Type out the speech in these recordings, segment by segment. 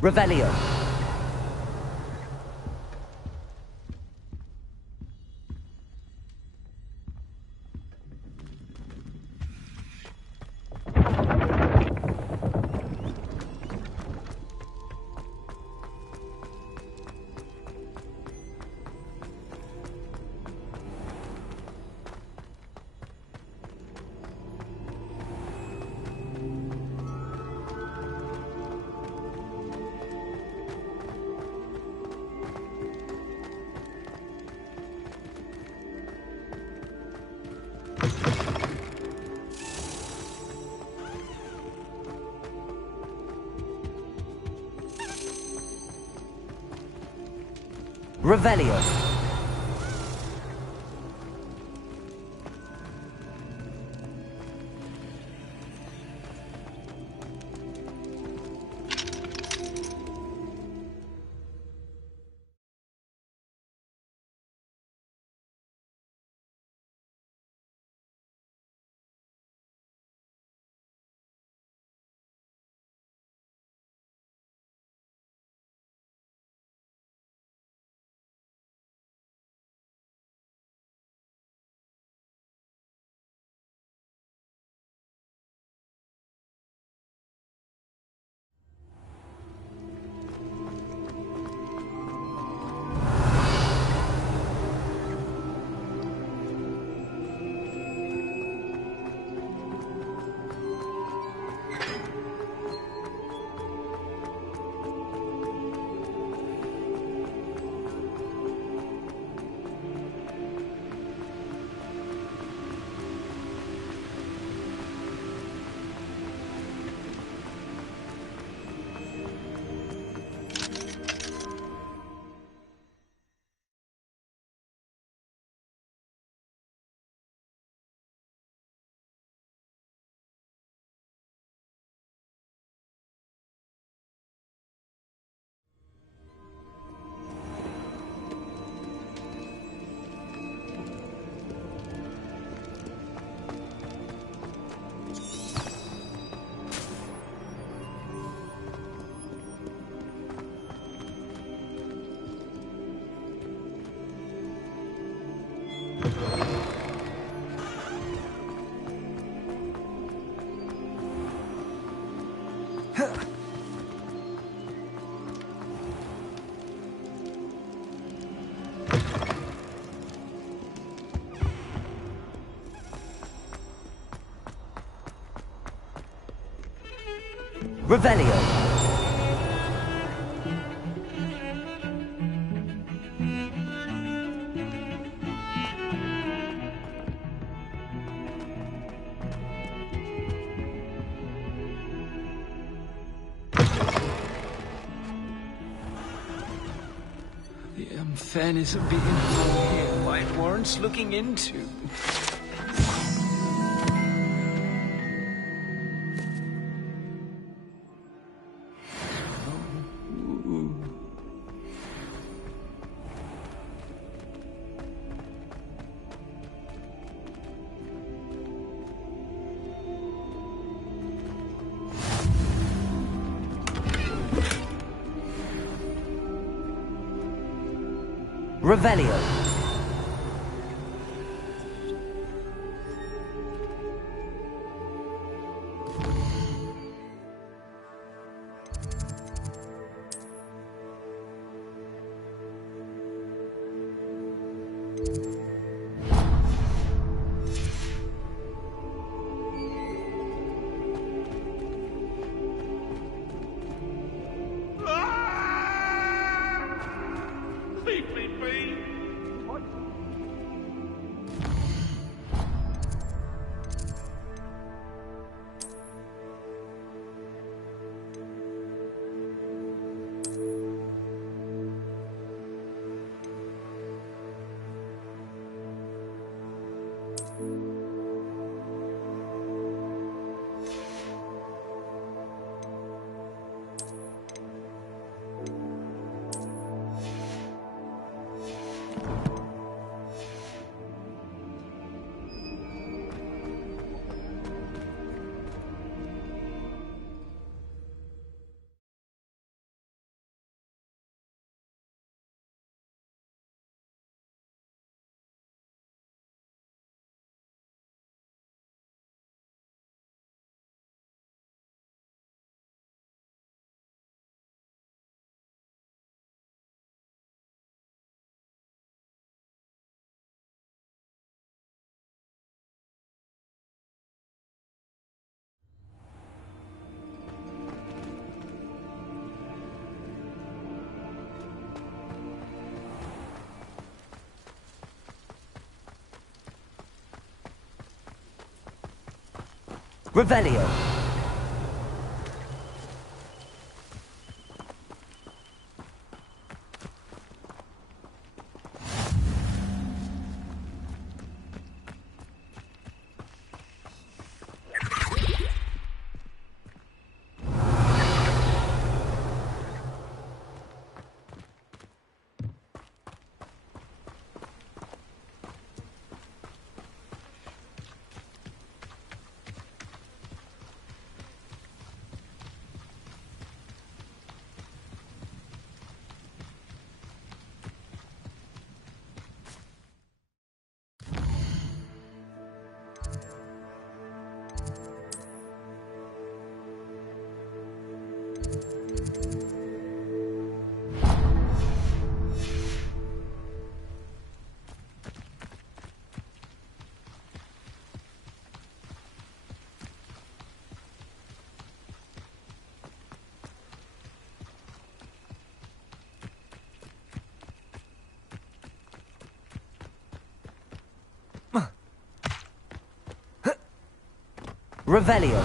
Revelio. Revelio. Revelio. The unfairness of being here might warrant looking into. Revelio. Leave me be! Revelio. Revelio.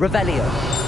Revelio.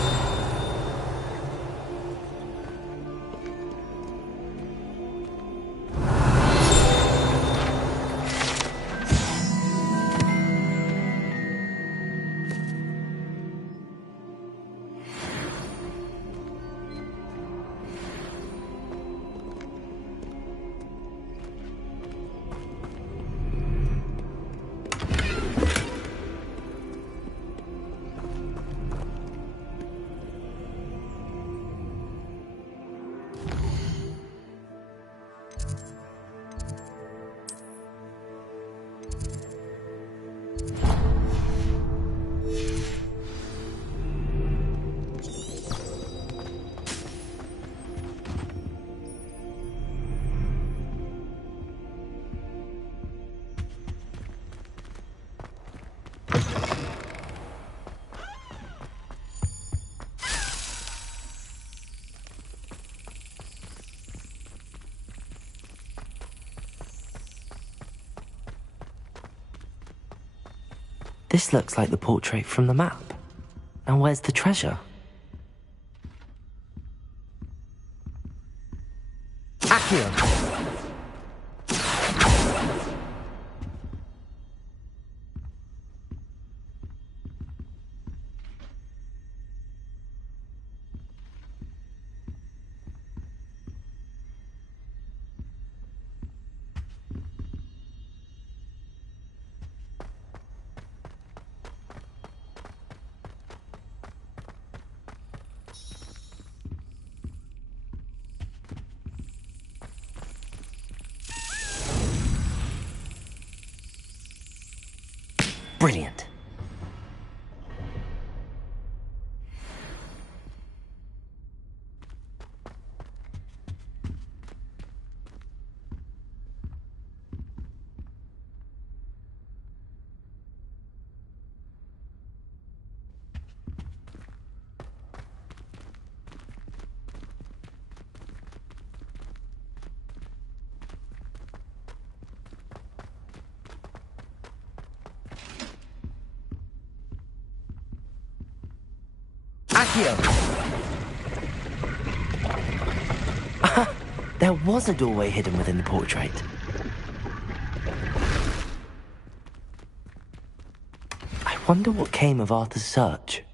This looks like the portrait from the map. Now where's the treasure? Accio! Brilliant. There was a doorway hidden within the portrait. I wonder what came of Arthur's search.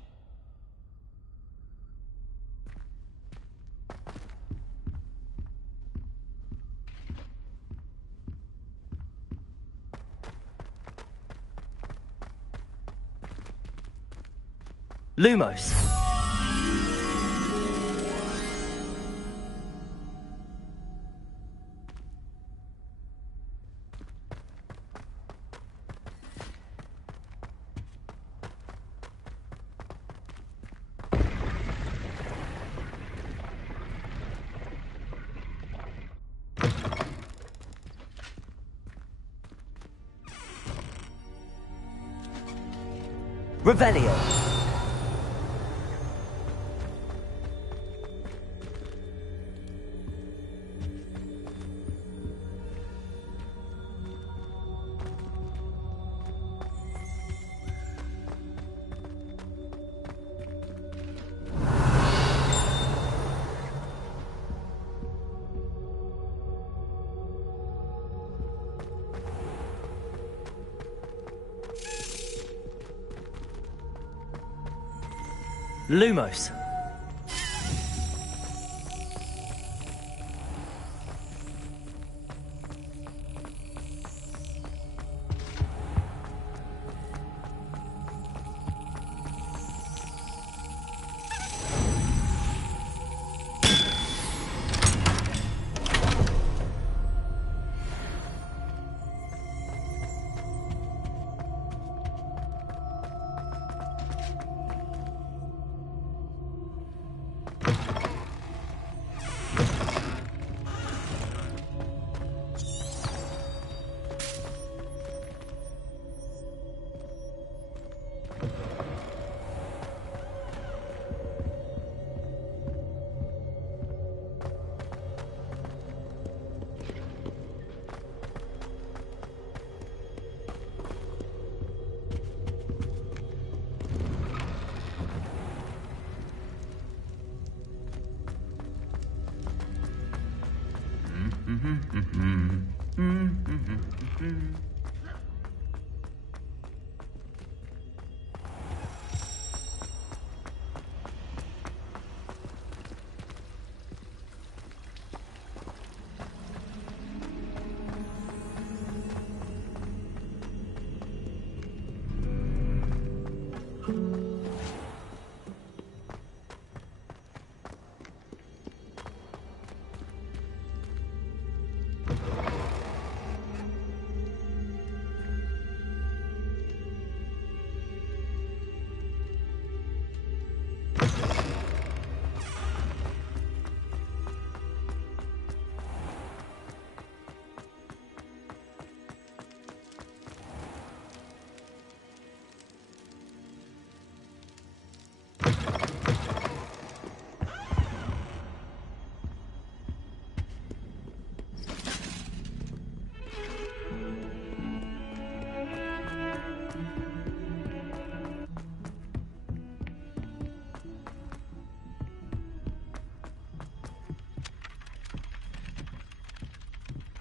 Lumos. Revelio. Lumos.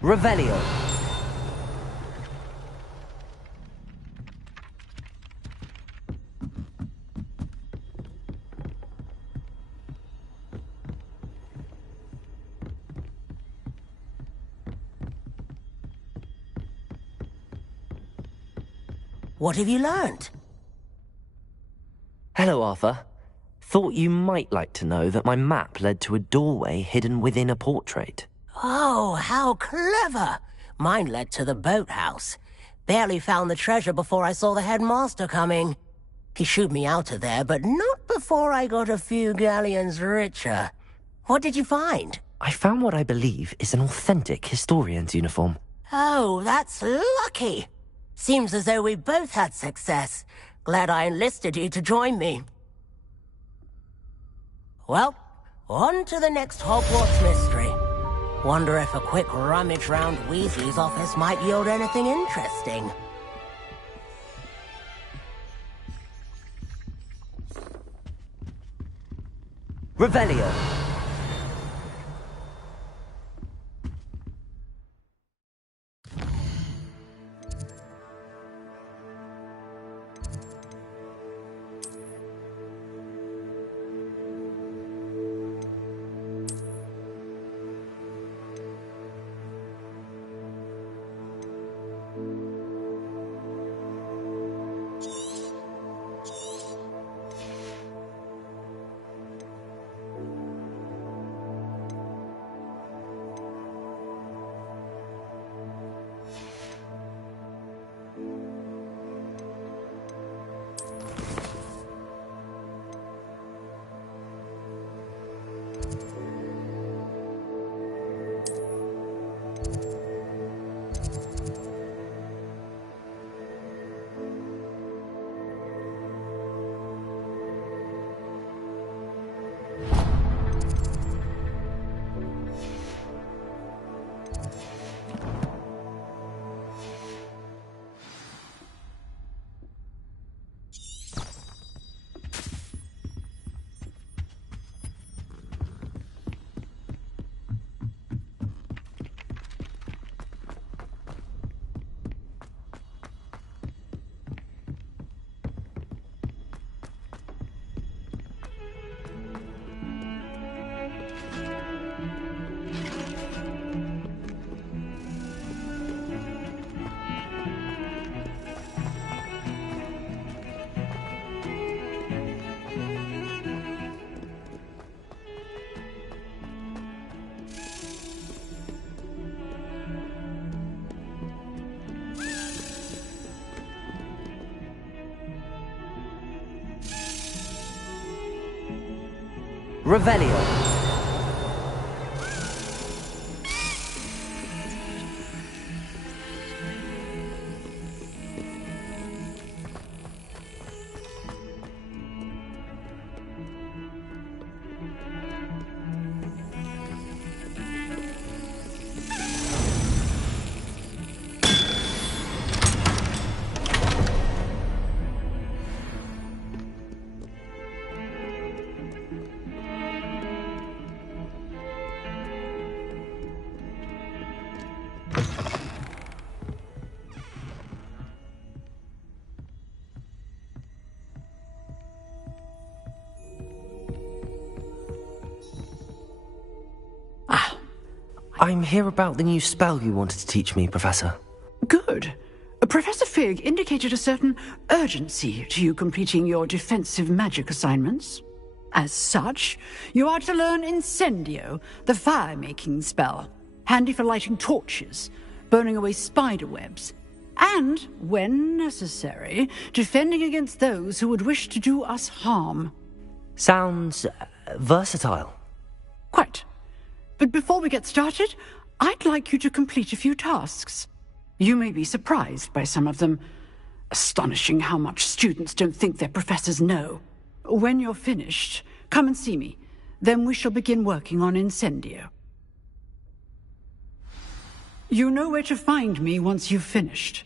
Revelio. What have you learned? Hello, Arthur. Thought you might like to know that my map led to a doorway hidden within a portrait. Oh, how clever! Mine led to the boathouse. Barely found the treasure before I saw the headmaster coming. He shooed me out of there, but not before I got a few galleons richer. What did you find? I found what I believe is an authentic historian's uniform. Oh, that's lucky. Seems as though we both had success. Glad I enlisted you to join me. Well, on to the next Hogwarts mystery. Wonder if a quick rummage round Weasley's office might yield anything interesting. Revelio. Revelio. I'm here about the new spell you wanted to teach me, Professor. Good. Professor Fig indicated a certain urgency to you completing your defensive magic assignments. As such, you are to learn Incendio, the fire-making spell, handy for lighting torches, burning away spider webs, and, when necessary, defending against those who would wish to do us harm. Sounds versatile. Quite. But before we get started, I'd like you to complete a few tasks. You may be surprised by some of them. Astonishing how much students don't think their professors know. When you're finished, come and see me. Then we shall begin working on Incendio. You know where to find me once you've finished.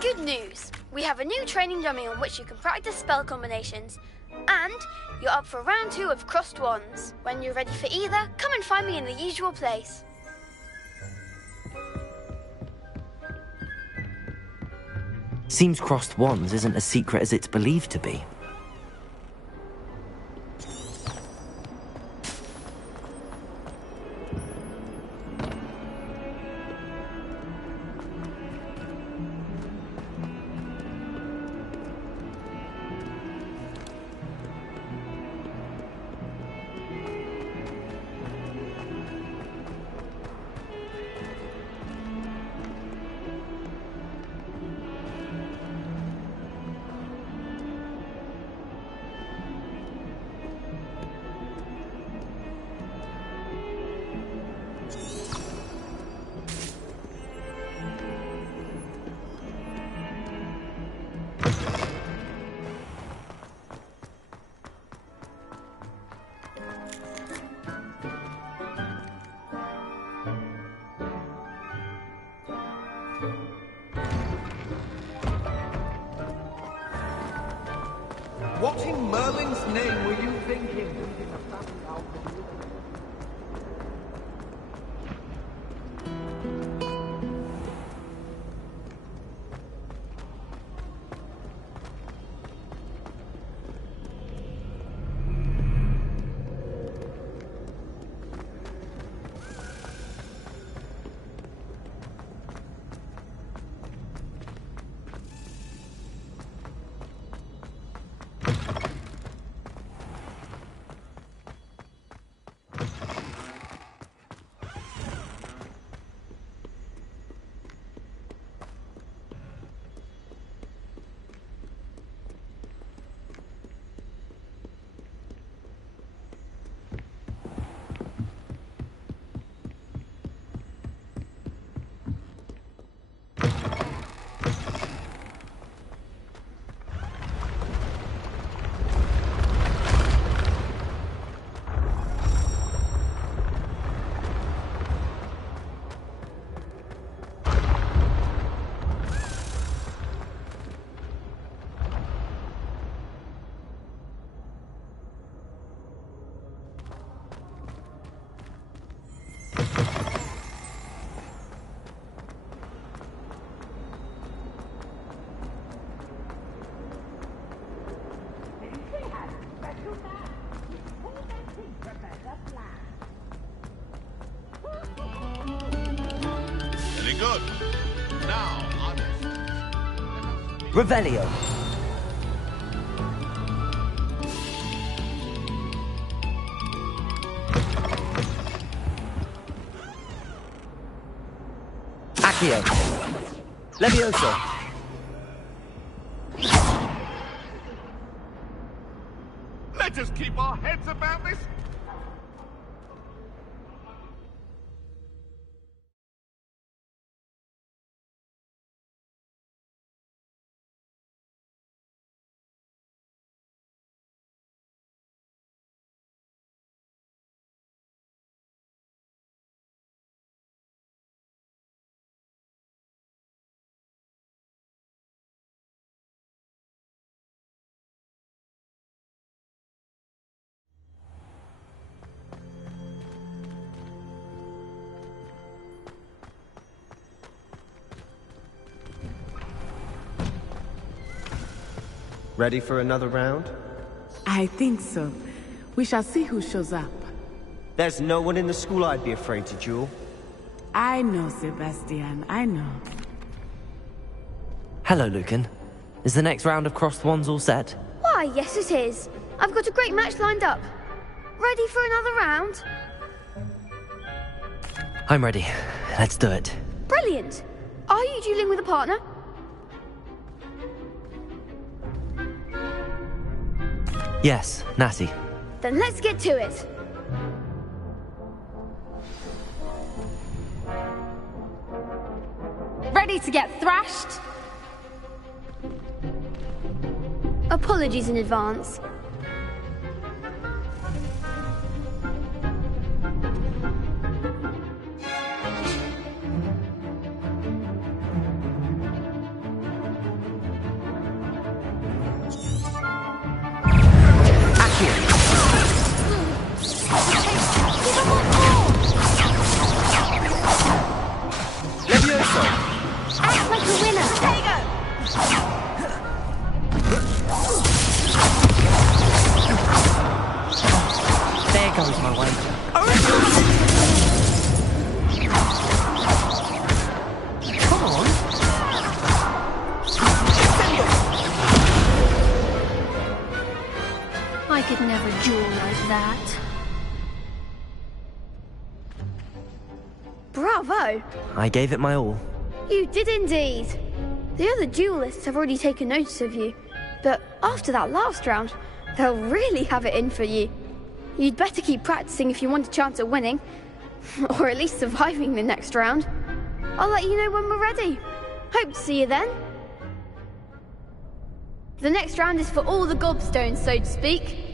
Good news! We have a new training dummy on which you can practice spell combinations. And you're up for round 2 of Crossed Wands. When you're ready for either, come and find me in the usual place. Seems Crossed Wands isn't as secret as it's believed to be. What in Merlin's name were you thinking? Good. Now, honest. Revelio. Accio. Levioso. Let us keep our heads about this. Ready for another round? I think so. We shall see who shows up. There's no one in the school I'd be afraid to duel. I know, Sebastian. I know. Hello, Lucan. Is the next round of Crossed Wands all set? Why, yes it is. I've got a great match lined up. Ready for another round? I'm ready. Let's do it. Brilliant. Are you dueling with a partner? Yes, Natty. Then let's get to it. Ready to get thrashed? Apologies in advance. way. Come on. I could never duel like that. Bravo! I gave it my all. You did indeed. The other duelists have already taken notice of you, but after that last round, they'll really have it in for you. You'd better keep practicing if you want a chance at winning, or at least surviving the next round. I'll let you know when we're ready. Hope to see you then. The next round is for all the gobstones, so to speak.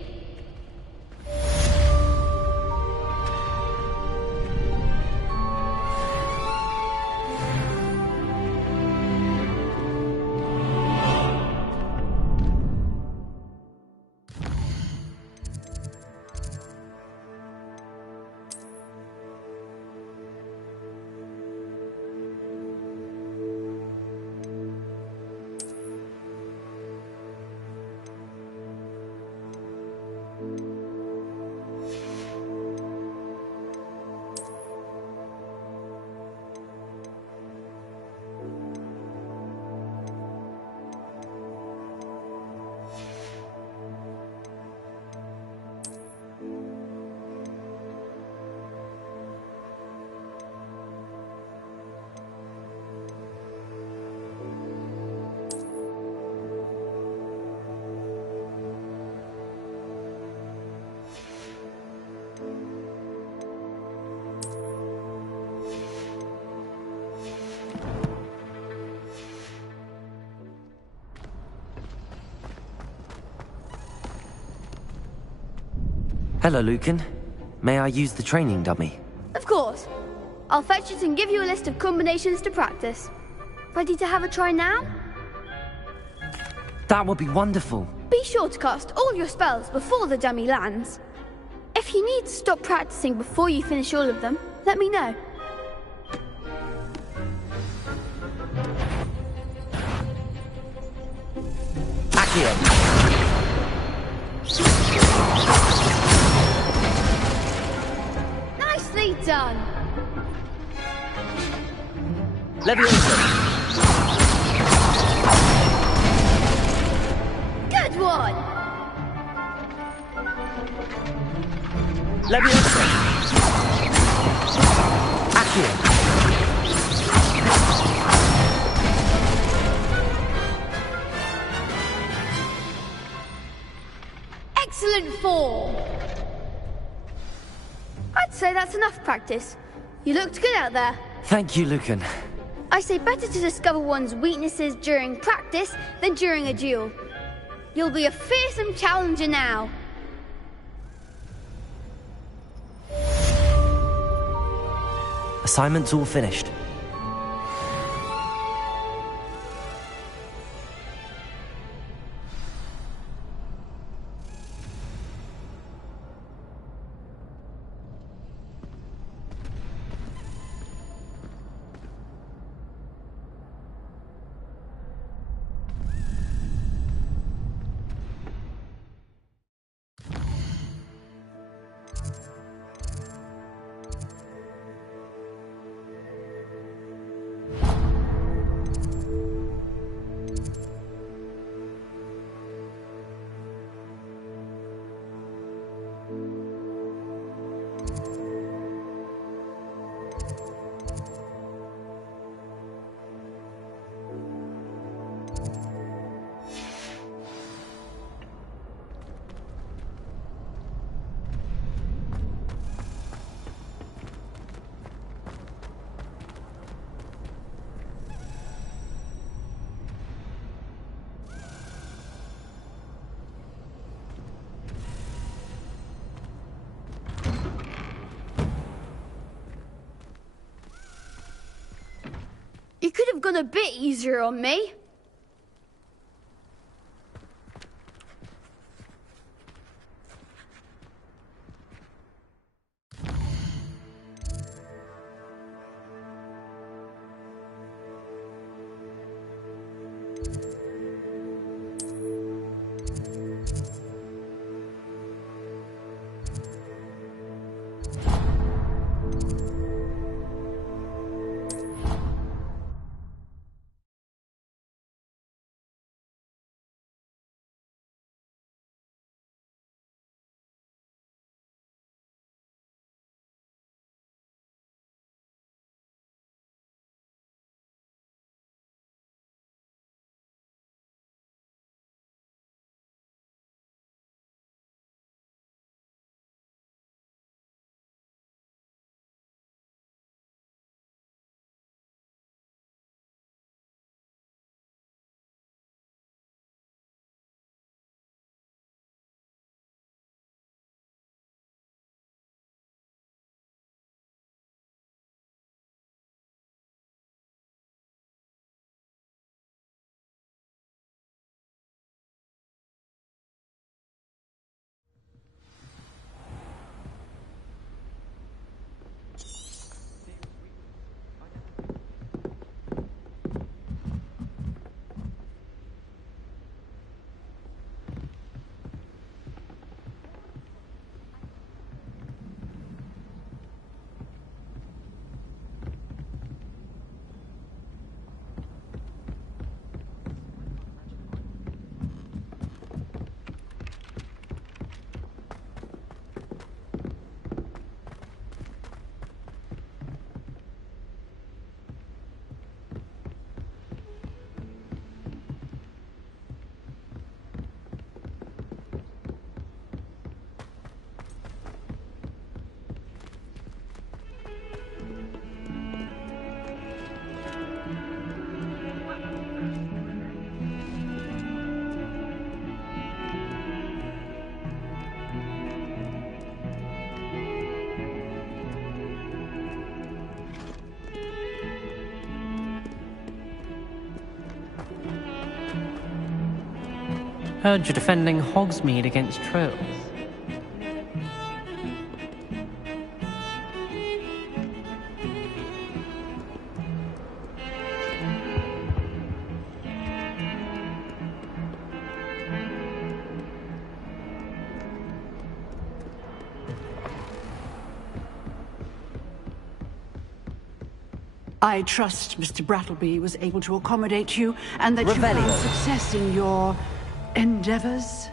Hello, Lucan. May I use the training dummy? Of course. I'll fetch it and give you a list of combinations to practice. Ready to have a try now? That would be wonderful. Be sure to cast all your spells before the dummy lands. If you need to stop practicing before you finish all of them, let me know. Accio. Nicely done. Leviosa. Good one. Leviosa. Accio. Excellent form. I'd say that's enough practice. You looked good out there. Thank you, Lucan. I say better to discover one's weaknesses during practice than during a duel. You'll be a fearsome challenger now. Assignment's all finished. You could have gone a bit easier on me. Heard you're defending Hogsmeade against trolls. I trust Mr. Brattleby was able to accommodate you, and that you Revelio. found success in your endeavors.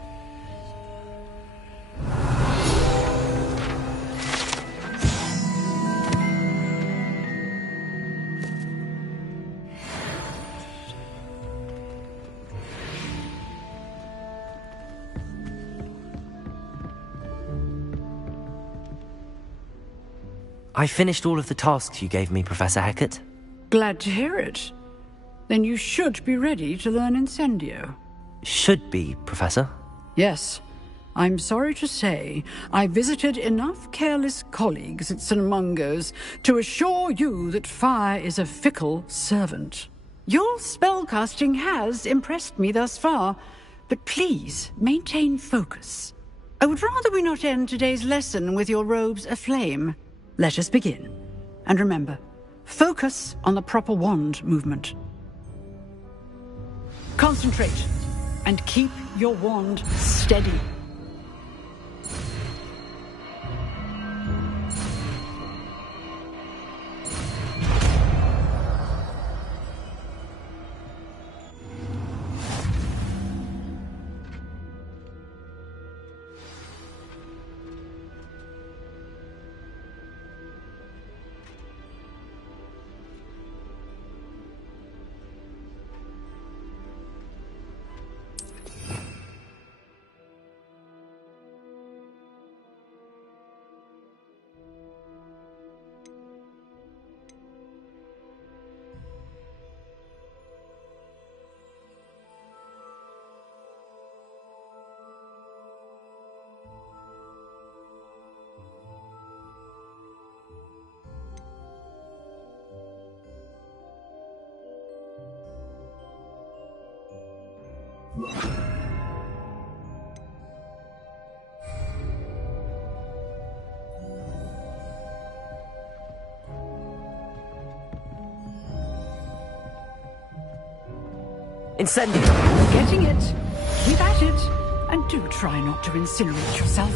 I finished all of the tasks you gave me, Professor Hecat. Glad to hear it. Then you should be ready to learn Incendio. Should be, Professor. Yes. I'm sorry to say, I visited enough careless colleagues at St. Mungo's to assure you that fire is a fickle servant. Your spellcasting has impressed me thus far, but please maintain focus. I would rather we not end today's lesson with your robes aflame. Let us begin. And remember, focus on the proper wand movement. Concentrate, and keep your wand steady. Incendio! Getting it. Keep at it. And do try not to incinerate yourself.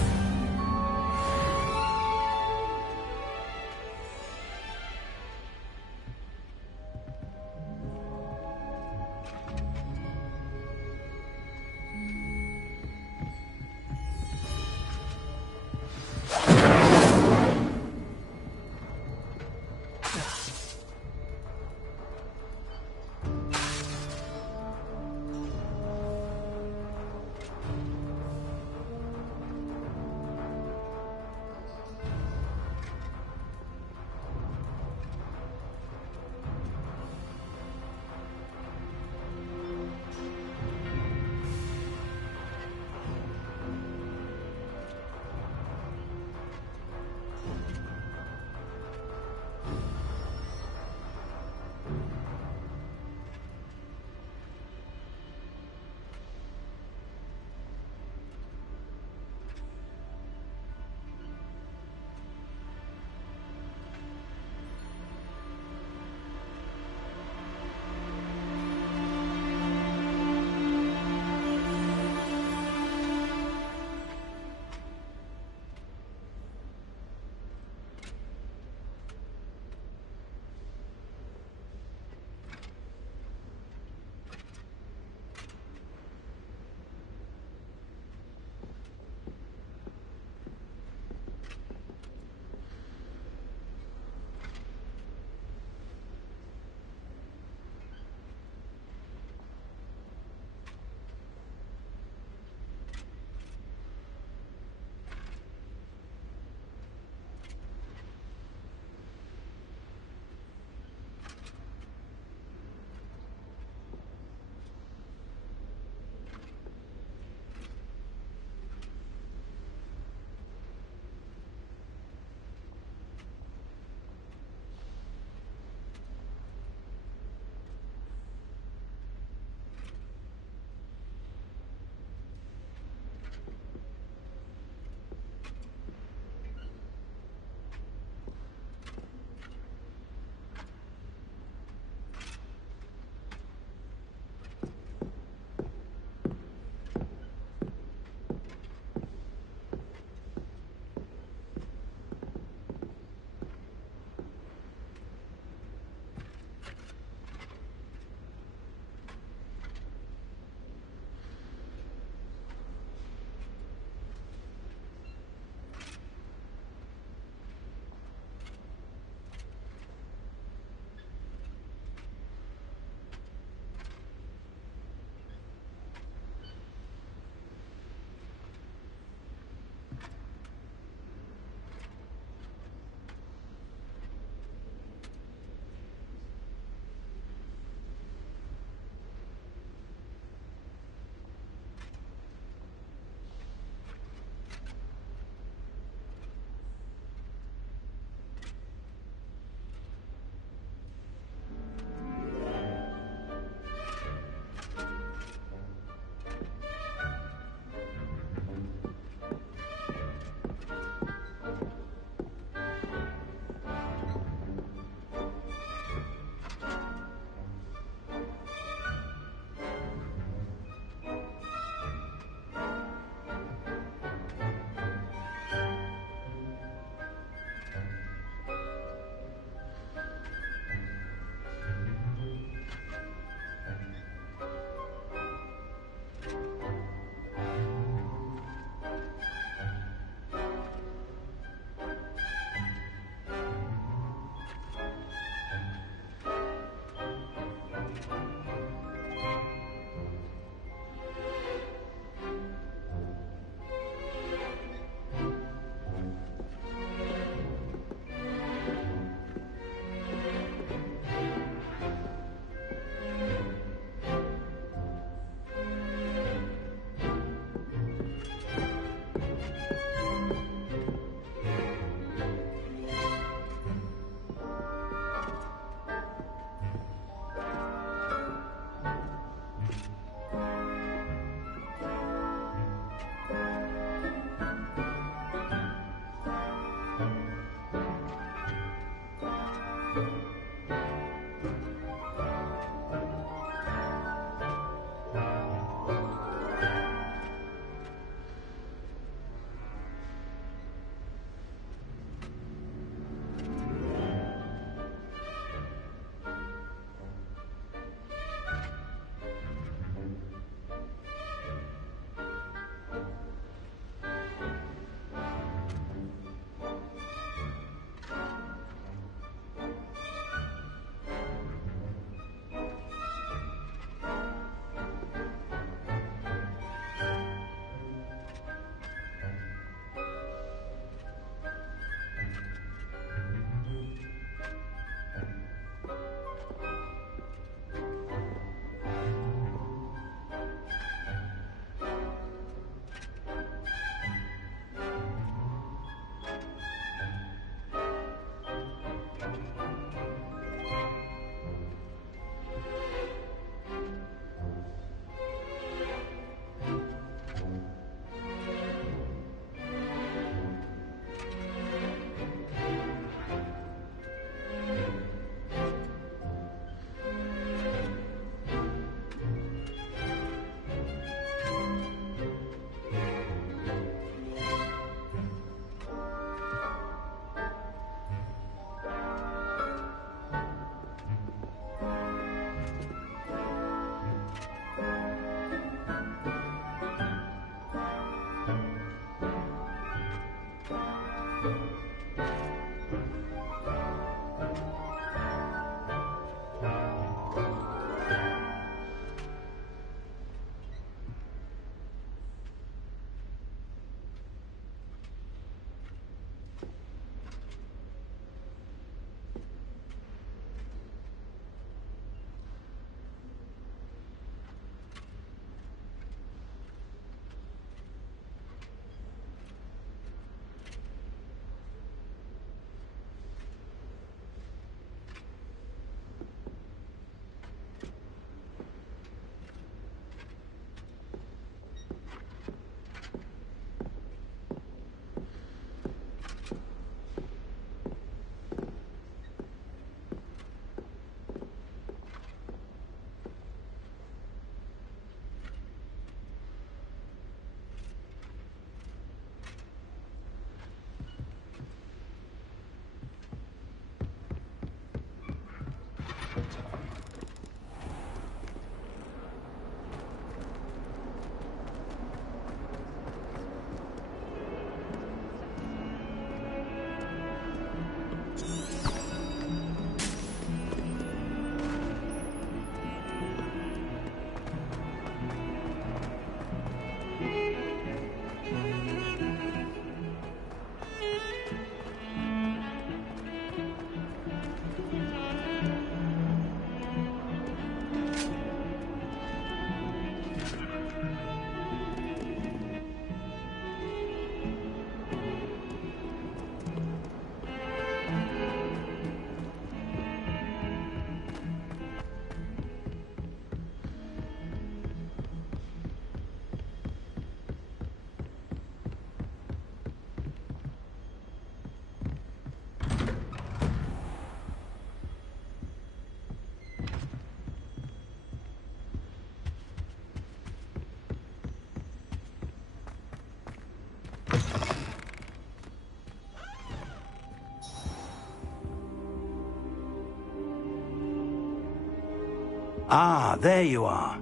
Ah, there you are.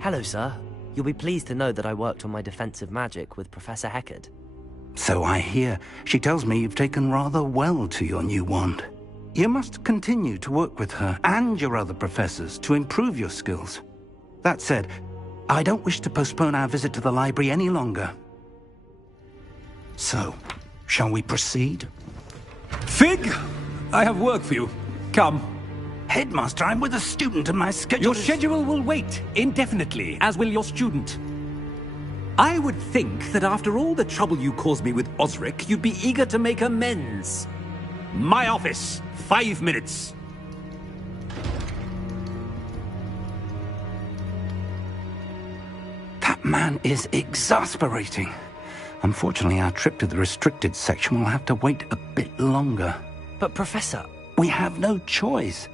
Hello, sir. You'll be pleased to know that I worked on my defensive magic with Professor Heckard. So I hear. She tells me you've taken rather well to your new wand. You must continue to work with her and your other professors to improve your skills. That said, I don't wish to postpone our visit to the library any longer. So, shall we proceed? Fig! I have work for you. Come. Headmaster, I'm with a student and my schedule Your schedule will wait indefinitely, as will your student. I would think that after all the trouble you caused me with Osric, you'd be eager to make amends. My office. 5 minutes. That man is exasperating. Unfortunately, our trip to the restricted section will have to wait a bit longer. But, Professor... We have no choice.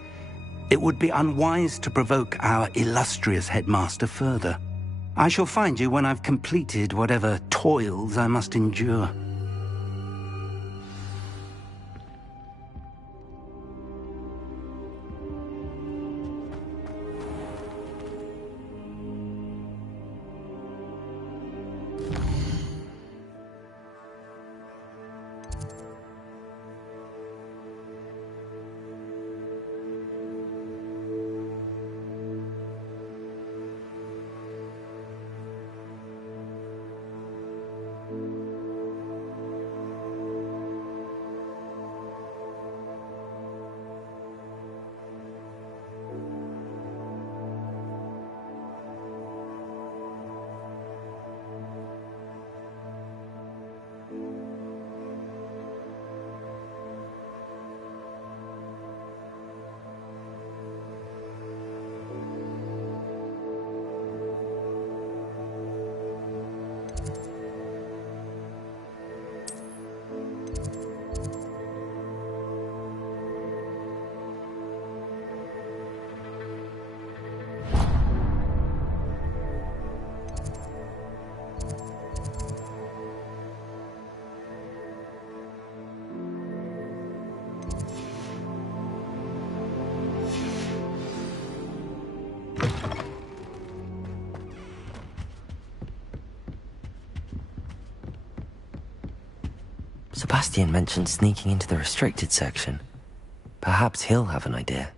It would be unwise to provoke our illustrious headmaster further. I shall find you when I've completed whatever toils I must endure. Sebastian mentioned sneaking into the restricted section. Perhaps he'll have an idea.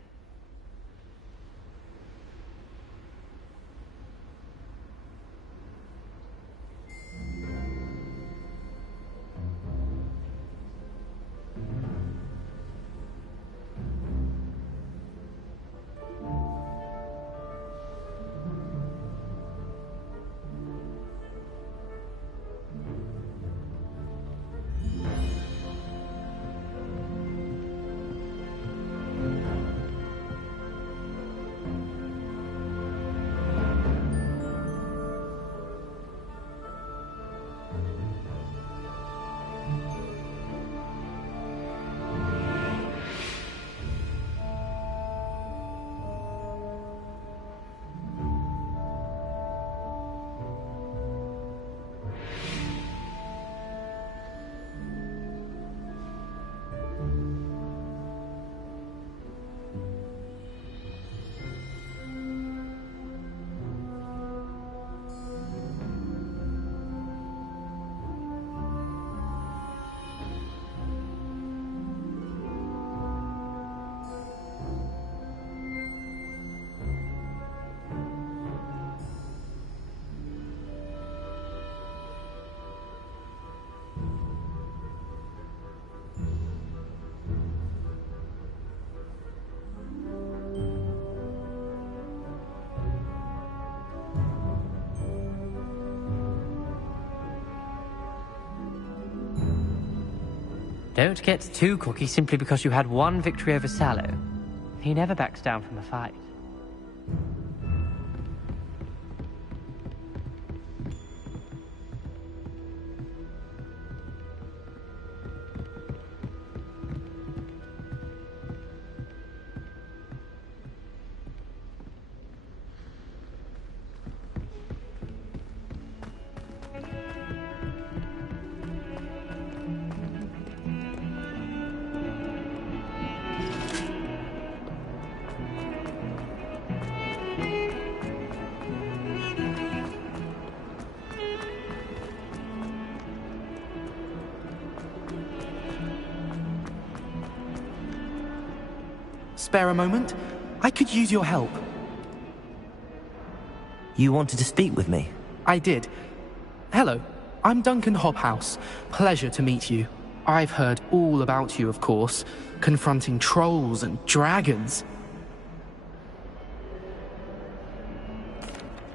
Don't get too cocky simply because you had one victory over Sallow. He never backs down from a fight. Spare a moment? I could use your help. You wanted to speak with me? I did. Hello, I'm Duncan Hobhouse. Pleasure to meet you. I've heard all about you, of course, confronting trolls and dragons.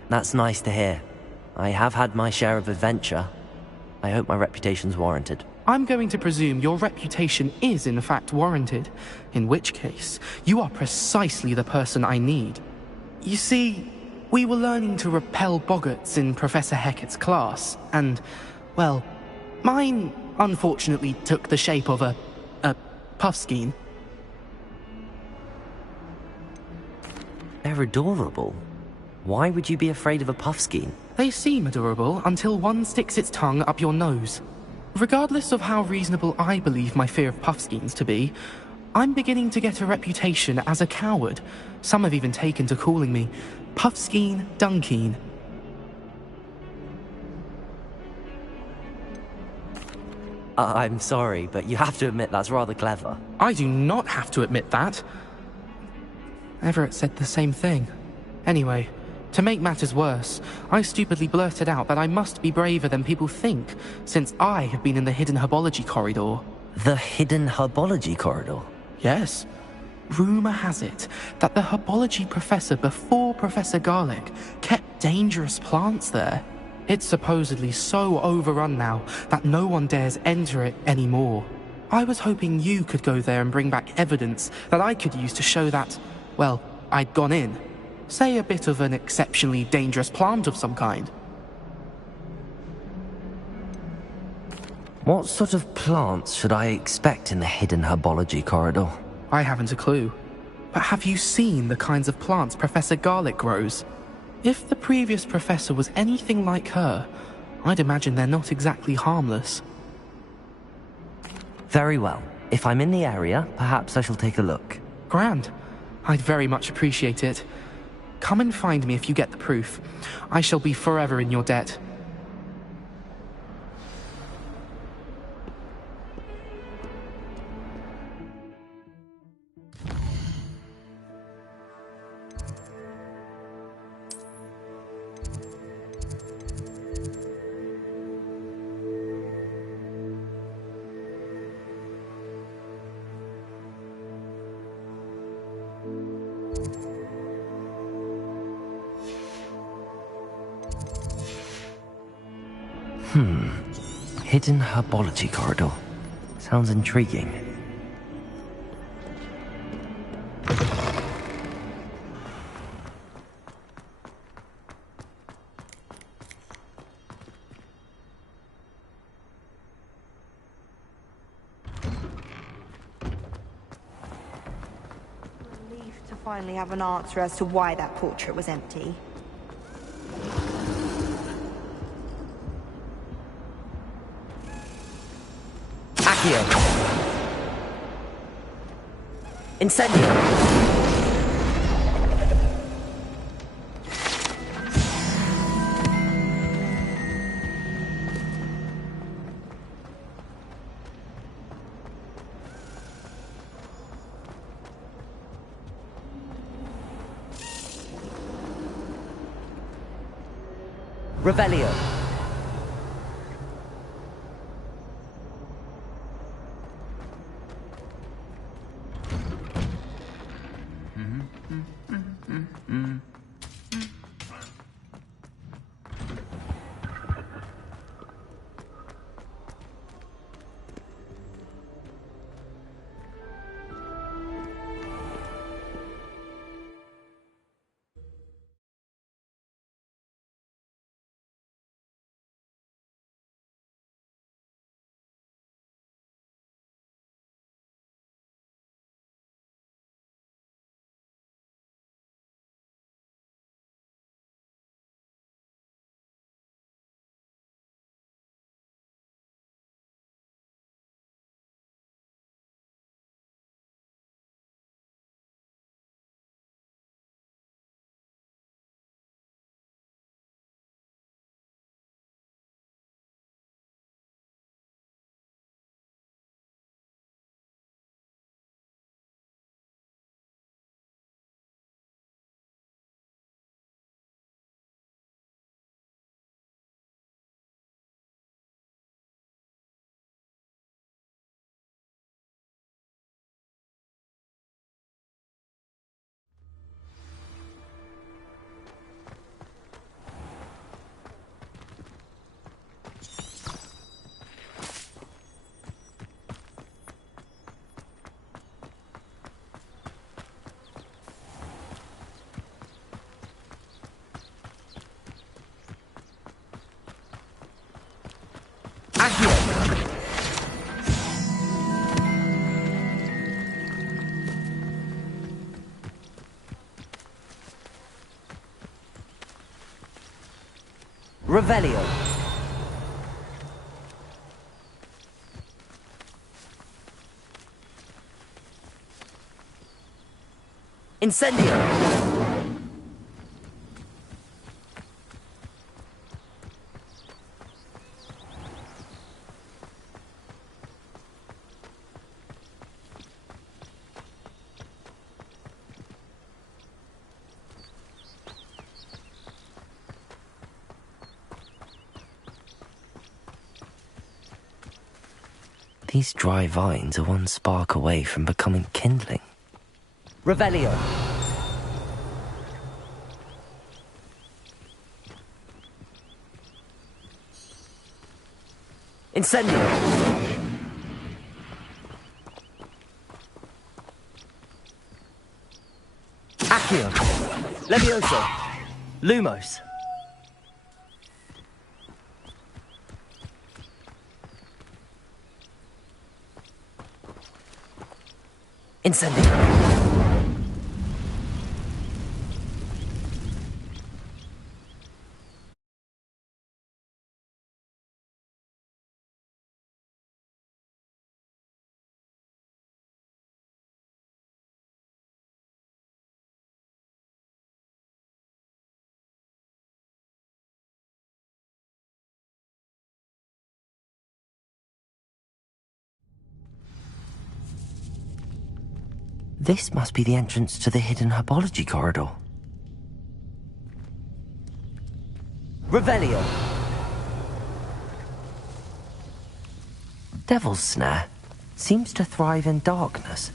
That's nice to hear. I have had my share of adventure. I hope my reputation's warranted. I'm going to presume your reputation is in fact warranted, in which case, you are precisely the person I need. You see, we were learning to repel boggarts in Professor Hecat's class, and, well, mine unfortunately took the shape of a puffskein. They're adorable. Why would you be afraid of a puffskein? They seem adorable until one sticks its tongue up your nose. Regardless of how reasonable I believe my fear of puffskeins to be, I'm beginning to get a reputation as a coward. Some have even taken to calling me Puffskein Dunkeen. I'm sorry, but you have to admit that's rather clever. I do not have to admit that. Everett said the same thing. Anyway, to make matters worse, I stupidly blurted out that I must be braver than people think, since I have been in the hidden herbology corridor. The hidden herbology corridor? Yes. Rumour has it that the herbology professor before Professor Garlic kept dangerous plants there. It's supposedly so overrun now that no one dares enter it anymore. I was hoping you could go there and bring back evidence that I could use to show that, well, I'd gone in. Say a bit of an exceptionally dangerous plant of some kind. What sort of plants should I expect in the hidden herbology corridor? I haven't a clue. But have you seen the kinds of plants Professor Garlic grows? If the previous professor was anything like her, I'd imagine they're not exactly harmless. Very well. If I'm in the area, perhaps I shall take a look. Grand. I'd very much appreciate it. Come and find me if you get the proof. I shall be forever in your debt. Hidden herbology corridor. Sounds intriguing. Relieved to finally have an answer as to why that portrait was empty. Incendio! Revelio. Revelio. Incendio. These dry vines are one spark away from becoming kindling. Revelio. Incendio. Accio. Levioso. Lumos. Incendio. This must be the entrance to the hidden herbology corridor. Revelio. Devil's Snare seems to thrive in darkness.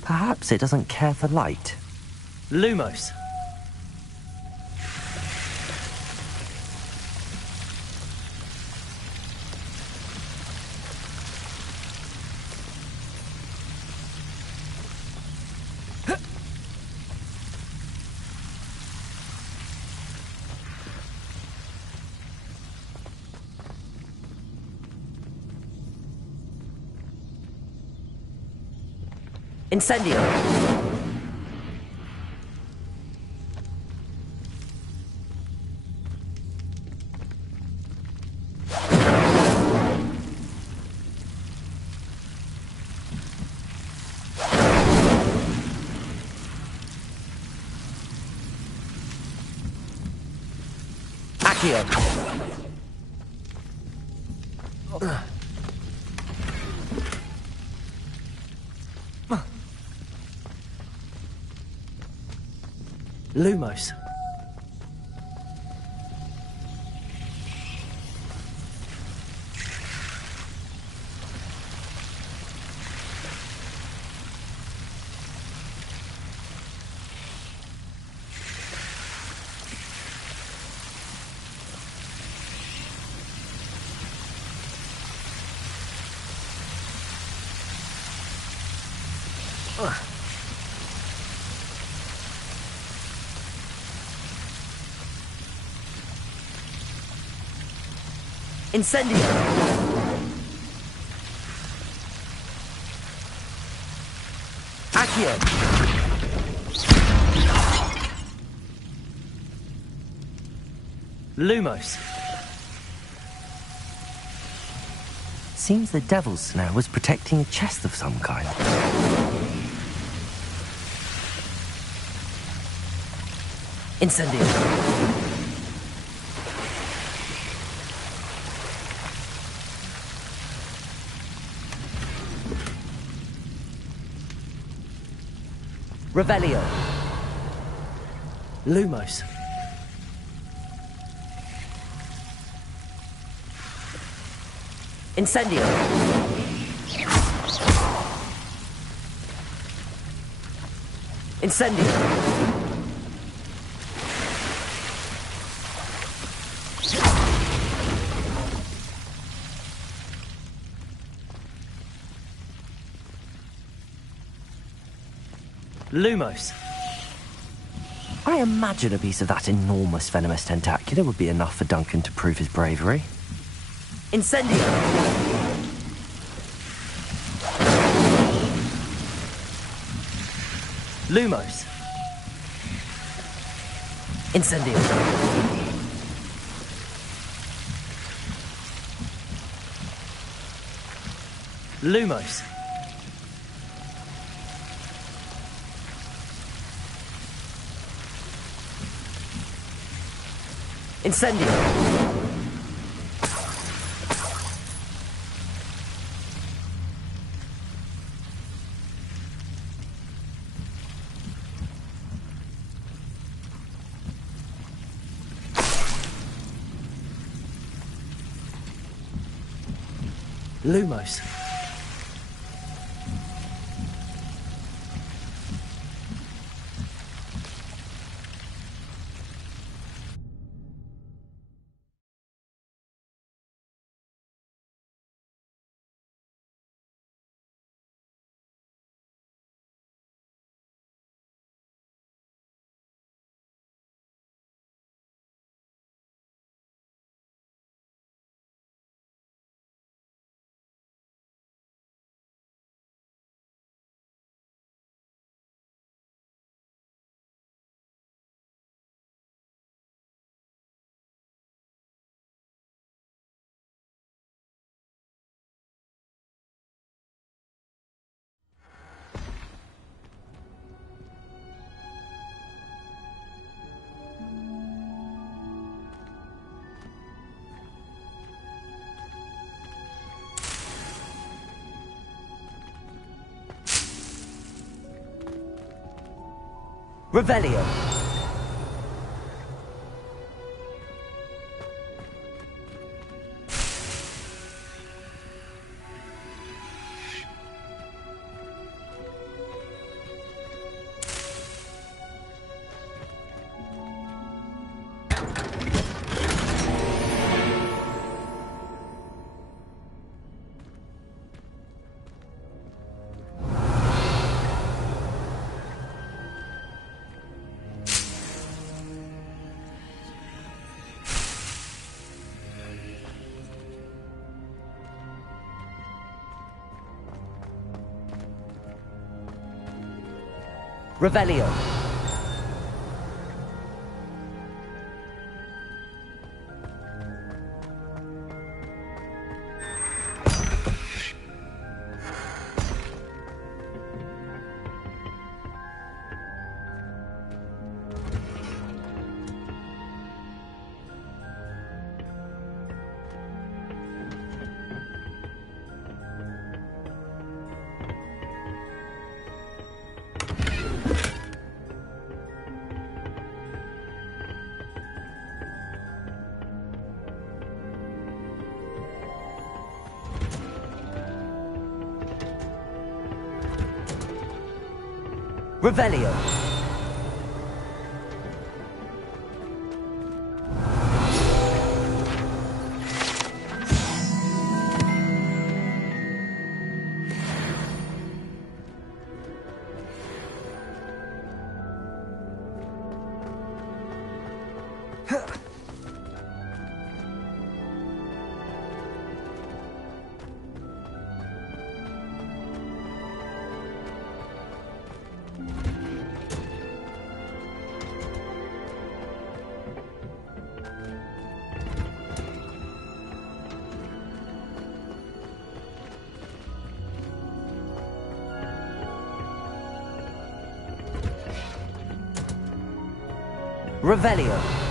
Perhaps it doesn't care for light. Lumos. Incendio. Accio. Lumos. Incendio. Accio. Lumos. Seems the devil's snare was protecting a chest of some kind. Incendio. Revelio. Lumos. Incendio. Incendio. Lumos. I imagine a piece of that enormous venomous tentacular would be enough for Duncan to prove his bravery. Incendio. Lumos. Incendio. Lumos. Incendio. Lumos. Revelio. Revelio. Revelio. Revelio.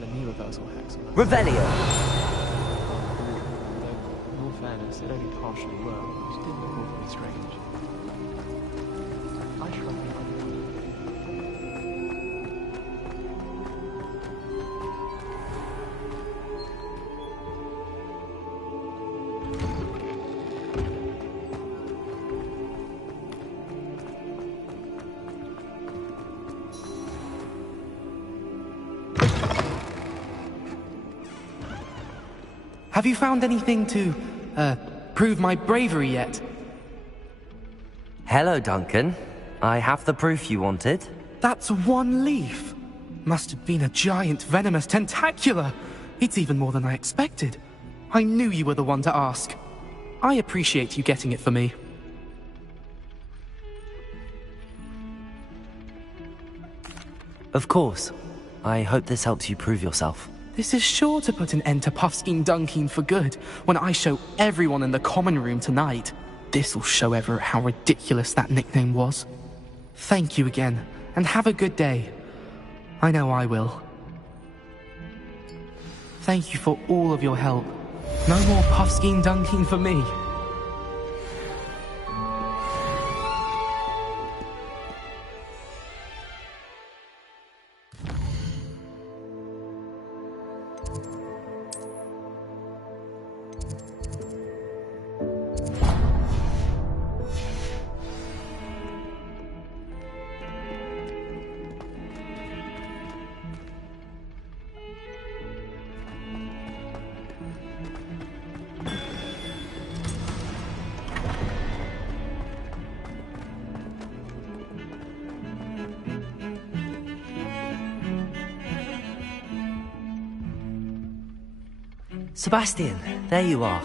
tried a knee reversal hex. Revelio. fairness, it only partially worked. It did look awfully strange. I shrugged my Have you found anything to, prove my bravery yet? Hello, Duncan. I have the proof you wanted. That's one leaf. Must have been a giant venomous tentacula. It's even more than I expected. I knew you were the one to ask. I appreciate you getting it for me. Of course. I hope this helps you prove yourself. This is sure to put an end to Puffskein Dunkeen for good when I show everyone in the common room tonight. This'll show Everett how ridiculous that nickname was. Thank you again, and have a good day. I know I will. Thank you for all of your help. No more Puffskein Dunkeen for me. Sebastian, there you are.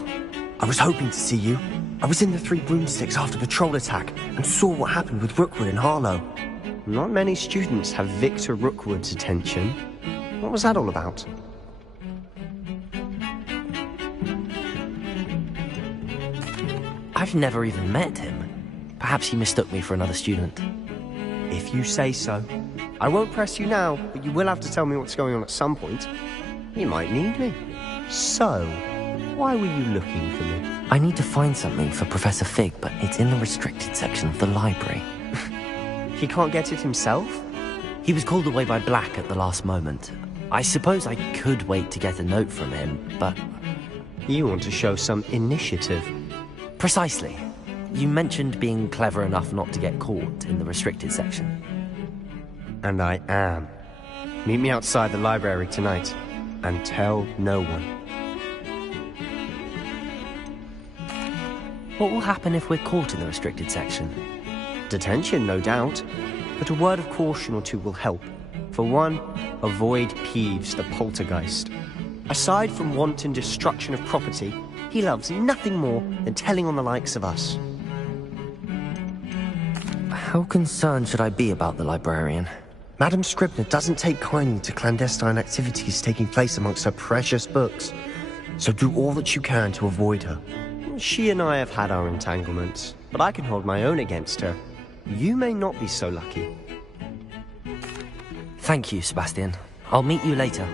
I was hoping to see you. I was in the Three Broomsticks after the troll attack and saw what happened with Rookwood and Harlow. Not many students have Victor Rookwood's attention. What was that all about? I've never even met him. Perhaps he mistook me for another student. If you say so. I won't press you now, but you will have to tell me what's going on at some point. You might need me. So, why were you looking for me? I need to find something for Professor Fig, but it's in the restricted section of the library. He can't get it himself? He was called away by Black at the last moment. I suppose I could wait to get a note from him, but... You want to show some initiative. Precisely. You mentioned being clever enough not to get caught in the restricted section. And I am. Meet me outside the library tonight, and tell no one. What will happen if we're caught in the restricted section? Detention, no doubt. But a word of caution or two will help. For one, avoid Peeves, the poltergeist. Aside from wanton destruction of property, he loves nothing more than telling on the likes of us. How concerned should I be about the librarian? Madam Scribner doesn't take kindly to clandestine activities taking place amongst her precious books. So do all that you can to avoid her. She and I have had our entanglements, but I can hold my own against her. You may not be so lucky. Thank you, Sebastian. I'll meet you later.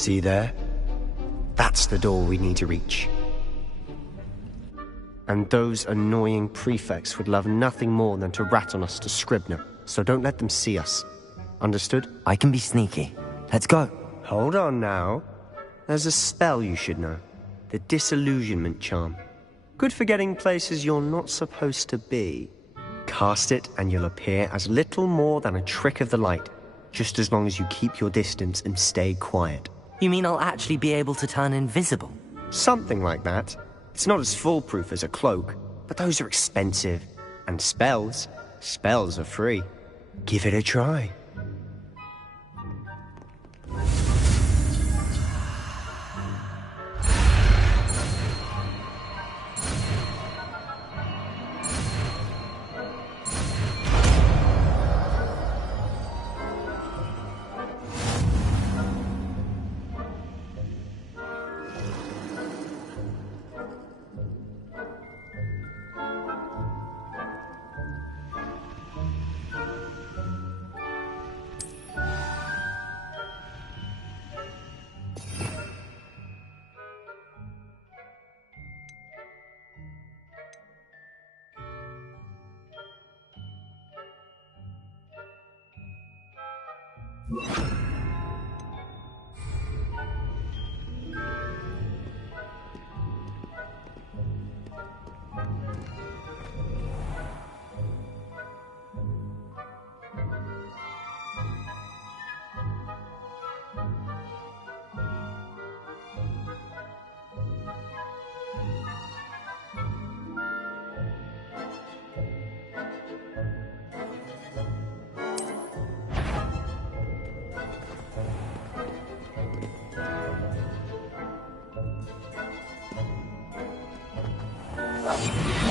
See there? That's the door we need to reach. And those annoying prefects would love nothing more than to rat on us to Scribner, so don't let them see us. Understood? I can be sneaky. Let's go. Hold on now. There's a spell you should know. The Disillusionment Charm. Good for getting places you're not supposed to be. Cast it and you'll appear as little more than a trick of the light, just as long as you keep your distance and stay quiet. You mean I'll actually be able to turn invisible? Something like that. It's not as foolproof as a cloak, but those are expensive. And spells are free. Give it a try.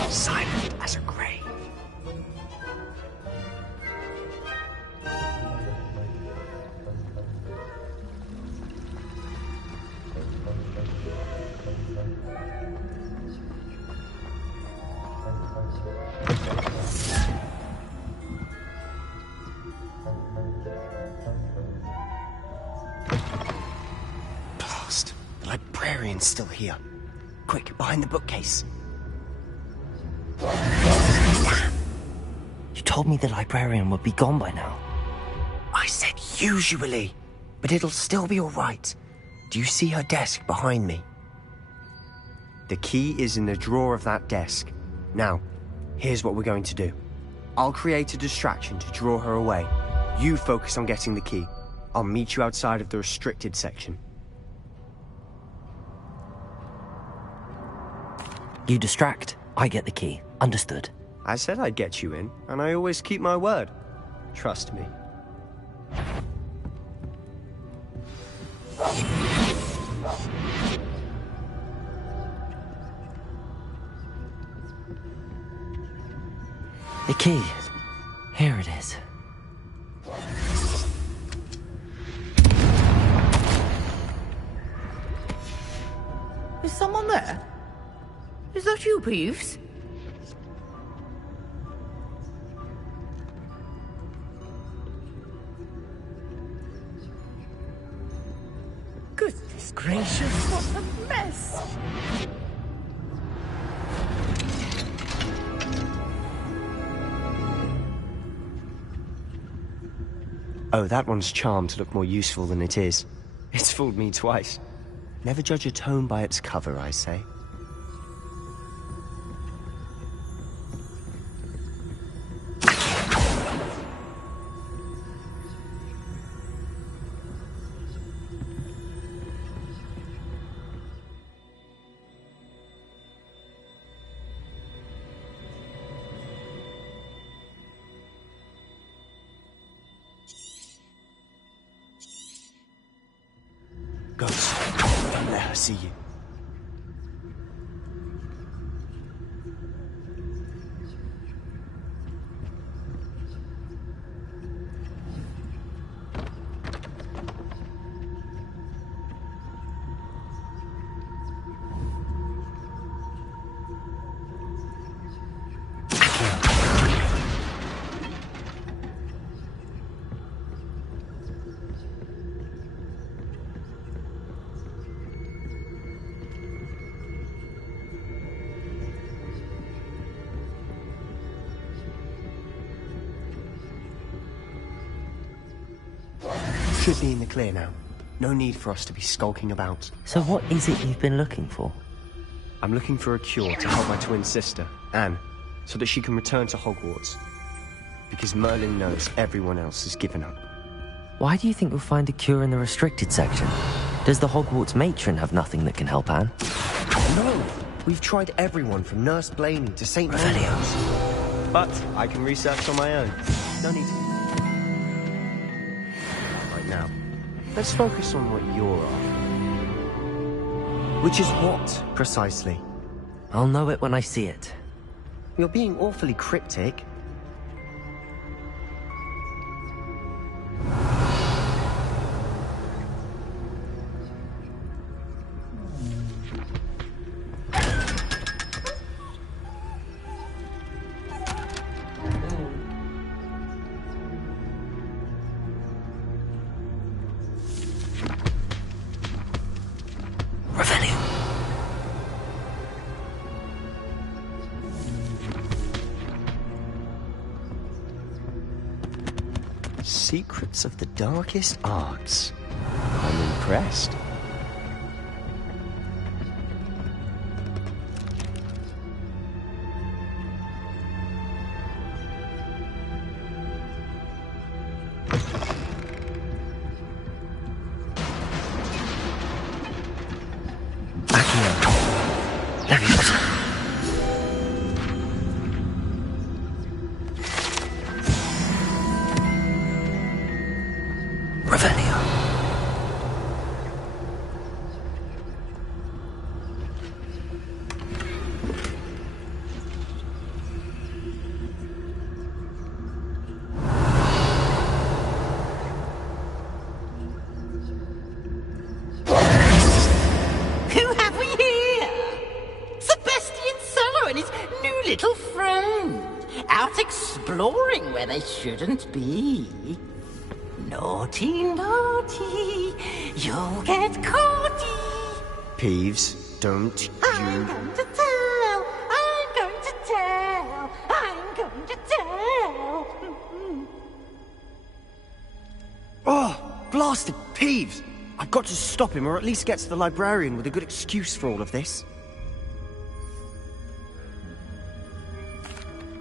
Silent as a grave. Blast. The librarian's still here. Quick, behind the bookcase. Damn. You told me the librarian would be gone by now. I said usually, but it'll still be all right. Do you see her desk behind me? The key is in the drawer of that desk. Now, here's what we're going to do. I'll create a distraction to draw her away. You focus on getting the key. I'll meet you outside of the restricted section. You distract, I get the key. Understood. I said I'd get you in, and I always keep my word. Trust me. The key. Here it is. Is someone there? Is that you, Peeves? Goodness gracious, what a mess! Oh, that one's charmed to look more useful than it is. It's fooled me twice. Never judge a tome by its cover, I say. Ghost, don't let her see you. Should be in the clear now. No need for us to be skulking about. So what is it you've been looking for? I'm looking for a cure to help my twin sister, Anne, so that she can return to Hogwarts. Because Merlin knows everyone else has given up. Why do you think we'll find a cure in the restricted section? Does the Hogwarts matron have nothing that can help Anne? No! We've tried everyone from Nurse Blaney to St. Revelio's. But I can research on my own. No need to. Now, let's focus on what you're after. Which is what, precisely? I'll know it when I see it. You're being awfully cryptic. Secrets of the darkest arts. I'm impressed. Where they shouldn't be. Naughty, naughty, you'll get caughty. Peeves, don't you... I'm going to tell, I'm going to tell, I'm going to tell. Oh, blasted Peeves! I've got to stop him, or at least get to the librarian with a good excuse for all of this.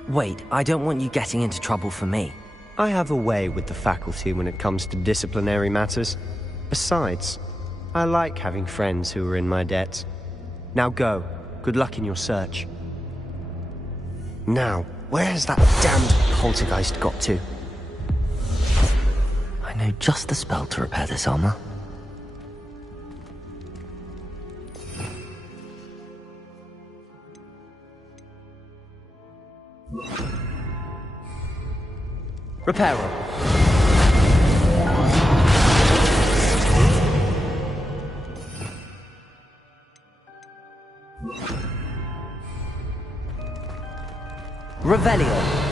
Wait, I don't want you getting into trouble for me. I have a way with the faculty when it comes to disciplinary matters. Besides, I like having friends who are in my debt. Now go. Good luck in your search. Now, where has that damned poltergeist got to? I know just the spell to repair this armor. Reparo. Revelio.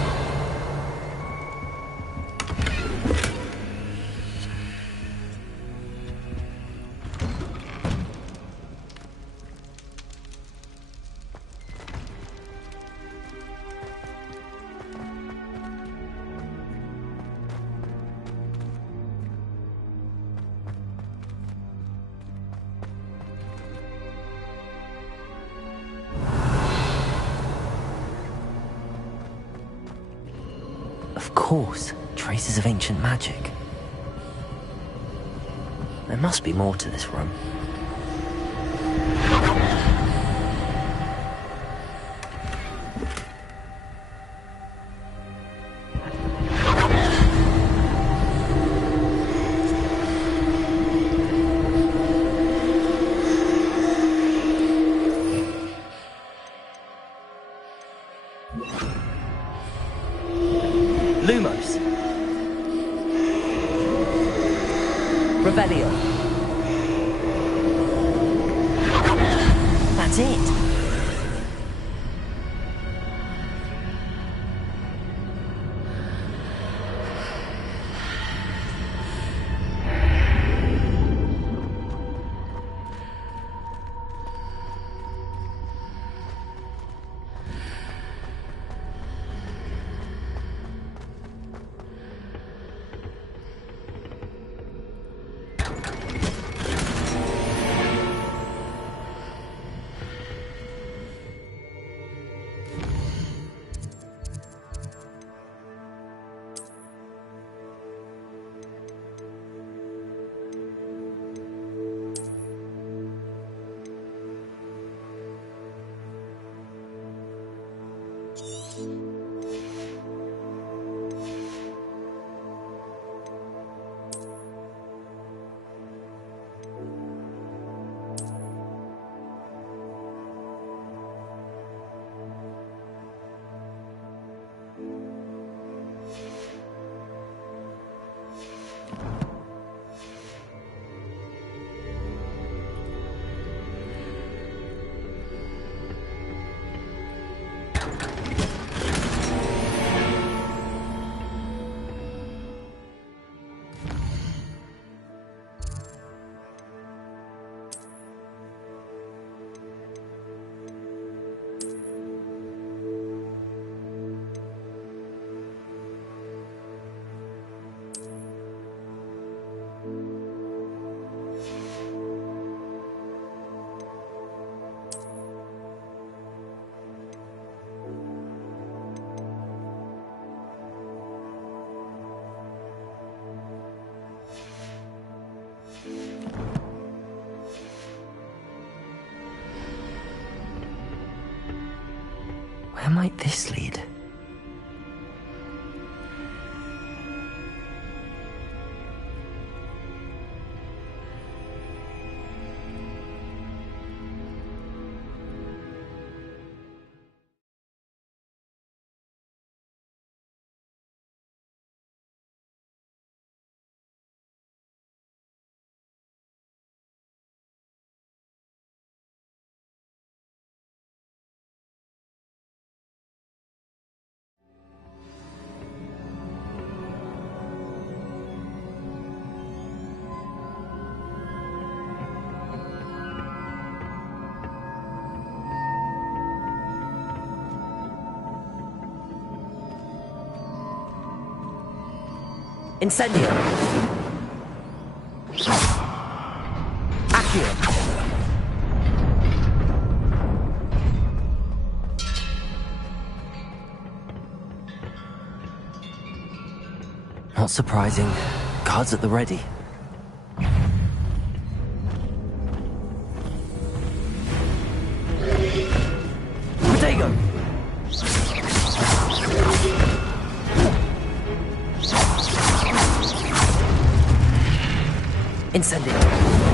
Of course, traces of ancient magic. There must be more to this room. Lumos. Revelio. That's it. might this lead? Incendio! Accio! Not surprising. Guards at the ready. Protego! Incendio!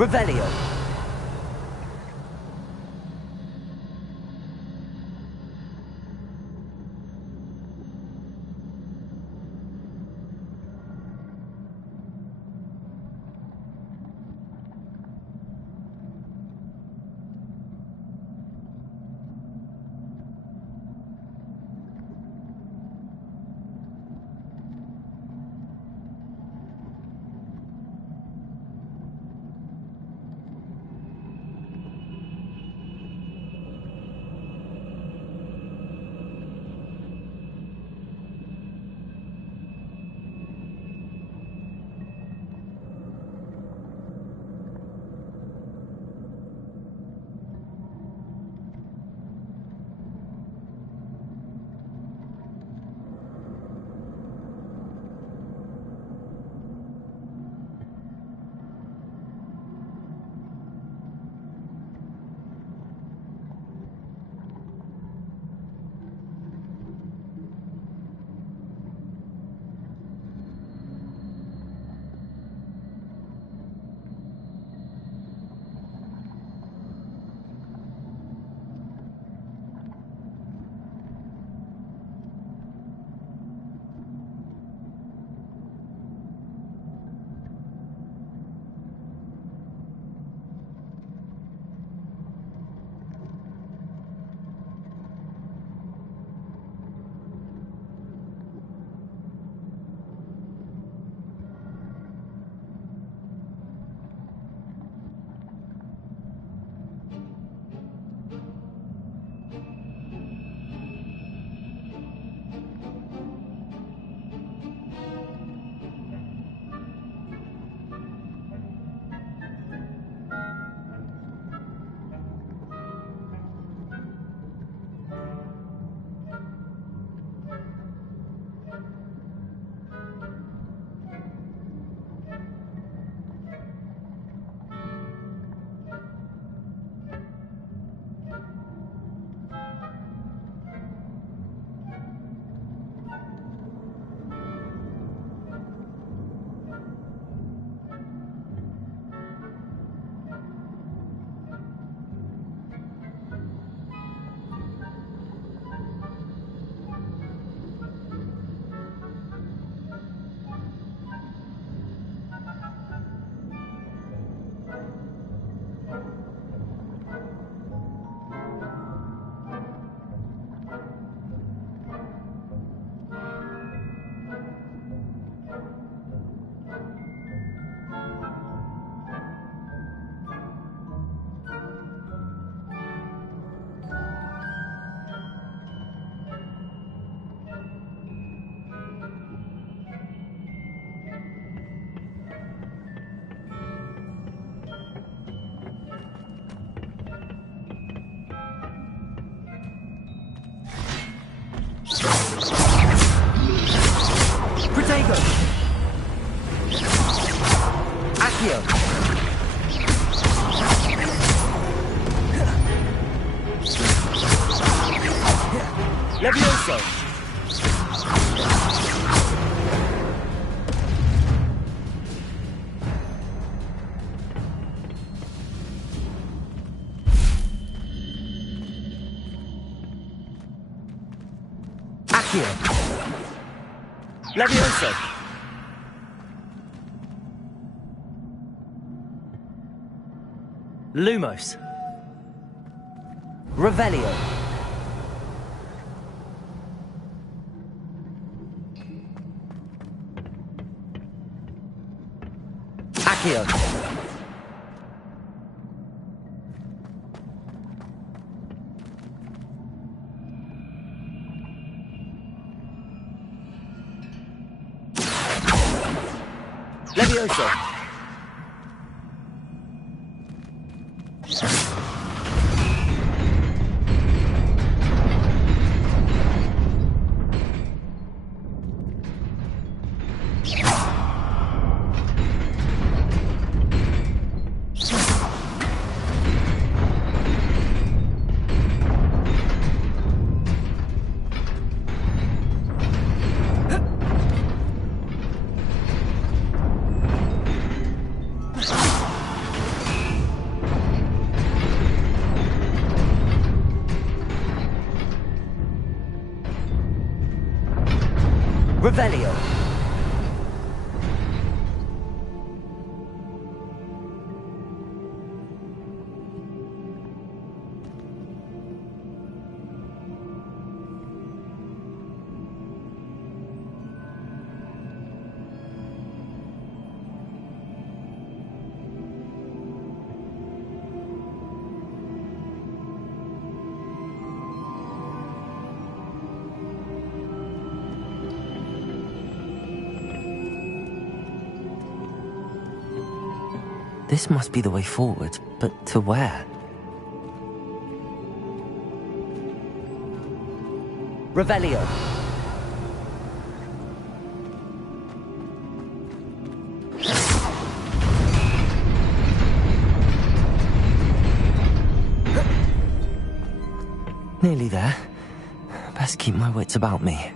Revelio! Protego! Accio! Levioso! Accio! Levioso! Lumos! Revelio! Accio! Levioso! Revelio! This must be the way forward, but to where? Revelio! Nearly there. Best keep my wits about me.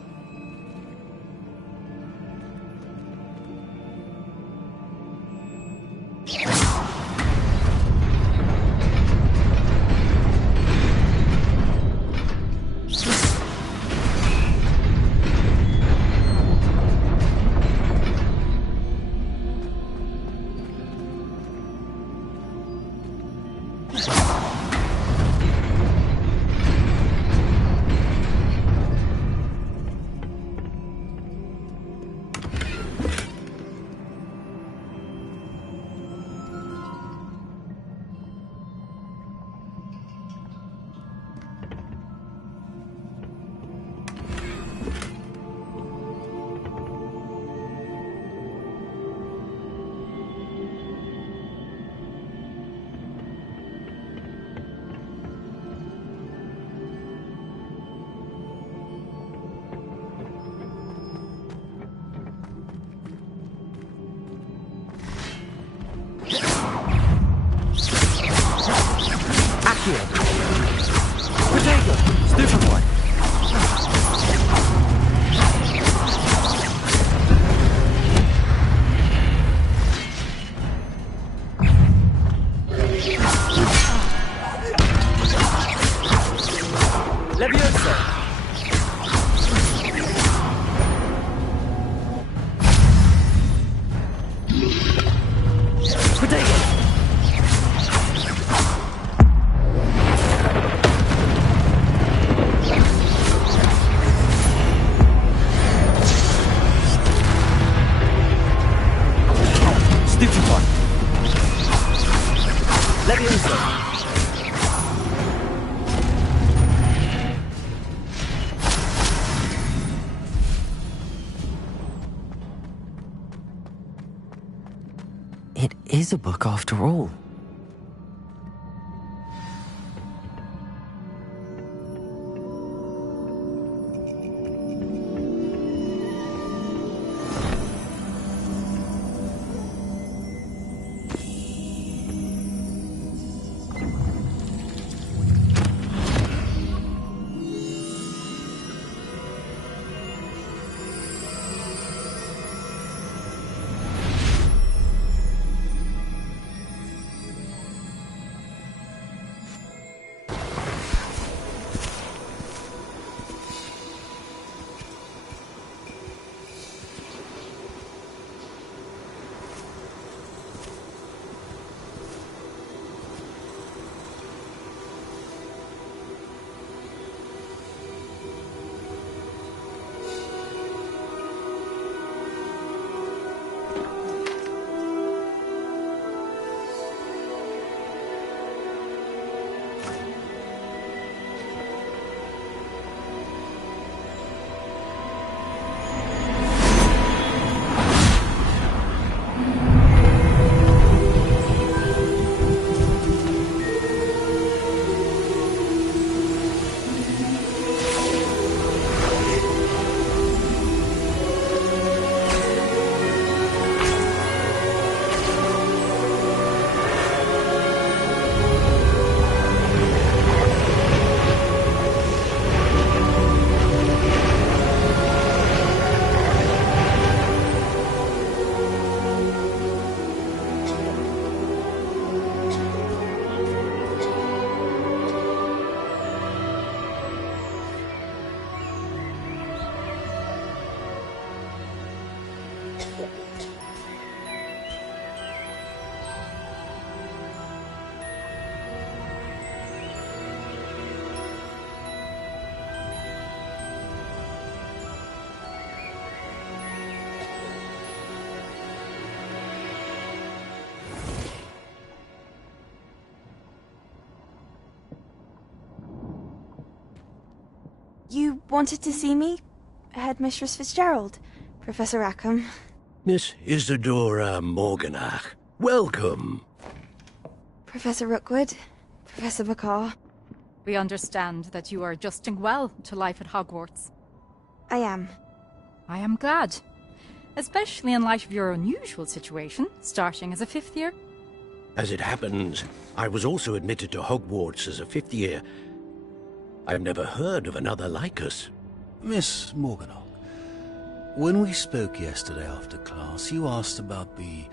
It is a book after all. You wanted to see me? Headmistress Fitzgerald, Professor Rackham. Miss Isadora Morganach, welcome. Professor Rookwood, Professor Bakar. We understand that you are adjusting well to life at Hogwarts. I am. I am glad. Especially in light of your unusual situation, starting as a 5th year. As it happens, I was also admitted to Hogwarts as a 5th year. I've never heard of another like us. Miss Morganach, when we spoke yesterday after class, you asked about the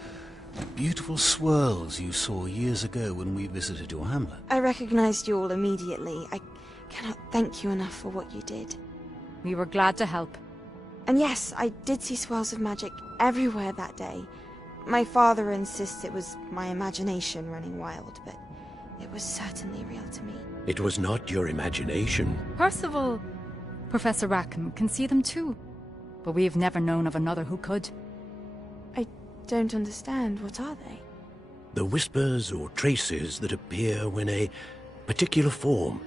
beautiful swirls you saw years ago when we visited your hamlet. I recognized you all immediately. I cannot thank you enough for what you did. We were glad to help. And yes, I did see swirls of magic everywhere that day. My father insists it was my imagination running wild, but it was certainly real to me. It was not your imagination. Percival, Professor Rackham can see them too. But we've never known of another who could. I don't understand. What are they? The whispers or traces that appear when a particular form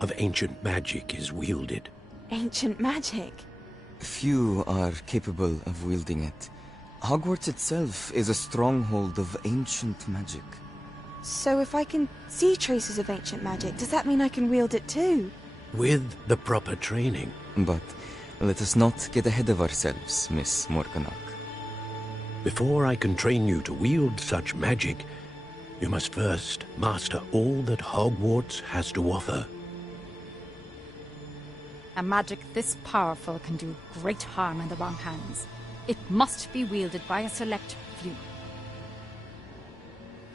of ancient magic is wielded. Ancient magic? Few are capable of wielding it. Hogwarts itself is a stronghold of ancient magic. So if I can see traces of ancient magic, does that mean I can wield it too? With the proper training. But let us not get ahead of ourselves, Miss Morganach. Before I can train you to wield such magic, you must first master all that Hogwarts has to offer. A magic this powerful can do great harm in the wrong hands. It must be wielded by a select few.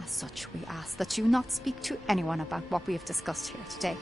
As such, we ask that you not speak to anyone about what we have discussed here today.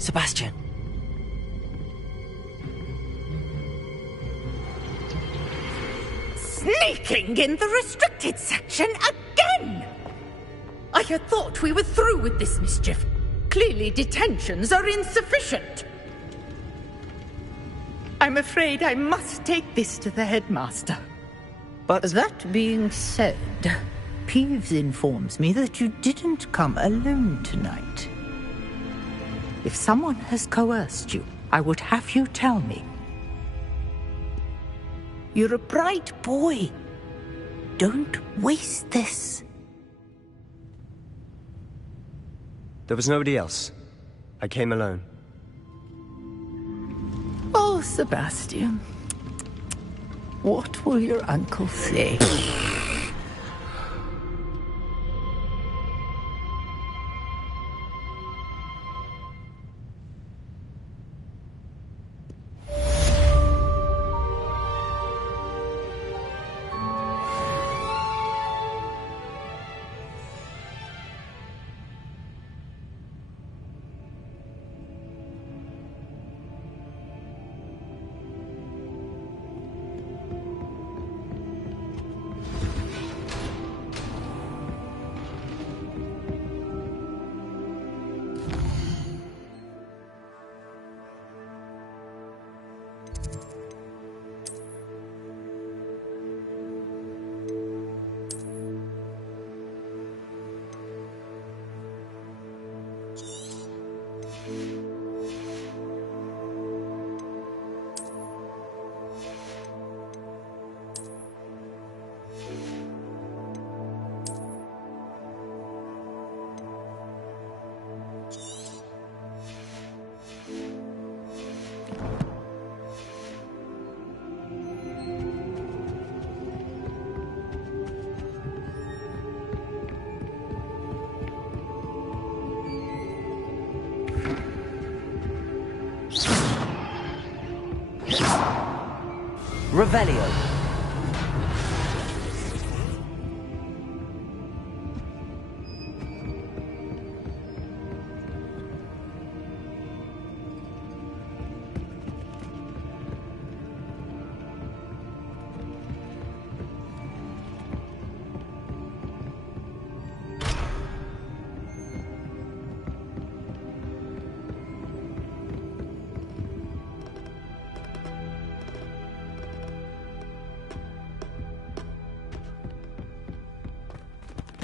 Sebastian. Sneaking in the restricted section again! I had thought we were through with this mischief. Clearly detentions are insufficient. I'm afraid I must take this to the headmaster. But that being said, Peeves informs me that you didn't come alone tonight. If someone has coerced you, I would have you tell me. You're a bright boy. Don't waste this. There was nobody else. I came alone. Oh, Sebastian. What will your uncle say? Revelio.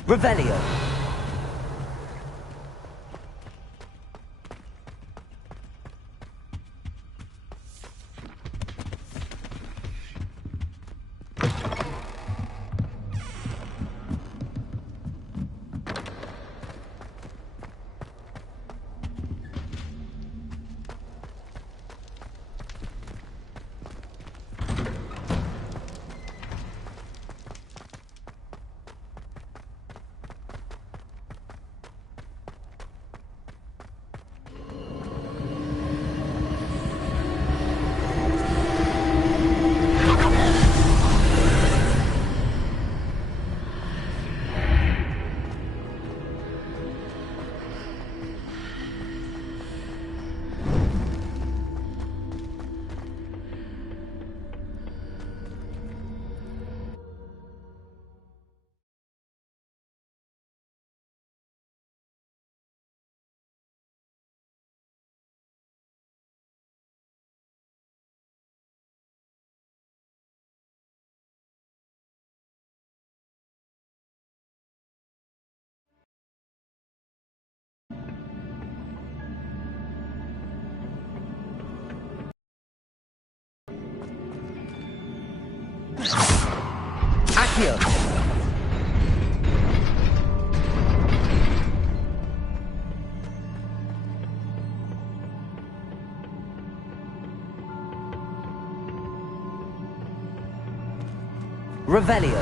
Revelio. Accio. Revelio.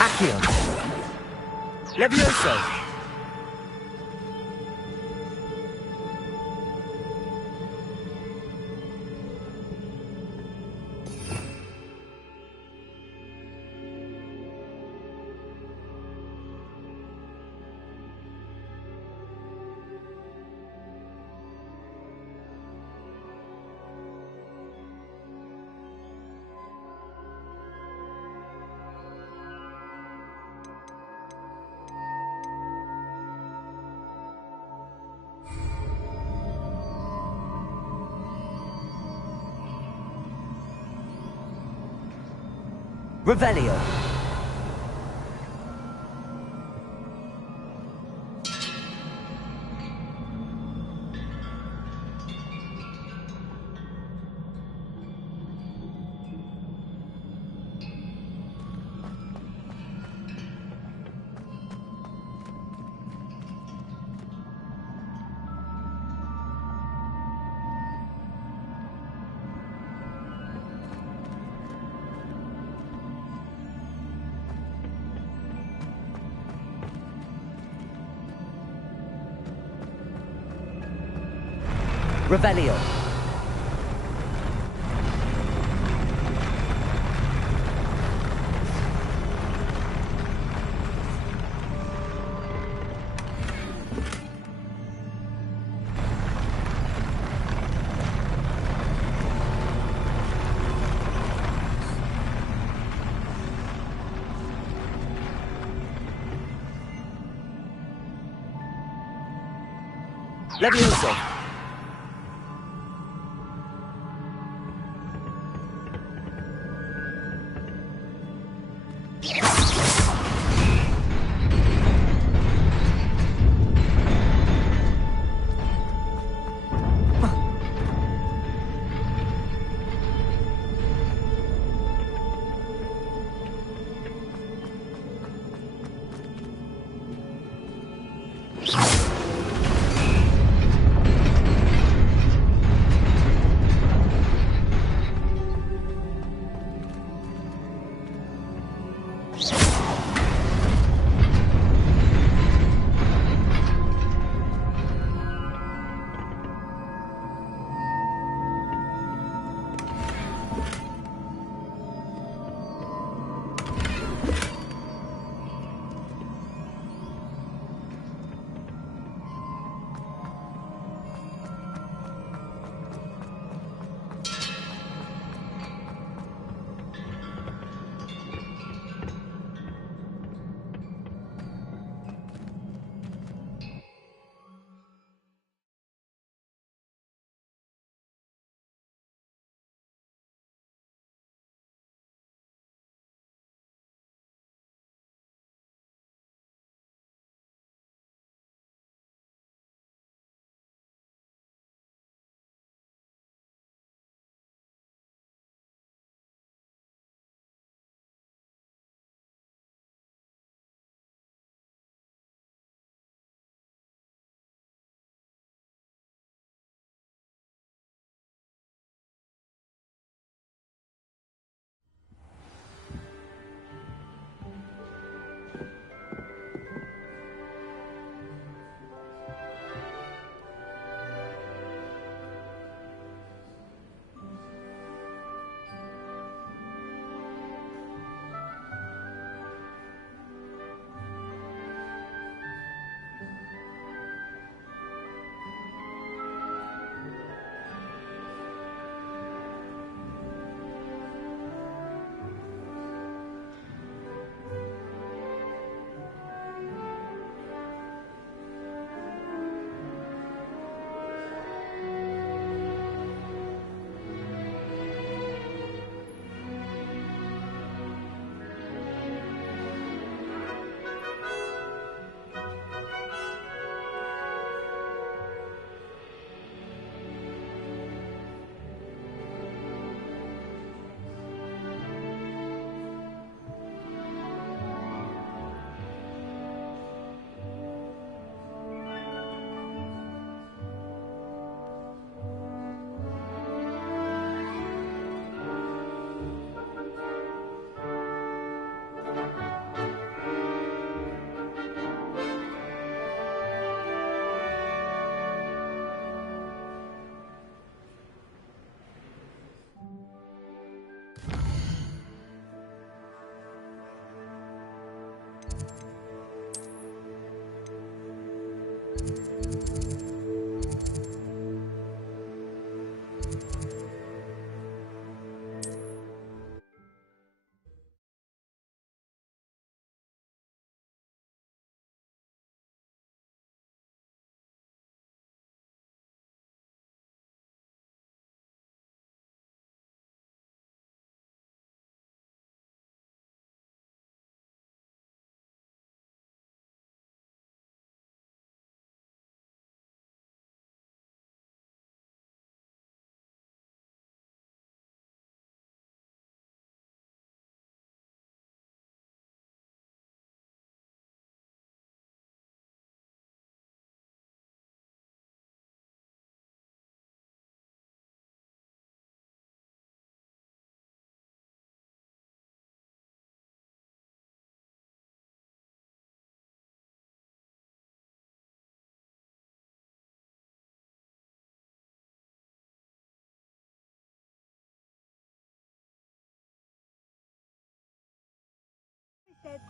Accio. Levioso. Revelio. Revelio. Levioso. Said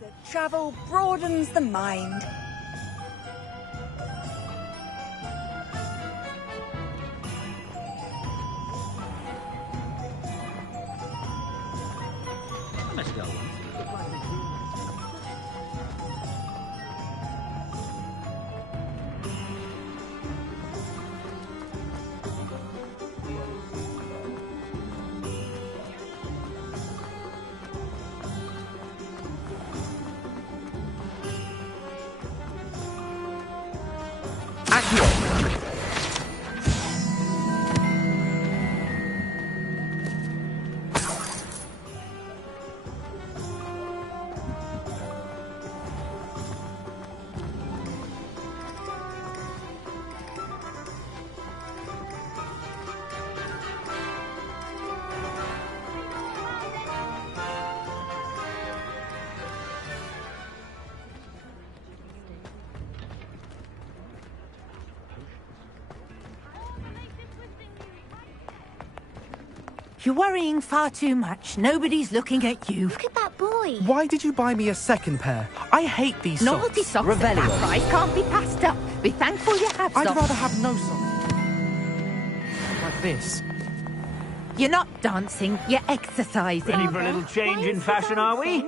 that travel broadens the mind. Let's go. You're worrying far too much. Nobody's looking at you. Look at that boy. Why did you buy me a second pair? I hate these socks. Novelty socks at that price can't be passed up. Be thankful you have I'd socks. rather have no socks. Like this. You're not dancing, you're exercising. Ready for a little change in fashion, are we?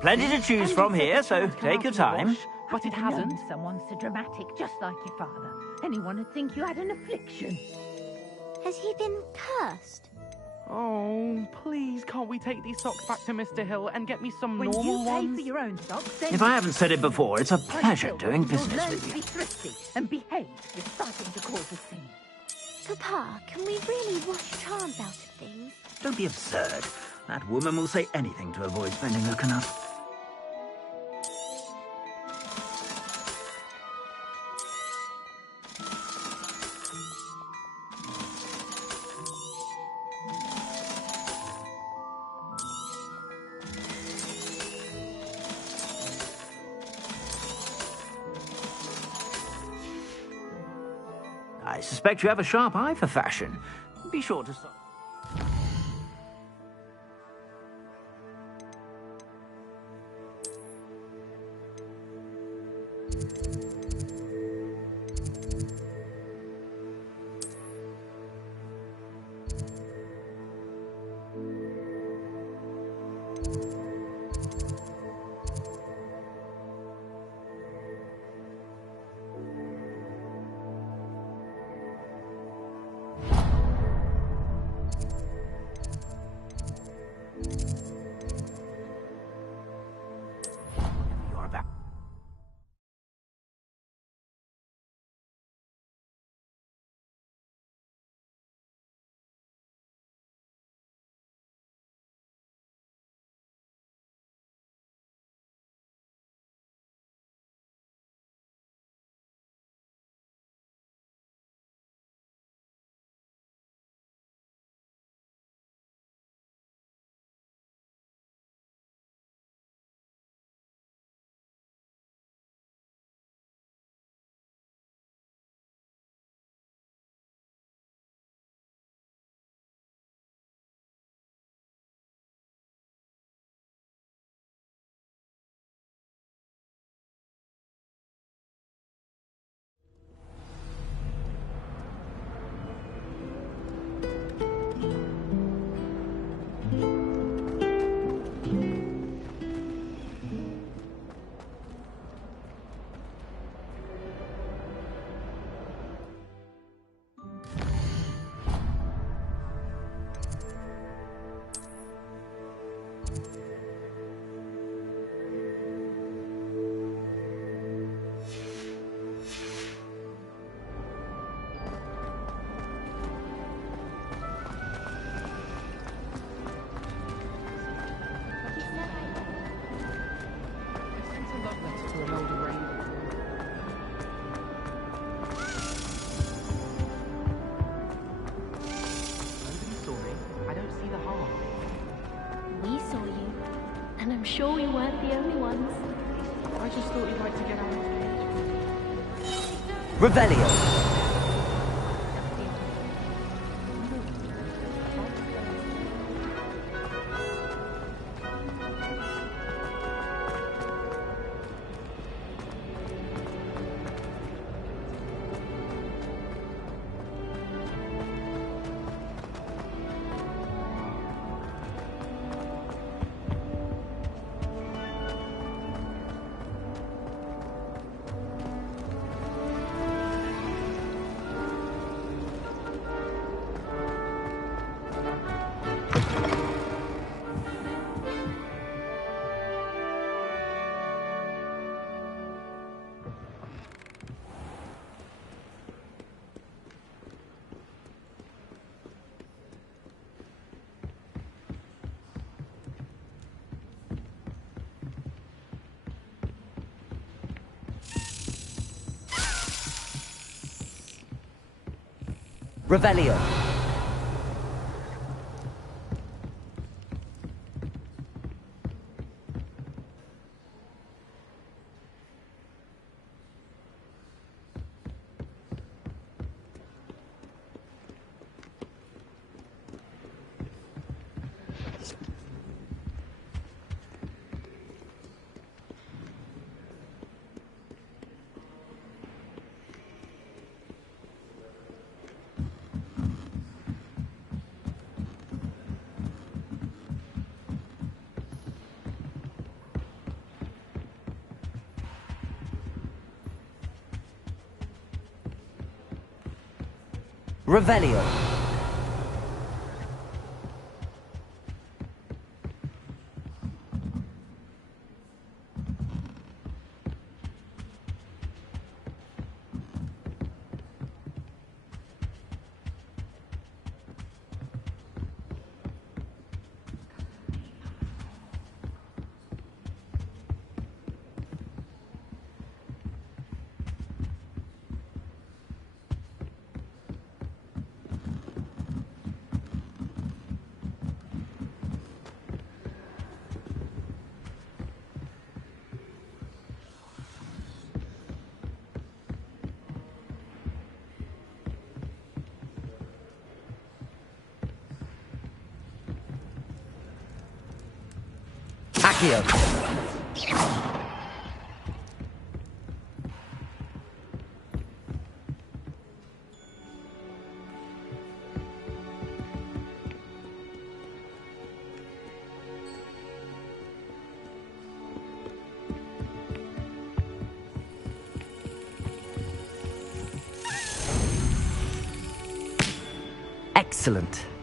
Plenty to choose from here, so take your time. But it hasn't. Someone so dramatic, just like your father. Anyone would think you had an affliction. Has he been cursed? Oh, please, can't we take these socks back to Mr. Hill and get me some When normal you pay ones? for your own socks, then If I haven't said it before, it's a pleasure doing business learn with to you. be thrifty and behave. You're starting to cause a scene. Papa, can we really wash charms out of things? Don't be absurd. That woman will say anything to avoid spending her enough. I suspect you have a sharp eye for fashion. Be sure to stop. Sure we weren't the only ones. I just thought you'd like to get out of it. Revelio. Revelio. Revelio. Accio. Excellent.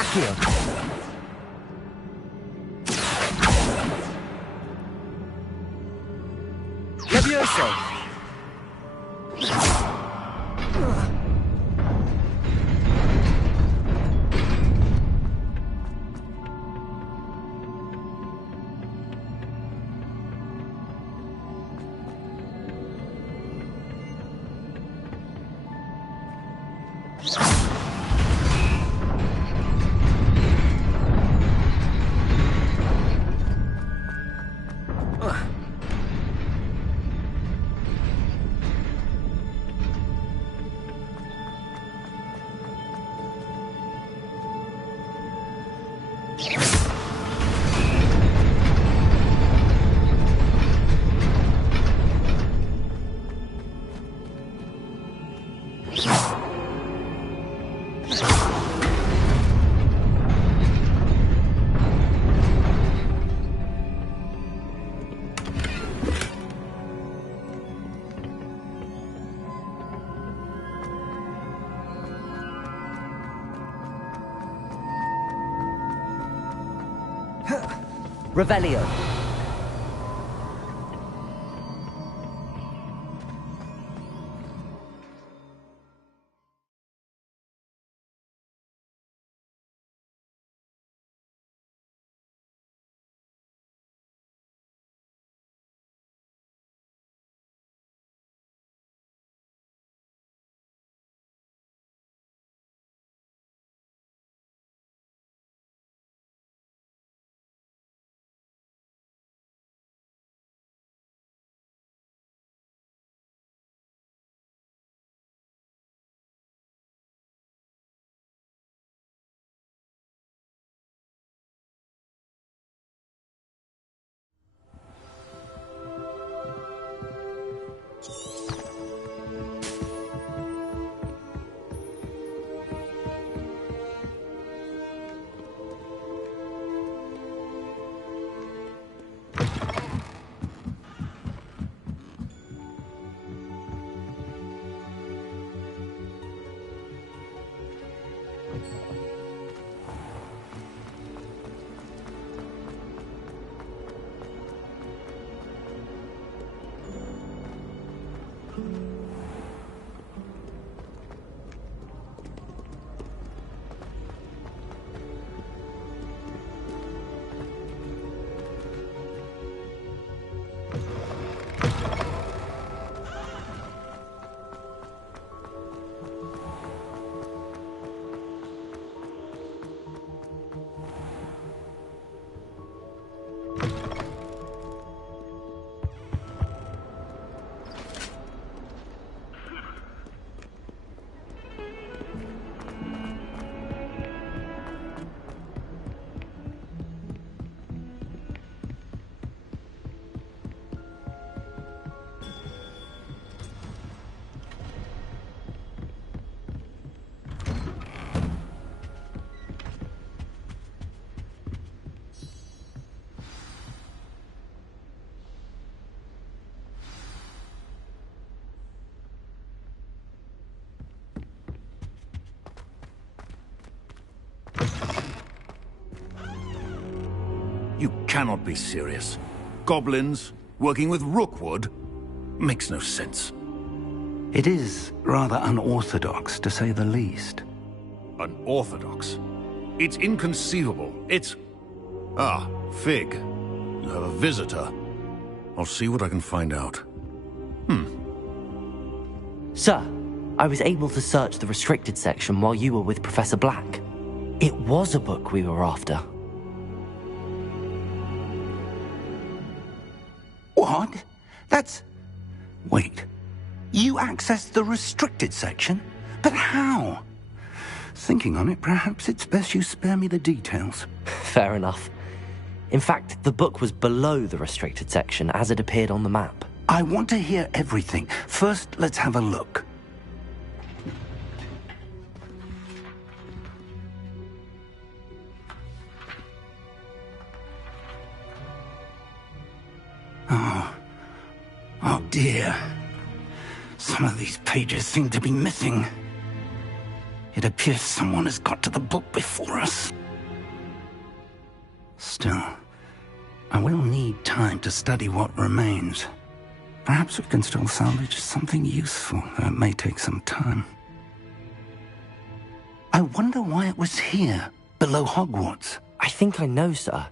Accio. Levioso. Revelio. You cannot be serious. Goblins working with Rookwood? Makes no sense. It is rather unorthodox, to say the least. Unorthodox? It's inconceivable. It's... Ah, Fig. You have a visitor. I'll see what I can find out. Sir, I was able to search the restricted section while you were with Professor Black. It was a book we were after. What? That's... Wait. You accessed the restricted section? But how? Thinking on it, perhaps it's best you spare me the details. Fair enough. In fact, the book was below the restricted section as it appeared on the map. I want to hear everything. First, let's have a look. Oh dear. Some of these pages seem to be missing. It appears someone has got to the book before us. Still, I will need time to study what remains. Perhaps we can still salvage something useful, though it may take some time. I wonder why it was here, below Hogwarts. I think I know, sir.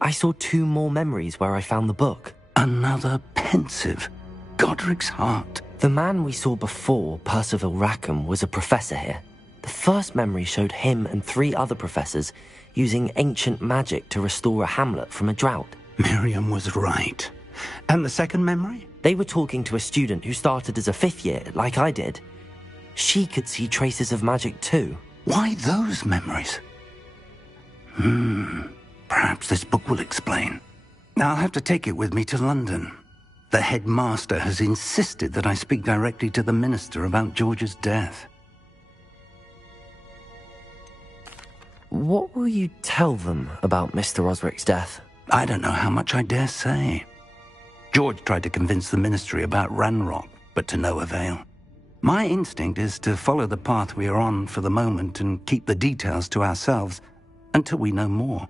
I saw 2 more memories where I found the book. Another pensive. Godric's heart. The man we saw before, Percival Rackham, was a professor here. The first memory showed him and 3 other professors using ancient magic to restore a hamlet from a drought. Miriam was right. And the second memory? They were talking to a student who started as a 5th year, like I did. She could see traces of magic too. Why those memories? Perhaps this book will explain. I'll have to take it with me to London. The headmaster has insisted that I speak directly to the minister about George's death. What will you tell them about Mr. Osric's death? I don't know how much I dare say. George tried to convince the ministry about Ranrock, but to no avail. My instinct is to follow the path we are on for the moment and keep the details to ourselves until we know more.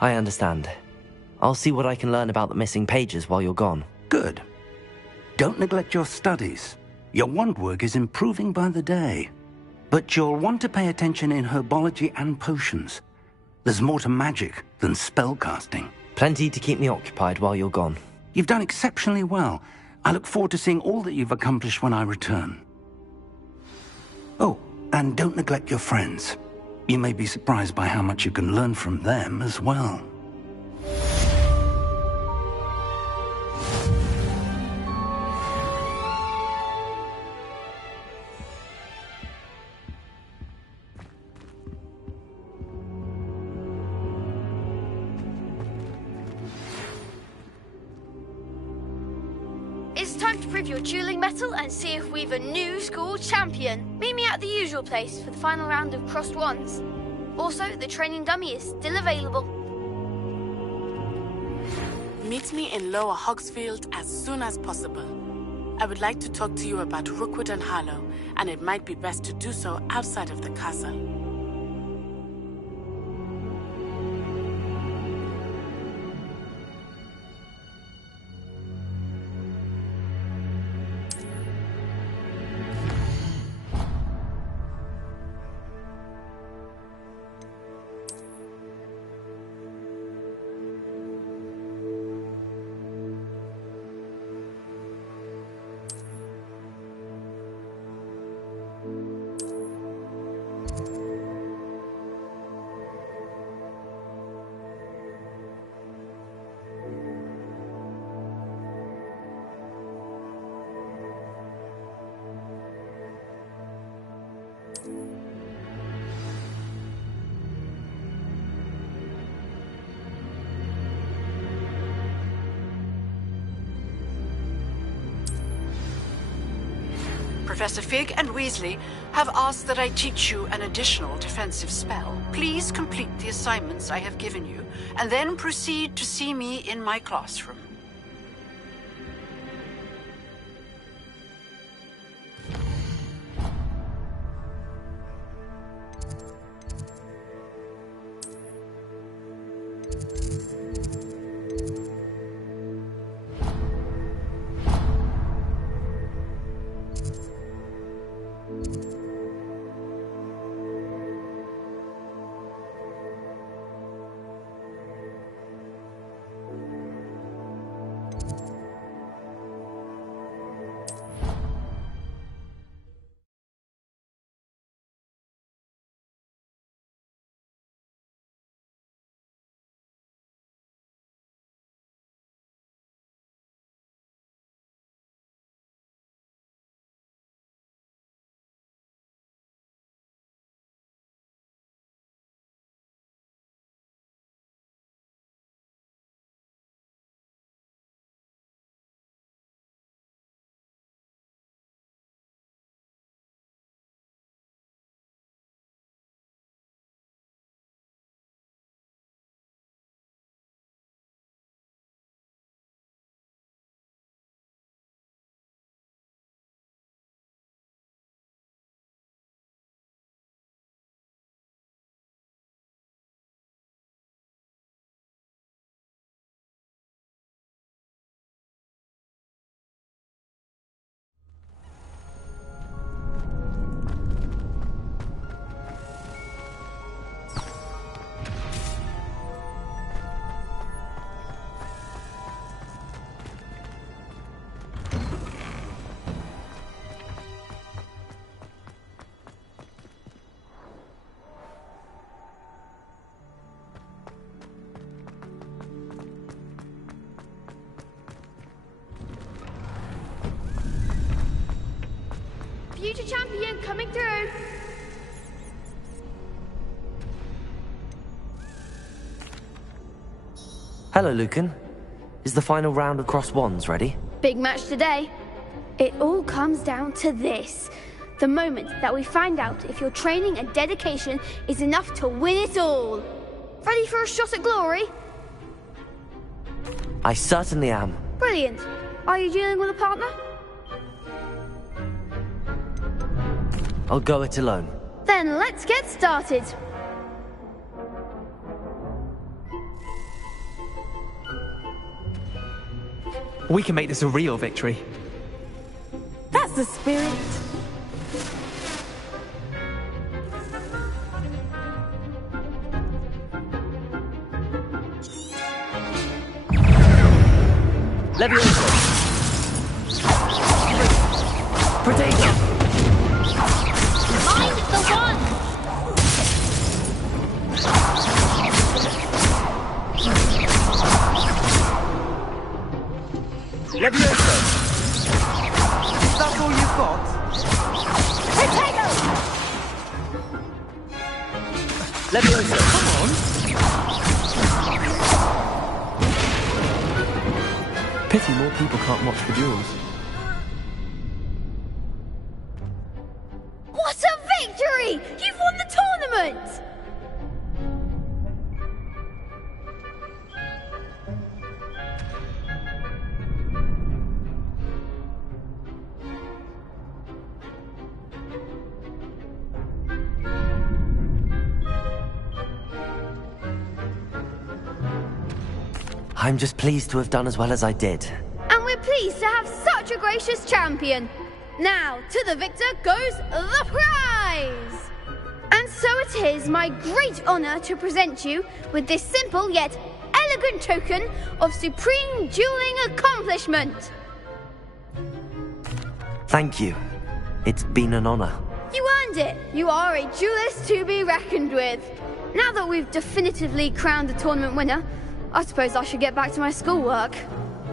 I understand. I'll see what I can learn about the missing pages while you're gone. Good. Don't neglect your studies. Your wand work is improving by the day. But you'll want to pay attention in herbology and potions. There's more to magic than spellcasting. Plenty to keep me occupied while you're gone. You've done exceptionally well. I look forward to seeing all that you've accomplished when I return. Oh, and don't neglect your friends. You may be surprised by how much you can learn from them as well. It's time to prove your dueling mettle and see if we've a new school champion. Meet me at the usual place for the final round of crossed wands. Also, the training dummy is still available. Meet me in Lower Hogsfield as soon as possible. I would like to talk to you about Rookwood and Harlow, and it might be best to do so outside of the castle. Professor Fig and Weasley have asked that I teach you an additional defensive spell. Please complete the assignments I have given you, and then proceed to see me in my classroom. Future champion coming through. Hello, Lucan. Is the final round of Cross Wands ready? Big match today. It all comes down to this. The moment that we find out if your training and dedication is enough to win it all. Ready for a shot at glory? I certainly am. Brilliant. Are you dealing with a partner? I'll go it alone. Then let's get started. We can make this a real victory. That's the spirit. Leviosa! Potato! Mind the one! Leviosa! Is that all you've got? Potato! Leviosa, come on! Pity more people can't watch the duels. What a victory! You've won the tournament! I'm just pleased to have done as well as I did. And we're pleased to have such a gracious champion. Now, to the victor goes the prize! And so it is my great honor to present you with this simple yet elegant token of supreme dueling accomplishment. Thank you. It's been an honor. You earned it. You are a duelist to be reckoned with. Now that we've definitively crowned the tournament winner, I suppose I should get back to my schoolwork.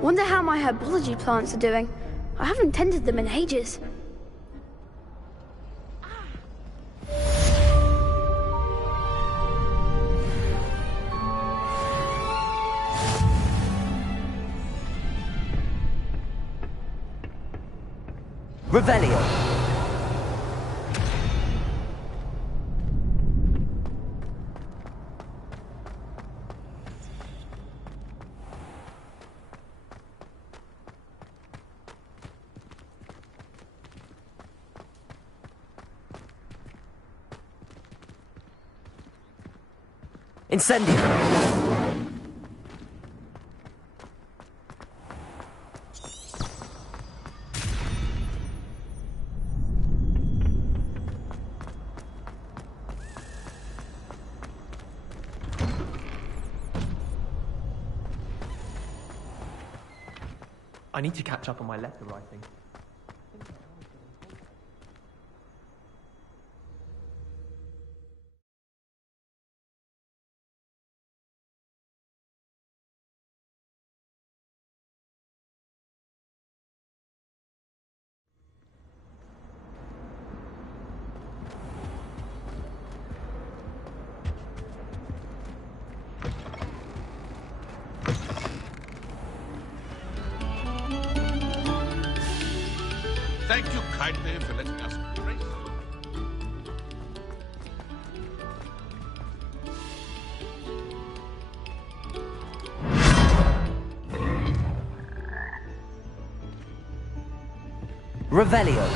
Wonder how my herbology plants are doing. I haven't tended them in ages. Revelio. Incendio! I need to catch up on my letter writing. Thank you kindly for letting us trace. Revelio.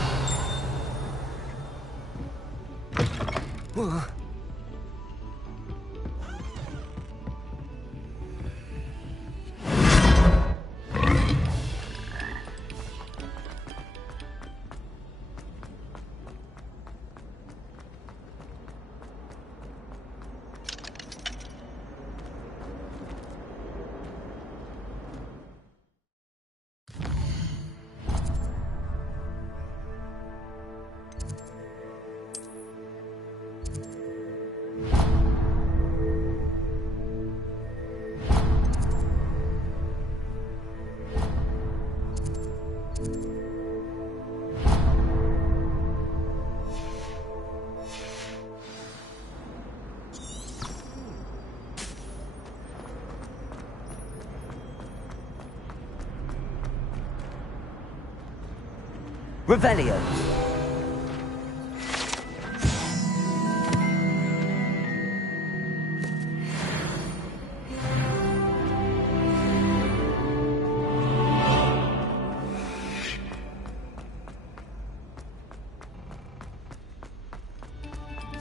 Revelio.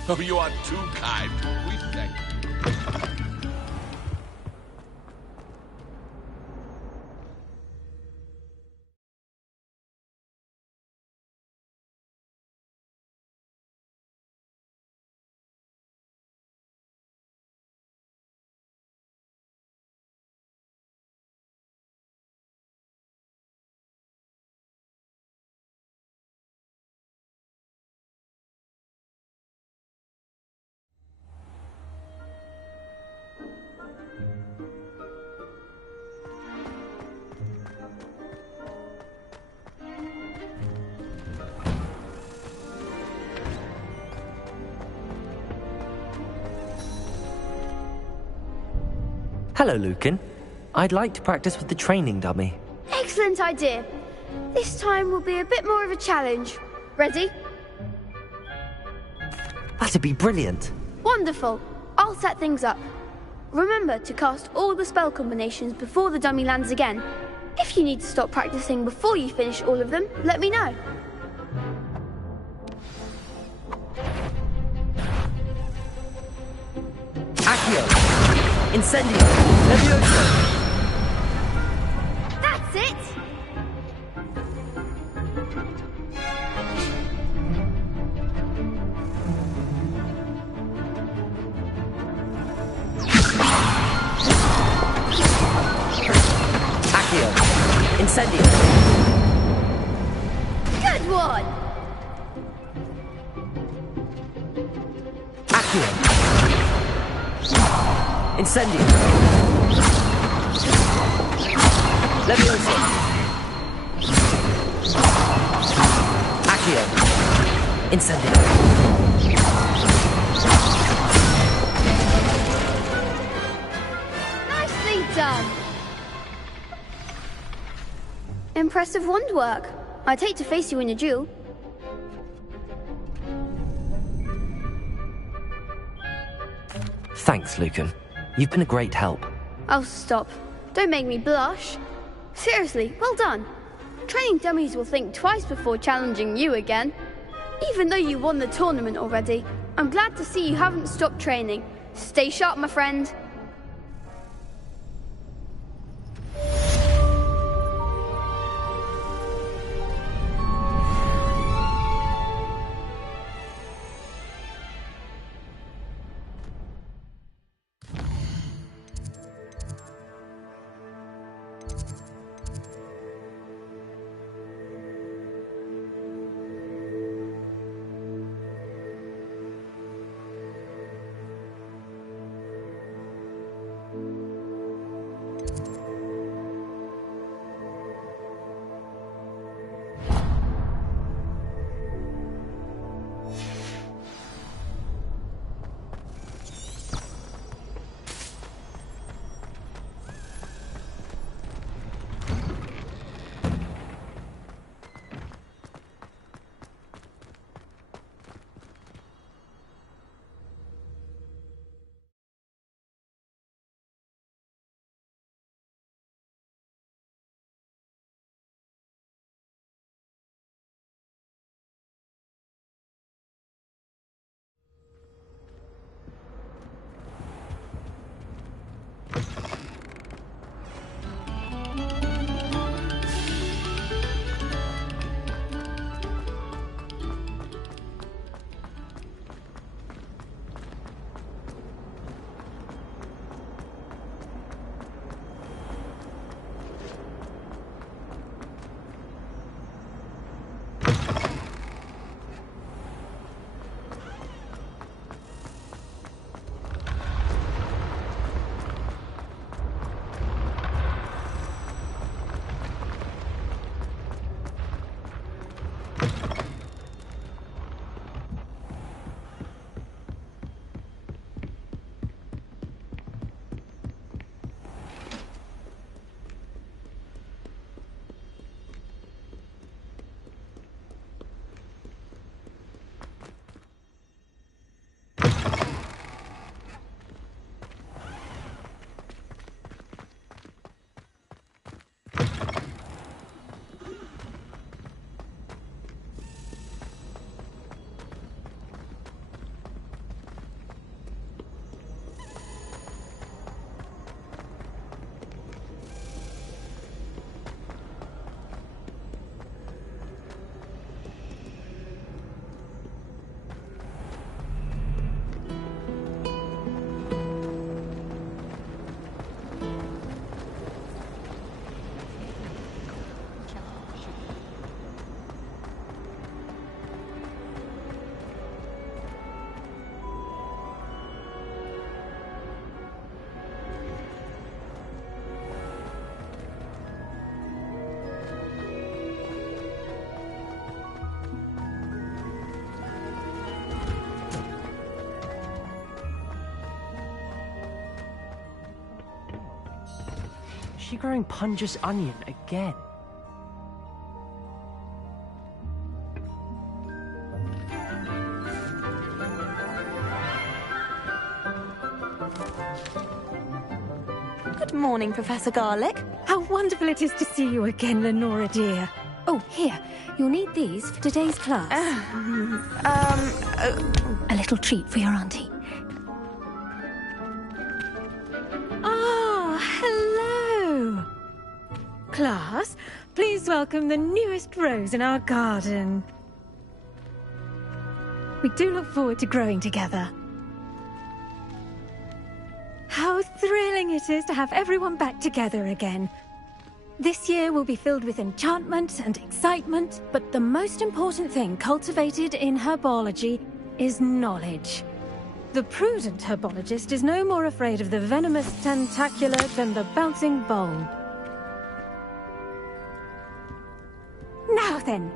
Oh, you are too kind. We thank you. Hello, Lucan. I'd like to practice with the training dummy. Excellent idea. This time will be a bit more of a challenge. Ready? That'd be brilliant. Wonderful. I'll set things up. Remember to cast all the spell combinations before the dummy lands again. If you need to stop practicing before you finish all of them, let me know. Accio! Incendio! Levioso! That's it! Accio! Incendio! Good one! Accio! Incendio! Levioso! Accio! Incendio! Nicely done! Impressive wand work. I'd hate to face you in a duel. Thanks, Lucan. You've been a great help. Oh, stop. Don't make me blush. Seriously, well done. Training dummies will think twice before challenging you again. Even though you won the tournament already, I'm glad to see you haven't stopped training. Stay sharp, my friend. She growing Punja's onion again. Good morning, Professor Garlic. How wonderful it is to see you again, Lenora dear. Oh, here. You'll need these for today's class. A little treat for your auntie. Ah, hello. Class, please welcome the newest rose in our garden. We do look forward to growing together. How thrilling it is to have everyone back together again. This year will be filled with enchantment and excitement, but the most important thing cultivated in herbology is knowledge. The prudent herbologist is no more afraid of the venomous tentacula than the bouncing bulb. Now then,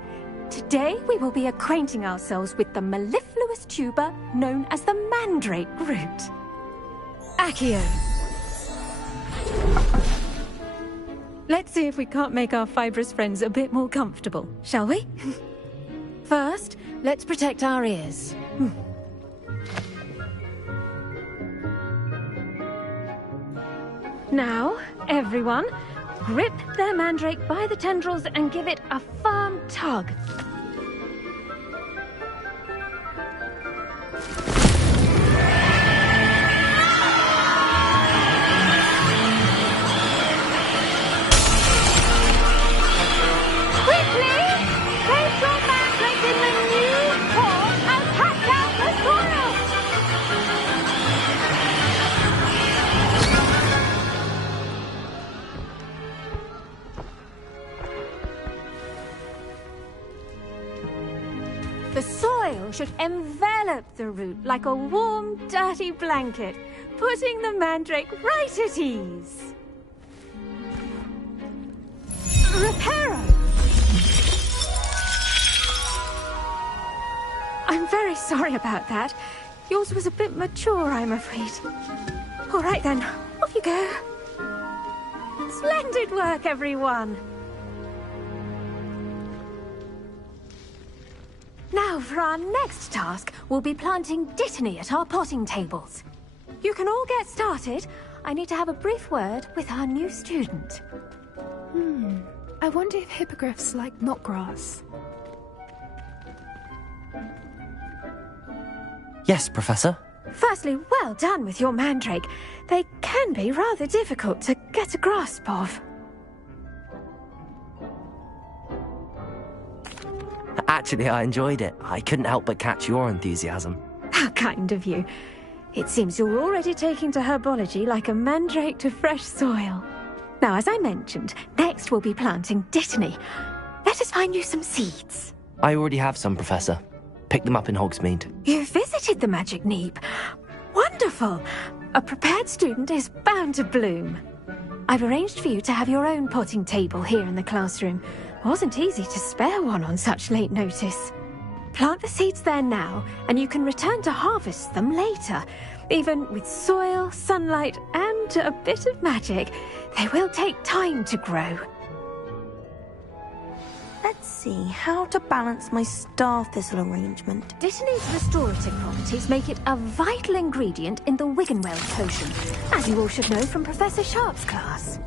today we will be acquainting ourselves with the mellifluous tuber known as the mandrake root. Accio. Let's see if we can't make our fibrous friends a bit more comfortable, shall we? First, let's protect our ears. Now, everyone, grip their mandrake by the tendrils and give it a firm tug. soil should envelop the root like a warm, dirty blanket, putting the mandrake right at ease. Reparo! I'm very sorry about that. Yours was a bit mature, I'm afraid. All right then, off you go. Splendid work, everyone. Now, for our next task, we'll be planting dittany at our potting tables. You can all get started. I need to have a brief word with our new student. I wonder if hippogriffs like knotgrass. Yes, Professor. Firstly, well done with your mandrake. They can be rather difficult to get a grasp of. Actually, I enjoyed it. I couldn't help but catch your enthusiasm. How kind of you. It seems you're already taking to herbology like a mandrake to fresh soil. Now, as I mentioned, next we'll be planting dittany. Let us find you some seeds. I already have some, Professor. Picked them up in Hogsmeade. You visited the Magic Neep. Wonderful! A prepared student is bound to bloom. I've arranged for you to have your own potting table here in the classroom. Wasn't easy to spare one on such late notice. Plant the seeds there now, and you can return to harvest them later. Even with soil, sunlight, and a bit of magic, they will take time to grow. Let's see how to balance my star thistle arrangement. Dittany's restorative properties make it a vital ingredient in the Wiggenweld potion, as you all should know from Professor Sharp's class.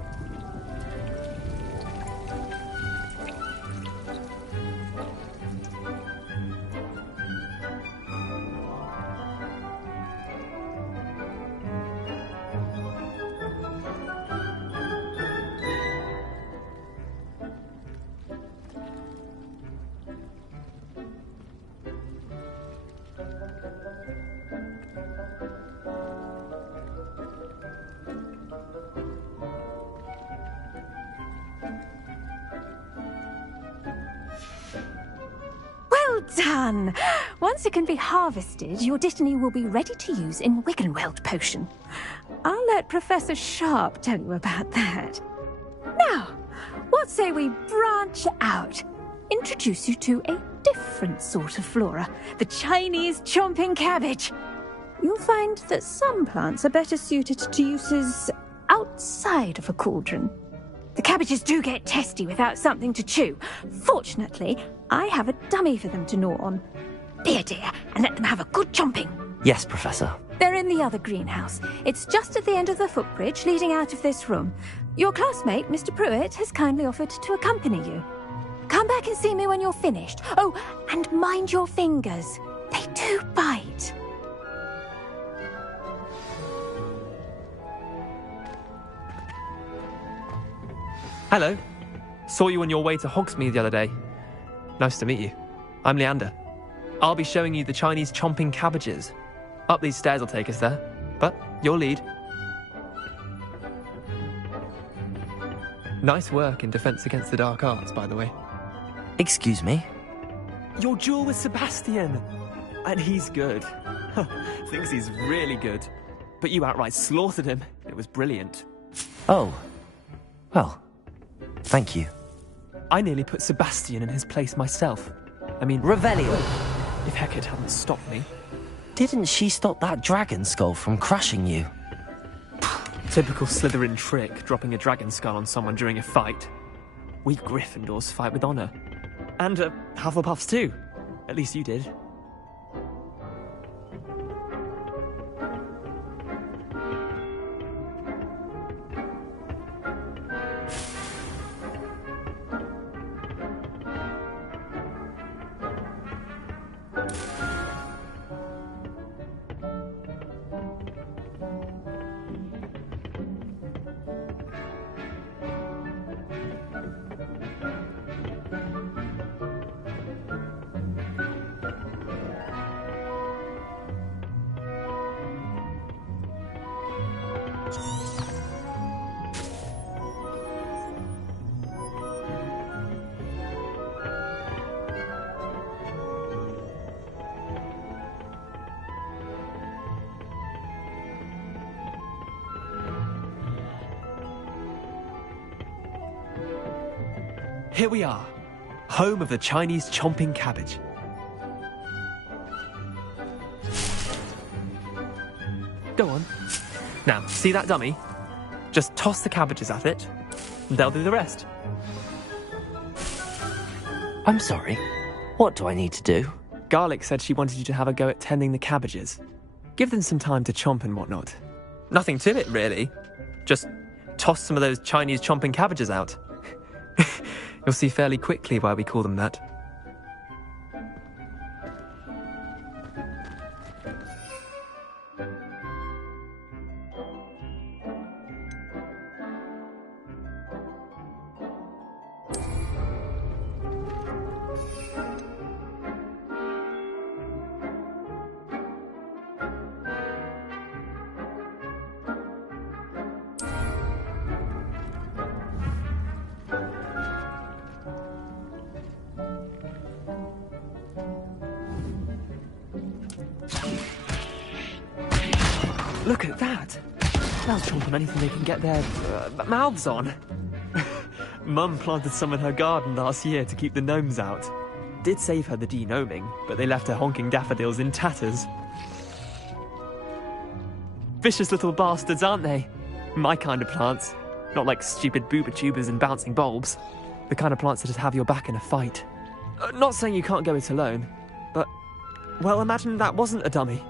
Done! Once it can be harvested, your dittany will be ready to use in Wiggenweld potion. I'll let Professor Sharp tell you about that. Now, what say we branch out? Introduce you to a different sort of flora, the Chinese chomping cabbage. You'll find that some plants are better suited to uses outside of a cauldron. The cabbages do get testy without something to chew. Fortunately, I have a dummy for them to gnaw on. Be a dear and let them have a good chomping. Yes, Professor. They're in the other greenhouse. It's just at the end of the footbridge leading out of this room. Your classmate, Mr. Pruitt, has kindly offered to accompany you. Come back and see me when you're finished. Oh, and mind your fingers. They do bite. Hello. Saw you on your way to Hogsmeade the other day. Nice to meet you. I'm Leander. I'll be showing you the Chinese chomping cabbages. Up these stairs will take us there, but your lead. Nice work in Defense Against the Dark Arts, by the way. Excuse me? Your duel with Sebastian. And he's good. Thinks he's really good. But you outright slaughtered him. It was brilliant. Oh. Well, thank you. I nearly put Sebastian in his place myself. I mean... Revelio! If Hecate hadn't stopped me. Didn't she stop that dragon skull from crushing you? Typical Slytherin trick, dropping a dragon skull on someone during a fight. We Gryffindors fight with honor. And Hufflepuffs too. At least you did. Here we are, home of the Chinese chomping cabbage. Go on. Now, see that dummy? Just toss the cabbages at it, and they'll do the rest. I'm sorry. What do I need to do? Garlic said she wanted you to have a go at tending the cabbages. Give them some time to chomp and whatnot. Nothing to it, really. Just toss some of those Chinese chomping cabbages out. You'll see fairly quickly why we call them that. Look at that! They'll chomp on anything they can get their mouths on. Mum planted some in her garden last year to keep the gnomes out. Did save her the de-gnoming, but they left her honking daffodils in tatters. Vicious little bastards, aren't they? My kind of plants. Not like stupid booba tubers and bouncing bulbs. The kind of plants that just have your back in a fight. Not saying you can't go it alone, but, well, imagine that wasn't a dummy.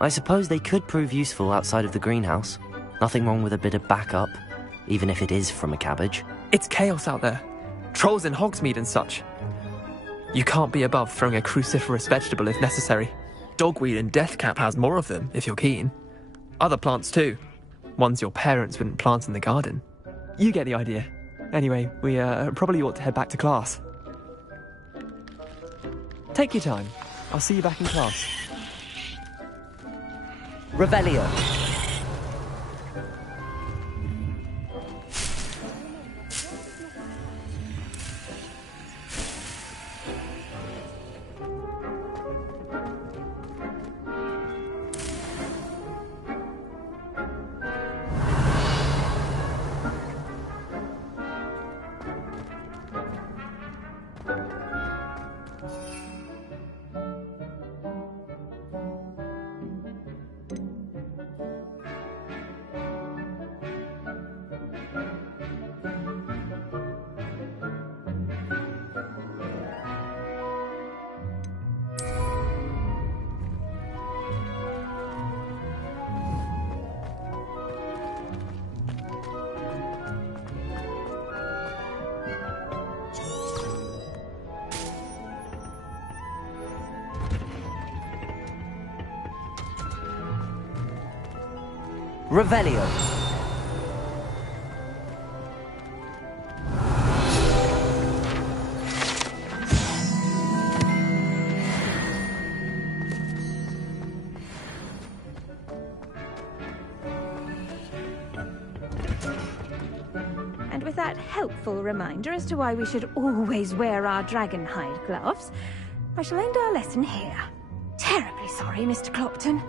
I suppose they could prove useful outside of the greenhouse. Nothing wrong with a bit of backup, even if it is from a cabbage. It's chaos out there. Trolls in Hogsmeade and such. You can't be above throwing a cruciferous vegetable if necessary. Dogweed and deathcap has more of them, if you're keen. Other plants too. Ones your parents wouldn't plant in the garden. You get the idea. Anyway, we probably ought to head back to class. Take your time. I'll see you back in class. Revelio. Revelio. And with that helpful reminder as to why we should always wear our dragon hide gloves, I shall end our lesson here. Terribly sorry, Mr. Clopton.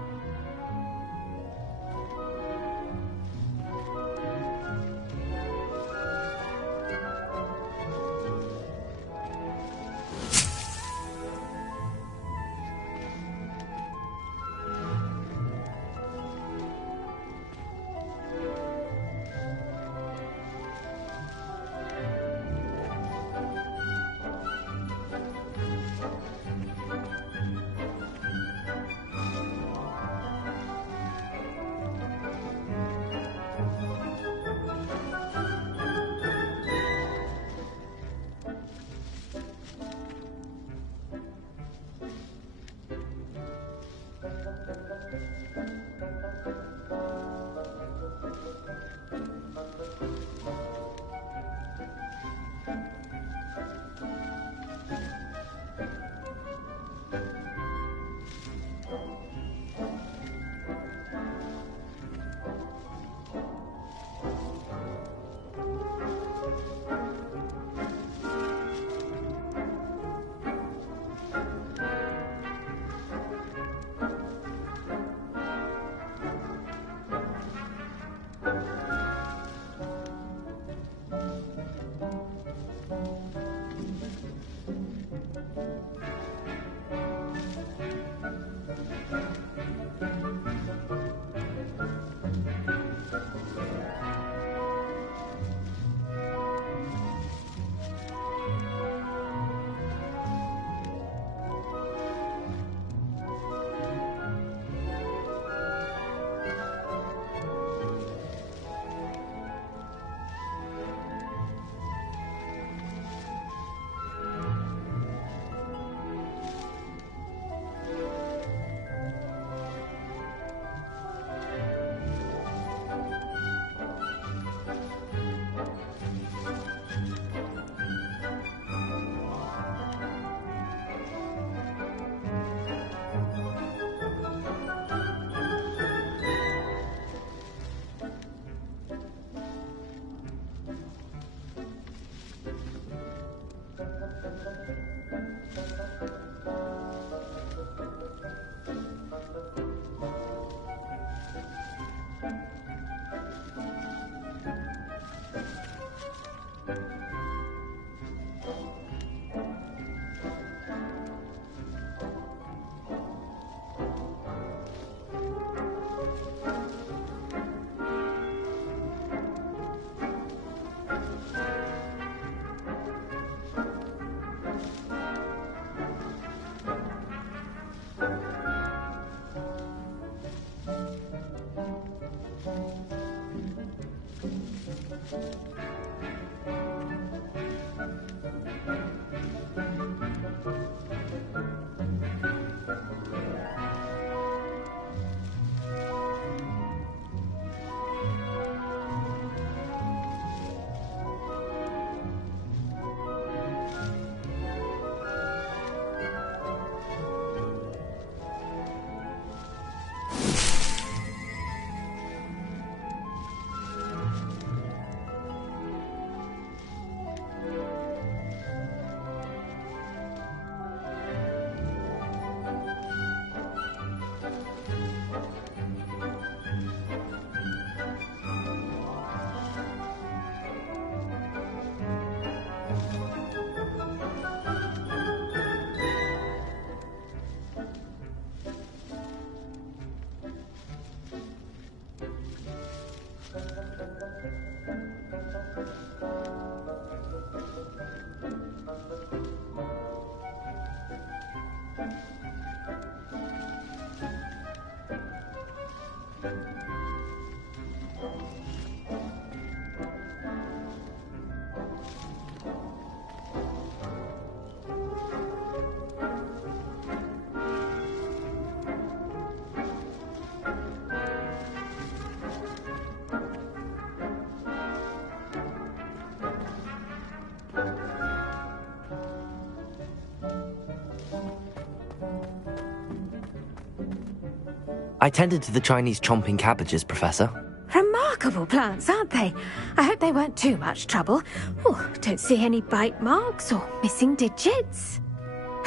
I tended to the Chinese chomping cabbages, Professor. Remarkable plants, aren't they? I hope they weren't too much trouble. Oh, don't see any bite marks or missing digits.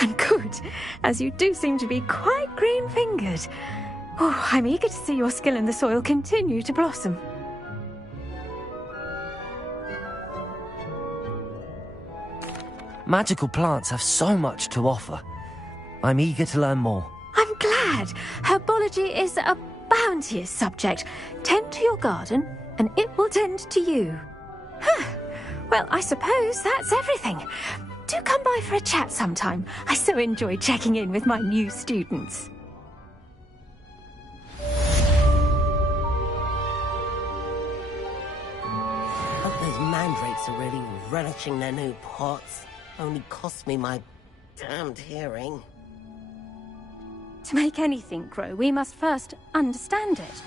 And good, as you do seem to be quite green-fingered. Oh, I'm eager to see your skill in the soil continue to blossom. Magical plants have so much to offer. I'm eager to learn more. I'm glad. Herbology is a bounteous subject. Tend to your garden, and it will tend to you. Well, I suppose that's everything. Do come by for a chat sometime. I so enjoy checking in with my new students. Hope those mandrakes are really relishing their new pots. Only cost me my damned hearing. To make anything grow, we must first understand it.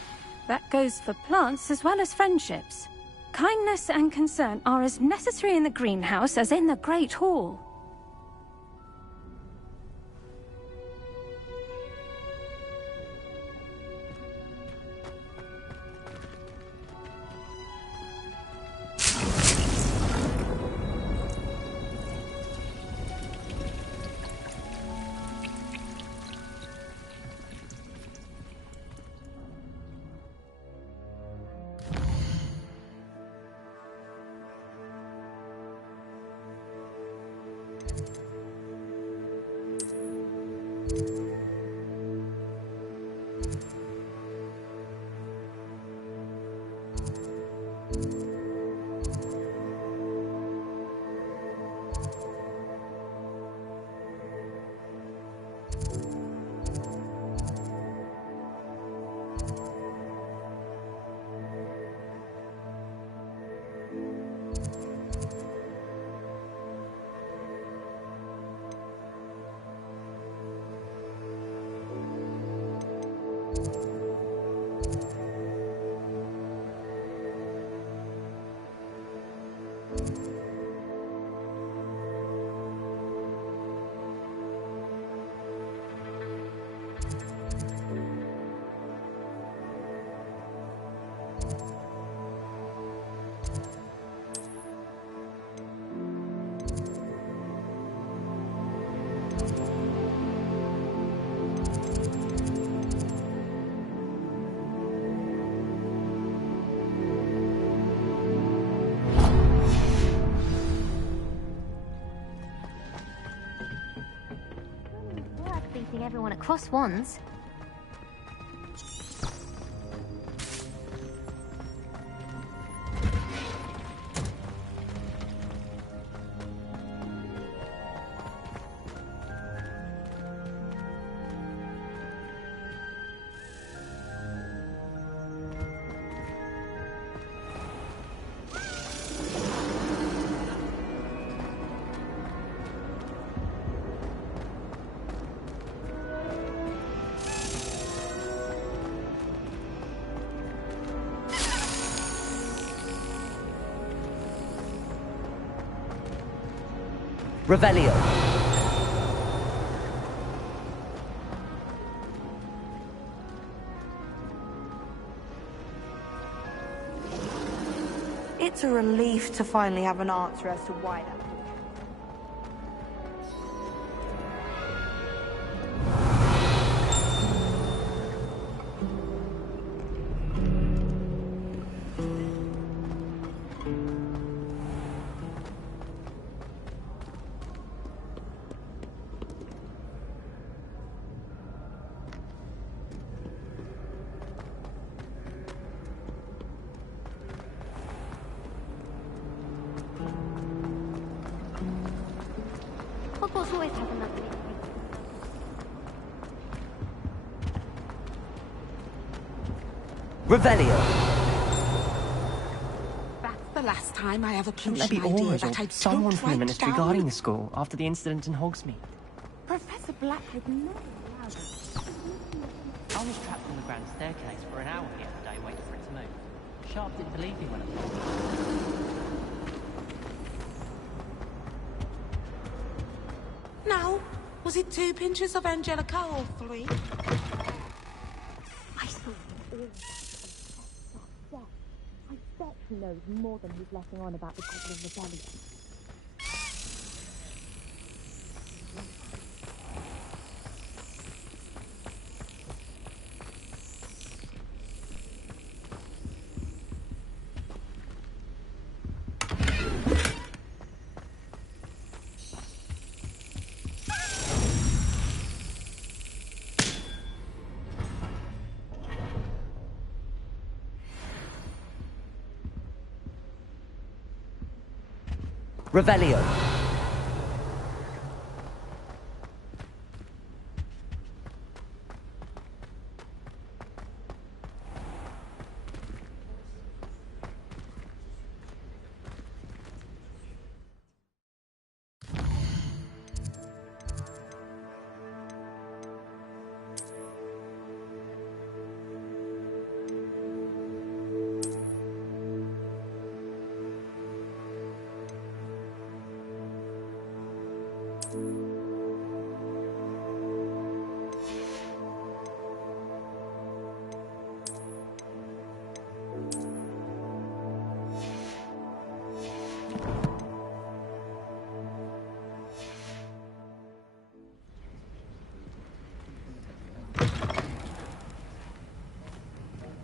That goes for plants as well as friendships. Kindness and concern are as necessary in the greenhouse as in the Great Hall. Everyone across once. Revelio. It's a relief to finally have an answer as to why that. Hogwarts always have a lovely. Revelio. That's the last time I have a Shouldn't potion there be idea orders that or I someone don't from the write ministry down? guarding the school after the incident in Hogsmeade? Professor Black would never allow this. I was trapped on the grand staircase for an hour the other day waiting for it to move. Sharp didn't believe me when I told him. No. Was it 2 pinches of Angelica or 3? I saw him all. I bet he knows more than he's letting on about the Goblin Rebellion. Revelio.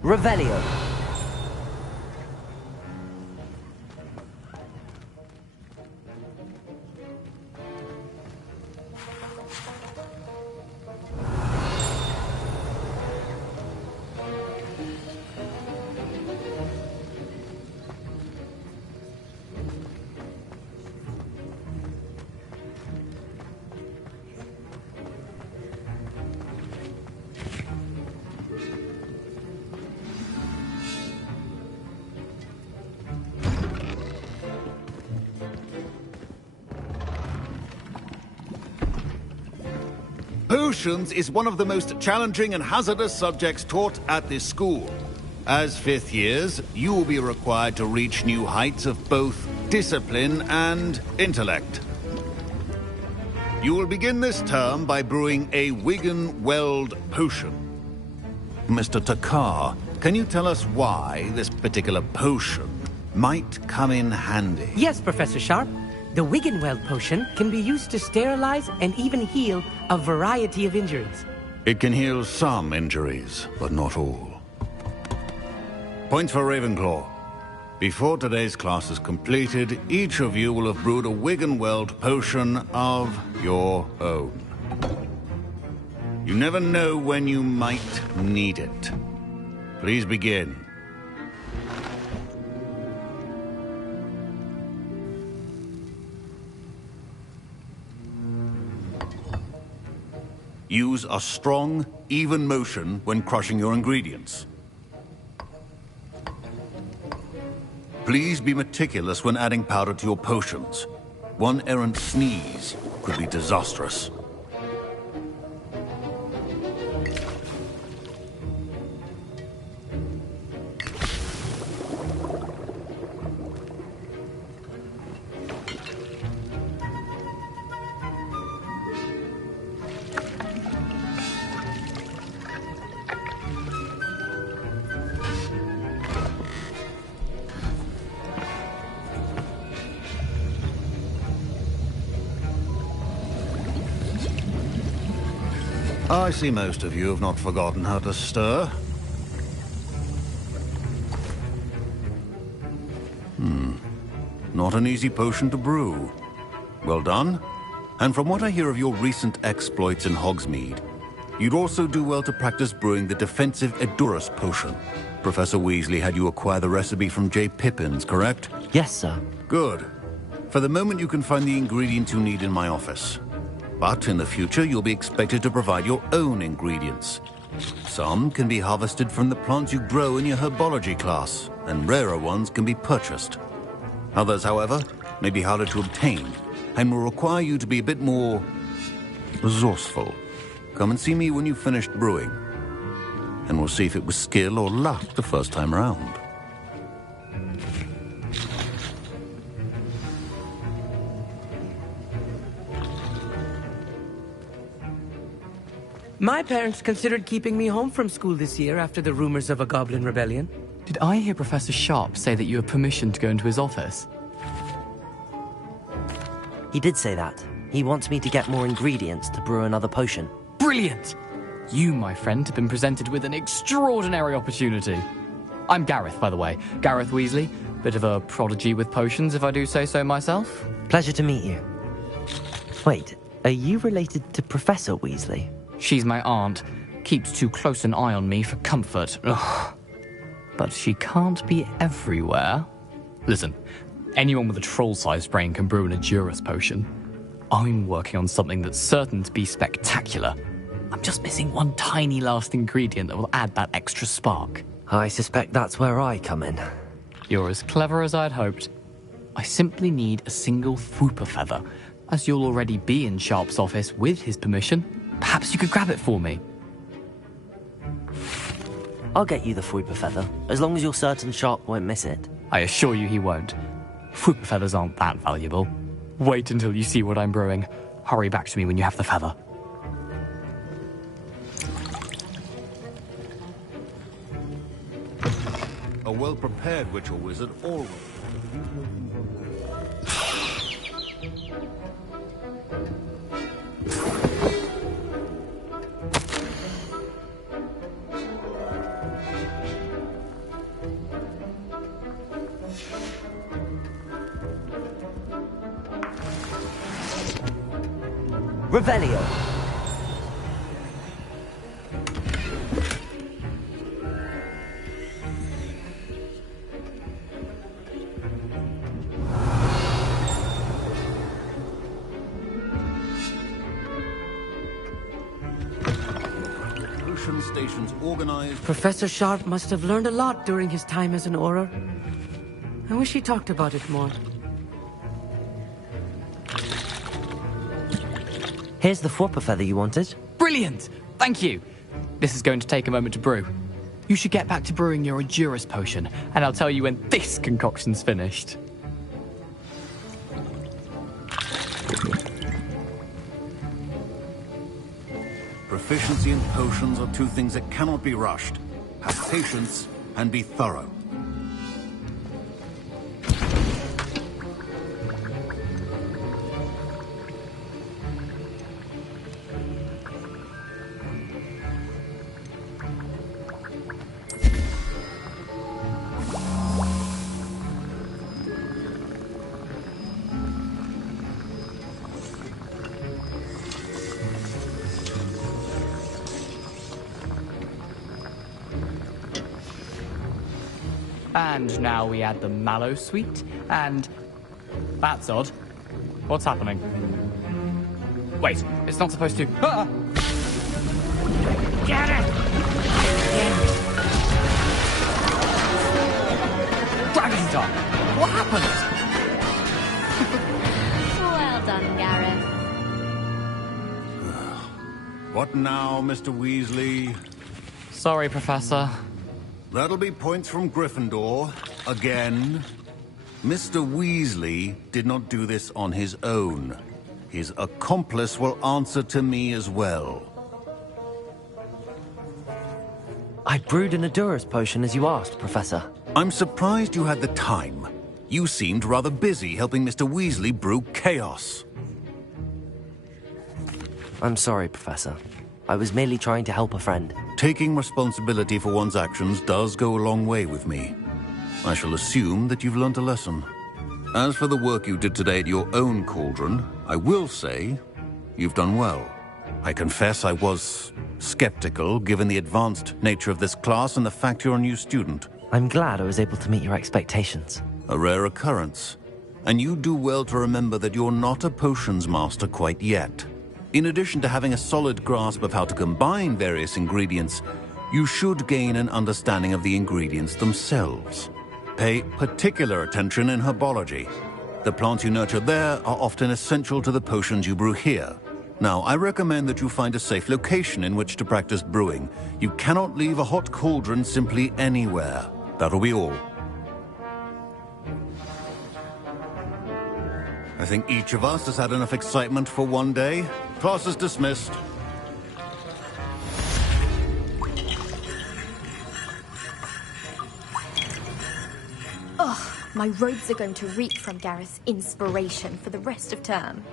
Revelio. Potions is one of the most challenging and hazardous subjects taught at this school. As 5th years, you will be required to reach new heights of both discipline and intellect. You will begin this term by brewing a Wiggenweld potion. Mr. Takar, can you tell us why this particular potion might come in handy? Yes, Professor Sharp. The Wiggenweld potion can be used to sterilize and even heal a variety of injuries. It can heal some injuries, but not all. Points for Ravenclaw. Before today's class is completed, each of you will have brewed a Wiggenweld potion of your own. You never know when you might need it. Please begin. Use a strong, even motion when crushing your ingredients. Please be meticulous when adding powder to your potions. One errant sneeze could be disastrous. I see most of you have not forgotten how to stir. Not an easy potion to brew. Well done. And from what I hear of your recent exploits in Hogsmeade, you'd also do well to practice brewing the defensive Edurus potion. Professor Weasley had you acquire the recipe from J. Pippin's, correct? Yes, sir. Good. For the moment, you can find the ingredients you need in my office. But in the future, you'll be expected to provide your own ingredients. Some can be harvested from the plants you grow in your herbology class, and rarer ones can be purchased. Others, however, may be harder to obtain, and will require you to be a bit more resourceful. Come and see me when you've finished brewing, and we'll see if it was skill or luck the first time around. My parents considered keeping me home from school this year after the rumors of a goblin rebellion. Did I hear Professor Sharp say that you have permission to go into his office? He did say that. He wants me to get more ingredients to brew another potion. Brilliant! You, my friend, have been presented with an extraordinary opportunity. I'm Gareth, by the way. Gareth Weasley. Bit of a prodigy with potions, if I do say so myself. Pleasure to meet you. Wait, are you related to Professor Weasley? She's my aunt. Keeps too close an eye on me for comfort. Ugh. But she can't be everywhere. Listen, anyone with a troll-sized brain can brew an Edurus potion. I'm working on something that's certain to be spectacular. I'm just missing one tiny last ingredient that will add that extra spark. I suspect that's where I come in. You're as clever as I'd hoped. I simply need a single Fwooper feather. As you'll already be in Sharp's office with his permission, perhaps you could grab it for me. I'll get you the Fwooper feather, as long as you're certain Sharp won't miss it. I assure you he won't. Fwooper feathers aren't that valuable. Wait until you see what I'm brewing. Hurry back to me when you have the feather. A well-prepared witch or wizard always... Revelio. Ocean stations organized... Professor Sharp must have learned a lot during his time as an Auror. I wish he talked about it more. Here's the Fwooper feather you wanted. Brilliant! Thank you! This is going to take a moment to brew. You should get back to brewing your Edurus potion, and I'll tell you when this concoction's finished. Proficiency in potions are two things that cannot be rushed. Have patience and be thorough. And now we add the mallow sweet, and... That's odd. What's happening? Wait, it's not supposed to... Ah! Get it! Dragon's Dark! What happened? Well done, Gareth. What now, Mr. Weasley? Sorry, Professor. That'll be points from Gryffindor, again. Mr. Weasley did not do this on his own. His accomplice will answer to me as well. I brewed an Edurus potion as you asked, Professor. I'm surprised you had the time. You seemed rather busy helping Mr. Weasley brew chaos. I'm sorry, Professor. I was merely trying to help a friend. Taking responsibility for one's actions does go a long way with me. I shall assume that you've learnt a lesson. As for the work you did today at your own cauldron, I will say you've done well. I confess I was skeptical, given the advanced nature of this class and the fact you're a new student. I'm glad I was able to meet your expectations. A rare occurrence. And you do well to remember that you're not a potions master quite yet. In addition to having a solid grasp of how to combine various ingredients, you should gain an understanding of the ingredients themselves. Pay particular attention in herbology. The plants you nurture there are often essential to the potions you brew here. Now, I recommend that you find a safe location in which to practice brewing. You cannot leave a hot cauldron simply anywhere. That'll be all. I think each of us has had enough excitement for one day. Class is dismissed. Ugh, my robes are going to reek from Gareth's inspiration for the rest of term.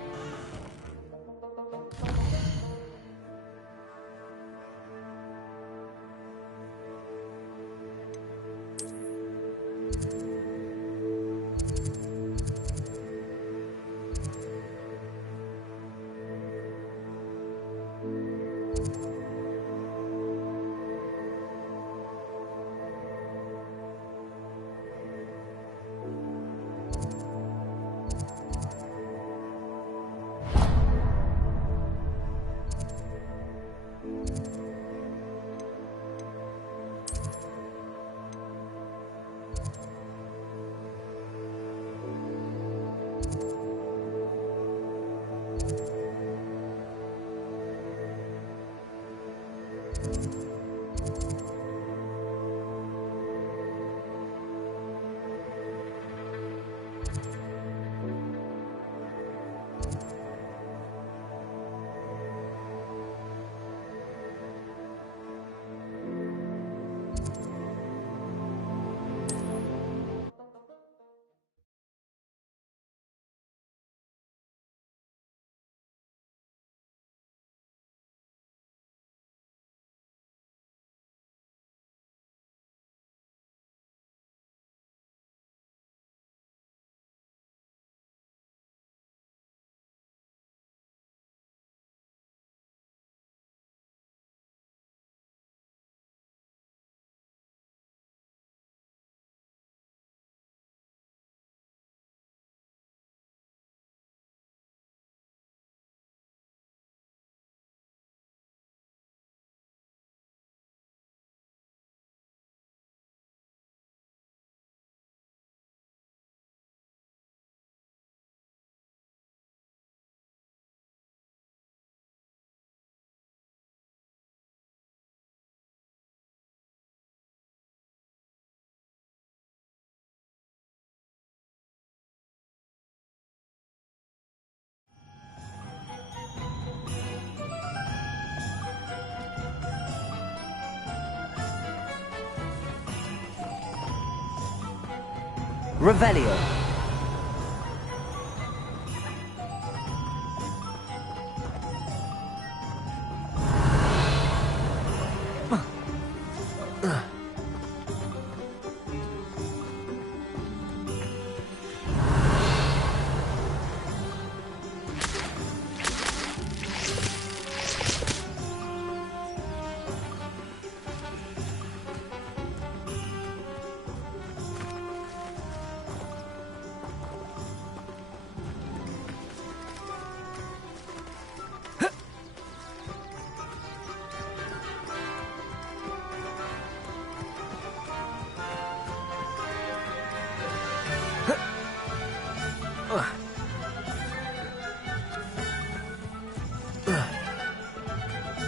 Revelio.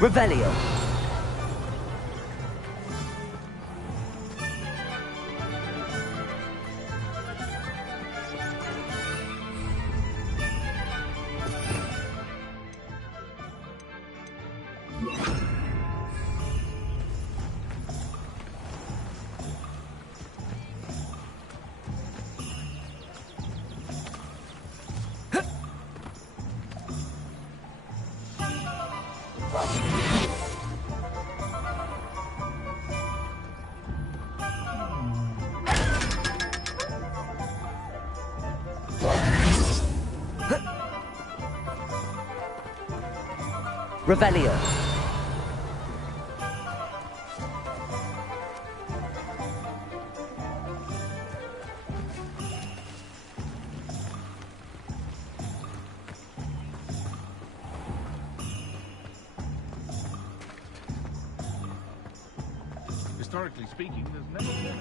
Revelio. Revelio. Historically speaking, there's never been.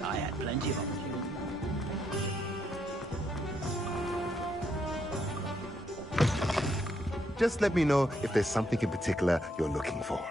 I had plenty of opportunity. Just let me know if there's something in particular you're looking for.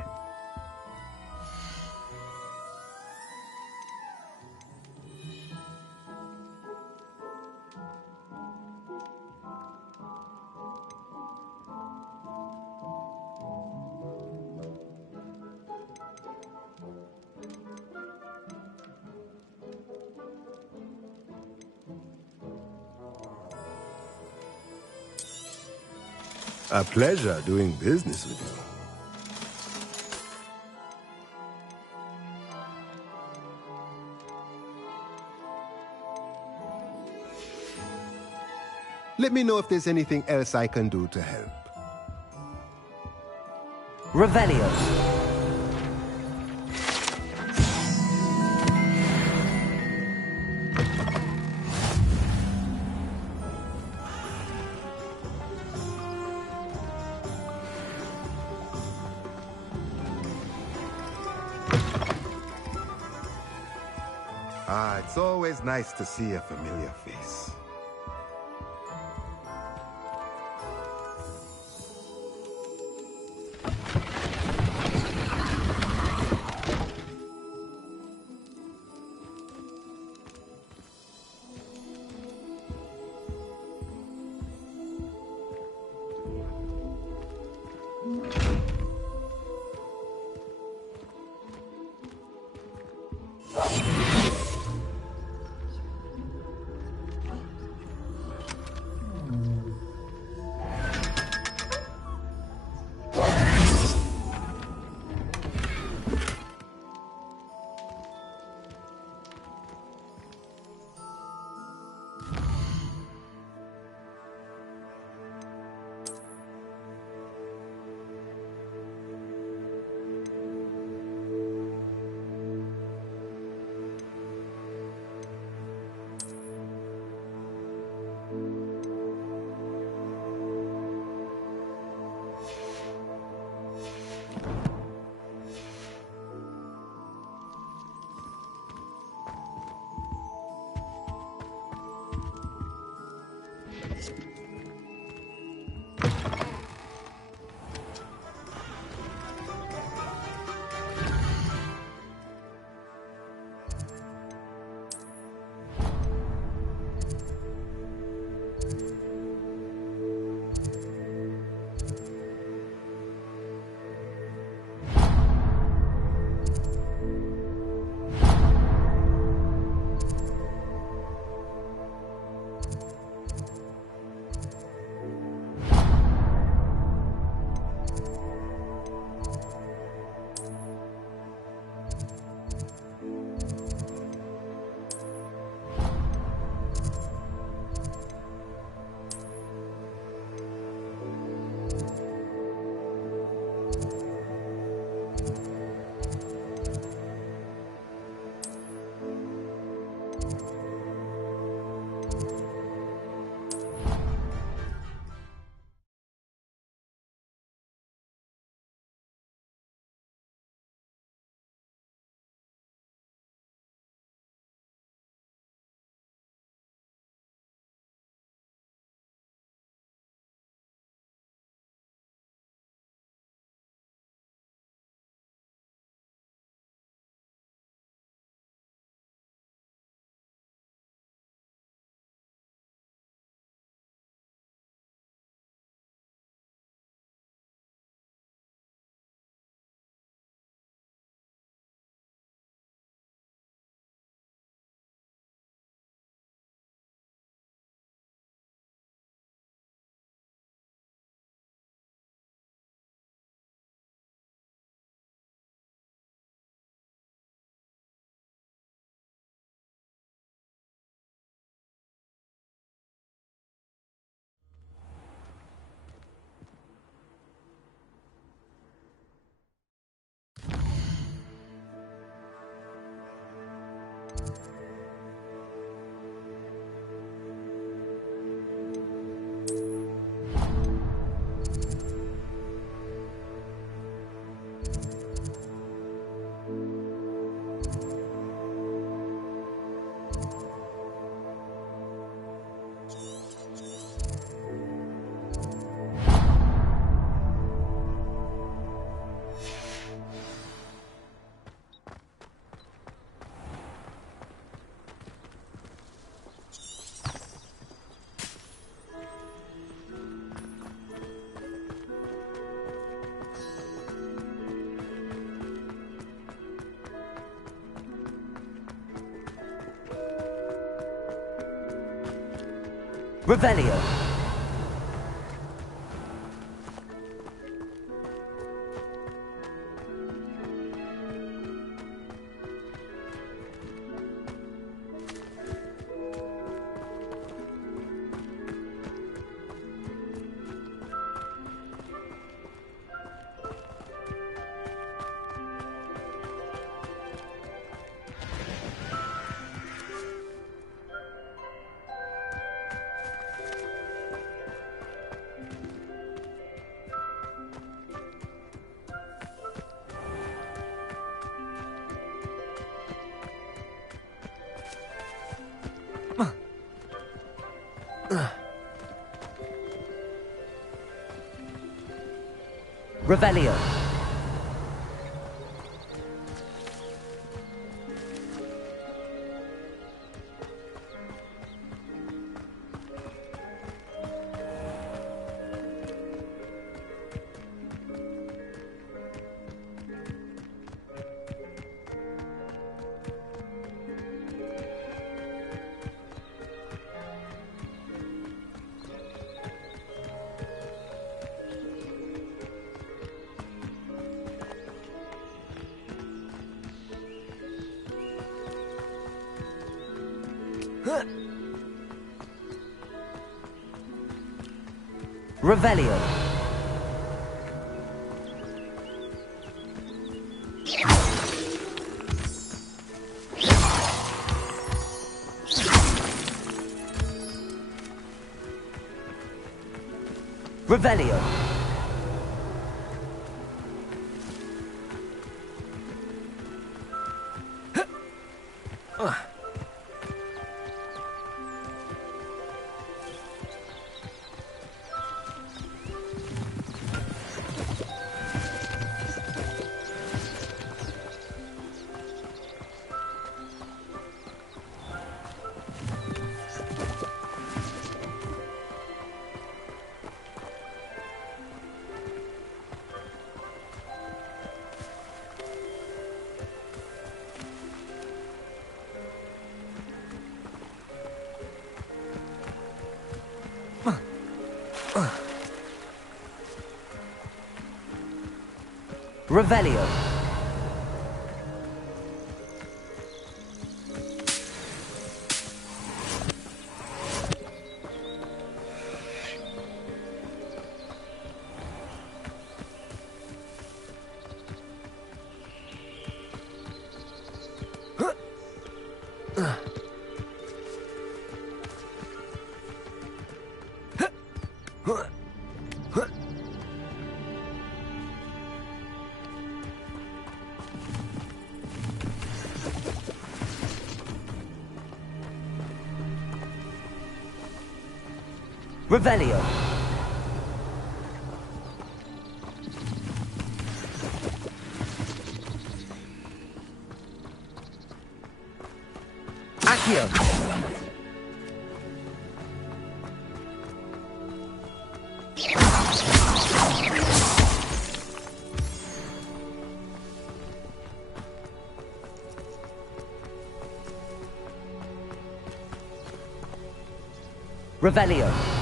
A pleasure doing business with you. Let me know if there's anything else I can do to help. Revelio. Ah, it's always nice to see a familiar face. Revelio. Revelio. Revelio. Revelio. Revelio. Revelio. Accio. Revelio.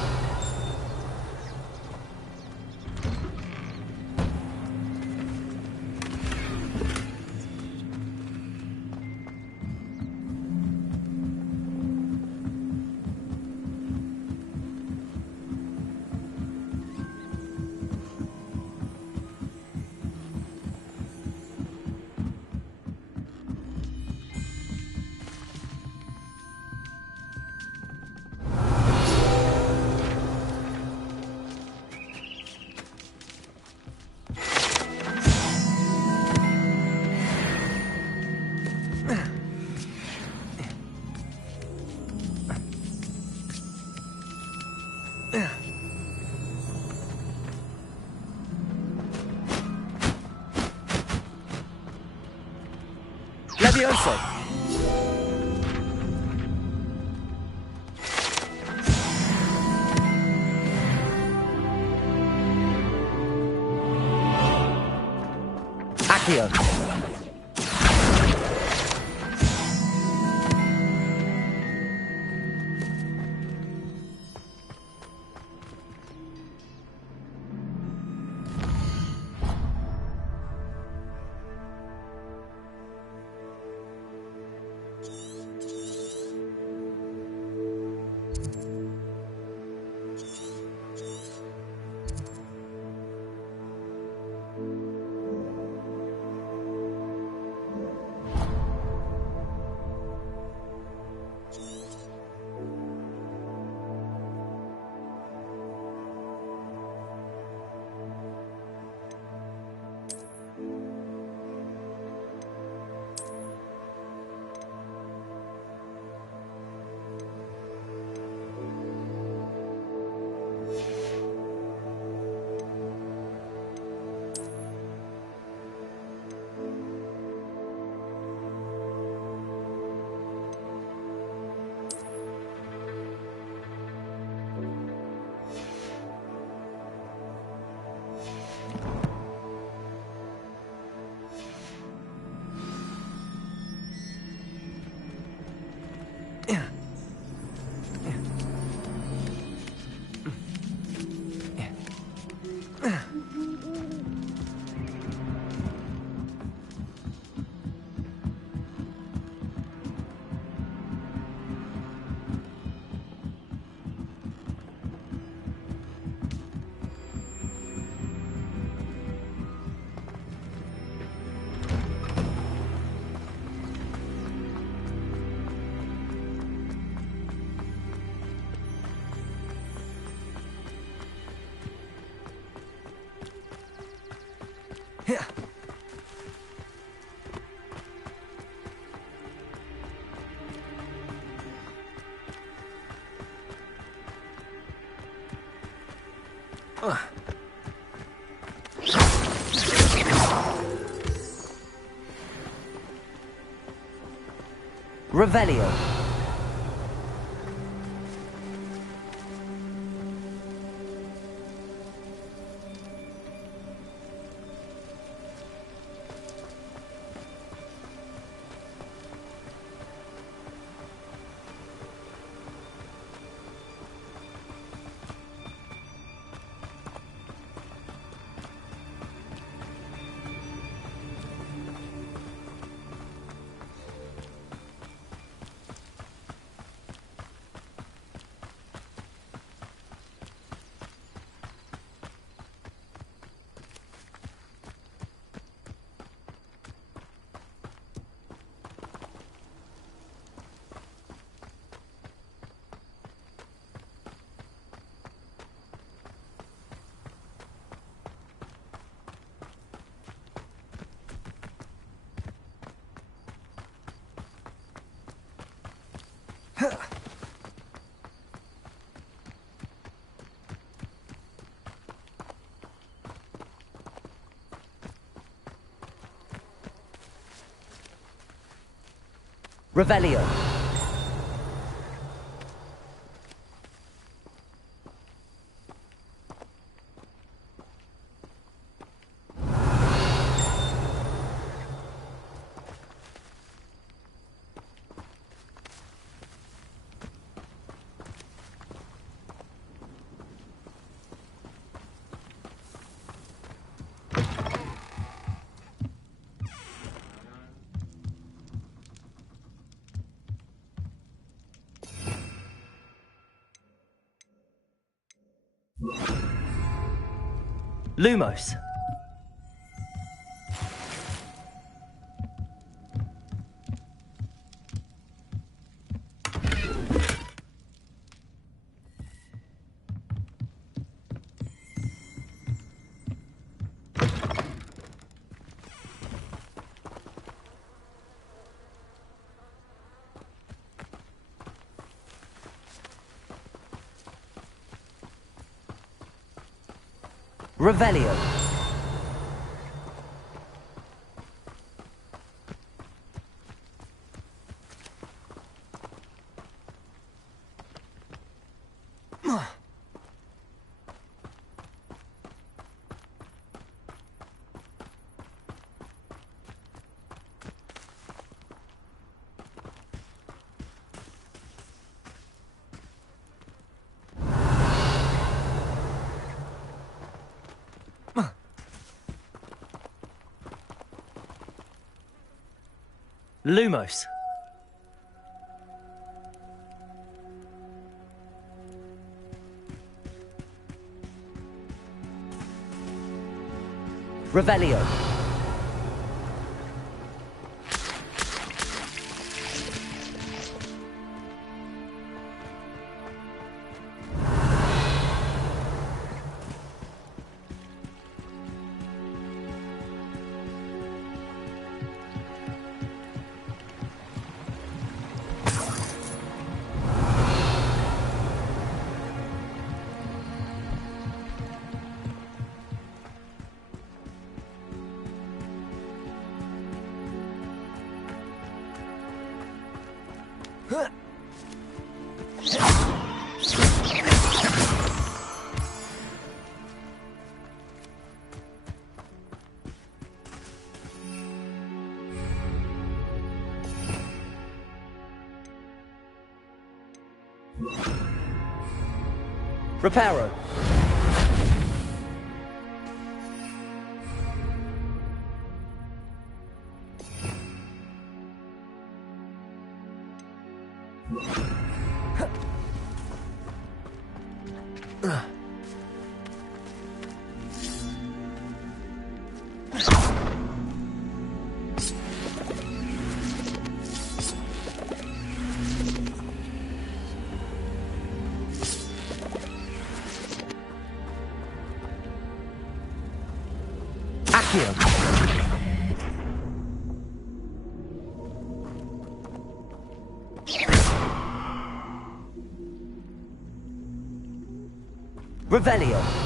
Levioso. Accio. Revelio. Revelio. Lumos. Revelio. Lumos. Revelio. Reparo. Revelio.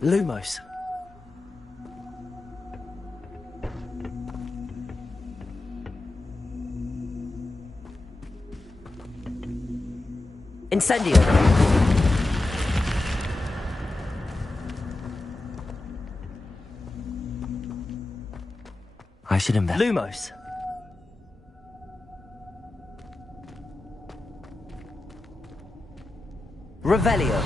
Lumos. Incendio. I should invest. Lumos. Revelio.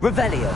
Revelio.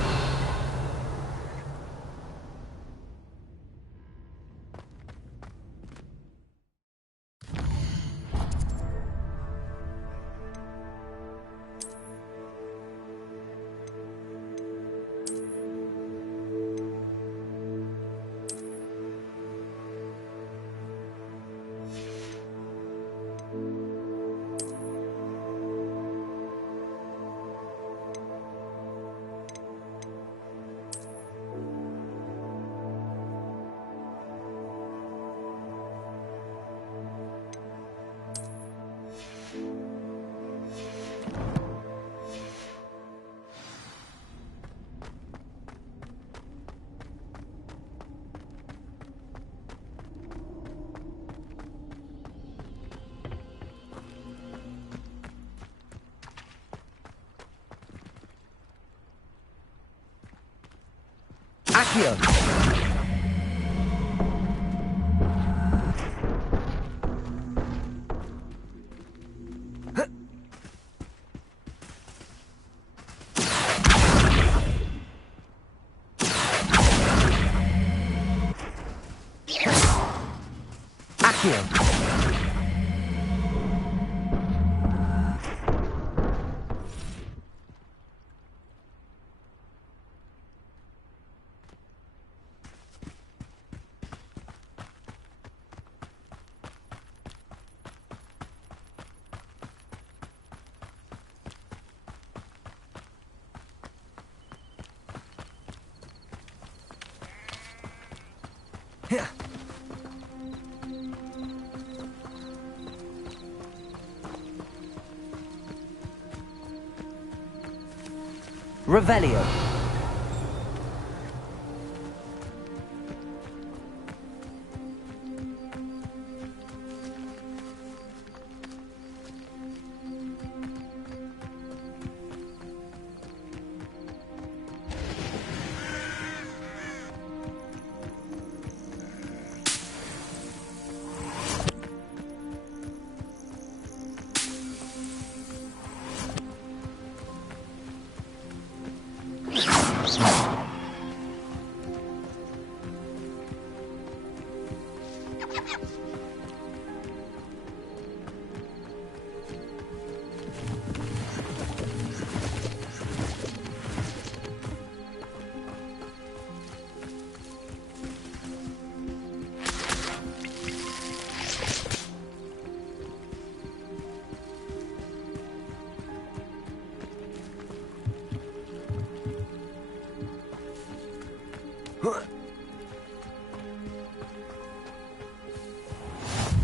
Accio. Accio. Revelio.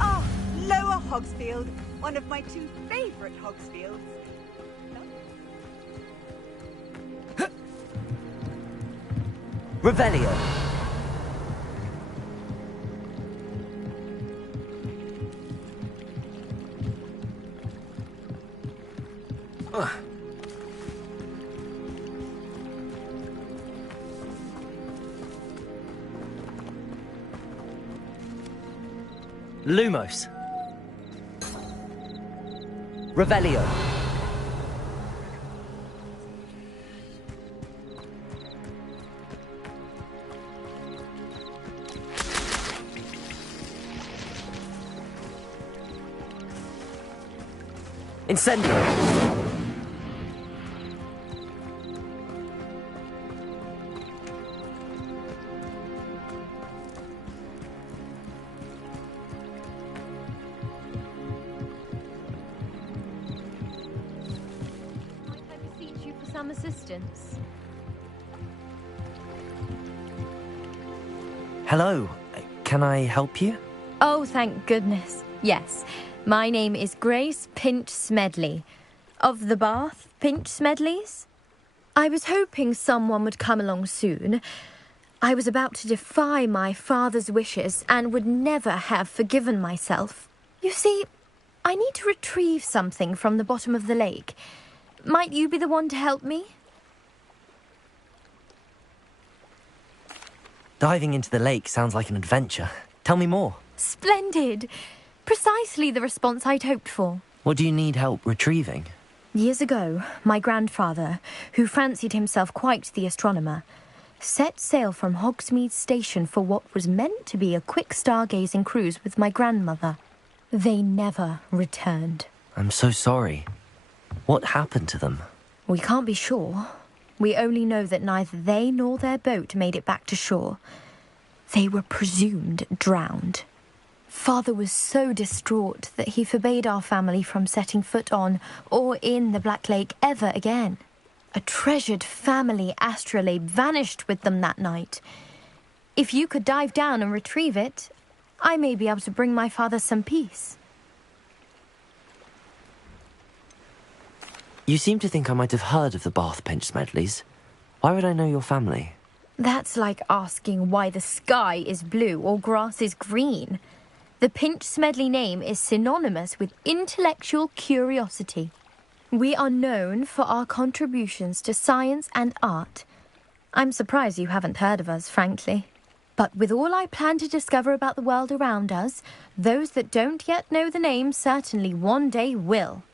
Ah, Lower Hogsfield, one of my two favourite Hogsfields. Revelio. Lumos. Revelio. Incendio. some assistance? Hello. Can I help you? Oh, thank goodness. Yes. My name is Grace Pinch Smedley. Of the Bath Pinch Smedleys? I was hoping someone would come along soon. I was about to defy my father's wishes and would never have forgiven myself. You see, I need to retrieve something from the bottom of the lake. Might you be the one to help me? Diving into the lake sounds like an adventure. Tell me more. Splendid. Precisely the response I'd hoped for. What do you need help retrieving? Years ago, my grandfather, who fancied himself quite the astronomer, set sail from Hogsmeade Station for what was meant to be a quick stargazing cruise with my grandmother. They never returned. I'm so sorry. What happened to them? We can't be sure. We only know that neither they nor their boat made it back to shore. They were presumed drowned. Father was so distraught that he forbade our family from setting foot on or in the Black Lake ever again. A treasured family astrolabe vanished with them that night. If you could dive down and retrieve it, I may be able to bring my father some peace. You seem to think I might have heard of the Bath Pinch Smedleys. Why would I know your family? That's like asking why the sky is blue or grass is green. The Pinch Smedley name is synonymous with intellectual curiosity. We are known for our contributions to science and art. I'm surprised you haven't heard of us, frankly. But with all I plan to discover about the world around us, those that don't yet know the name certainly one day will.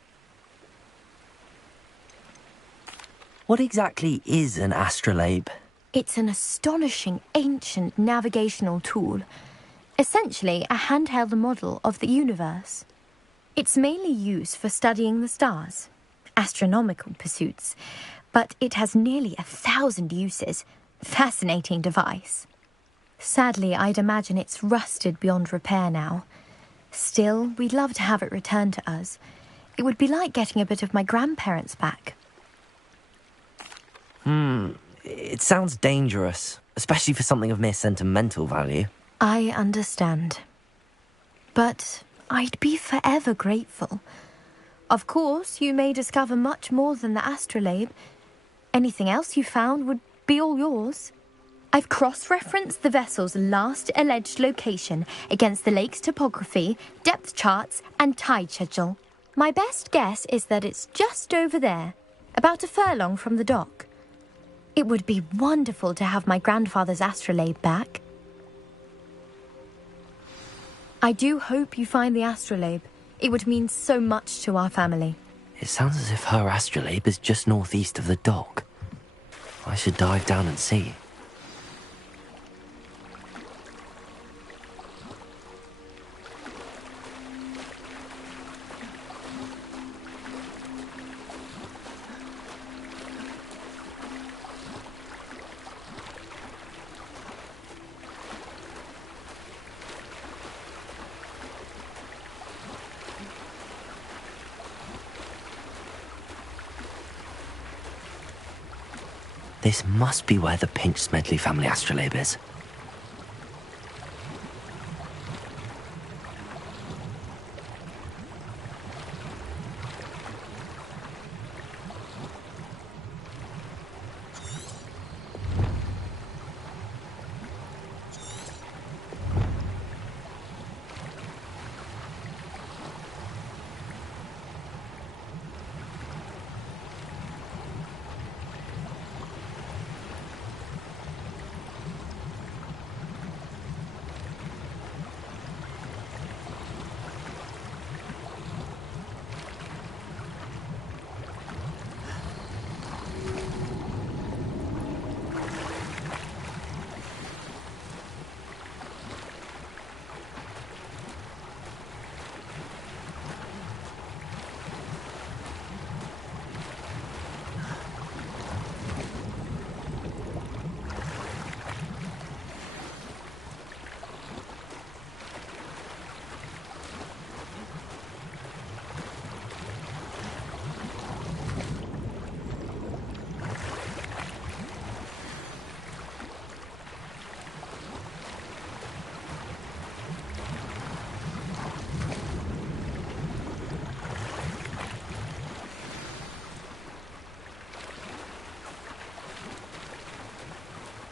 What exactly is an astrolabe? It's an astonishing ancient navigational tool. Essentially, a handheld model of the universe. It's mainly used for studying the stars, astronomical pursuits, but it has nearly 1,000 uses. Fascinating device. Sadly, I'd imagine it's rusted beyond repair now. Still, we'd love to have it returned to us. It would be like getting a bit of my grandparents back. It sounds dangerous, especially for something of mere sentimental value. I understand. But I'd be forever grateful. Of course, you may discover much more than the astrolabe. Anything else you found would be all yours. I've cross-referenced the vessel's last alleged location against the lake's topography, depth charts, and tide schedule. My best guess is that it's just over there, about a furlong from the dock. It would be wonderful to have my grandfather's astrolabe back. I do hope you find the astrolabe. It would mean so much to our family. It sounds as if her astrolabe is just northeast of the dock. I should dive down and see. This must be where the Pinch Smedley family astrolabe is.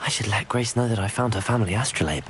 I should let Grace know that I found her family astrolabe.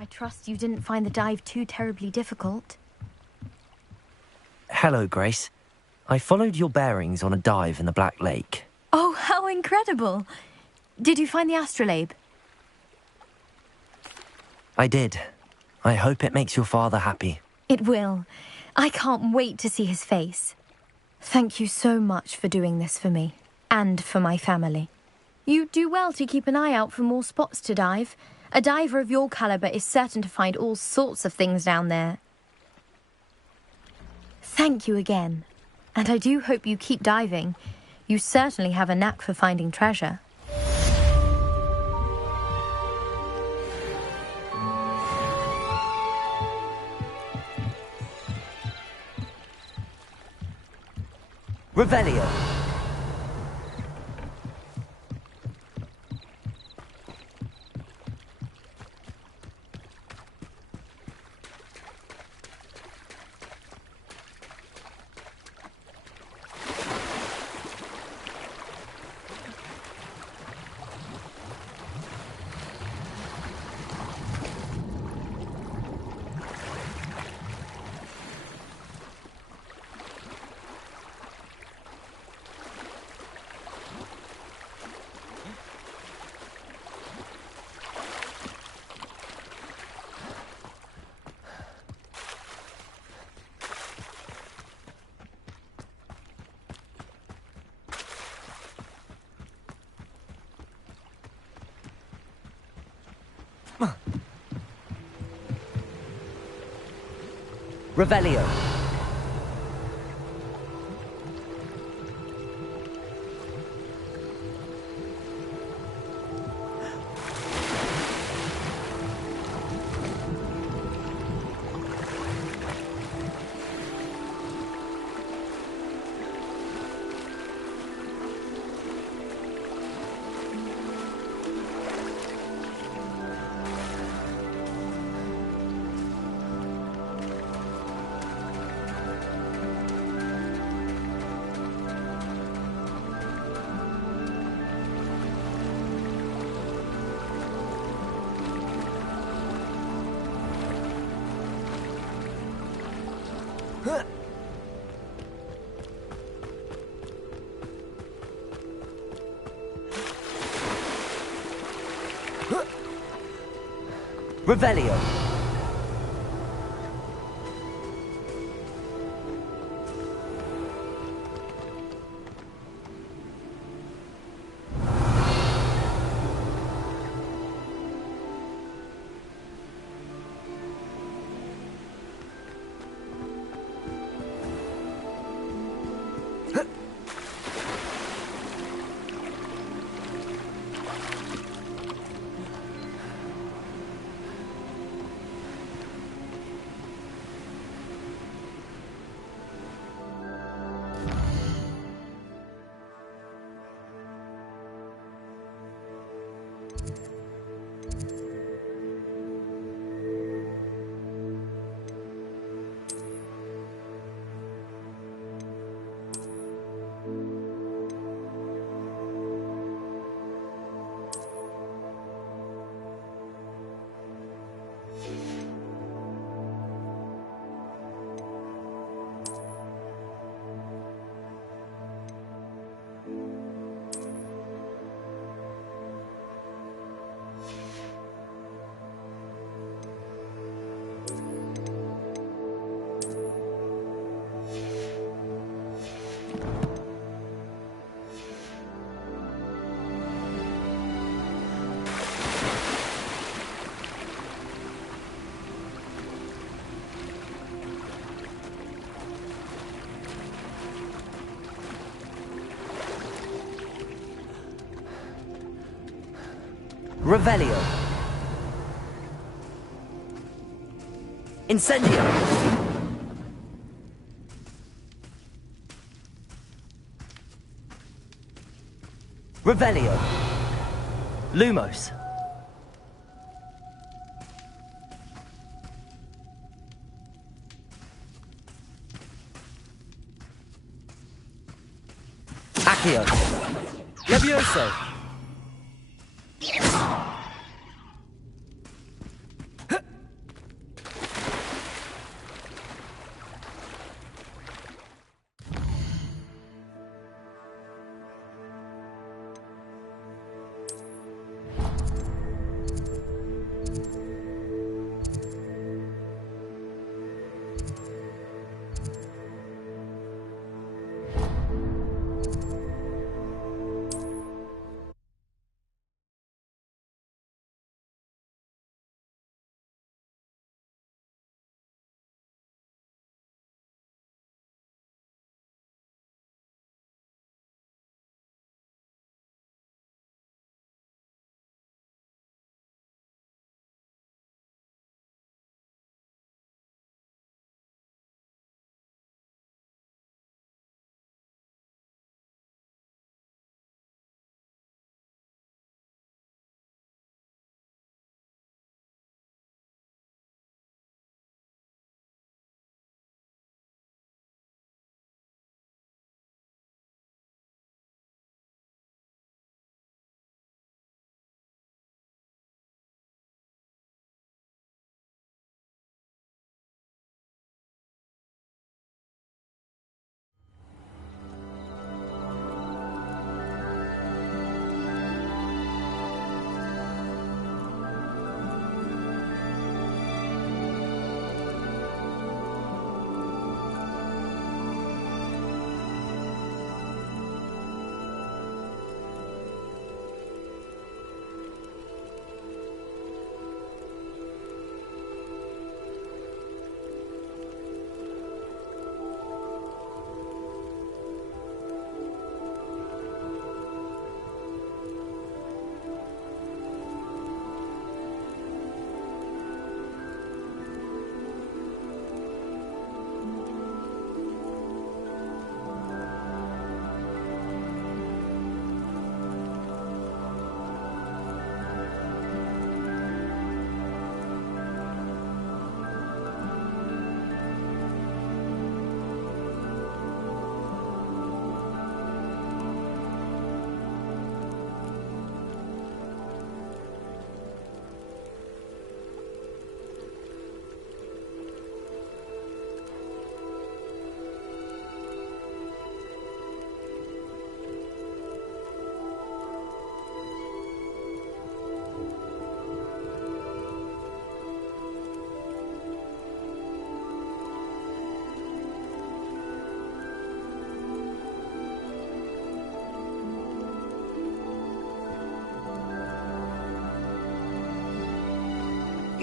I trust you didn't find the dive too terribly difficult. Hello, Grace. I followed your bearings on a dive in the Black Lake. Oh, how incredible! Did you find the astrolabe? I did. I hope it makes your father happy. It will. I can't wait to see his face. Thank you so much for doing this for me, and for my family. You do well to keep an eye out for more spots to dive. A diver of your caliber is certain to find all sorts of things down there. Thank you again. And I do hope you keep diving. You certainly have a knack for finding treasure. Revelio. Revelio. Revelio. Revelio. Incendio. Revelio. Lumos. Accio. Levioso.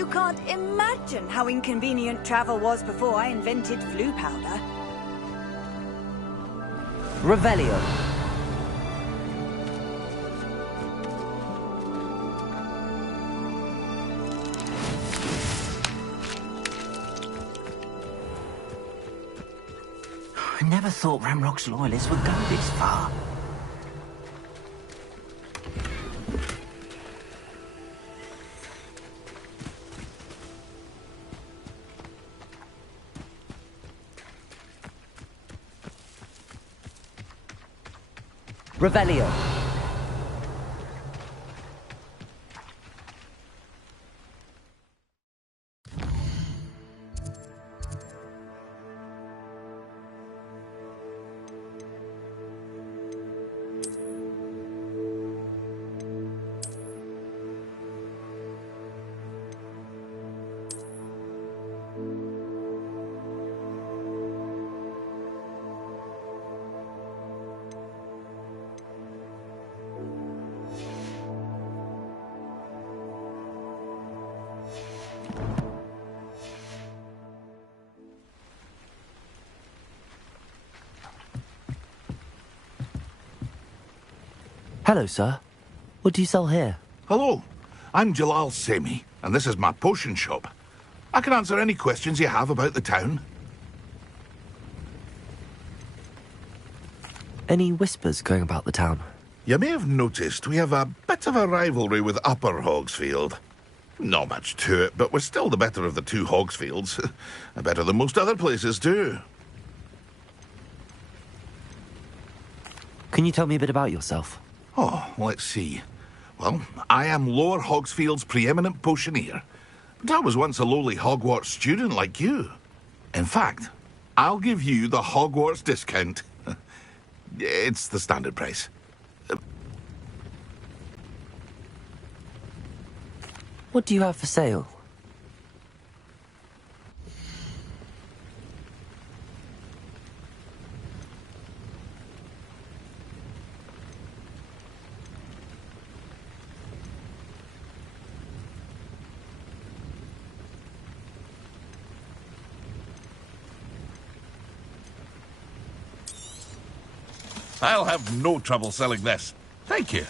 You can't imagine how inconvenient travel was before I invented flu powder. Revelio. I never thought Ramrock's loyalists would go this far. Revelio. Hello, sir. What do you sell here? Hello, I'm Jalal Semi, and this is my potion shop. I can answer any questions you have about the town. Any whispers going about the town? You may have noticed we have a bit of a rivalry with Upper Hogsfield. Not much to it, but we're still the better of the two Hogsfields. Better than most other places, too. Can you tell me a bit about yourself? Oh, let's see. Well, I am Lower Hogsfield's preeminent potioneer. But I was once a lowly Hogwarts student like you. In fact, I'll give you the Hogwarts discount. It's the standard price. What do you have for sale? I'll have no trouble selling this. Thank you.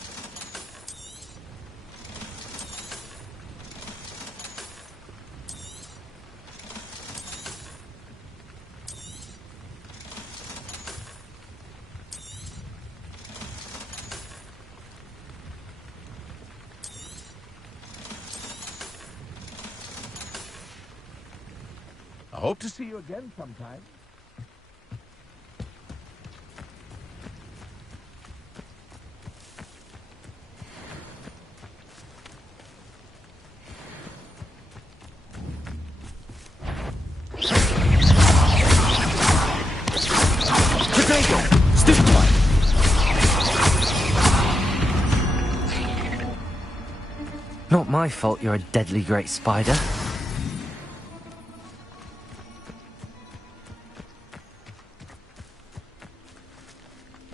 I hope to see you again sometime. Not my fault you're a deadly great spider.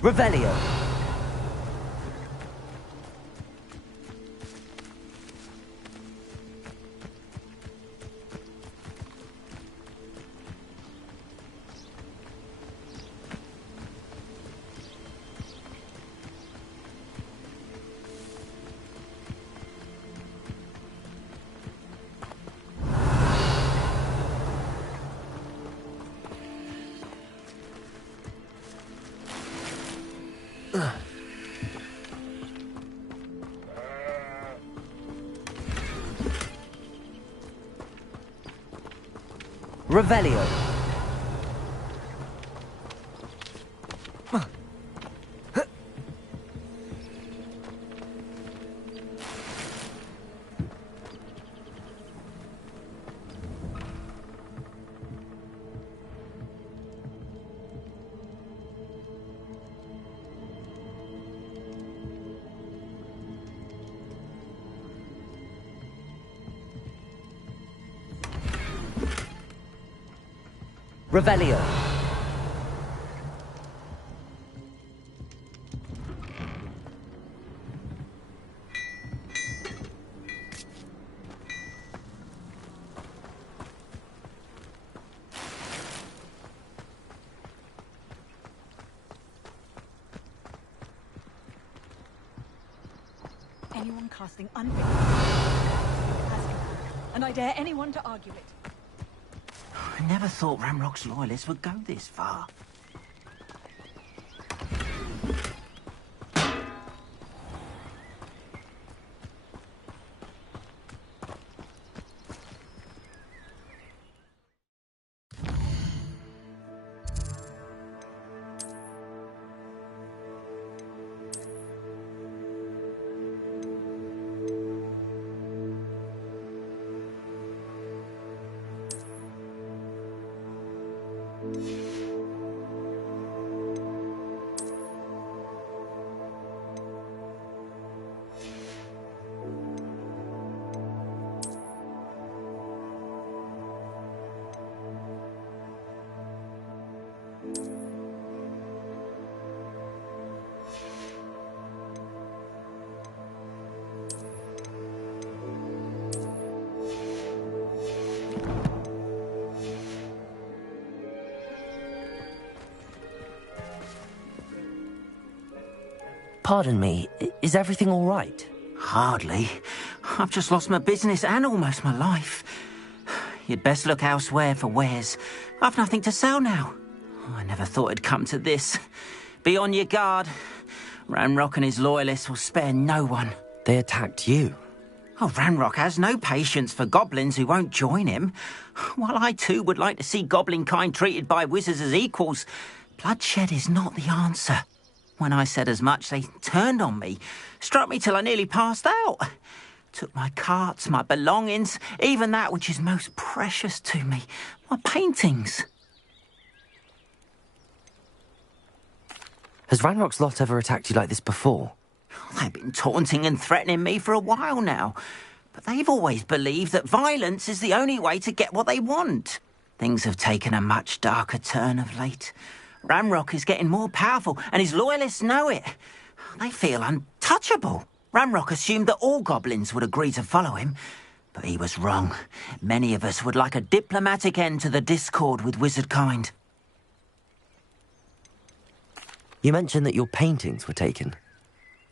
Revelio. Revelio. Revelio. anyone casting unfair, and I dare anyone to argue it. I never thought Ramrock's loyalists would go this far. Pardon me, is everything all right? Hardly. I've just lost my business and almost my life. You'd best look elsewhere for wares. I've nothing to sell now. I never thought it'd come to this. Be on your guard. Ranrock and his loyalists will spare no one. They attacked you? Oh, Ranrock has no patience for goblins who won't join him. While I too would like to see goblin kind treated by wizards as equals, bloodshed is not the answer. When I said as much, they turned on me, struck me till I nearly passed out. Took my carts, my belongings, even that which is most precious to me, my paintings. Has Ranrock's lot ever attacked you like this before? They've been taunting and threatening me for a while now, but they've always believed that violence is the only way to get what they want. Things have taken a much darker turn of late. Ranrock is getting more powerful, and his loyalists know it. They feel untouchable. Ranrock assumed that all goblins would agree to follow him, but he was wrong. Many of us would like a diplomatic end to the discord with wizard kind. You mentioned that your paintings were taken.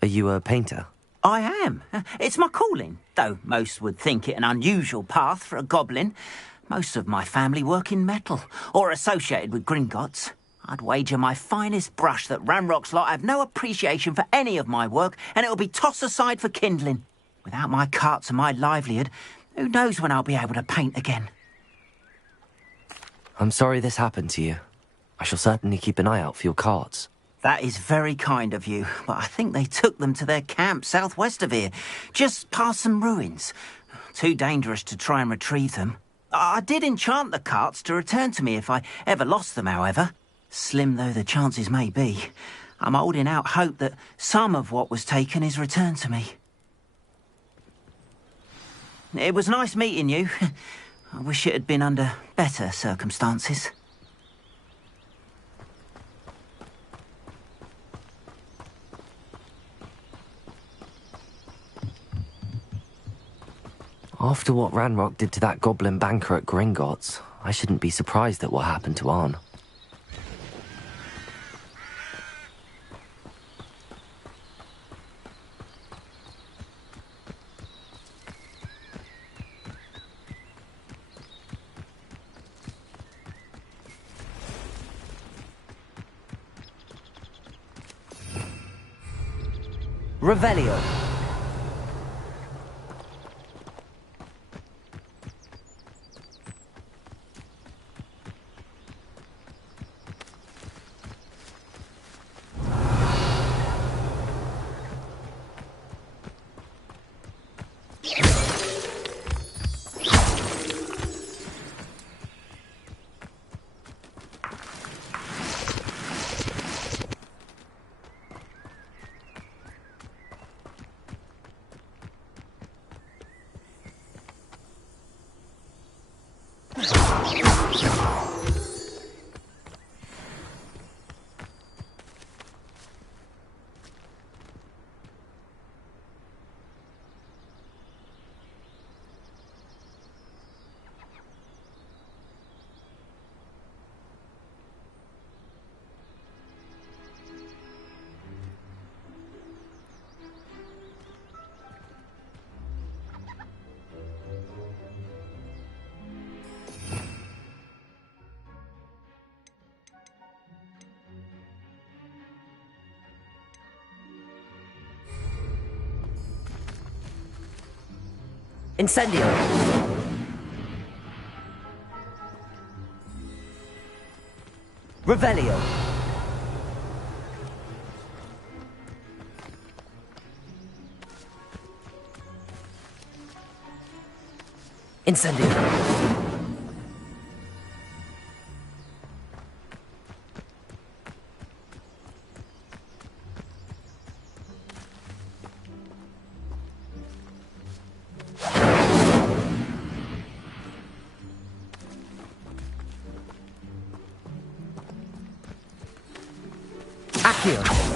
Are you a painter? I am. It's my calling, though most would think it an unusual path for a goblin. Most of my family work in metal, or associated with Gringotts. I'd wager my finest brush that Ranrock's lot have no appreciation for any of my work, and it'll be tossed aside for kindling. Without my carts and my livelihood, who knows when I'll be able to paint again. I'm sorry this happened to you. I shall certainly keep an eye out for your carts. That is very kind of you, but I think they took them to their camp southwest of here, just past some ruins. Too dangerous to try and retrieve them. I did enchant the carts to return to me if I ever lost them, however. Slim though the chances may be, I'm holding out hope that some of what was taken is returned to me. It was nice meeting you. I wish it had been under better circumstances. After what Ranrock did to that goblin banker at Gringotts, I shouldn't be surprised at what happened to Arn. Revelio. Incendio. Revelio. Incendio. Accio.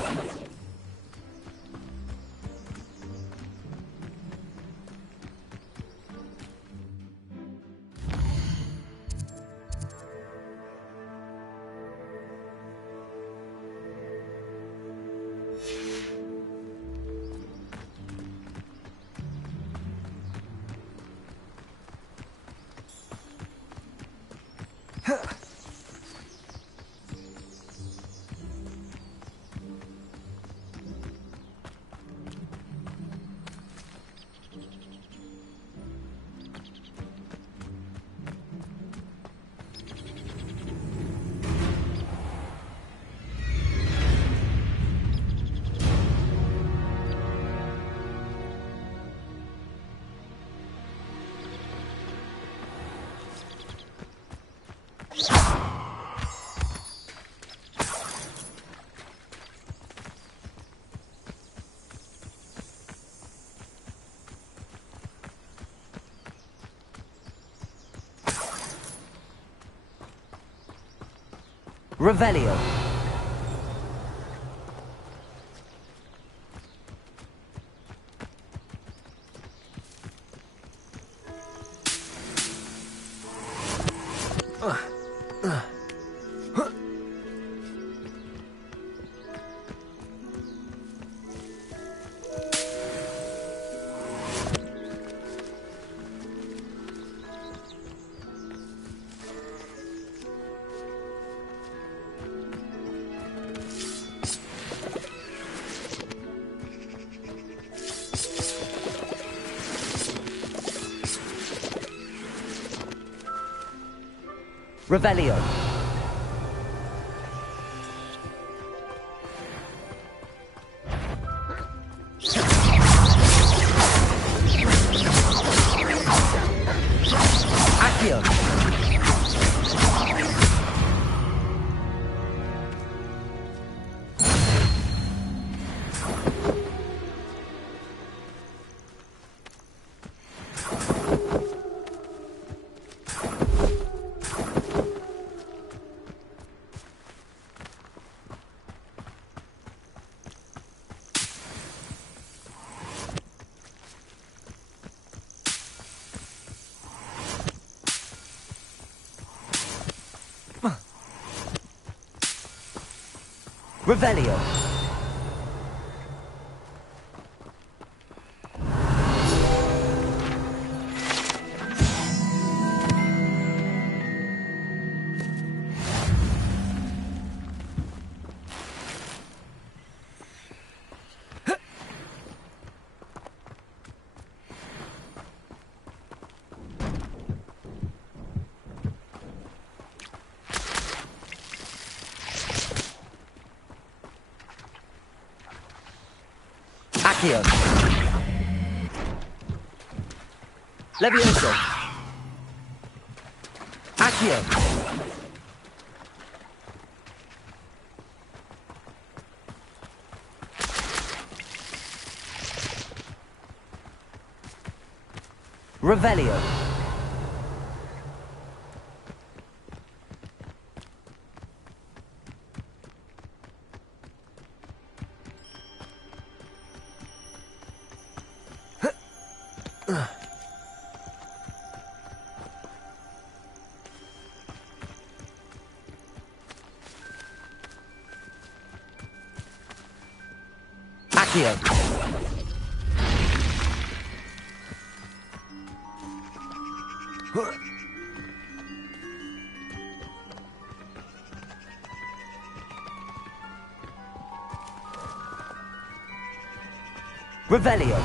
Revelio. Revelio. Accio. Revelio. Accio. Levioso. Accio. Revelio. Accio. Revelio.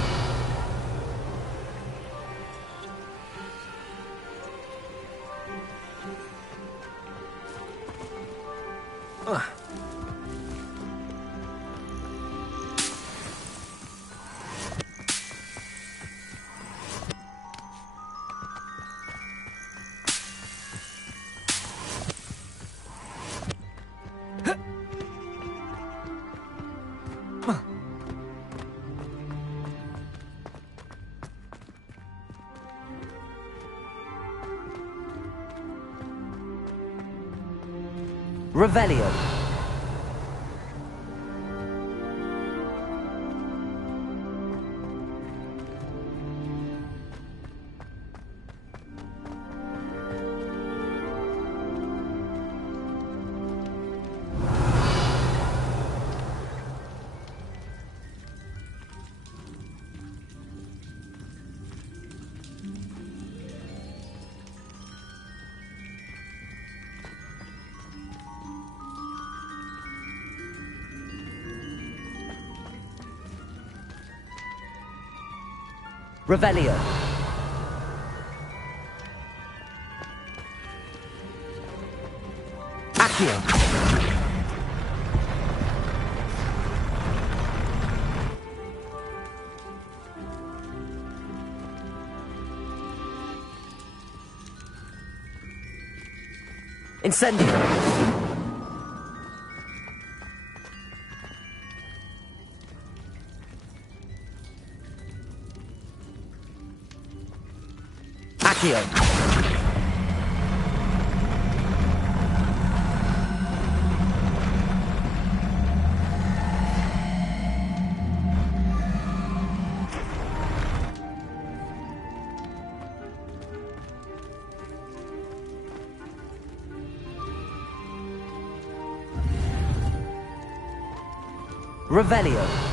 Revelio. Revelio. Accio. Incendio. Accio. Revelio.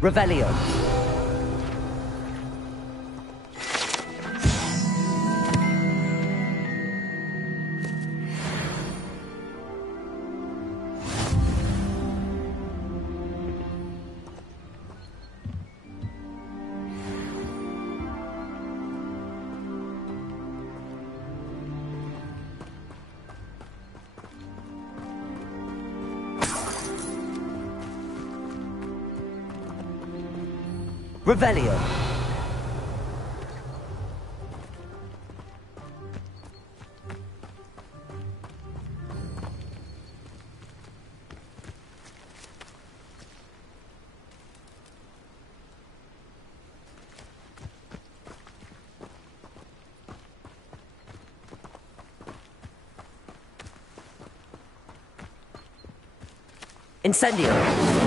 Revelio. Revelio. Incendio.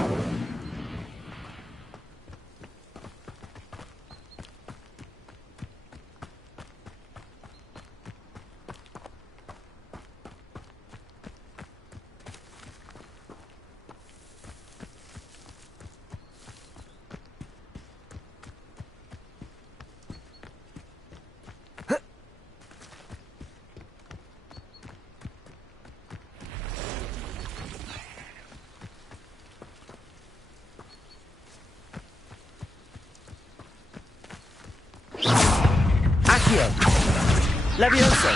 Leviosa.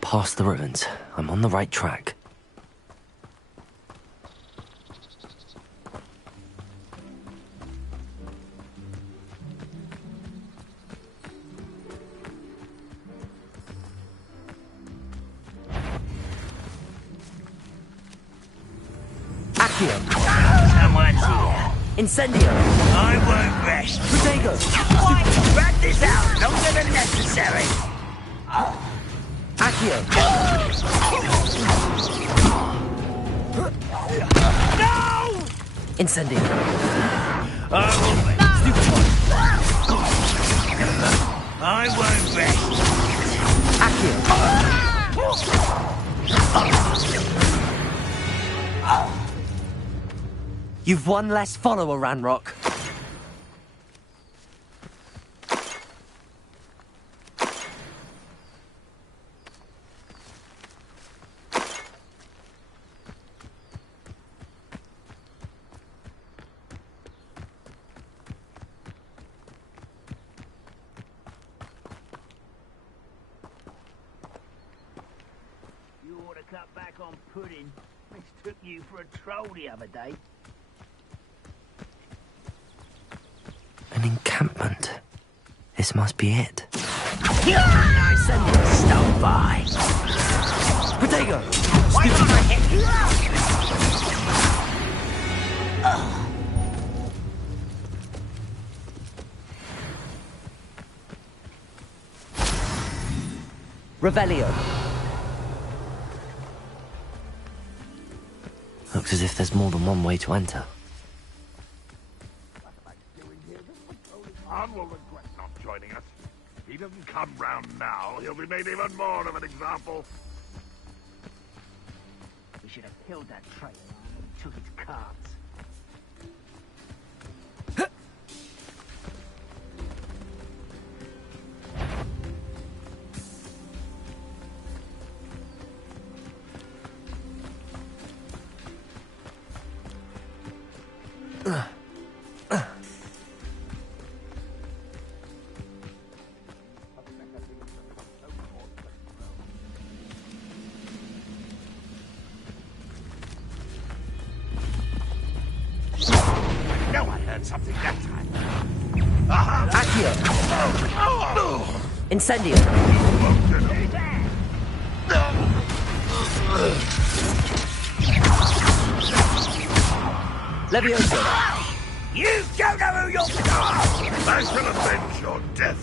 Past the ruins. I'm on the right track. Accio. Someone's here. Incendio. I won't rest. Protego. Rat this out longer than necessary. Accio. No! Incendio. I will rest. I won't rest. Accio. You've one less follower, Ranrock. You ought to cut back on pudding. Mistook you for a troll the other day. An encampment. This must be it. I send it stone by. Protego! Wait on my head! Revelio. Looks as if there's more than one way to enter. Arn will regret not joining us. If he doesn't come round now, he'll be made even more of an example. We should have killed that traitor and took its cards. Something that time. Accio. Incendio. Levioso. You don't know who you're... I shall avenge your death.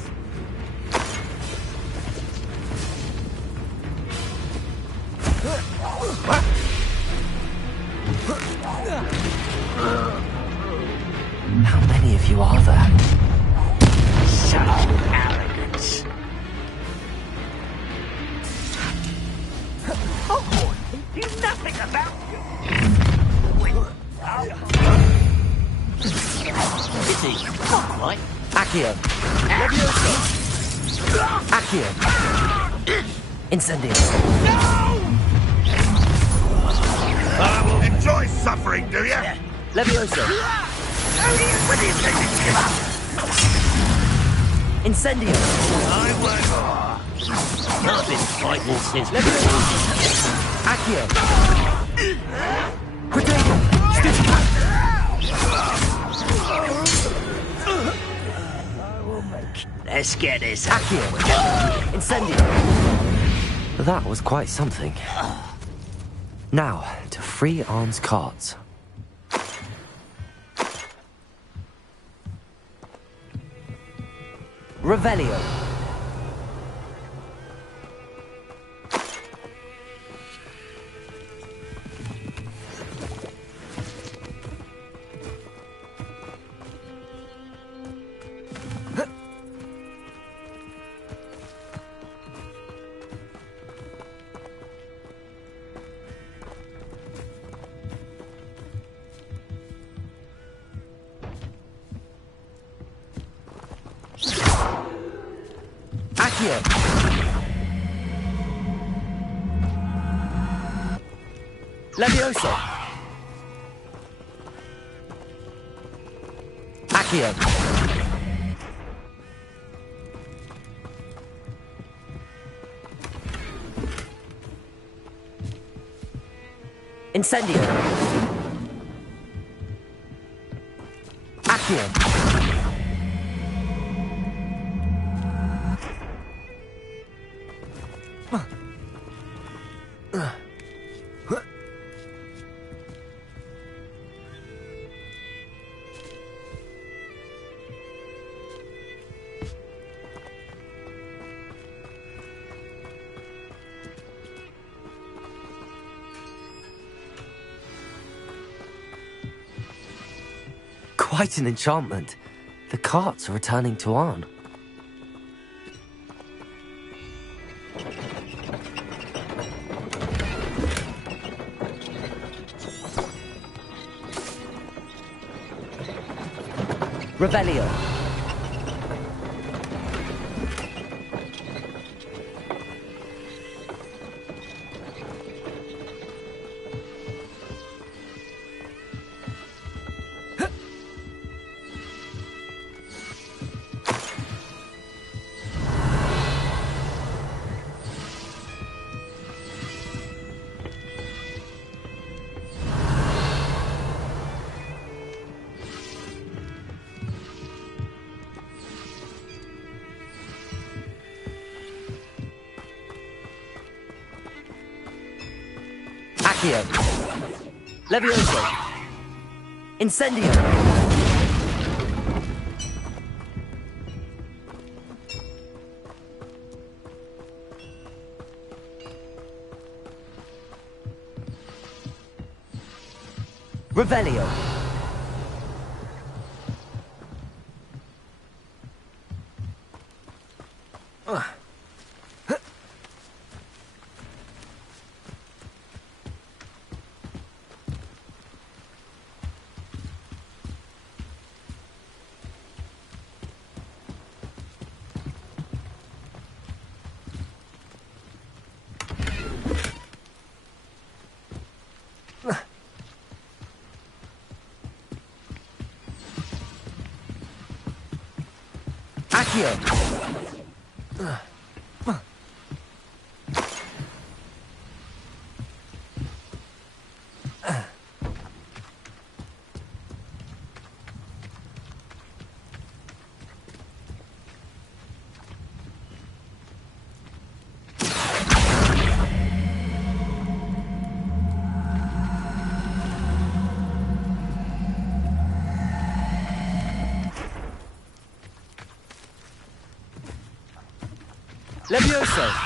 How many of you are there? Such arrogance. Oh, you nothing about you. Pity. Not quite. Accio. Levioso. Accio. Incendio. No! I will enjoy suffering, do you? Levioso. When do you think you give up? Incendio. I won't. I've been fighting since Levioso. Accio. Protego. Let's get this. Accio. Incendio. That was quite something. Now, to free Arn's cards. Revelio. Accio. Levioso. Accio. Incendio. Accio. quite an enchantment. The carts are returning to Arn. Revelio. Accio. Levioso. Incendio. Revelio. Accio. Levioso.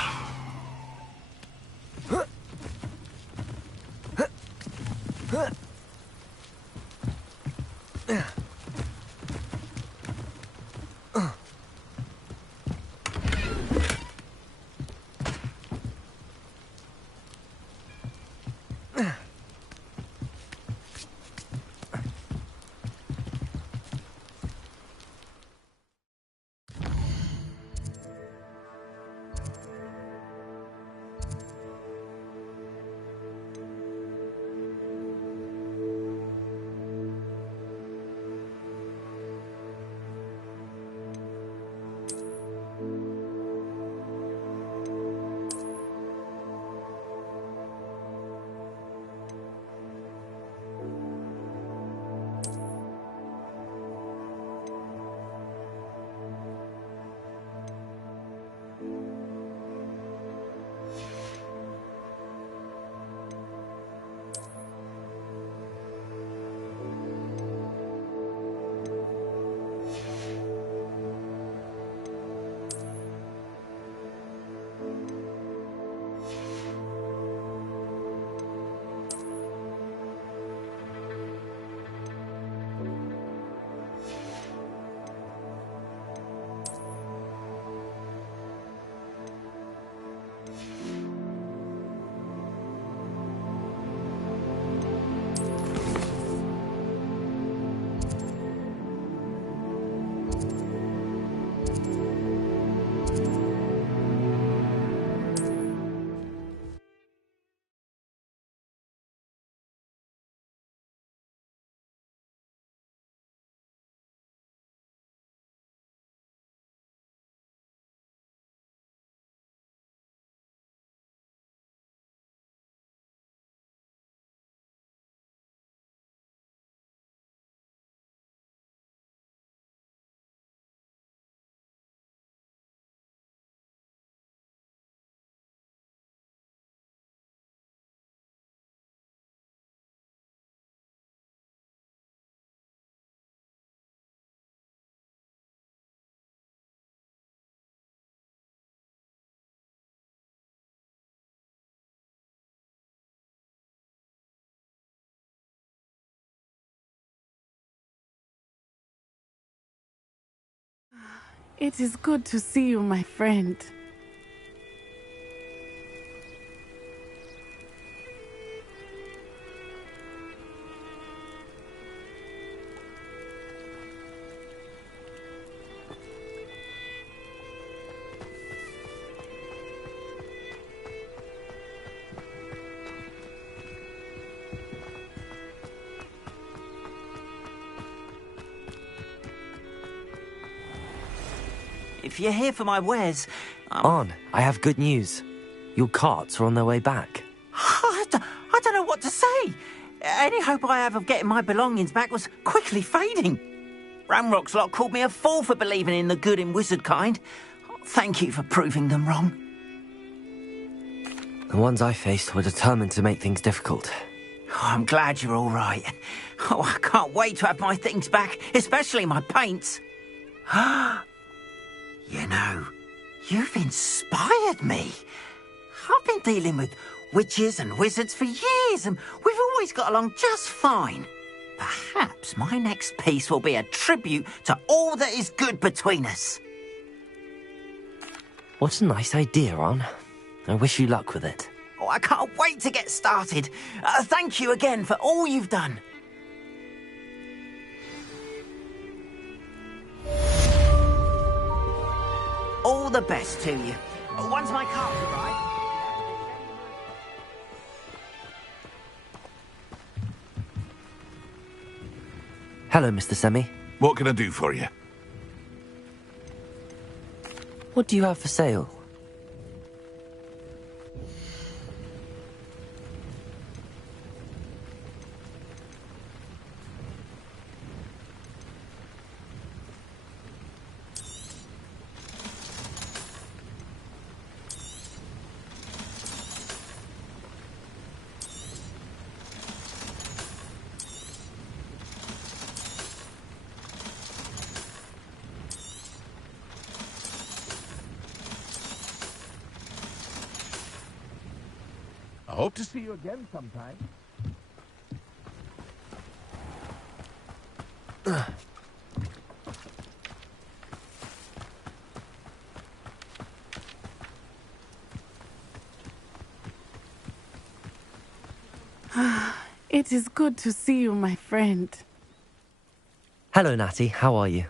It is good to see you, my friend. If you're here for my wares... Arn, I have good news. Your carts are on their way back. I don't know what to say. Any hope I have of getting my belongings back was quickly fading. Ramrock's lot called me a fool for believing in the good in wizard kind. Thank you for proving them wrong. The ones I faced were determined to make things difficult. Oh, I'm glad you're all right. Oh, I can't wait to have my things back, especially my paints. You know, you've inspired me. I've been dealing with witches and wizards for years, and we've always got along just fine. Perhaps my next piece will be a tribute to all that is good between us. What a nice idea, Arn. I wish you luck with it. Oh, I can't wait to get started. Thank you again for all you've done. All the best to you. Once my car's arrived... Hello, Mr. Semi. What can I do for you? What do you have for sale? I hope to see you again sometime. It is good to see you, my friend. Hello, Natty. How are you?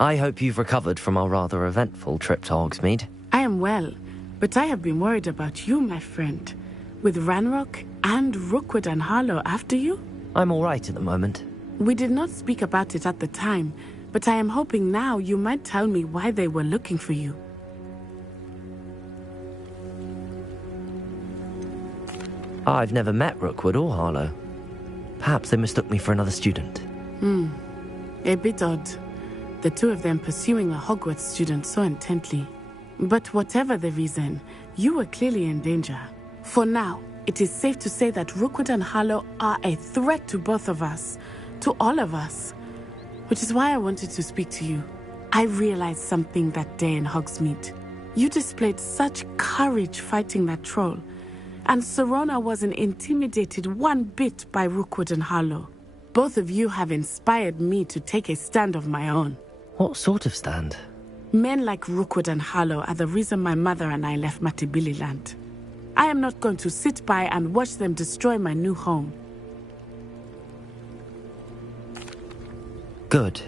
I hope you've recovered from our rather eventful trip to Hogsmeade. I am well, but I have been worried about you, my friend. With Ranrock and Rookwood and Harlow after you? I'm all right at the moment. We did not speak about it at the time, but I am hoping now you might tell me why they were looking for you. I've never met Rookwood or Harlow. Perhaps they mistook me for another student. A bit odd. The two of them pursuing a Hogwarts student so intently. But whatever the reason, you were clearly in danger. For now, it is safe to say that Rookwood and Harlow are a threat to both of us, to all of us. Which is why I wanted to speak to you. I realized something that day in Hogsmeade. You displayed such courage fighting that troll. And Serona wasn't intimidated one bit by Rookwood and Harlow. Both of you have inspired me to take a stand of my own. What sort of stand? Men like Rookwood and Harlow are the reason my mother and I left Matibili land. I am not going to sit by and watch them destroy my new home. Good.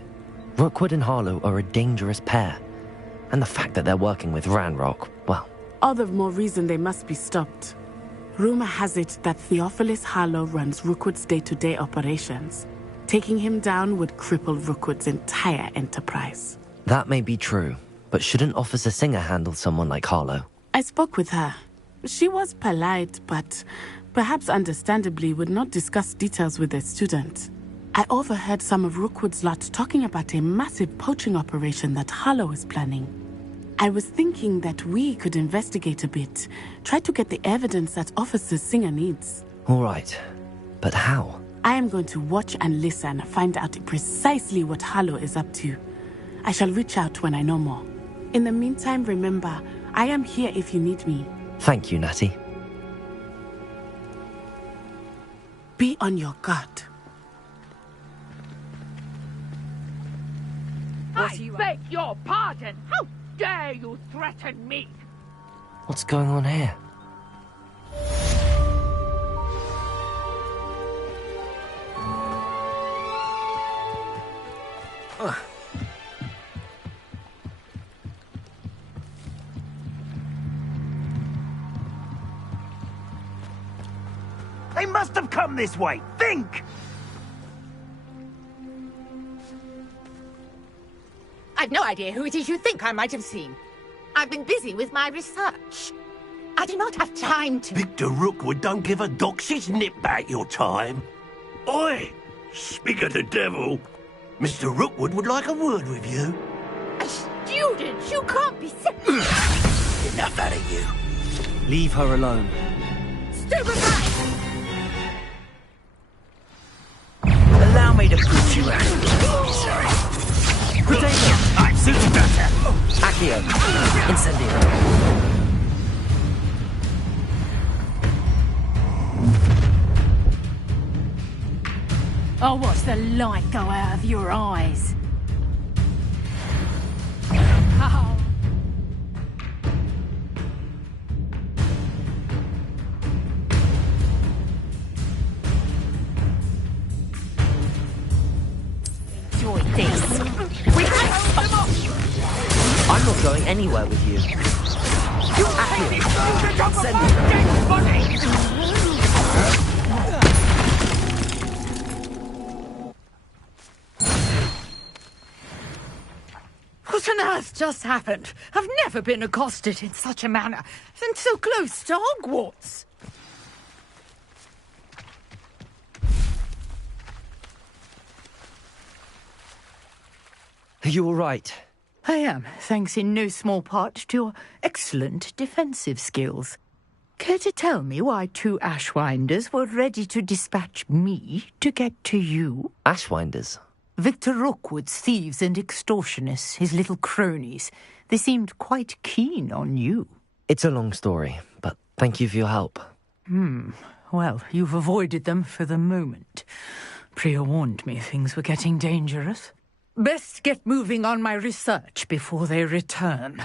Rookwood and Harlow are a dangerous pair. And the fact that they're working with Ranrock, well... All the more reason they must be stopped. Rumor has it that Theophilus Harlow runs Rookwood's day-to-day operations. Taking him down would cripple Rookwood's entire enterprise. That may be true, but shouldn't Officer Singer handle someone like Harlow? I spoke with her. She was polite, but perhaps understandably would not discuss details with a student. I overheard some of Rookwood's lot talking about a massive poaching operation that Harlow is planning. I was thinking that we could investigate a bit, try to get the evidence that Officer Singer needs. All right, but how? I am going to watch and listen, find out precisely what Harlow is up to. I shall reach out when I know more. In the meantime, remember, I am here if you need me. Thank you, Natty. Be on your guard. Well, I beg your pardon! How dare you threaten me? What's going on here? They must have come this way. Think! I've no idea who it is you think I might have seen. I've been busy with my research. I do not have time to... Victor Rookwood don't give a doxy's nip back your time. Oi! Speak of the devil. Mr. Rookwood would like a word with you. A student? You can't be Enough out of you. Leave her alone. Stupefy! Allow me to put you out. Sorry. Potato! I'm suited better. Accio. Incendio. I'll watch the light go out of your eyes. Oh. Enjoy this. I'm not going anywhere with you. Accio. What on earth just happened? I've never been accosted in such a manner, and so close to Hogwarts. Are you all right? I am, thanks in no small part to your excellent defensive skills. Care to tell me why two Ashwinders were ready to dispatch me to get to you? Ashwinders? Victor Rookwood's thieves and extortionists, his little cronies. They seemed quite keen on you. It's a long story, but thank you for your help. Well, you've avoided them for the moment. Priya warned me things were getting dangerous. Best get moving on my research before they return.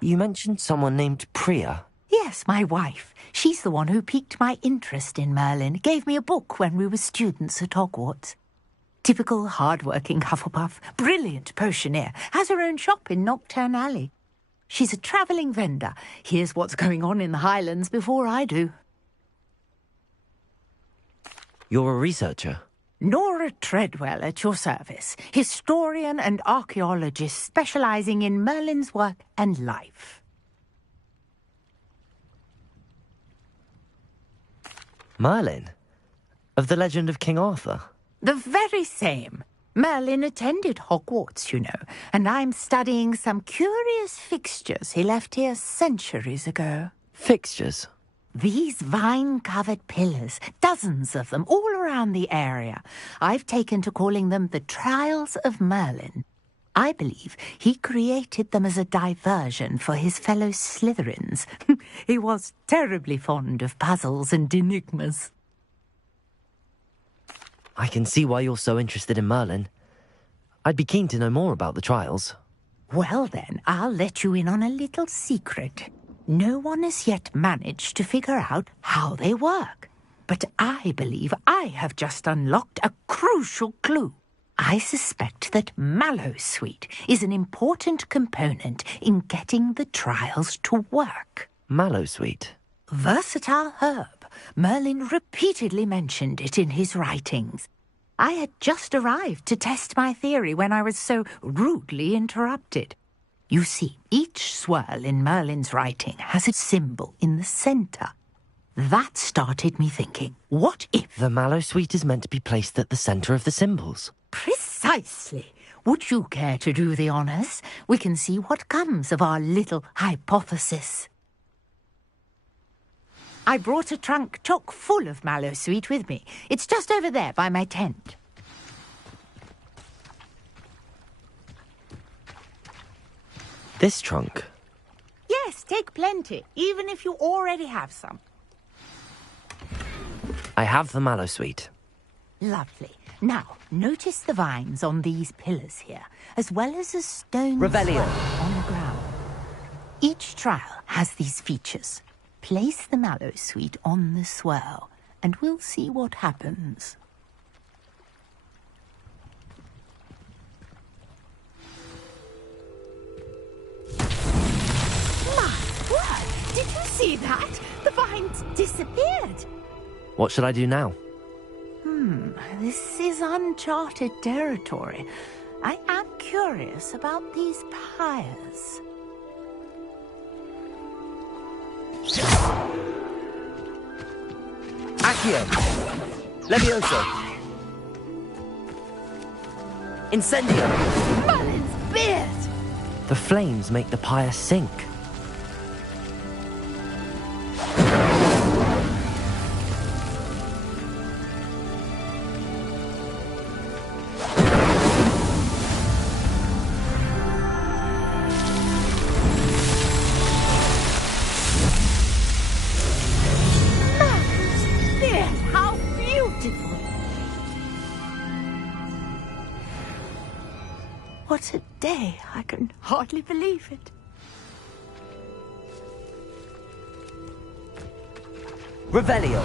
You mentioned someone named Priya. Yes, my wife. She's the one who piqued my interest in Merlin, gave me a book when we were students at Hogwarts. Typical hard-working Hufflepuff, brilliant potioneer, has her own shop in Knockturn Alley. She's a travelling vendor, hears what's going on in the Highlands before I do. You're a researcher? Nora Treadwell at your service, historian and archaeologist specialising in Merlin's work and life. Merlin? Of the legend of King Arthur? The very same. Merlin attended Hogwarts, you know, and I'm studying some curious fixtures he left here centuries ago. Fixtures? These vine-covered pillars, dozens of them, all around the area. I've taken to calling them the Trials of Merlin. I believe he created them as a diversion for his fellow Slytherins. He was terribly fond of puzzles and enigmas. I can see why you're so interested in Merlin. I'd be keen to know more about the trials. Well then, I'll let you in on a little secret. No one has yet managed to figure out how they work. But I believe I have just unlocked a crucial clue. I suspect that Mallowsweet is an important component in getting the trials to work. Mallowsweet? Versatile herb. Merlin repeatedly mentioned it in his writings. I had just arrived to test my theory when I was so rudely interrupted. You see, each swirl in Merlin's writing has a symbol in the centre. That started me thinking, what if... The Mallowsweet is meant to be placed at the centre of the symbols. Precisely. Would you care to do the honours? We can see what comes of our little hypothesis. I brought a trunk chock full of Mallowsweet with me. It's just over there by my tent. This trunk? Yes, take plenty, even if you already have some. I have the Mallowsweet. Lovely. Now, notice the vines on these pillars here, as well as a stone Revelio. swirl on the ground. Each trial has these features. Place the mallow sweet on the swirl, and we'll see what happens. My word! Did you see that? The vines disappeared. What should I do now? This is uncharted territory. I am curious about these pyres. Accio! Levioso! Incendio! Merlin's beard! The flames make the pyre sink. What a day. I can hardly believe it. Revelio.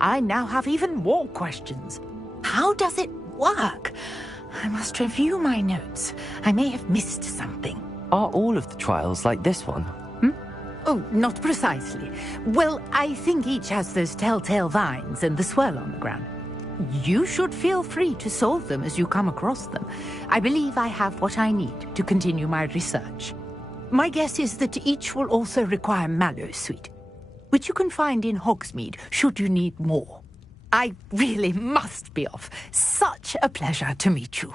I now have even more questions. How does it work? I must review my notes. I may have missed something. Are all of the trials like this one? Oh, not precisely. Well, I think each has those telltale vines and the swirl on the ground. You should feel free to solve them as you come across them. I believe I have what I need to continue my research. My guess is that each will also require mallow sweet, which you can find in Hogsmeade should you need more. I really must be off. Such a pleasure to meet you.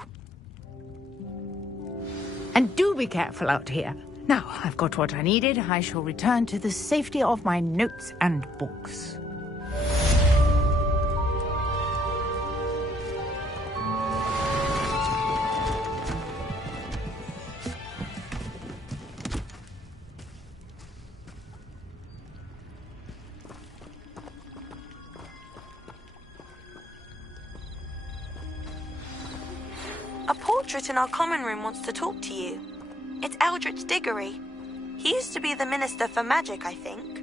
And do be careful out here. Now, I've got what I needed. I shall return to the safety of my notes and books. A portrait in our common room wants to talk to you. It's Eldritch Diggory. He used to be the Minister for Magic, I think.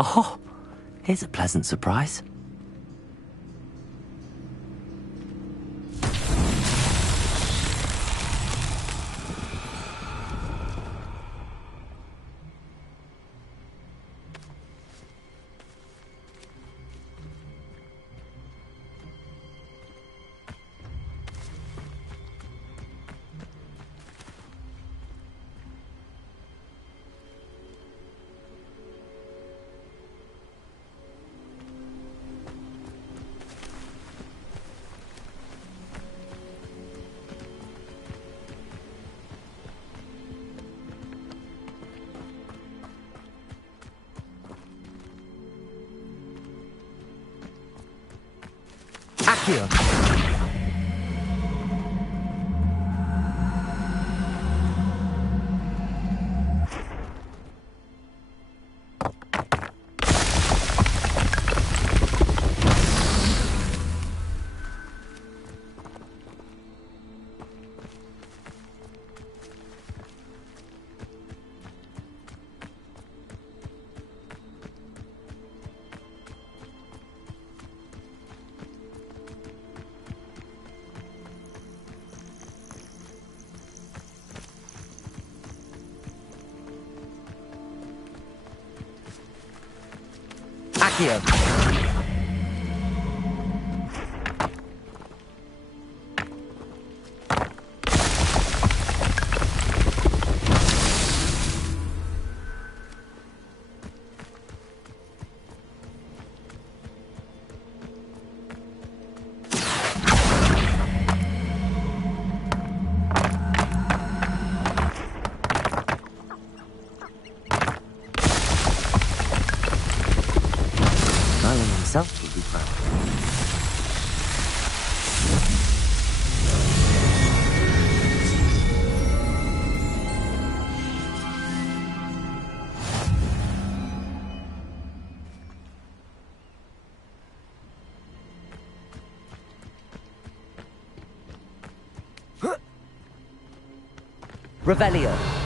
Oh, here's a pleasant surprise. Accio. Accio. Himself will be proud. Revelio.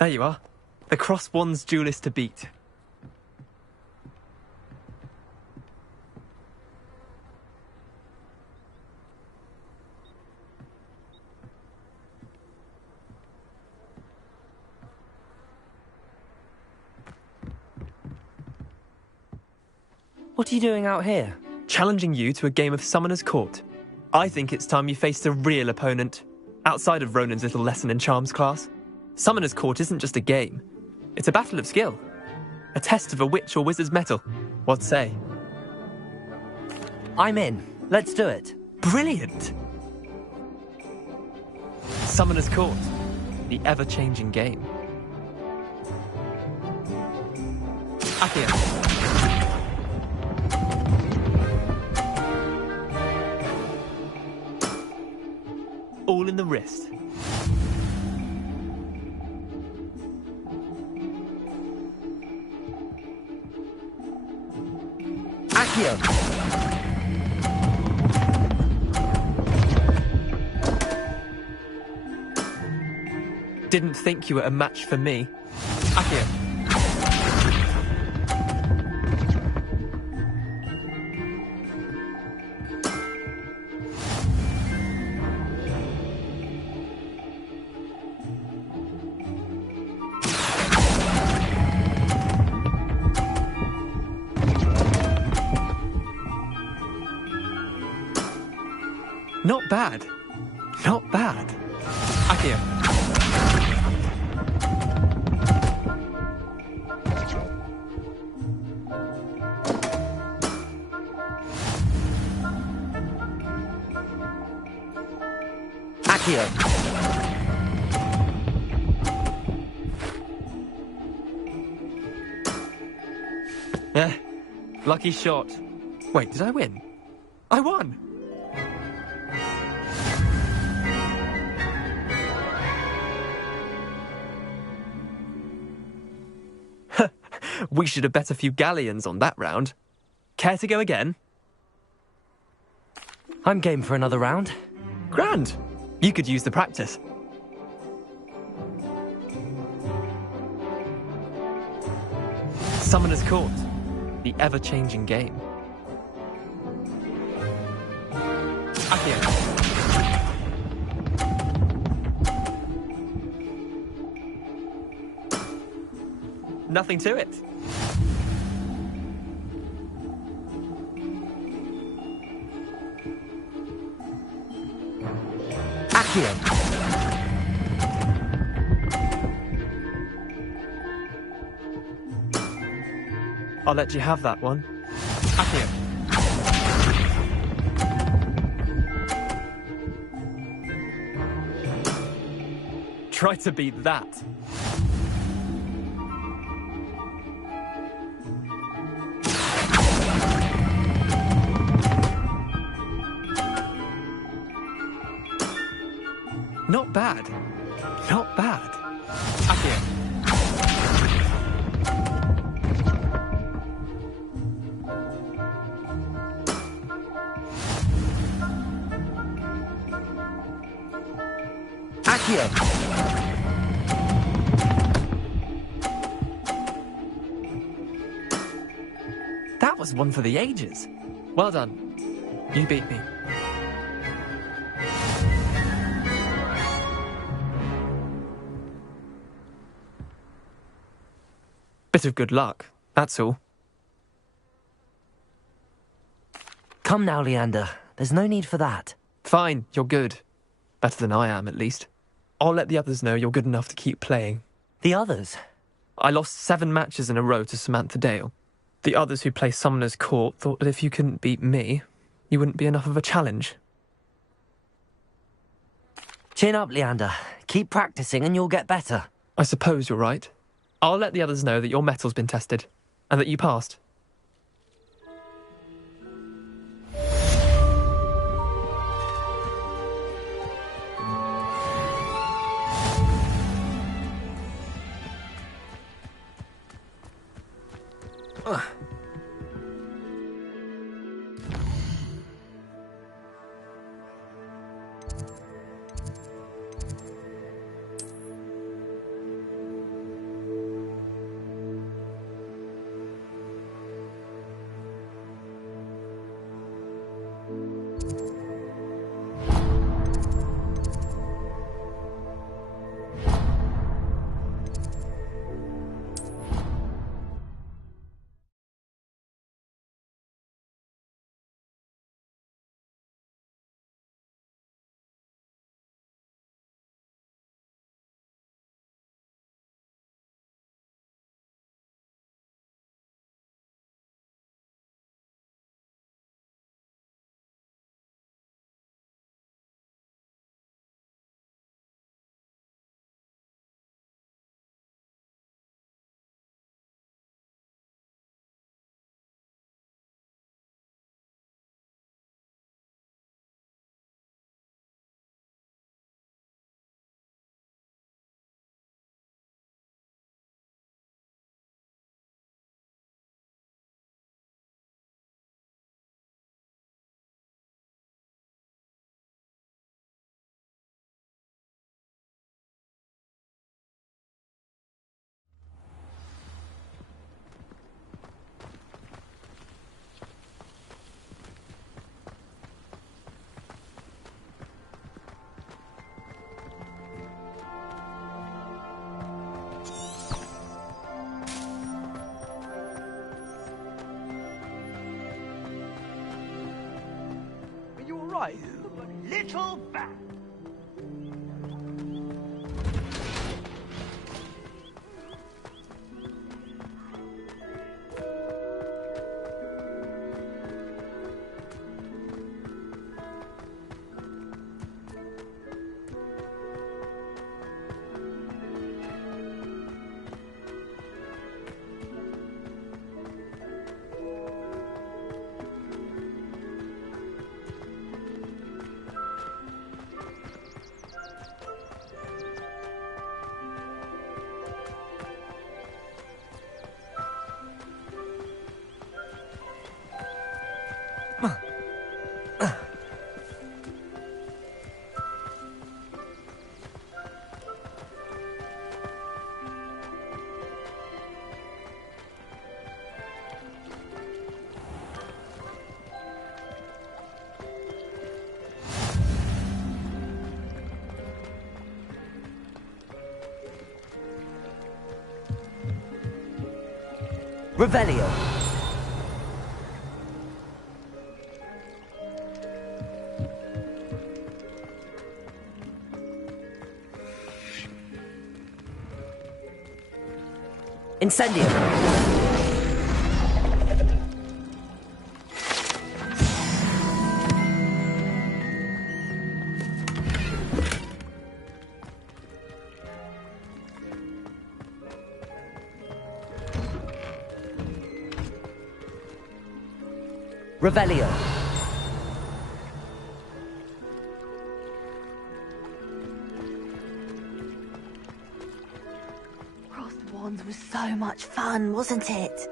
There you are. The Cross Wands duelist to beat. What are you doing out here? Challenging you to a game of Summoner's Court. I think it's time you faced a real opponent, outside of Ronan's little lesson in charms class. Summoner's Court isn't just a game. It's a battle of skill. A test of a witch or wizard's mettle. What say? I'm in. Let's do it. Brilliant! Summoner's Court. The ever-changing game. Accio. All in the wrist. Accio. Didn't think you were a match for me. Accio. Not bad. Not bad. Accio. Accio. Lucky shot. Wait, did I win? I won! We should have bet a few galleons on that round. Care to go again? I'm game for another round. Grand. You could use the practice. Summoner's Court. The ever-changing game. Accio. Nothing to it. Accio. I'll let you have that one. Accio. Try to beat that. Not bad. Not bad. Accio. Accio. That was one for the ages. Well done. You beat me. Bit of good luck, that's all. Come now, Leander. There's no need for that. Fine, you're good. Better than I am, at least. I'll let the others know you're good enough to keep playing. The others? I lost 7 matches in a row to Samantha Dale. The others who play Summoner's Court thought that if you couldn't beat me, you wouldn't be enough of a challenge. Chin up, Leander. Keep practicing and you'll get better. I suppose you're right. I'll let the others know that your metal's been tested, and that you passed. right. Little bat. Revelio. Incendio. Revelio. Crossed Wands was so much fun, wasn't it?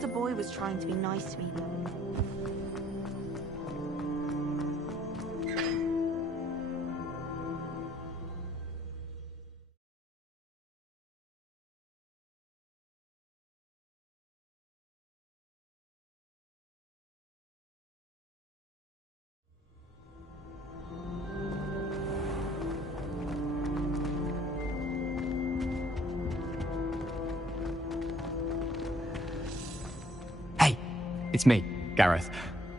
The boy was trying to be nice to me, though. It's me, Gareth.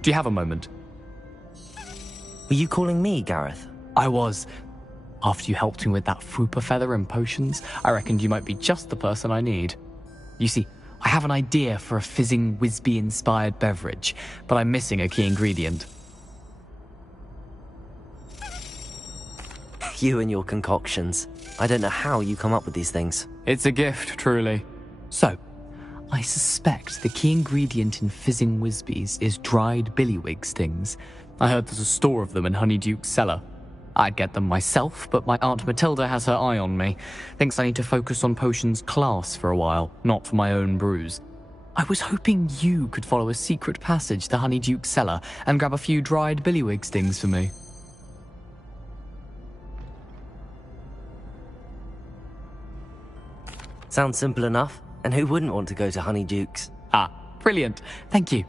Do you have a moment? Were you calling me, Gareth? I was. After you helped me with that Fupa feather and potions, I reckoned you might be just the person I need. You see, I have an idea for a fizzing Wisby-inspired beverage, but I'm missing a key ingredient. You and your concoctions. I don't know how you come up with these things. It's a gift, truly. So, I suspect the key ingredient in fizzing Wisbies is dried billywig stings. I heard there's a store of them in Honeyduke's cellar. I'd get them myself, but my Aunt Matilda has her eye on me. Thinks I need to focus on potions class for a while, not for my own brews. I was hoping you could follow a secret passage to Honeyduke's cellar and grab a few dried billywig stings for me. Sounds simple enough. And who wouldn't want to go to Honeyduke's? Ah, brilliant. Thank you.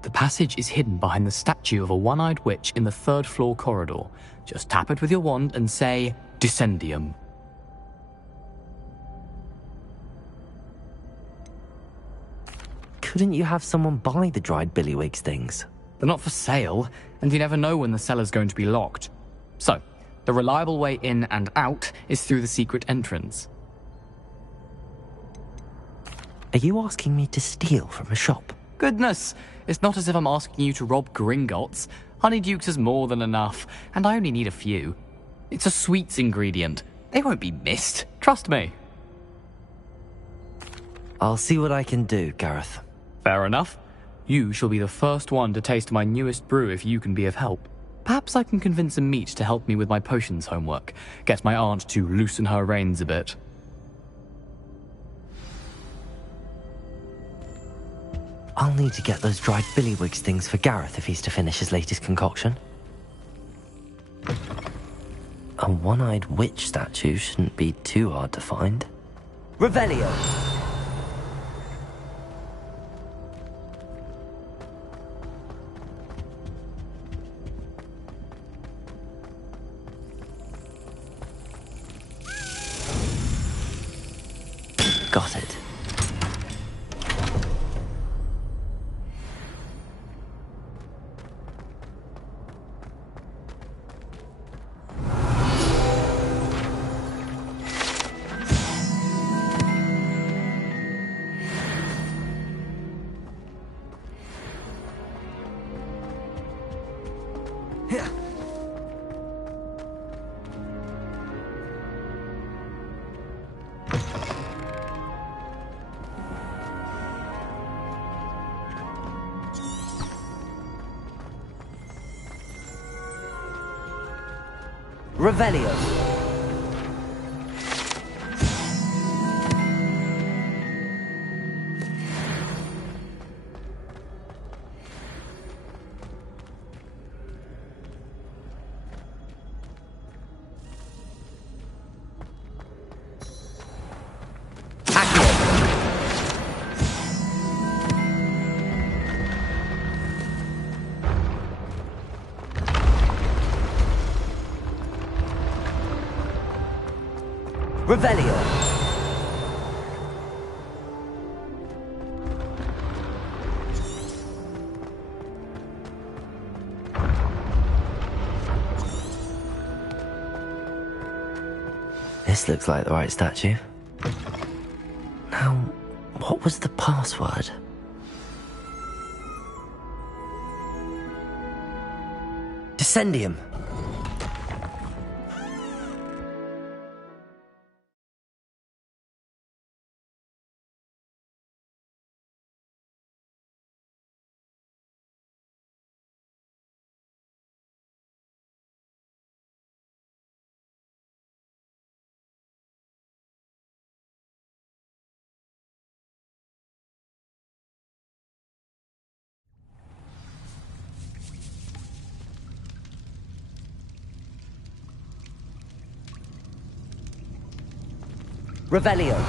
The passage is hidden behind the statue of a one-eyed witch in the third-floor corridor. Just tap it with your wand and say, Descendium. Couldn't you have someone buy the dried billywig stings? They're not for sale, and you never know when the cellar's going to be locked. So, the reliable way in and out is through the secret entrance. Are you asking me to steal from a shop? Goodness, it's not as if I'm asking you to rob Gringotts. Honeyduke's is more than enough, and I only need a few. It's a sweets ingredient. They won't be missed, trust me. I'll see what I can do, Gareth. Fair enough. You shall be the first one to taste my newest brew if you can be of help. Perhaps I can convince a meat to help me with my potions homework. Get my aunt to loosen her reins a bit. I'll need to get those dried billywigs things for Gareth if he's to finish his latest concoction. A one-eyed witch statue shouldn't be too hard to find. Revelio! Got it. Revelio. Revelio. This looks like the right statue. Now, what was the password? Descendium. Revelio.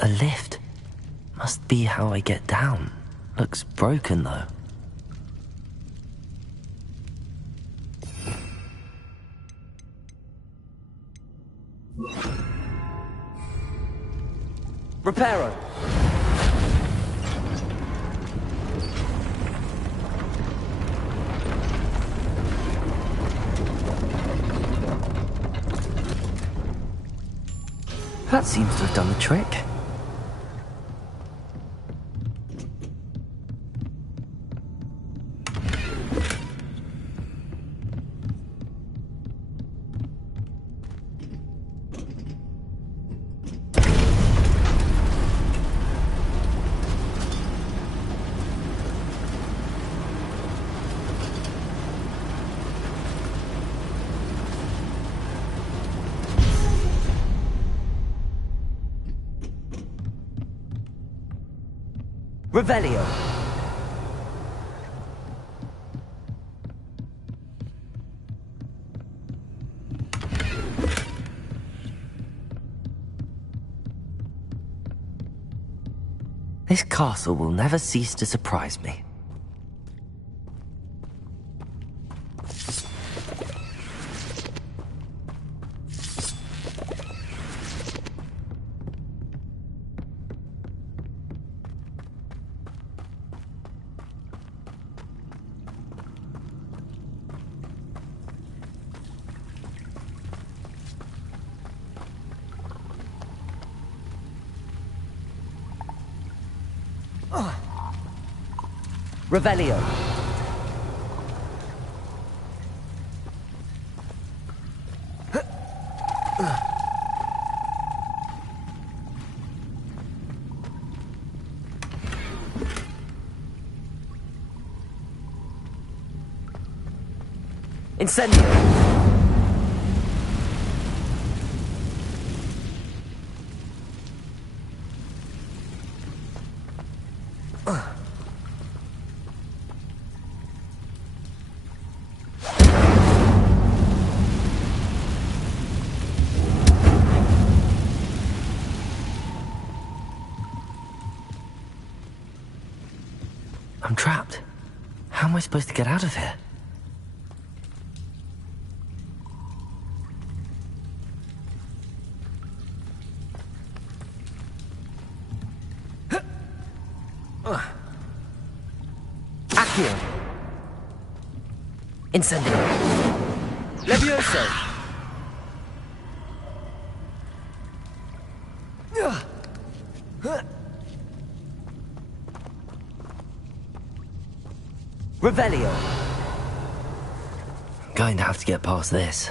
A lift. Must be how I get down. Looks broken though. Reparo. That seems to have done the trick. Revelio. This castle will never cease to surprise me. Revelio. Incendio. I'm trapped. How am I supposed to get out of here? Accio. Incendio. Levioso. Revelio. Going to have to get past this.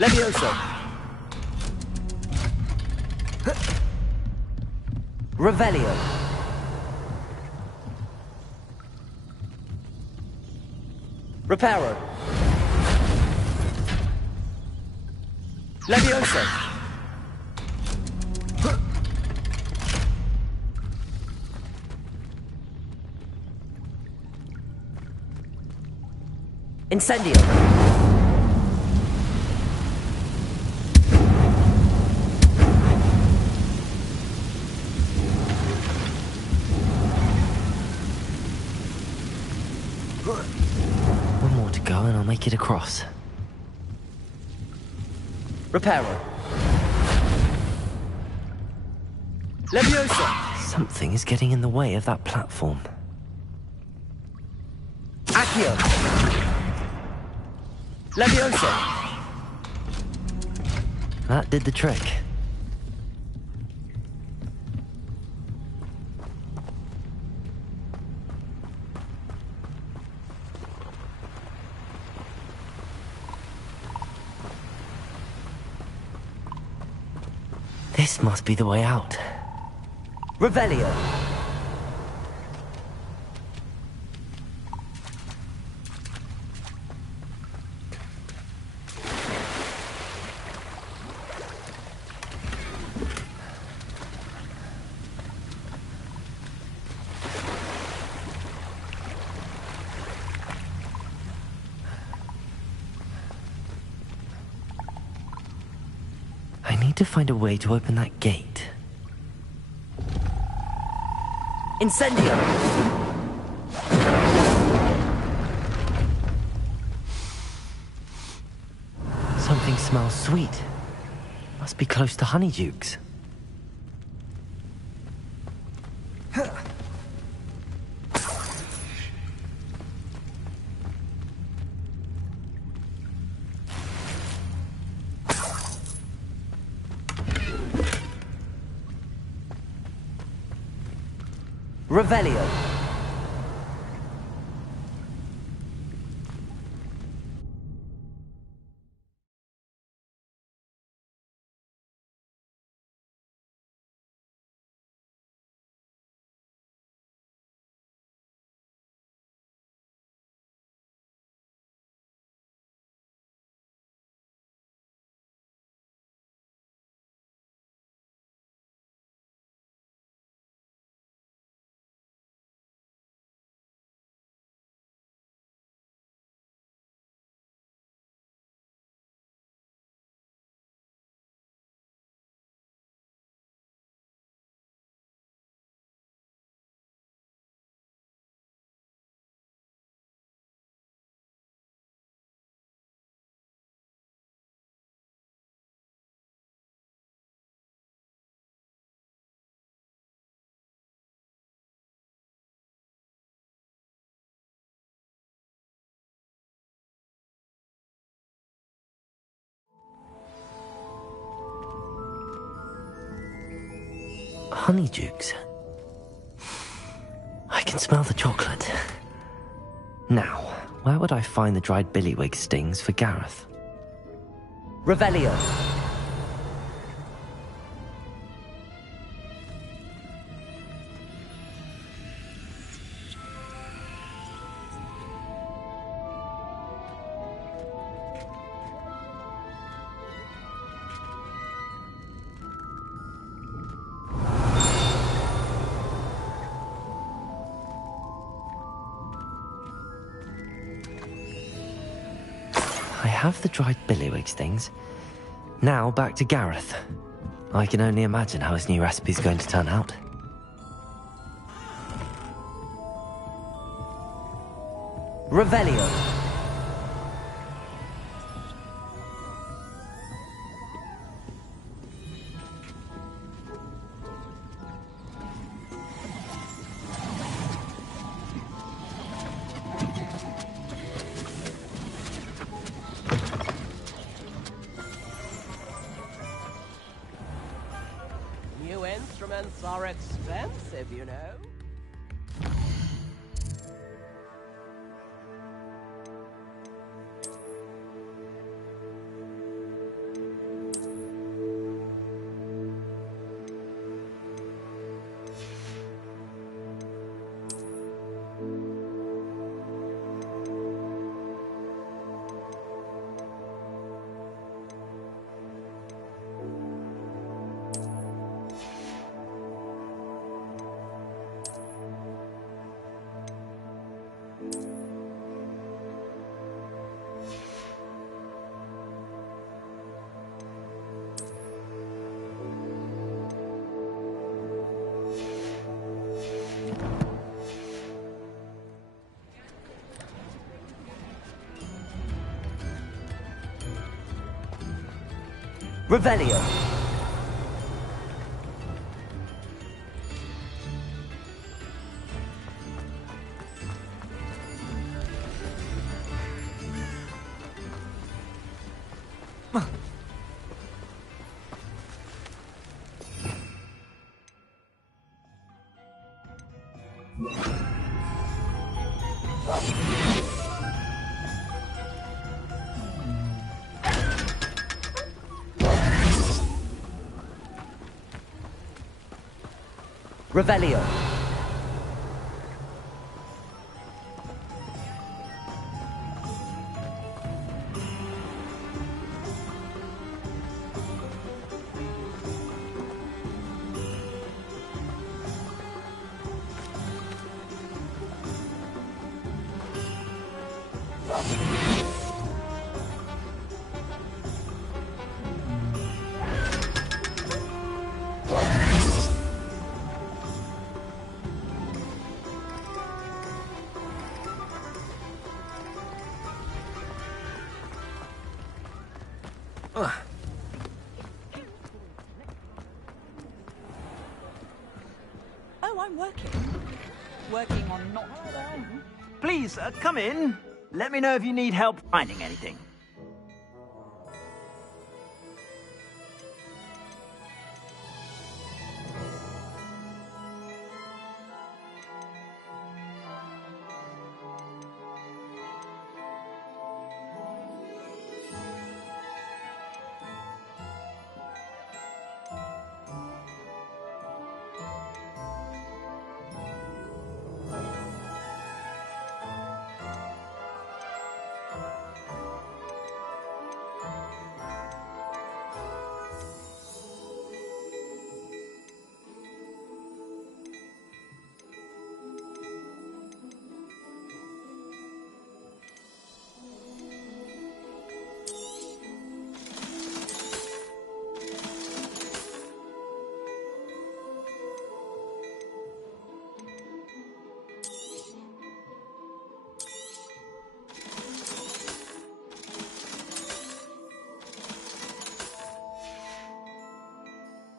Levioso. Revelio. Reparo. Levioso. Incendio. One more to go and I'll make it across. Reparo. Leviosa. Something is getting in the way of that platform. Accio. Leviosa. That did the trick. This must be the way out. Revelio. I need to find a way to open that gate. Incendio. Something smells sweet. Must be close to Honeydukes. Revelio. Honeydukes. I can smell the chocolate. Now, where would I find the dried billywig stings for Gareth? Revelio. I have the dried billywig stings. Now back to Gareth. I can only imagine how his new recipe's going to turn out. Revelio. New instruments are expensive, you know. Revelio. Revelio. Oh, I'm working on not... Please, come in. Let me know if you need help finding anything.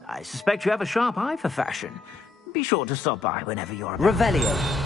I suspect you have a sharp eye for fashion. Be sure to stop by whenever you're about. Revelio.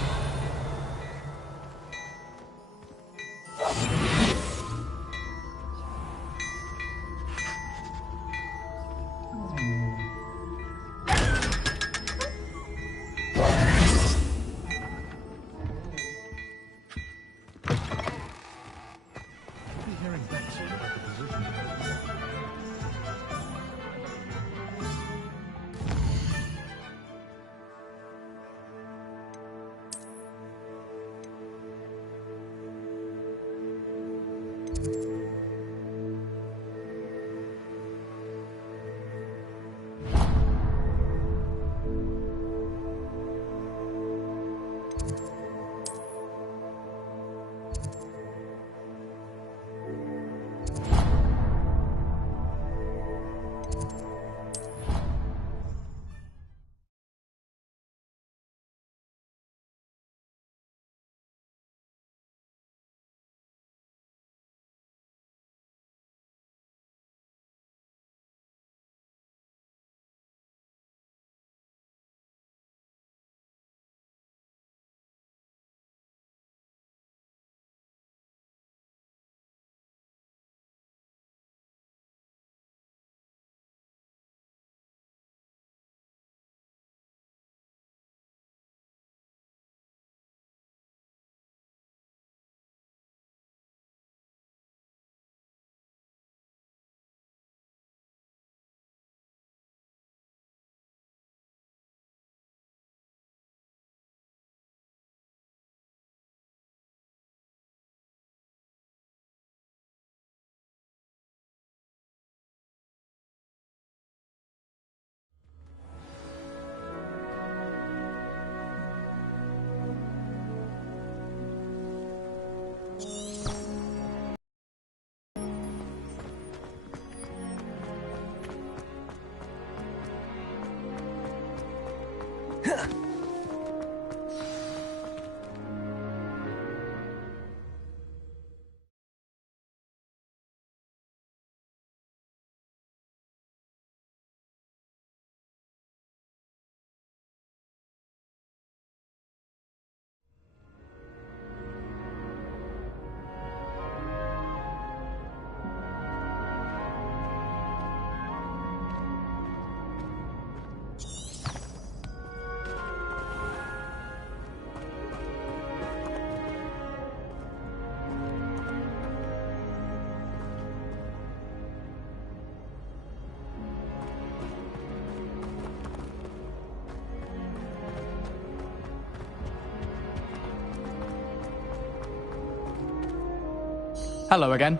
Hello again.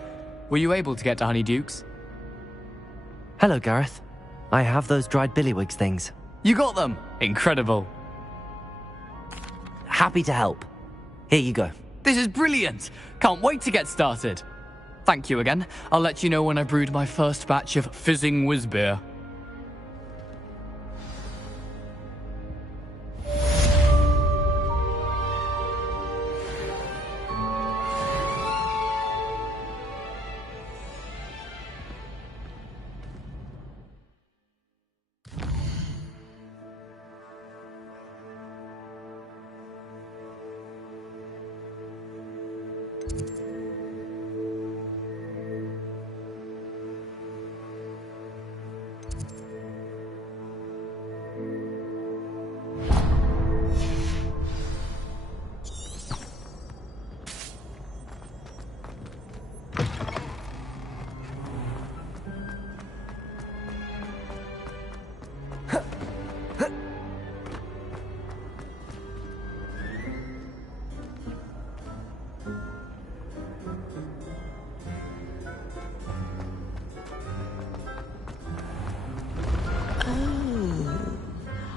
Were you able to get to Honeydukes? Hello, Gareth. I have those dried billywigs things. You got them! Incredible. Happy to help. Here you go. This is brilliant! Can't wait to get started. Thank you again. I'll let you know when I brewed my first batch of fizzing whiz beer.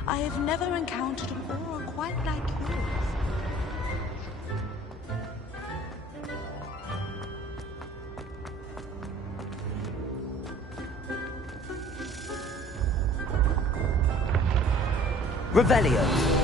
I have never encountered an aura quite like yours. Revelio.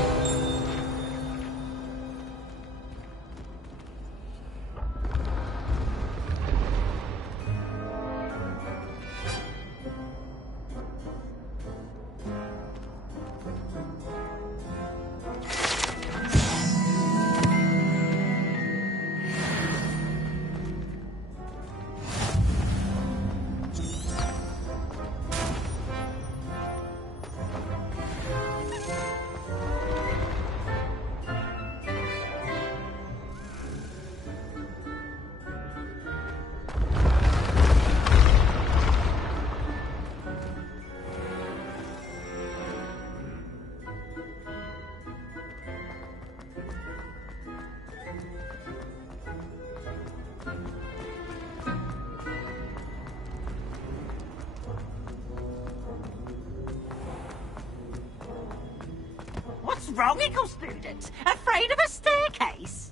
wrong, Eagle student? Afraid of a staircase?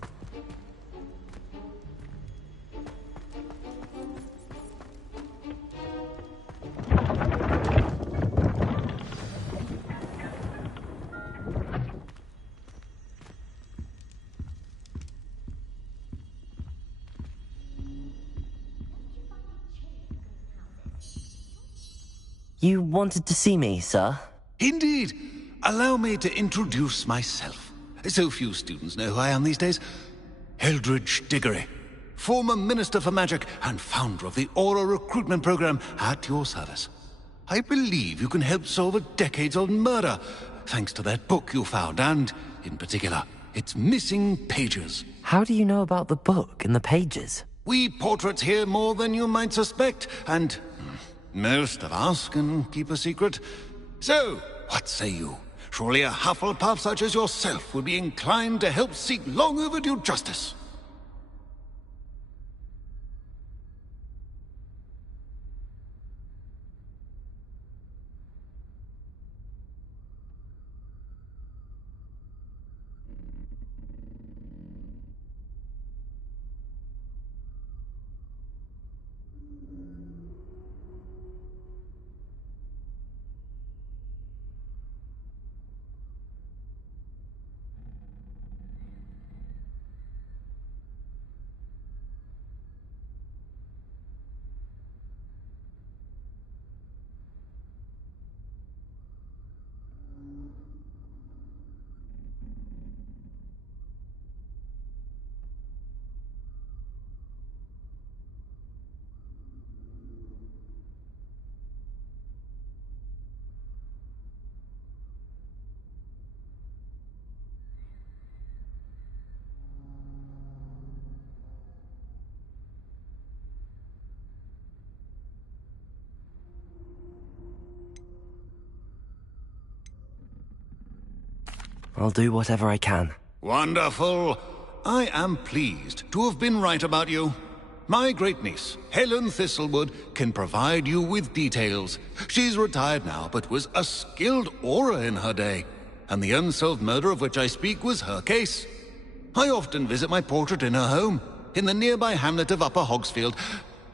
You wanted to see me, sir? Indeed. Allow me to introduce myself. So few students know who I am these days. Eldridge Diggory, former Minister for Magic and founder of the Aura Recruitment Program, at your service. I believe you can help solve a decades-old murder, thanks to that book you found, and, in particular, its missing pages. How do you know about the book and the pages? We portraits hear more than you might suspect, and most of us can keep a secret. So, what say you? Surely a Hufflepuff such as yourself would be inclined to help seek long overdue justice. I'll do whatever I can. Wonderful. I am pleased to have been right about you. My great-niece, Helen Thistlewood, can provide you with details. She's retired now, but was a skilled aura in her day. And the unsolved murder of which I speak was her case. I often visit my portrait in her home, in the nearby hamlet of Upper Hogsfield.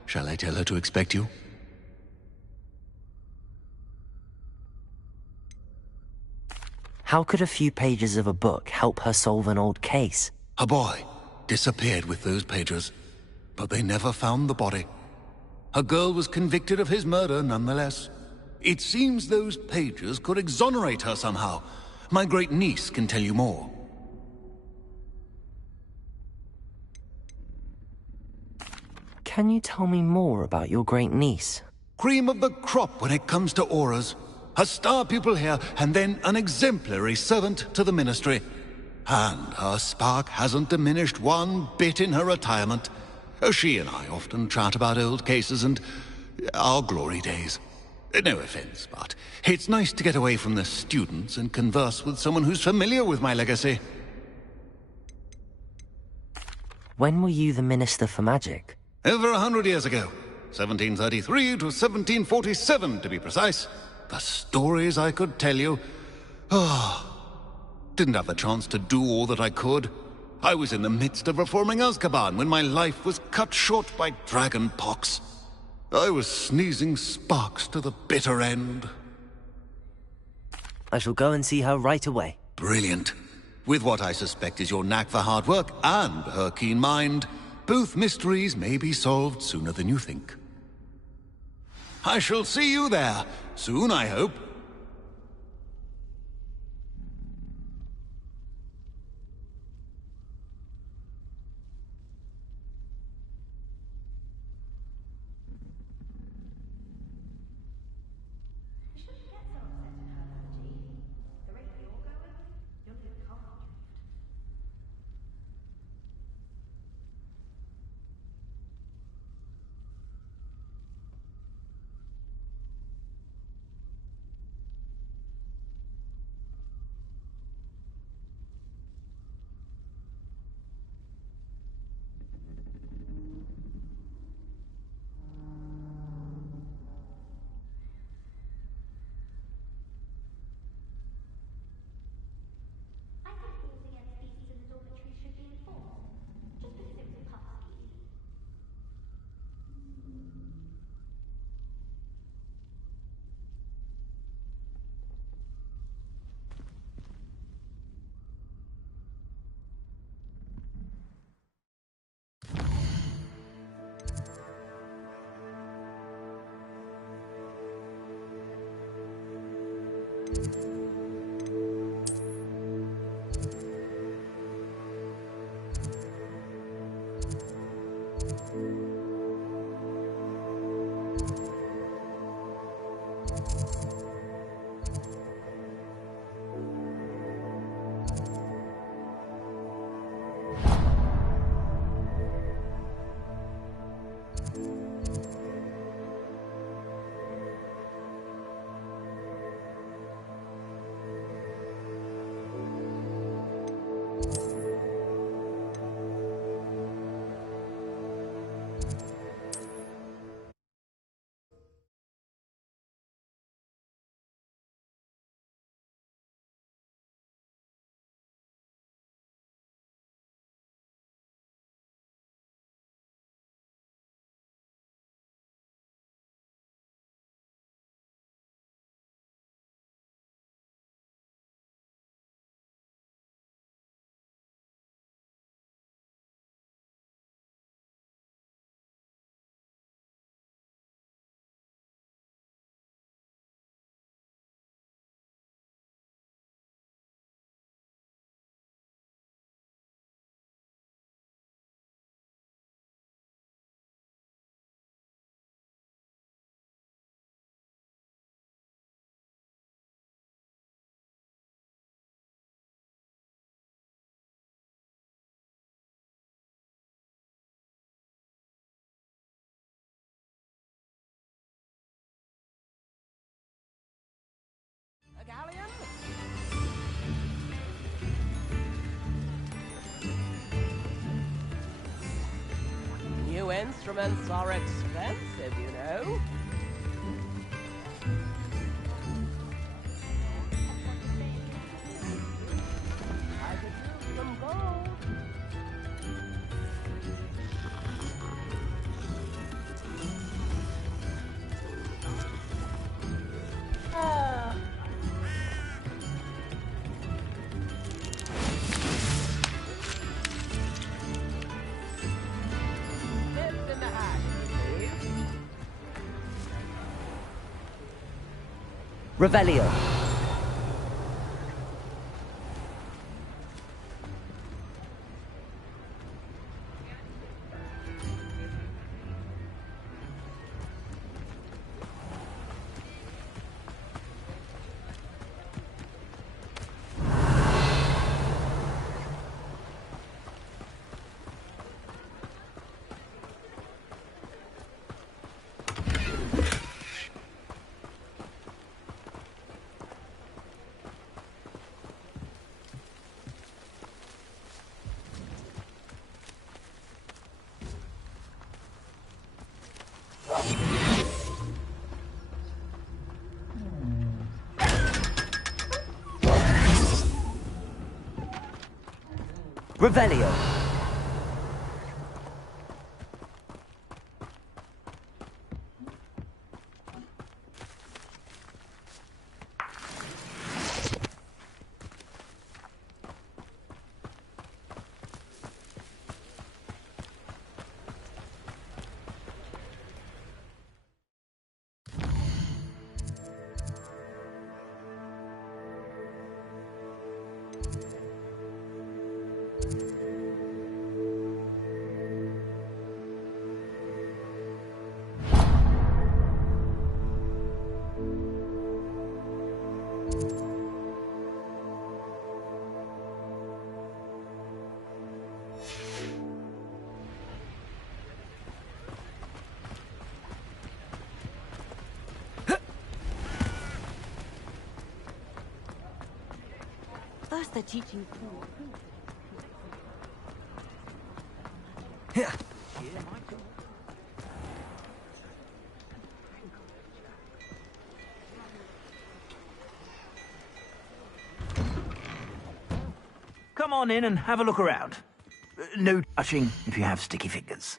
Shall I tell her to expect you? How could a few pages of a book help her solve an old case? A boy disappeared with those pages, but they never found the body. A girl was convicted of his murder nonetheless. It seems those pages could exonerate her somehow. My great-niece can tell you more. Can you tell me more about your great-niece? Cream of the crop when it comes to auras. A star pupil here, and then an exemplary servant to the ministry. And her spark hasn't diminished one bit in her retirement. She and I often chat about old cases and our glory days. No offense, but it's nice to get away from the students and converse with someone who's familiar with my legacy. When were you the Minister for Magic? Over 100 years ago. 1733 to 1747, to be precise. The stories I could tell you. Didn't have the chance to do all that I could. I was in the midst of reforming Azkaban when my life was cut short by dragon pox. I was sneezing sparks to the bitter end. I shall go and see her right away. Brilliant. With what I suspect is your knack for hard work and her keen mind, both mysteries may be solved sooner than you think. I shall see you there, soon I hope. instruments are expensive, you know. I could use some gold. Tips in the hat, please. Revelio. Revelio. First they're teaching cool. Here. Come on in and have a look around. No touching if you have sticky fingers.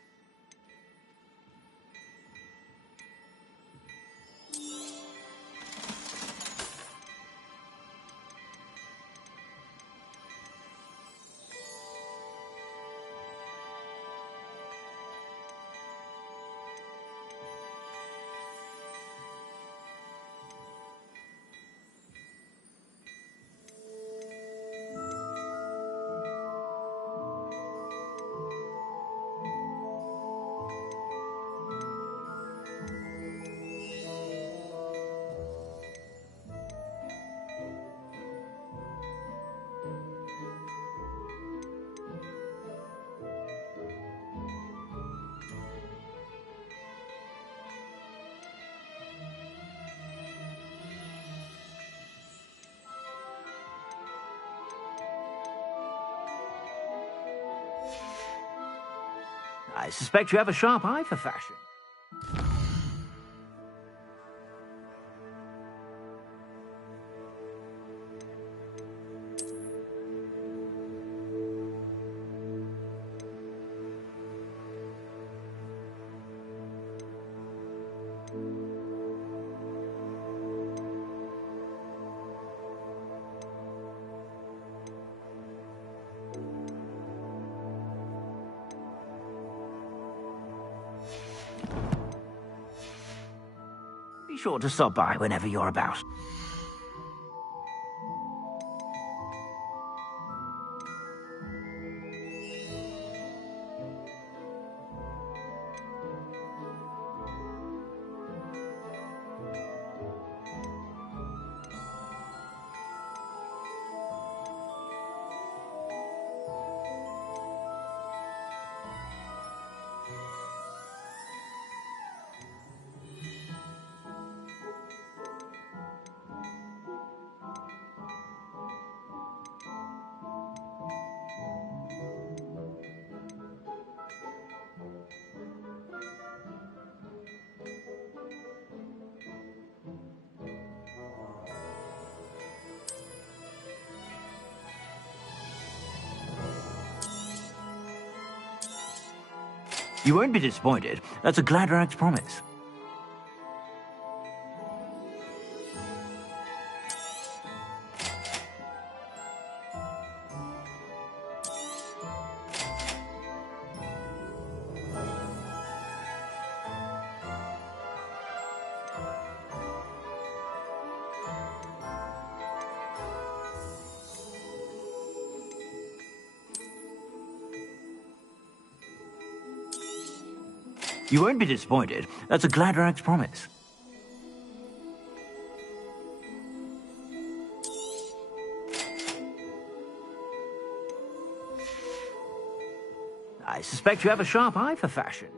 I suspect you have a sharp eye for fashion. Be sure to stop by whenever you're about. You won't be disappointed. That's a Gladrax promise. You won't be disappointed. That's a Gladrax promise. I suspect you have a sharp eye for fashion.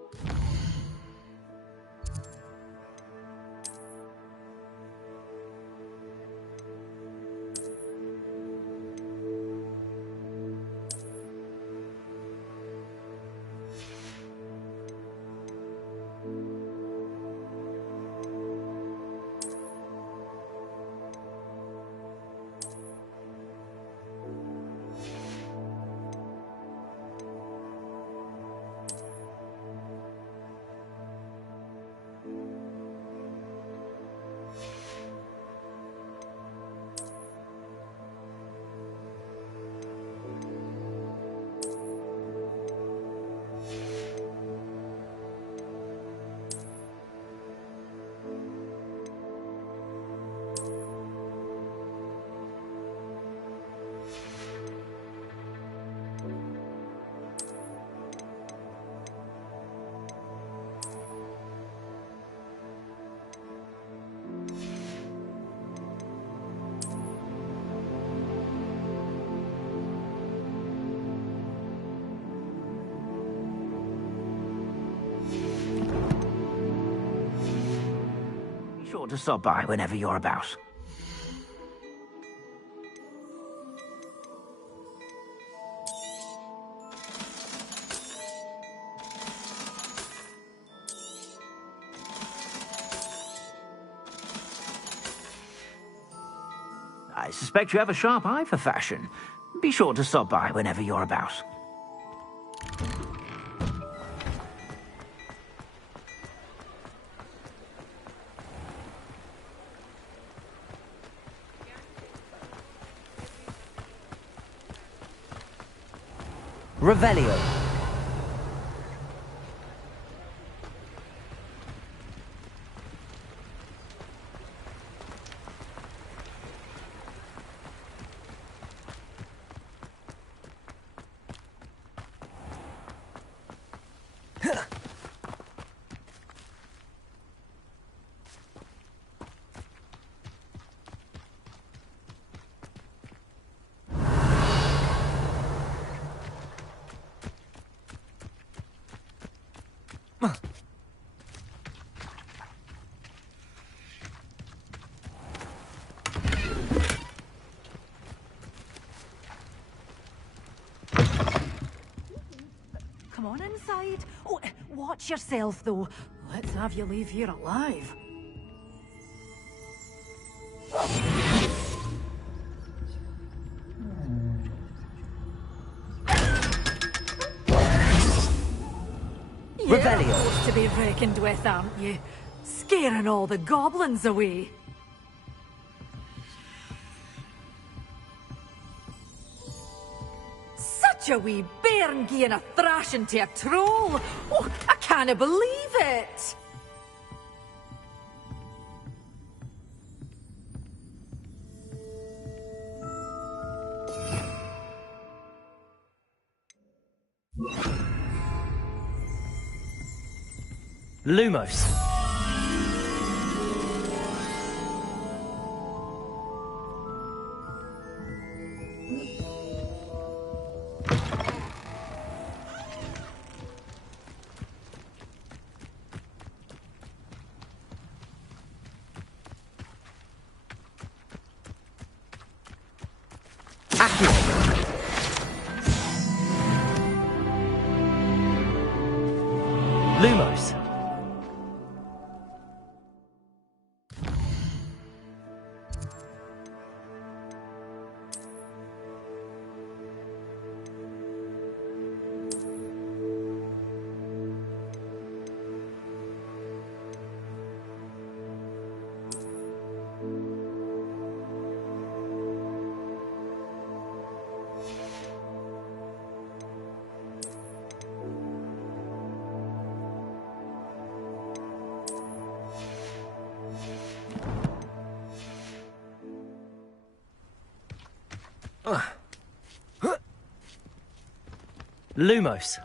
Sure to stop by whenever you're about. I suspect you have a sharp eye for fashion. Be sure to stop by whenever you're about. Revelio. Come on inside. Oh, watch yourself, though. Let's have you leave here alive. You're supposed to be reckoned with, aren't you? Scaring all the goblins away. Such a wee bairn gieing a thrashing to a troll. Oh, I can't believe it. Lumos. Lumos. Lumos.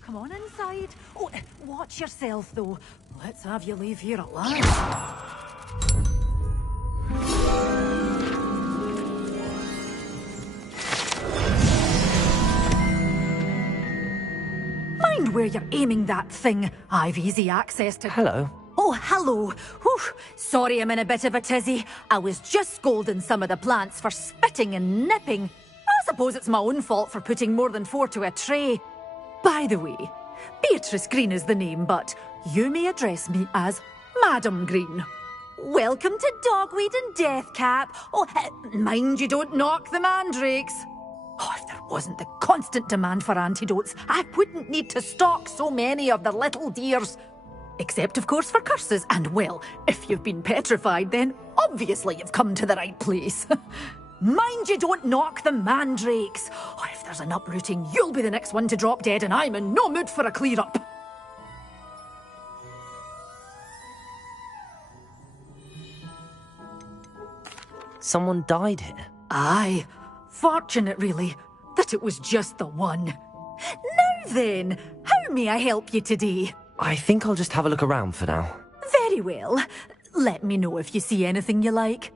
Come on inside. Oh, watch yourself, though. Let's have you leave here at last. Mind where you're aiming that thing. I've easy access to... Hello. Oh, hello. Whew. Sorry I'm in a bit of a tizzy. I was just scolding some of the plants for spitting and nipping. I suppose it's my own fault for putting more than 4 to a tray. By the way, Beatrice Green is the name, but you may address me as Madam Green. Welcome to Dogweed and Deathcap. Oh, mind you don't knock the mandrakes. Oh, if there wasn't the constant demand for antidotes, I wouldn't need to stock so many of the little dears. Except, of course, for curses. And, well, if you've been petrified, then obviously you've come to the right place. Mind you don't knock the mandrakes. Oh, if there's an uprooting, you'll be the next one to drop dead, and I'm in no mood for a clear-up. Someone died here? Aye. Fortunate, really, that it was just the one. Now then, how may I help you today? I think I'll just have a look around for now. Very well. Let me know if you see anything you like.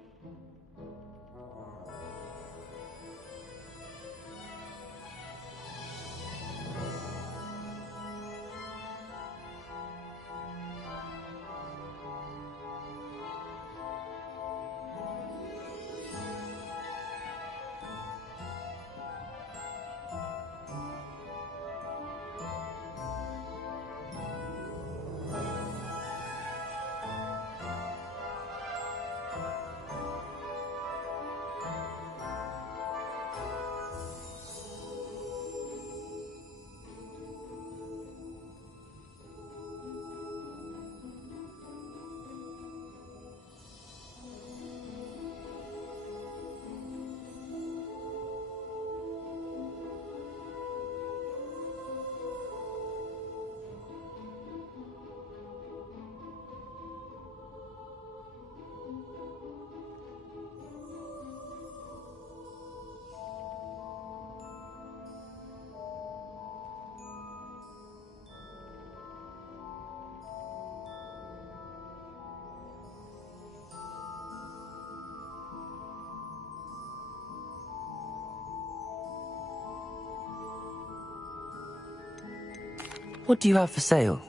What do you have for sale?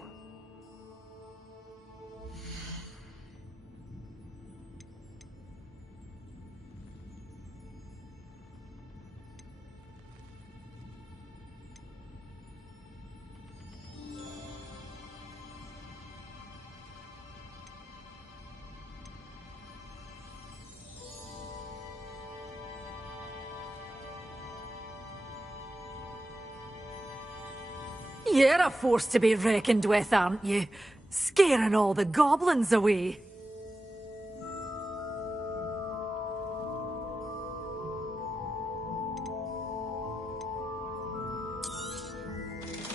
You're a force to be reckoned with, aren't you? Scaring all the goblins away.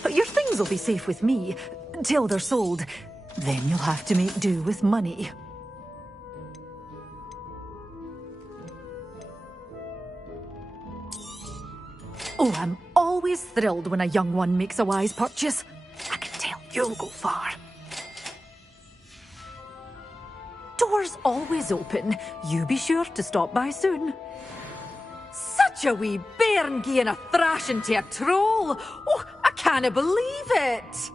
But your things will be safe with me, till they're sold. Then you'll have to make do with money. Oh, I'm always thrilled when a young one makes a wise purchase. I can tell you'll go far. Doors always open. You be sure to stop by soon. Such a wee bairn gieing a thrashing to a troll. Oh, I can't believe it.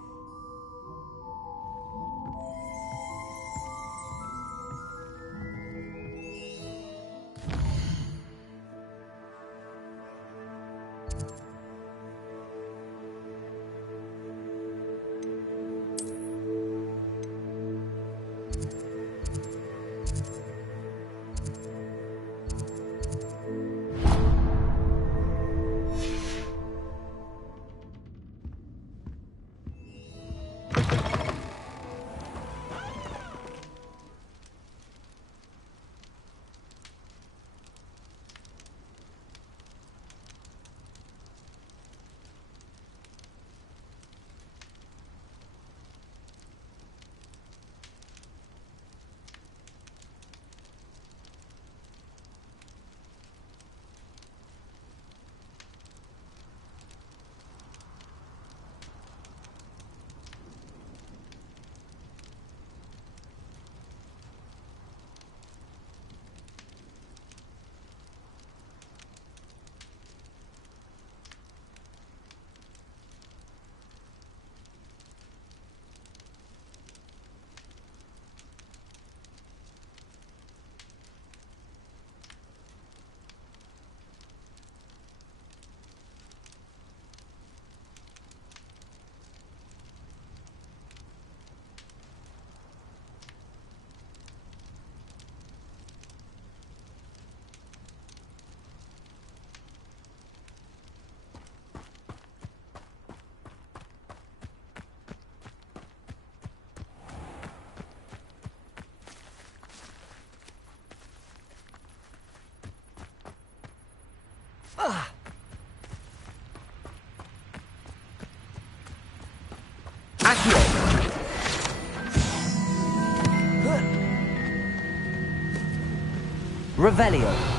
Revelio.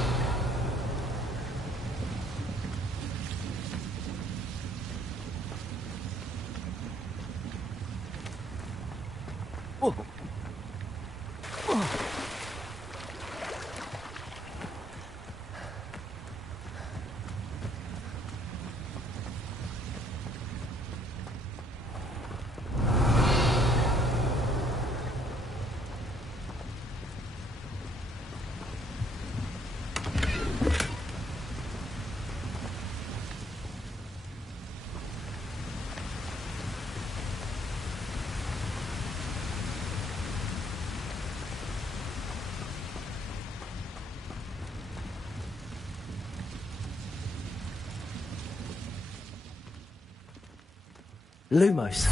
Lumos.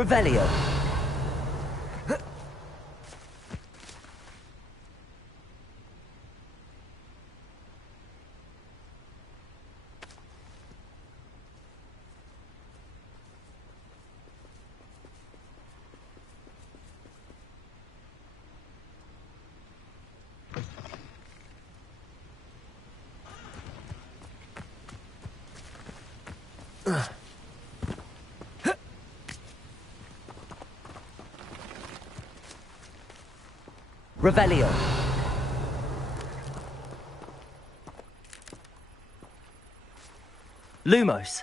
Revelio. Revelio. Lumos.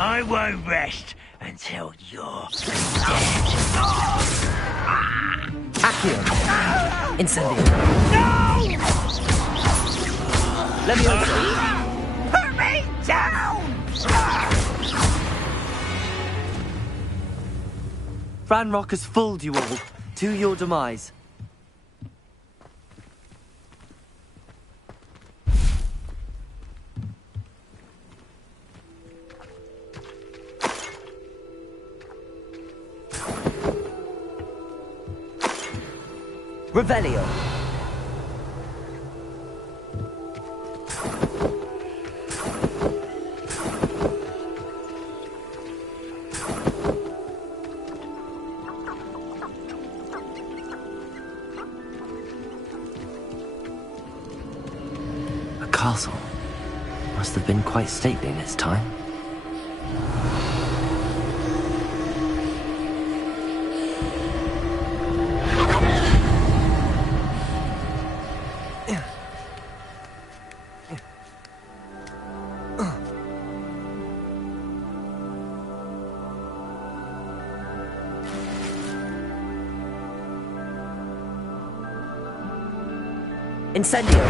I won't rest until you're Accio. Incendio. No! Leviosa. Put me down! Ranrock has fooled you all to your demise. Revelio. A castle. Must have been quite stately in its time. Incendio.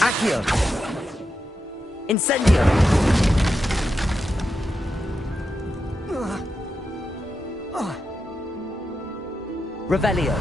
Accio! Incendio! Revelio!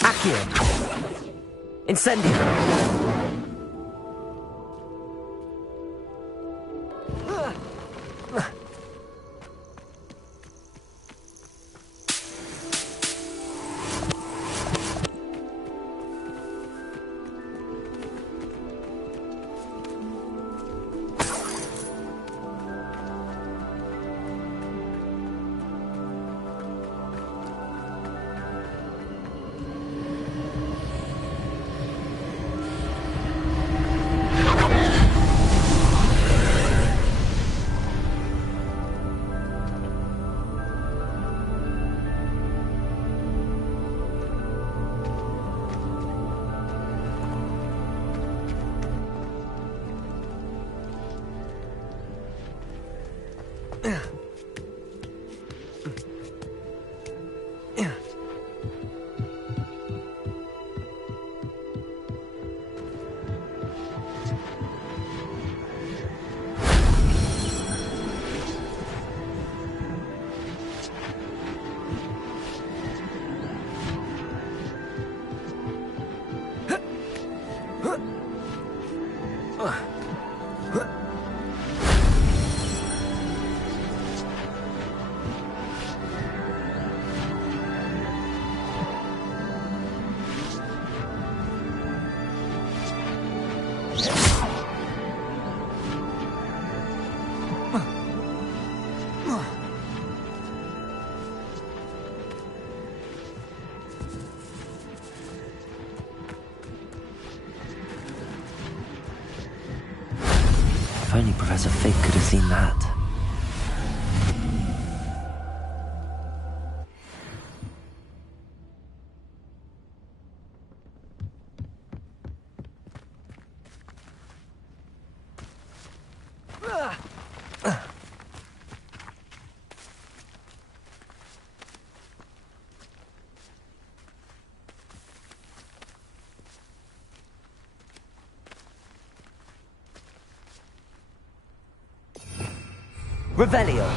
Accio! Incendio! If only Professor Fig could have seen that. Revelio!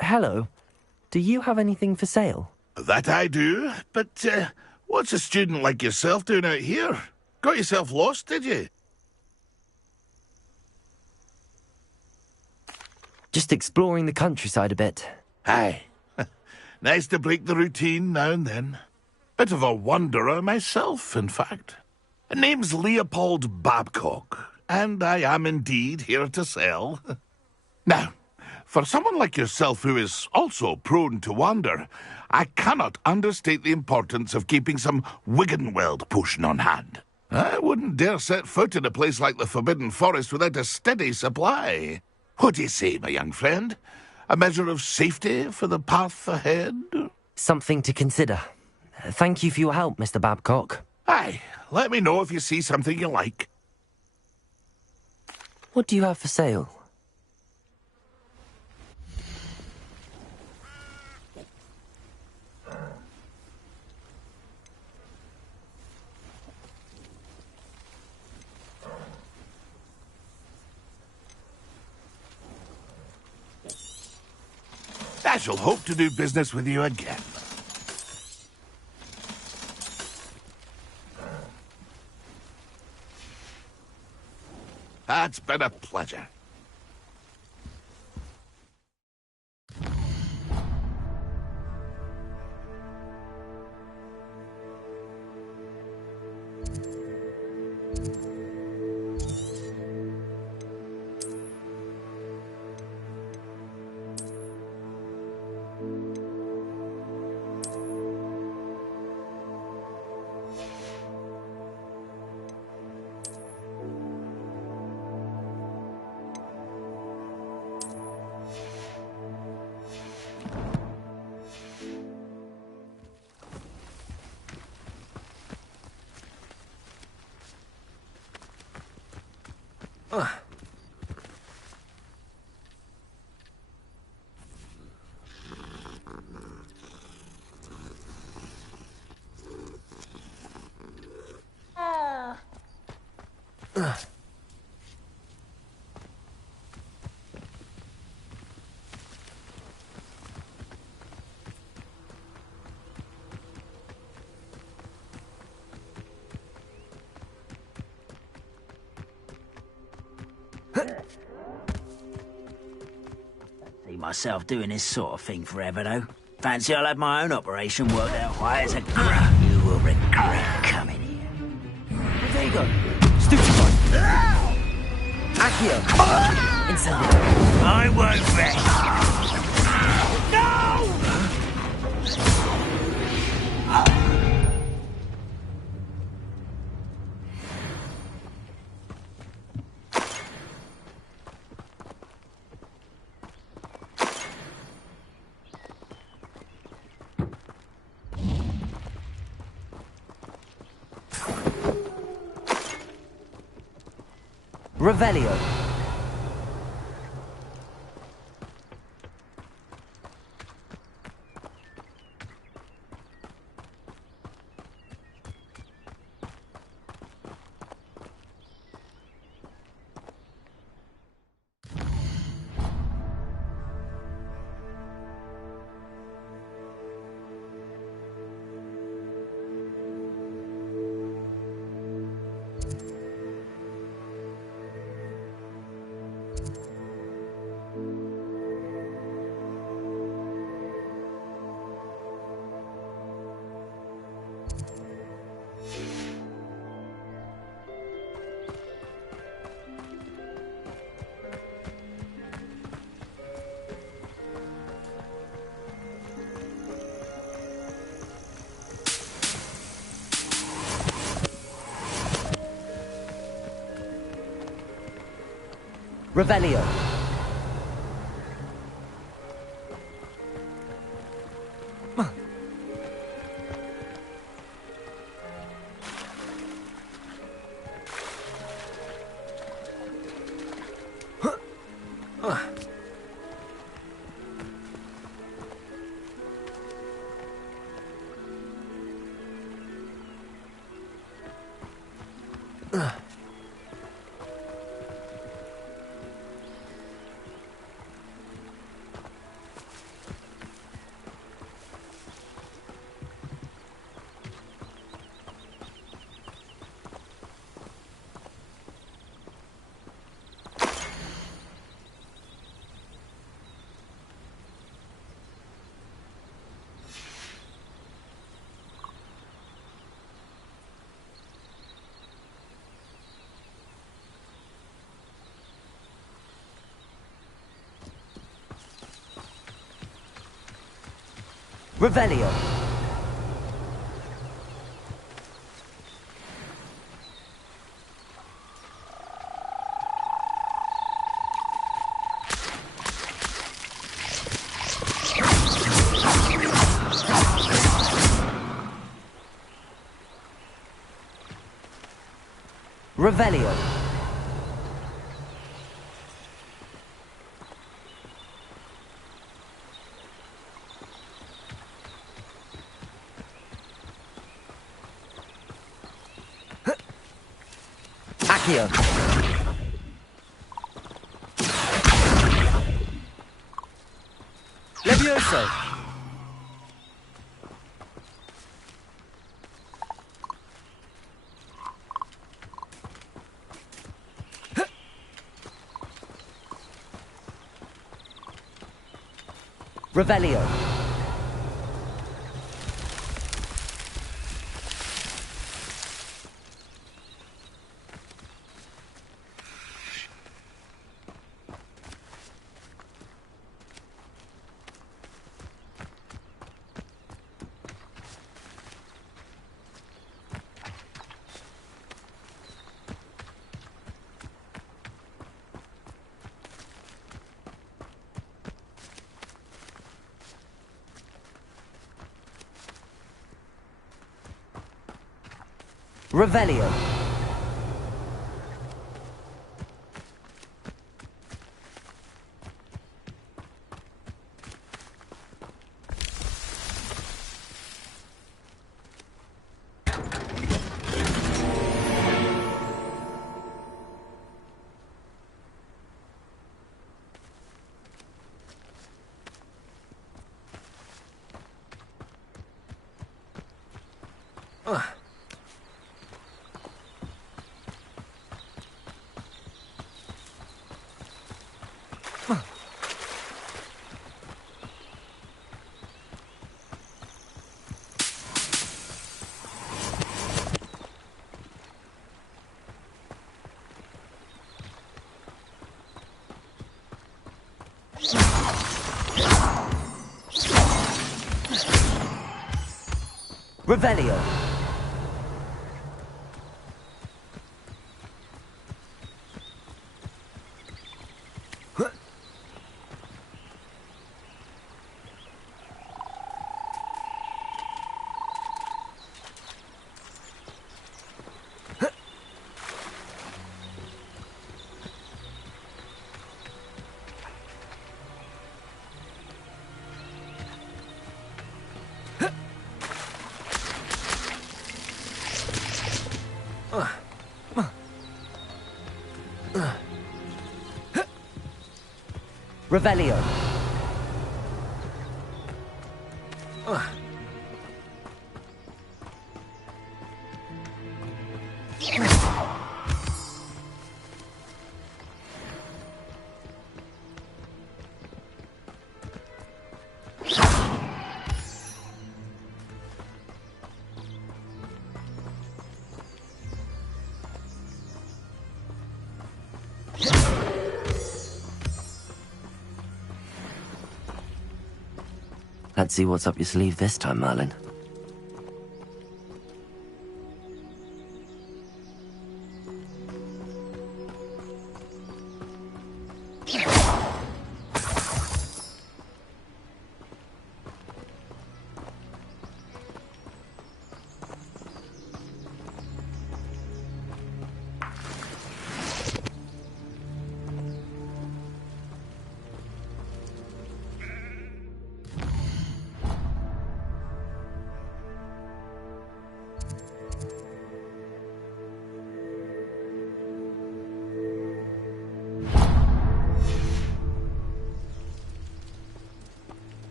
Hello. Do you have anything for sale? That I do, but what's a student like yourself doing out here? Got yourself lost, did you? Just exploring the countryside a bit. Aye. Nice to break the routine now and then. Bit of a wanderer myself, in fact. Name's Leopold Babcock, and I am indeed here to sell. Now, for someone like yourself who is also prone to wander, I cannot understate the importance of keeping some Wiggenweld potion on hand. I wouldn't dare set foot in a place like the Forbidden Forest without a steady supply. What do you say, my young friend? A measure of safety for the path ahead? Something to consider. Thank you for your help, Mr. Babcock. Aye, let me know if you see something you like. What do you have for sale? I shall hope to do business with you again. It's been a pleasure. See myself doing this sort of thing forever, though. Fancy I'll have my own operation worked out why as a grunt. You will regret coming here. There you go. Stupefy. Accio. Incendio. I won't rest. Revelio. Revelio. Revelio. Revelio. Accio. Leviosa. Levioso! Revelio. Revelio. Revelio. Revelio. Let's see what's up your sleeve this time, Merlin.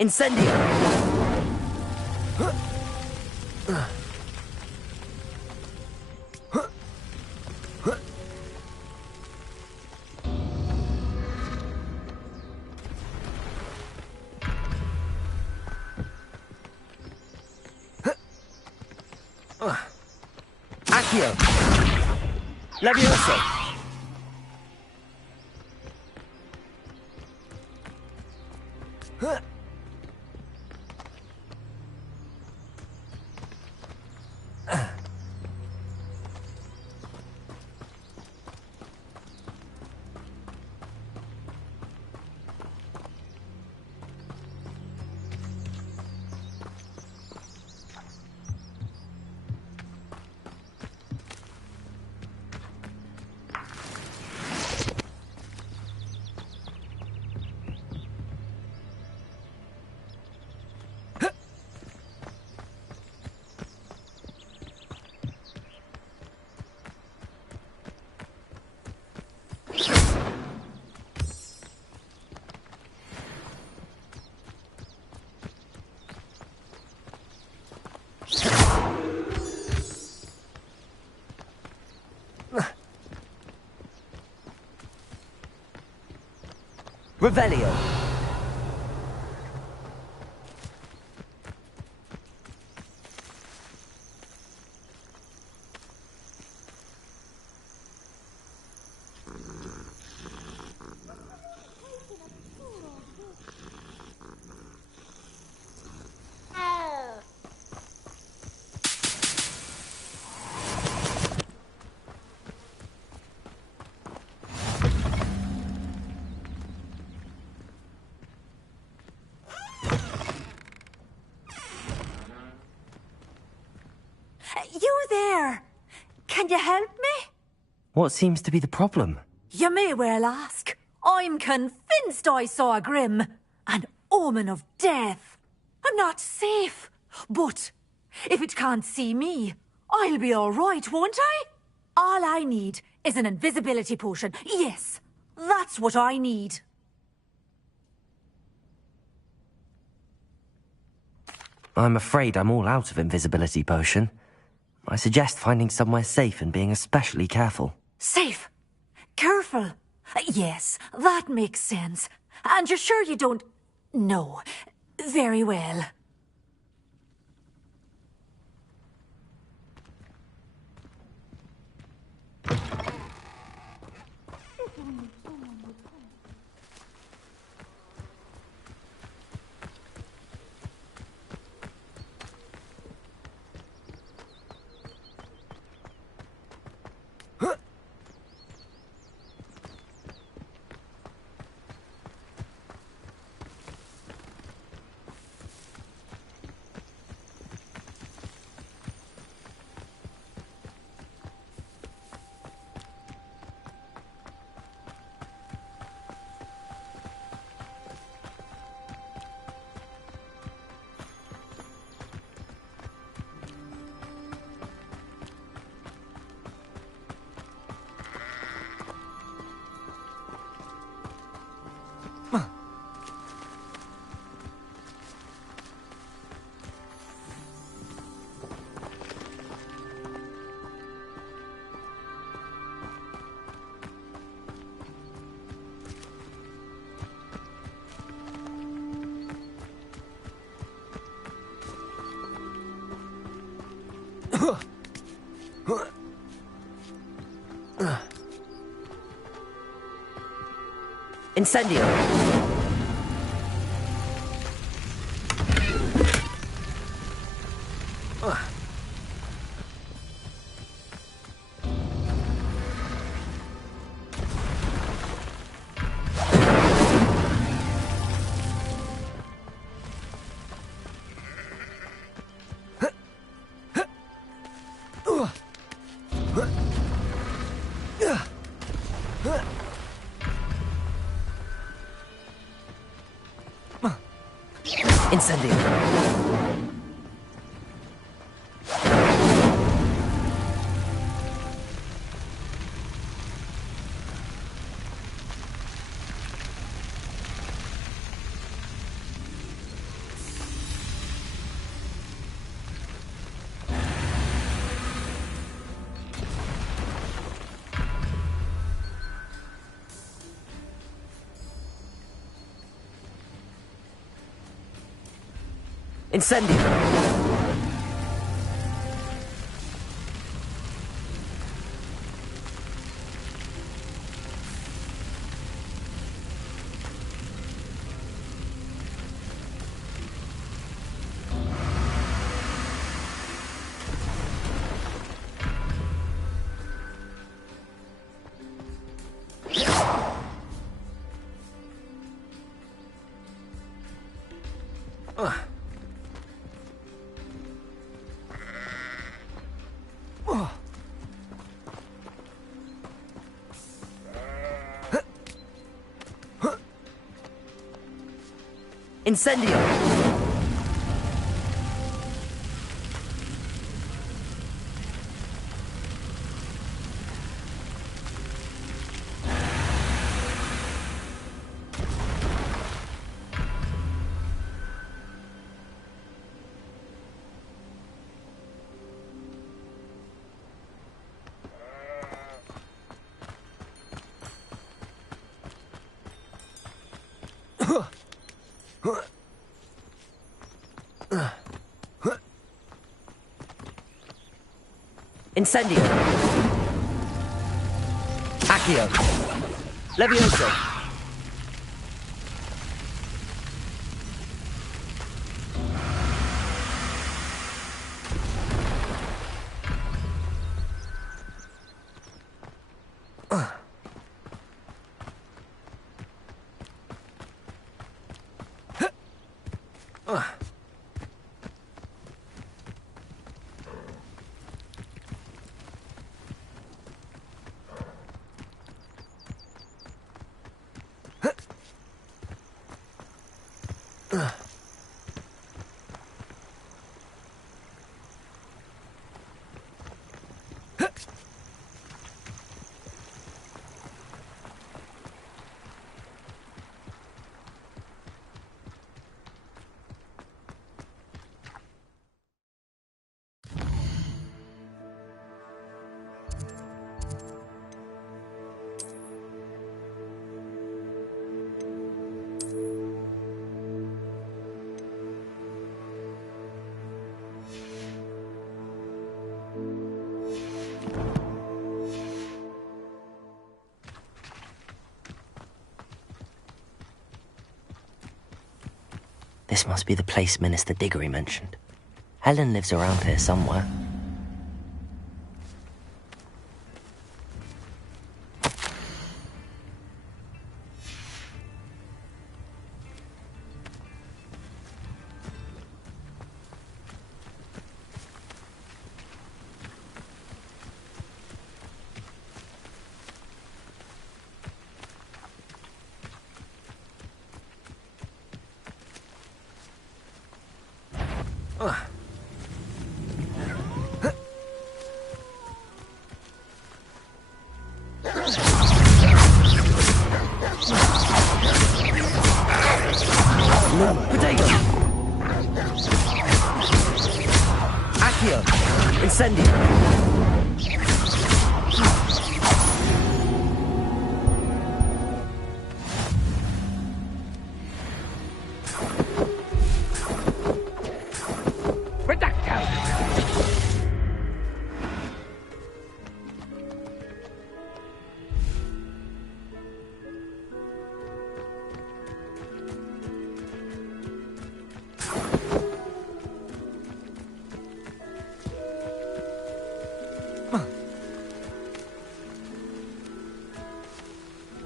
Incendio! Accio! Levioso! Revelio. You there! Can you help me? What seems to be the problem? You may well ask. I'm convinced I saw a grim, an omen of death. I'm not safe, but if it can't see me, I'll be all right, won't I? All I need is an invisibility potion. Yes, that's what I need. I'm afraid I'm all out of invisibility potion. I suggest finding somewhere safe and being especially careful. Safe? Careful? Yes, that makes sense. And you're sure you don't... No. Very well. Incendio. Incendio. Incendio. Incendio! Incendio. Accio. Levioso. This must be the place Minister Diggory mentioned. Helen lives around here somewhere.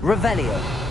Revelio.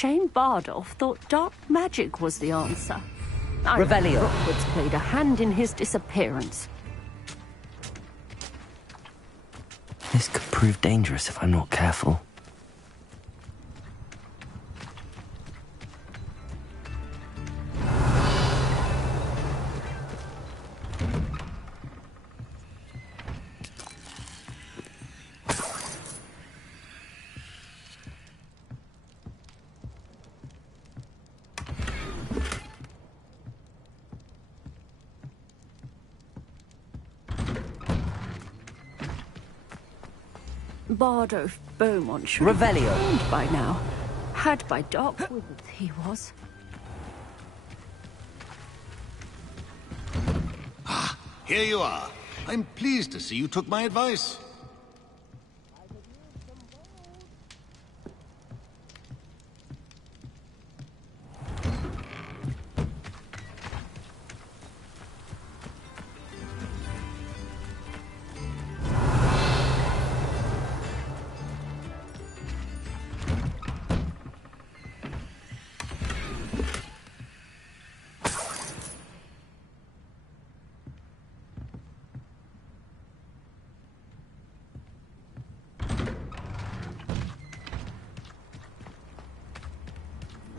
Shane Bardolph thought dark magic was the answer. Revelio. Rookwood's played a hand in his disappearance. This could prove dangerous if I'm not careful. Bardolph Beaumont should Revelio. have found by now. Had by dark wizards he was. Ah, here you are. I'm pleased to see you took my advice.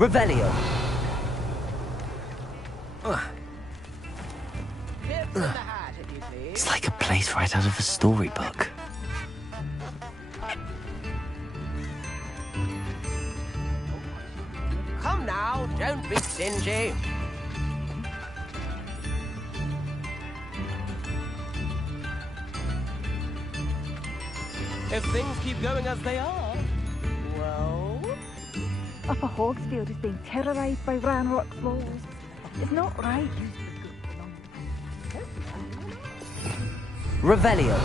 Revelio. It's like a place right out of a storybook. Come now, don't be stingy. If things keep going as they are, well... Upper Hogsfield is being terrorised by Ranrock floors. It's not right. Revelio.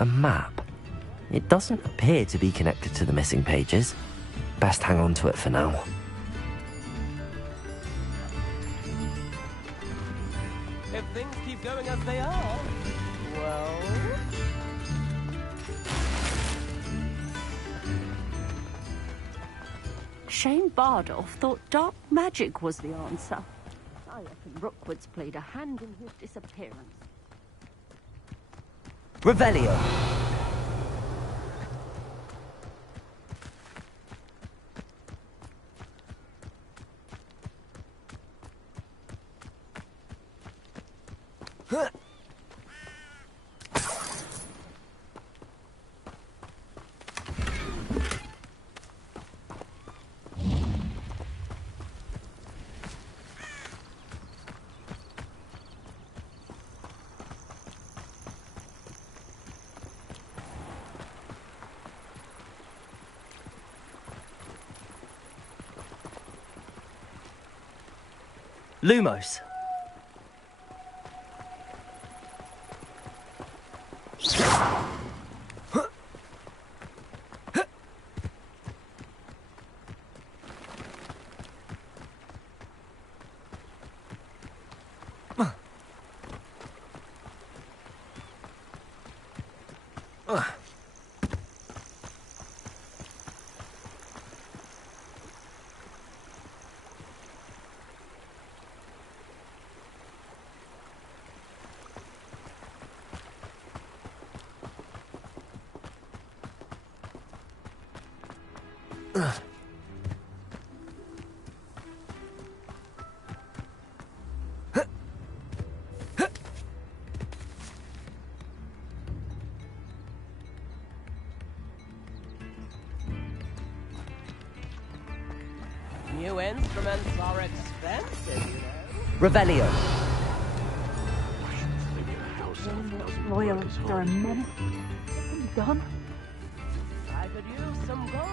A map. It doesn't appear to be connected to the missing pages. Best hang on to it for now. If things keep going as they are, well... Shane Bardolph thought dark magic was the answer. I reckon Rookwood's played a hand in his disappearance. Revelio. Lumos. New instruments are expensive, you know. Revelio. Royals are a menace. What can be done? I could use some gold.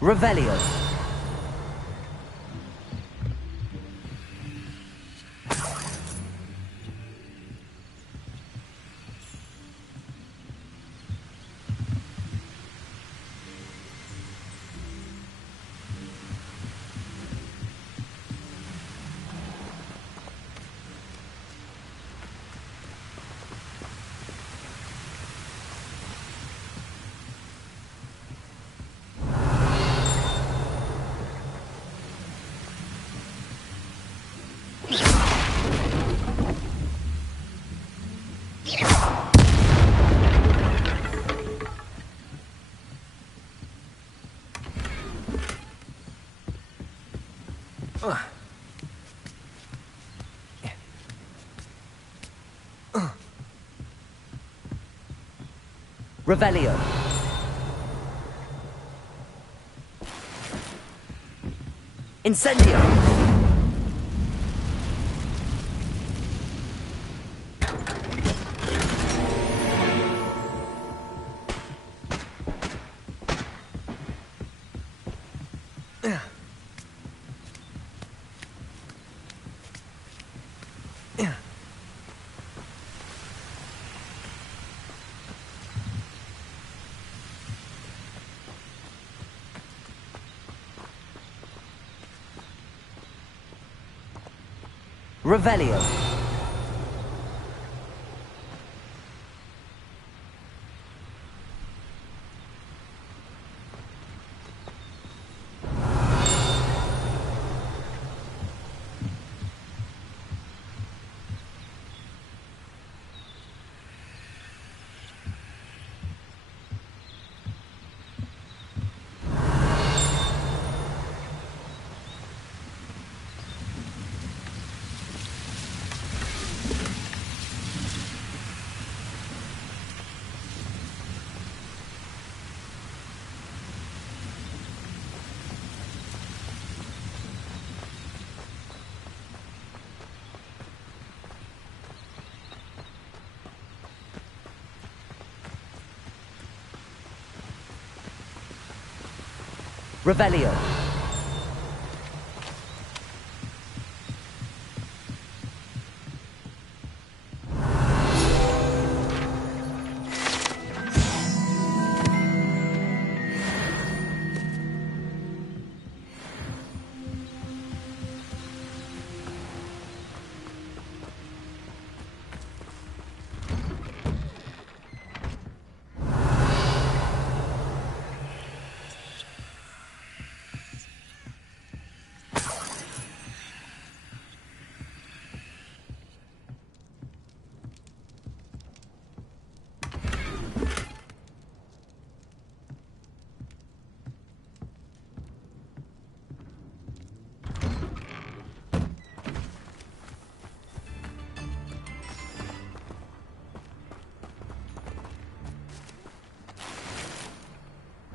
Revelio. Revelio. Incendio. Revelio. Revelio.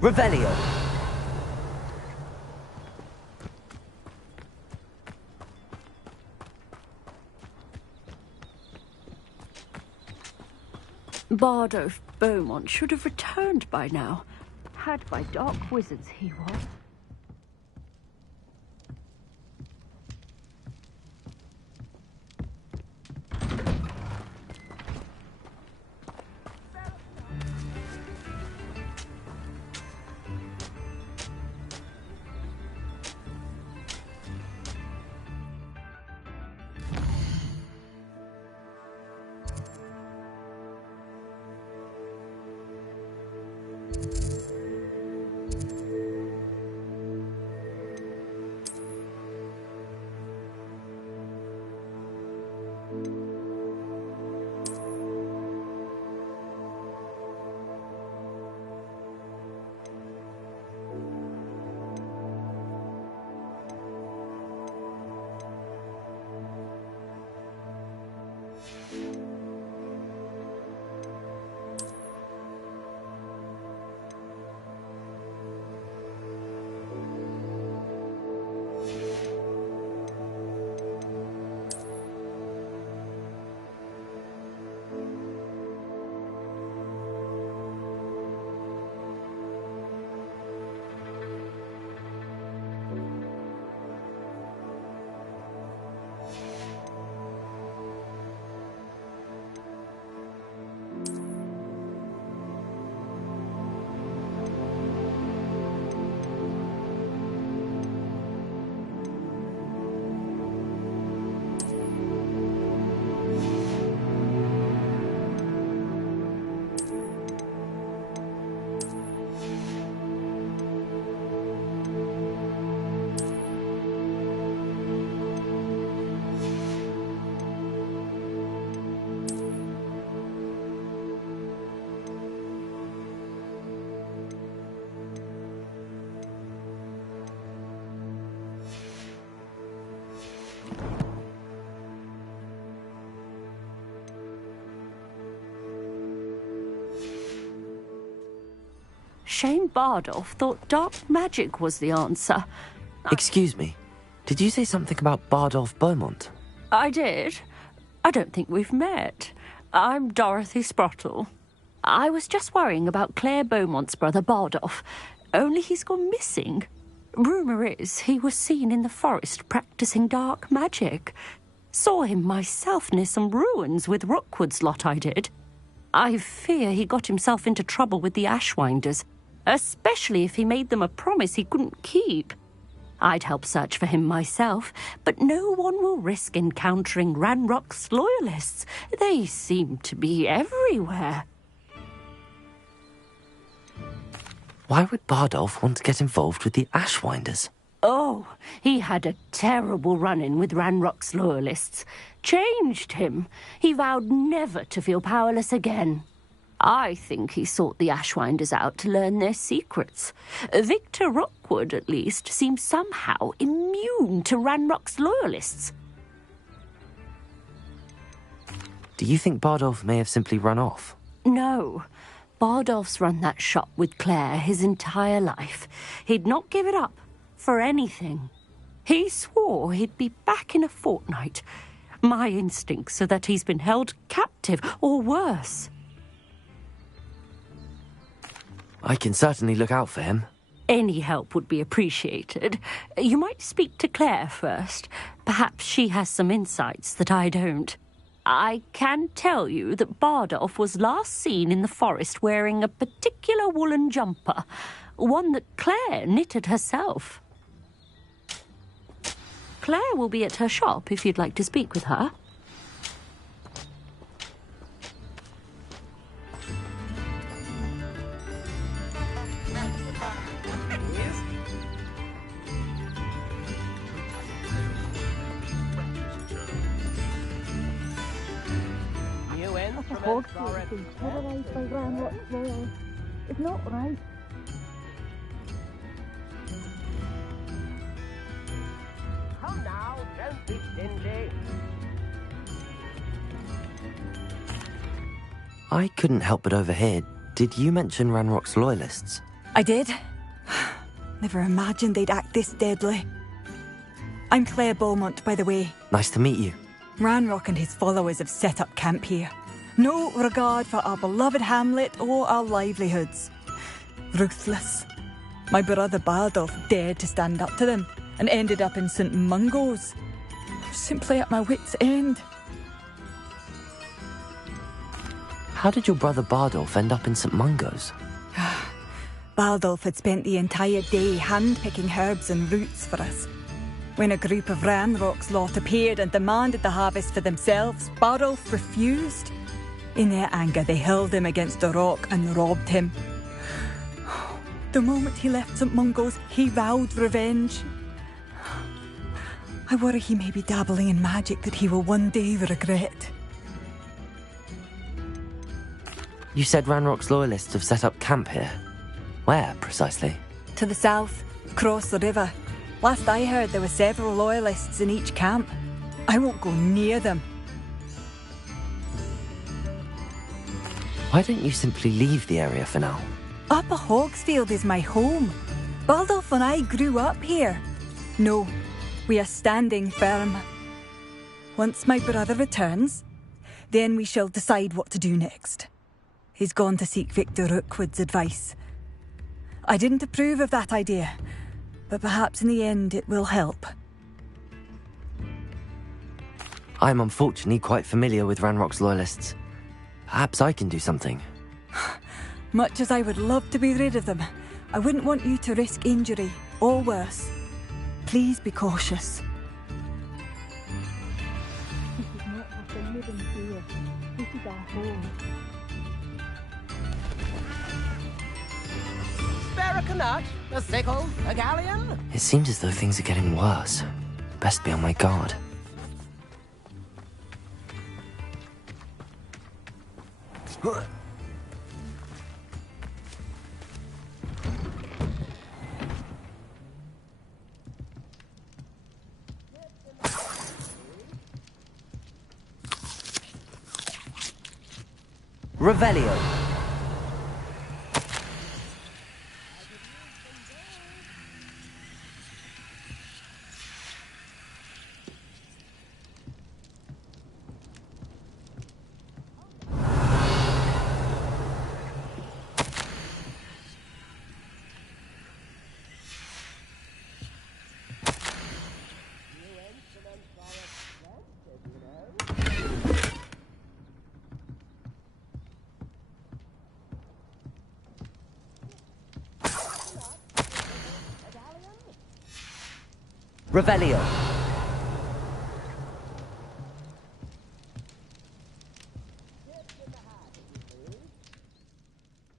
Revelio. Bard of Beaumont should have returned by now. Had by dark wizards he was. Shame Bardolph thought dark magic was the answer. Excuse me, did you say something about Bardolph Beaumont? I did. I don't think we've met. I'm Dorothy Sprottle. I was just worrying about Claire Beaumont's brother Bardolph, only he's gone missing. Rumour is he was seen in the forest practising dark magic. Saw him myself near some ruins with Rookwood's lot I did. I fear he got himself into trouble with the Ashwinders, especially if he made them a promise he couldn't keep. I'd help search for him myself, but no one will risk encountering Ranrock's loyalists. They seem to be everywhere. Why would Bardolph want to get involved with the Ashwinders? Oh, he had a terrible run-in with Ranrock's loyalists. Changed him. He vowed never to feel powerless again. I think he sought the Ashwinders out to learn their secrets. Victor Rookwood, at least, seems somehow immune to Ranrock's loyalists. Do you think Bardolph may have simply run off? No. Bardolph's run that shop with Claire his entire life. He'd not give it up for anything. He swore he'd be back in a fortnight. My instincts are that he's been held captive, or worse. I can certainly look out for him. Any help would be appreciated. You might speak to Claire first. Perhaps she has some insights that I don't. I can tell you that Bardolph was last seen in the forest wearing a particular woolen jumper, one that Claire knitted herself. Claire will be at her shop if you'd like to speak with her. Hogwarts has been terrorised by Ranrock's loyalists. It's not right. Come now, don't be stingy. I couldn't help but overhear. Did you mention Ranrock's loyalists? I did. Never imagined they'd act this deadly. I'm Claire Beaumont, by the way. Nice to meet you. Ranrock and his followers have set up camp here. No regard for our beloved hamlet or our livelihoods. Ruthless. My brother Bardolph dared to stand up to them and ended up in St. Mungo's. Simply at my wit's end. How did your brother Bardolph end up in St. Mungo's? Bardolph had spent the entire day hand-picking herbs and roots for us. When a group of Ranrock's lot appeared and demanded the harvest for themselves, Bardolph refused. In their anger, they hurled him against a rock and robbed him. The moment he left St. Mungo's, he vowed revenge. I worry he may be dabbling in magic that he will one day regret. You said Ranrock's loyalists have set up camp here. Where, precisely? To the south, across the river. Last I heard, there were several loyalists in each camp. I won't go near them. Why don't you simply leave the area for now? Upper Hogsfield is my home. Bardolph and I grew up here. No, we are standing firm. Once my brother returns, then we shall decide what to do next. He's gone to seek Victor Rookwood's advice. I didn't approve of that idea, but perhaps in the end it will help. I'm unfortunately quite familiar with Ranrock's loyalists. Perhaps I can do something. Much as I would love to be rid of them, I wouldn't want you to risk injury, or worse. Please be cautious. This is not what we're living here. This is our home. Spare a canut, a sickle, a galleon? It seems as though things are getting worse. Best be on my guard. Revelio. Revelio.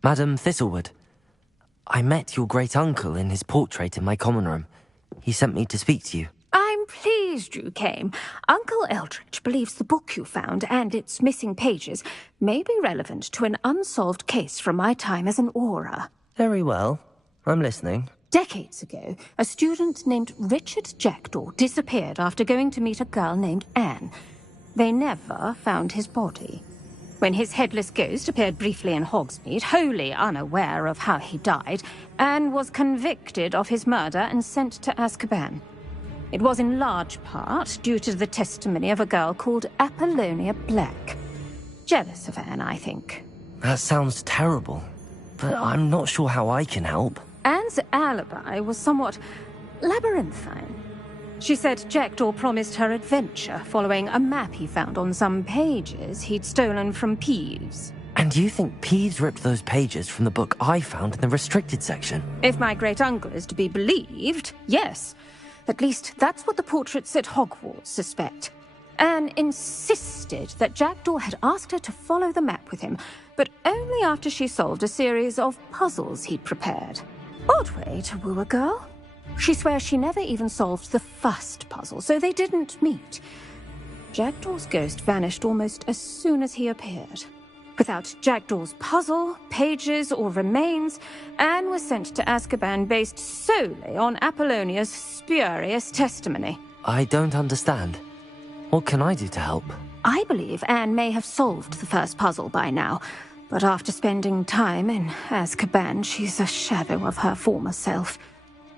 Madam Thistlewood, I met your great-uncle in his portrait in my common room. He sent me to speak to you. I'm pleased you came. Uncle Eldridge believes the book you found and its missing pages may be relevant to an unsolved case from my time as an aura. Very well. I'm listening. Decades ago, a student named Richard Jackdaw disappeared after going to meet a girl named Anne. They never found his body. When his headless ghost appeared briefly in Hogsmeade, wholly unaware of how he died, Anne was convicted of his murder and sent to Azkaban. It was in large part due to the testimony of a girl called Apollonia Black. Jealous of Anne, I think. That sounds terrible, but I'm not sure how I can help. Anne's alibi was somewhat labyrinthine. She said Jackdaw promised her adventure following a map he found on some pages he'd stolen from Peeves. And you think Peeves ripped those pages from the book I found in the restricted section? If my great-uncle is to be believed, yes. At least that's what the portraits at Hogwarts suspect. Anne insisted that Jackdaw had asked her to follow the map with him, but only after she solved a series of puzzles he'd prepared. Odd way to woo a girl. She swears she never even solved the first puzzle, so they didn't meet. Jackdaw's ghost vanished almost as soon as he appeared. Without Jackdaw's puzzle, pages, or remains, Anne was sent to Azkaban based solely on Apollonia's spurious testimony. I don't understand. What can I do to help? I believe Anne may have solved the first puzzle by now, but after spending time in Azkaban, she's a shadow of her former self.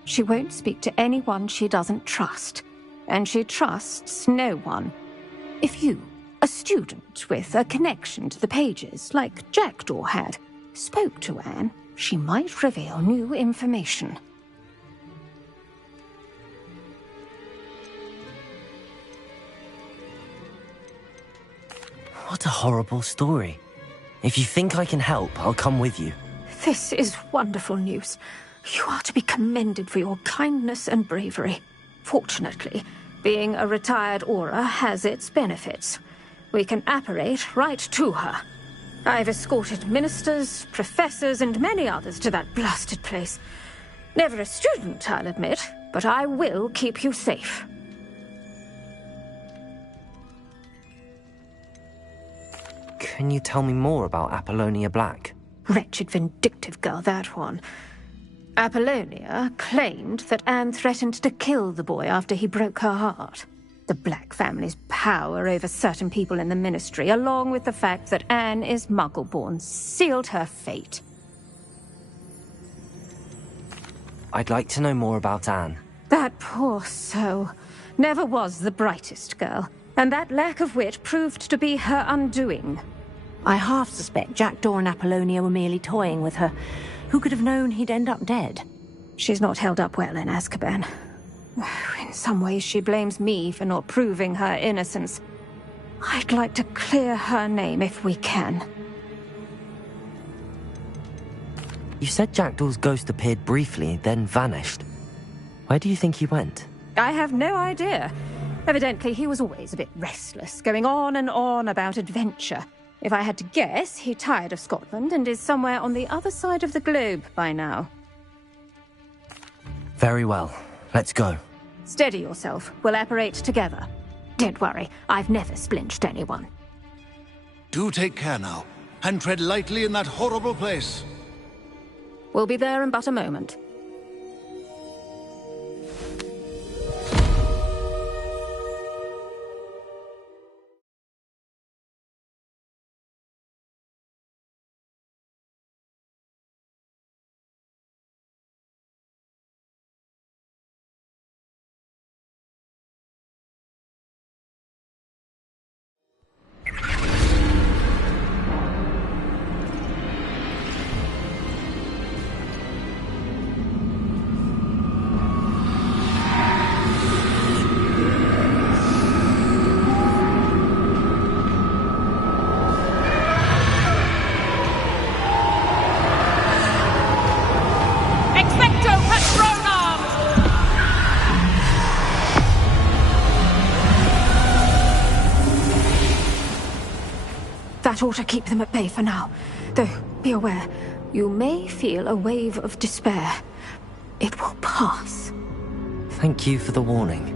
She won't speak to anyone she doesn't trust, and she trusts no one. If you, a student with a connection to the pages, like Jackdaw had, spoke to Anne, she might reveal new information. What a horrible story. If you think I can help, I'll come with you. This is wonderful news. You are to be commended for your kindness and bravery. Fortunately, being a retired aura has its benefits. We can apparate right to her. I've escorted ministers, professors, and many others to that blasted place. Never a student, I'll admit, but I will keep you safe. Can you tell me more about Apollonia Black? Wretched, vindictive girl, that one. Apollonia claimed that Anne threatened to kill the boy after he broke her heart. The Black family's power over certain people in the ministry, along with the fact that Anne is Muggle-born, sealed her fate. I'd like to know more about Anne. That poor soul never was the brightest girl, and that lack of wit proved to be her undoing. I half suspect Jackdaw and Apollonia were merely toying with her. Who could have known he'd end up dead? She's not held up well in Azkaban. In some ways, she blames me for not proving her innocence. I'd like to clear her name if we can. You said Jackdaw's ghost appeared briefly, then vanished. Where do you think he went? I have no idea. Evidently, he was always a bit restless, going on and on about adventure. If I had to guess, he tired of Scotland and is somewhere on the other side of the globe by now. Very well. Let's go. Steady yourself. We'll apparate together. Don't worry, I've never splinched anyone. Do take care now, and tread lightly in that horrible place. We'll be there in but a moment. That ought to keep them at bay for now. Though, be aware, you may feel a wave of despair. It will pass. Thank you for the warning.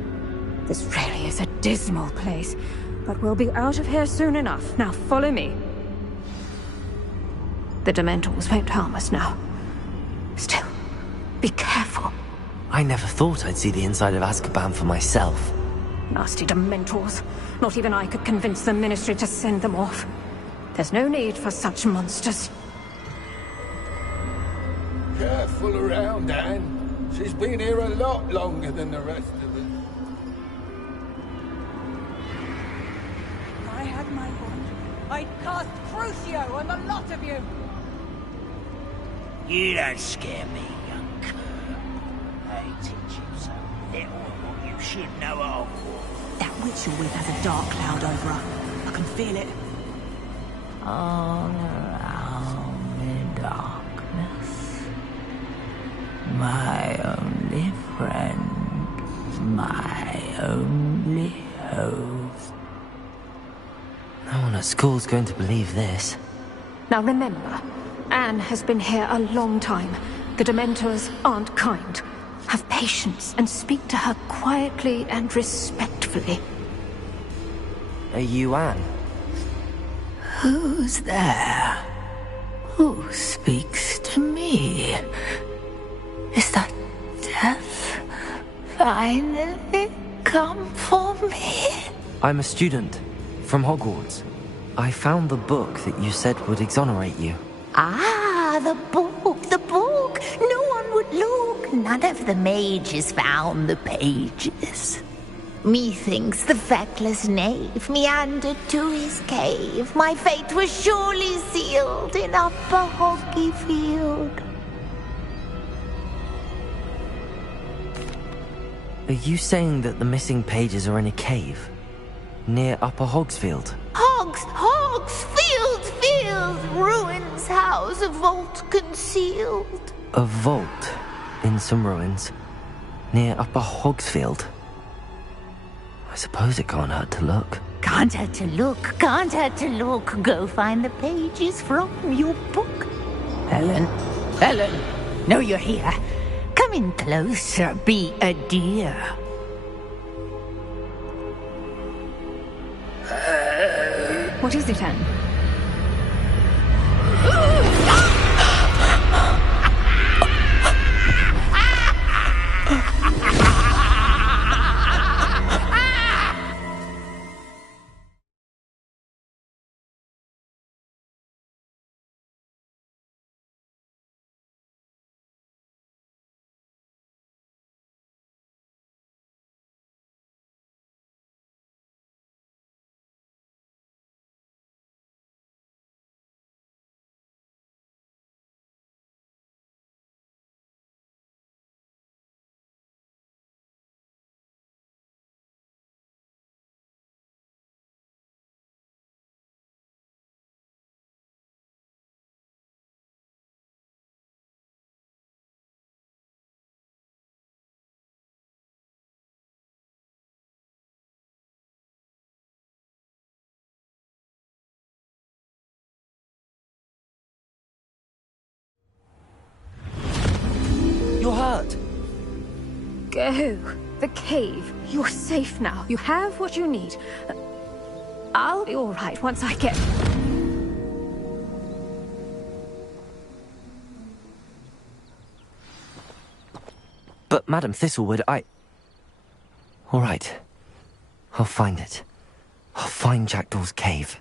This really is a dismal place, but we'll be out of here soon enough. Now follow me. The Dementors won't harm us now. Still, be careful. I never thought I'd see the inside of Azkaban for myself. Nasty Dementors. Not even I could convince the Ministry to send them off. There's no need for such monsters. Careful around, Anne. She's been here a lot longer than the rest of us. If I had my wand, I'd cast Crucio on the lot of you. You don't scare me, young cur. I teach you so little of what you should know at Hogwarts. That witch you're with has a dark cloud over her. I can feel it. All around me darkness. My only friend. My only hope. No one at school's going to believe this. Now remember, Anne has been here a long time. The Dementors aren't kind. Have patience and speak to her quietly and respectfully. Are you Anne? Who's there? Who speaks to me? Is that death finally come for me? I'm a student from Hogwarts. I found the book that you said would exonerate you. Ah, the book, the book. No one would look. None of the mages found the pages. Methinks the feckless knave meandered to his cave. My fate was surely sealed in Upper Hoggyfield. Are you saying that the missing pages are in a cave? Near Upper Hogsfield? Field, ruins house, a vault concealed. A vault in some ruins near Upper Hogsfield? I suppose it can't hurt to look. Can't hurt to look, can't hurt to look. Go find the pages from your book. Helen, know you're here. Come in closer, be a dear. What is it, Anne? You're hurt. Go. The cave. You're safe now. You have what you need. I'll be all right once I get... But Madam Thistlewood, All right. I'll find it. I'll find Jackdaw's cave.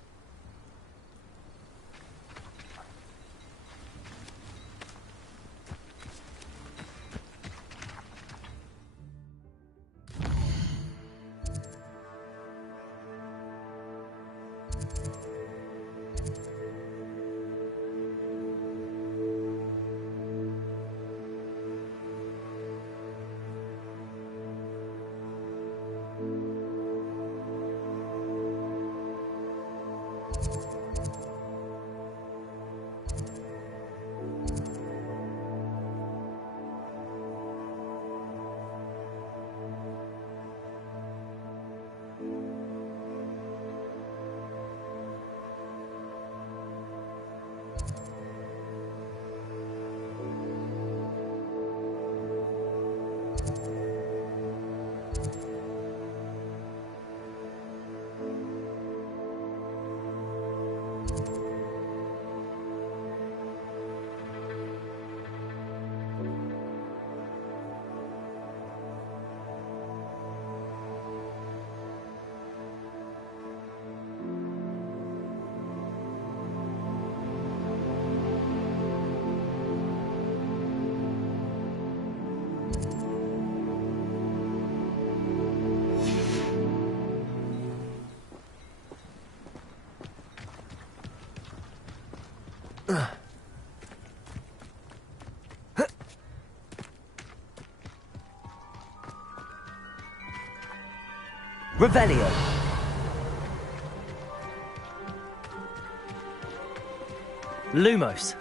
Revelio. Lumos.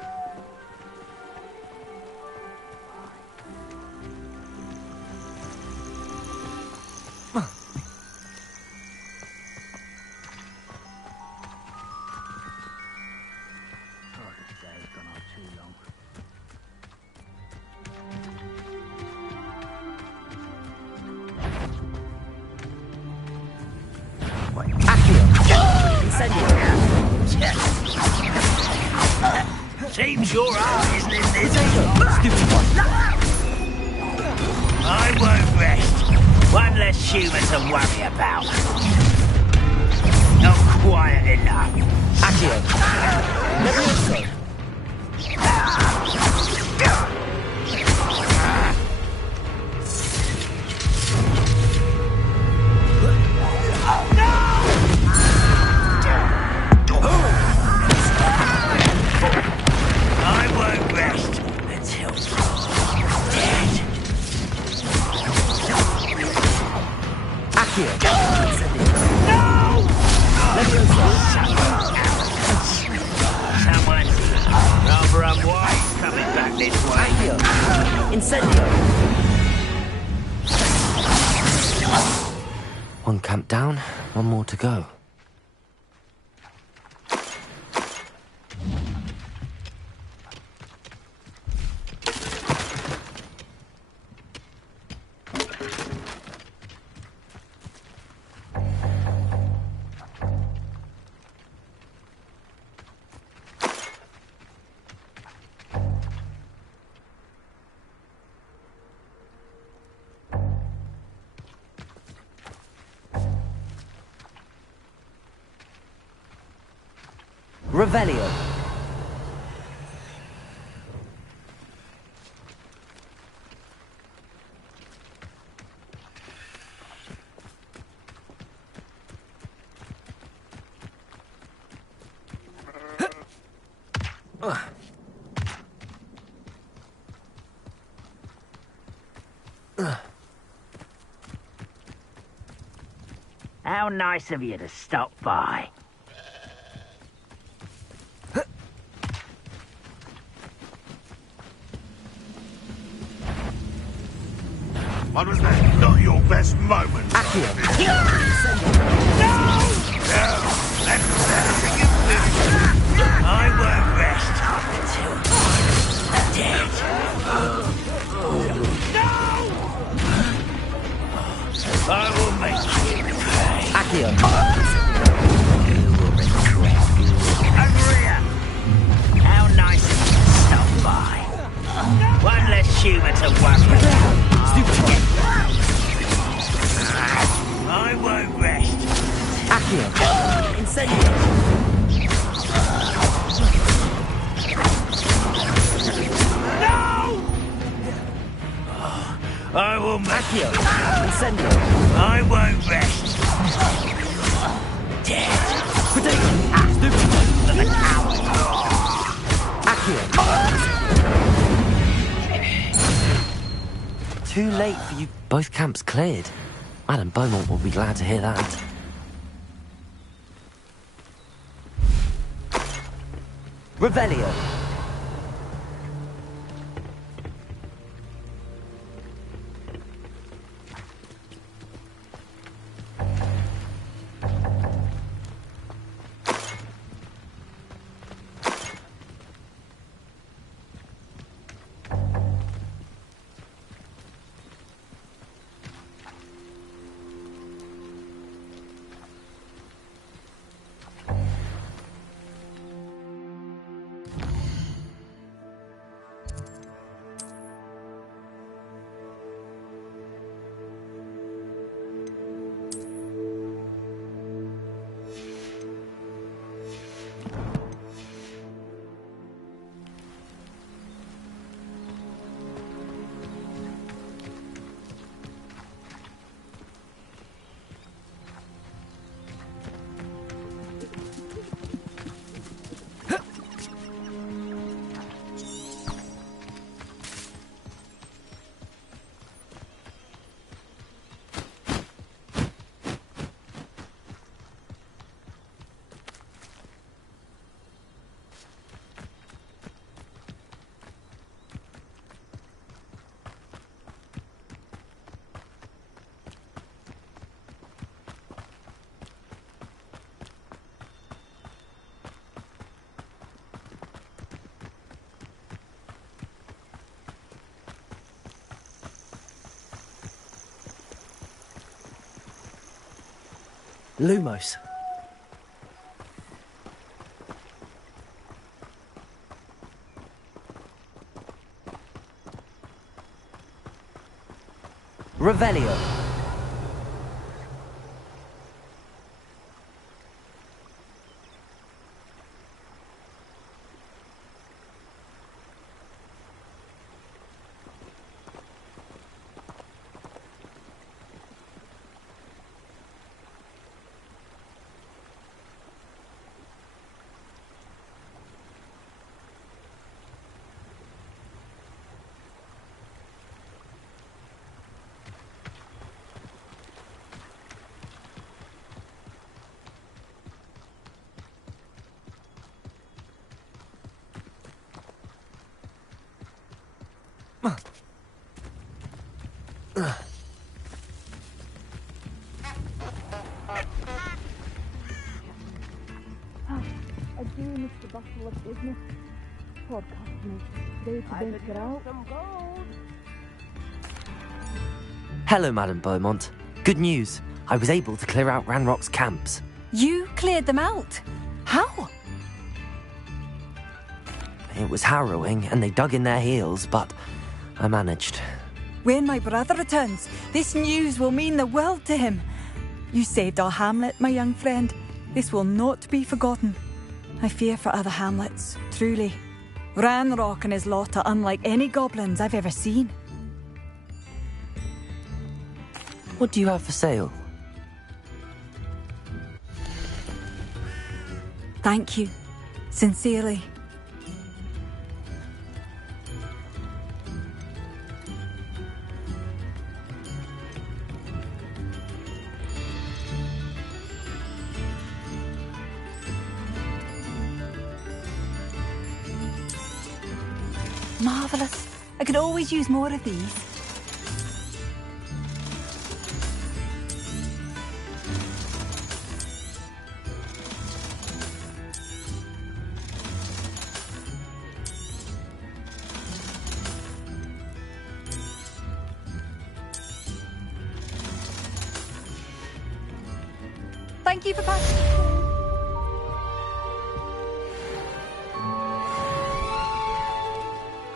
Seems your heart isn't in this. I won't rest. One less human to worry about. Not quiet enough. Accio. Levioso. One camp down, one more to go. Revelio. How nice of you to stop by. What was that? Not your best moment. Accio. I won't rest until dead. I will make you pay. Accio. You will regret. Over here. How nice of you to stop by. One less human to worry about. I won't rest. Accio. Incendio. No! I will make Accio. Incendio. I won't rest. Dead. Stupid. For the coward. Accio. Too late for you. Both camps cleared. Madam Beaumont will be glad to hear that. Revelio. Lumos. Revelio. I do miss the bustle of business. Podcast me. Ready to venture out. Hello, Madame Beaumont. Good news. I was able to clear out Ranrock's camps. You cleared them out? How? It was harrowing, and they dug in their heels, but I managed. When my brother returns, this news will mean the world to him. You saved our hamlet, my young friend. This will not be forgotten. I fear for other hamlets, truly. Ranrock and his lot are unlike any goblins I've ever seen. What do you have for sale? Thank you. Sincerely. Marvellous. I could always use more of these. Thank you for passing.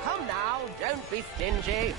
Come now, don't be stingy.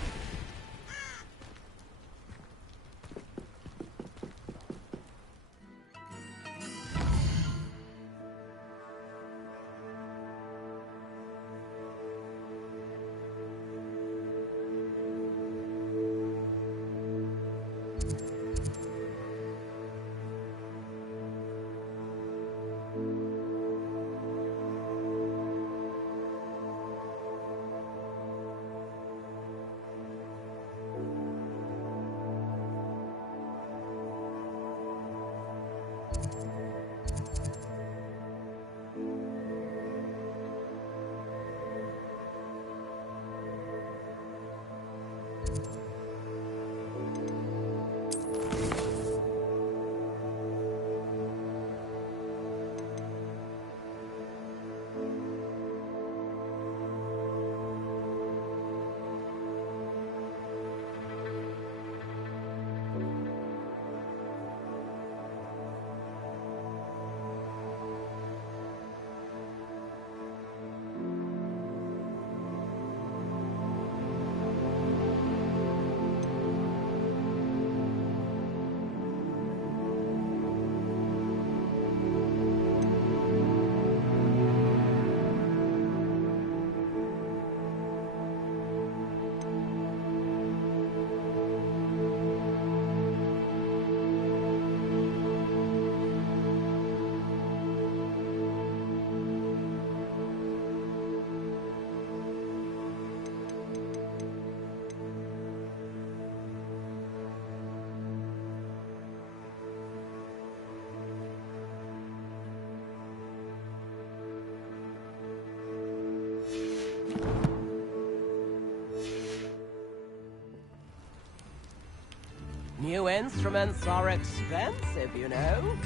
New instruments are expensive, you know.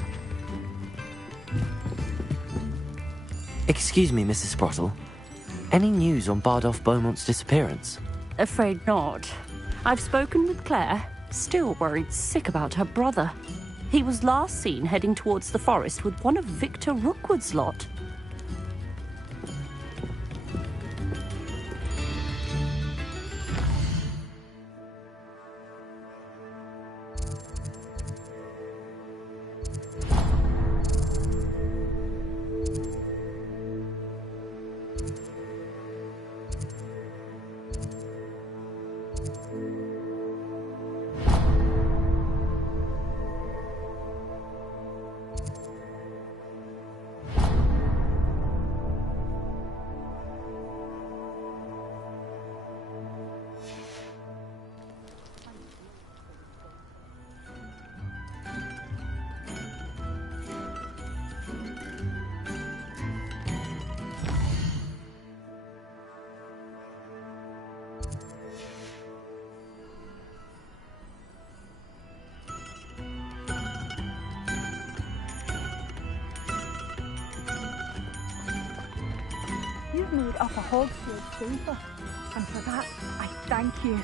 Excuse me, Mrs. Sprottle. Any news on Bardolph Beaumont's disappearance? Afraid not. I've spoken with Claire. Still worried sick about her brother. He was last seen heading towards the forest with one of Victor Rookwood's lot. You've made up a Hogsfield safer, and for that, I thank you.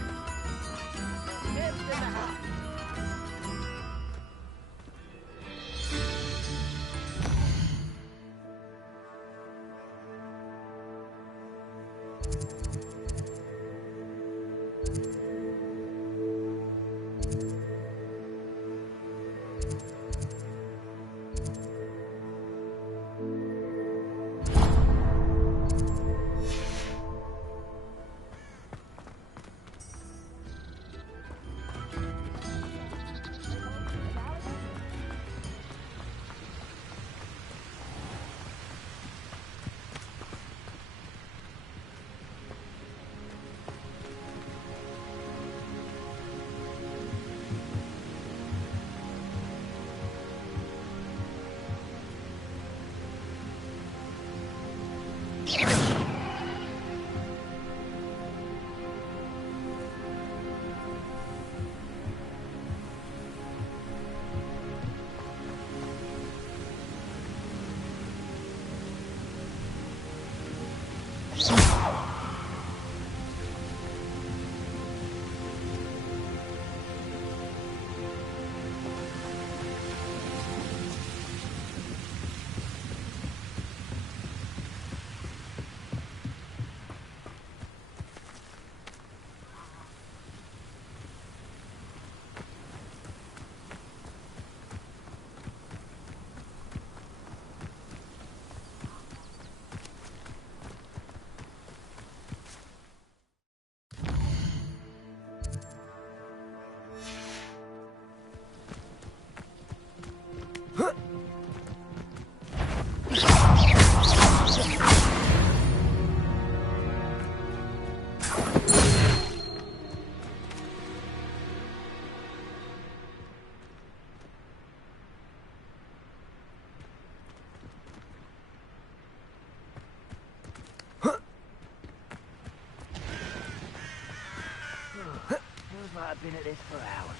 I've been at this for hours.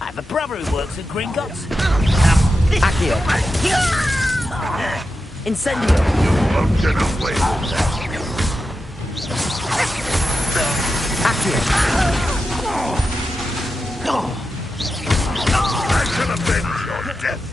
I have a brother who works at Gringotts. Accio. Incendio. You won't get away. Accio. I shall avenge your death.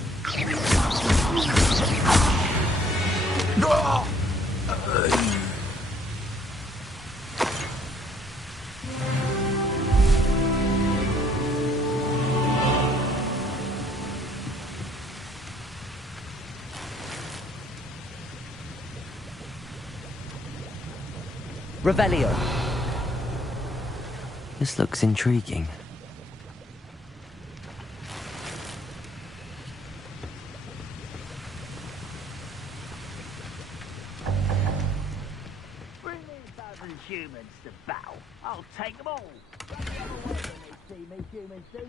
Revelio. This looks intriguing. Bring me 1,000 humans to battle. I'll take them all. see me human suit.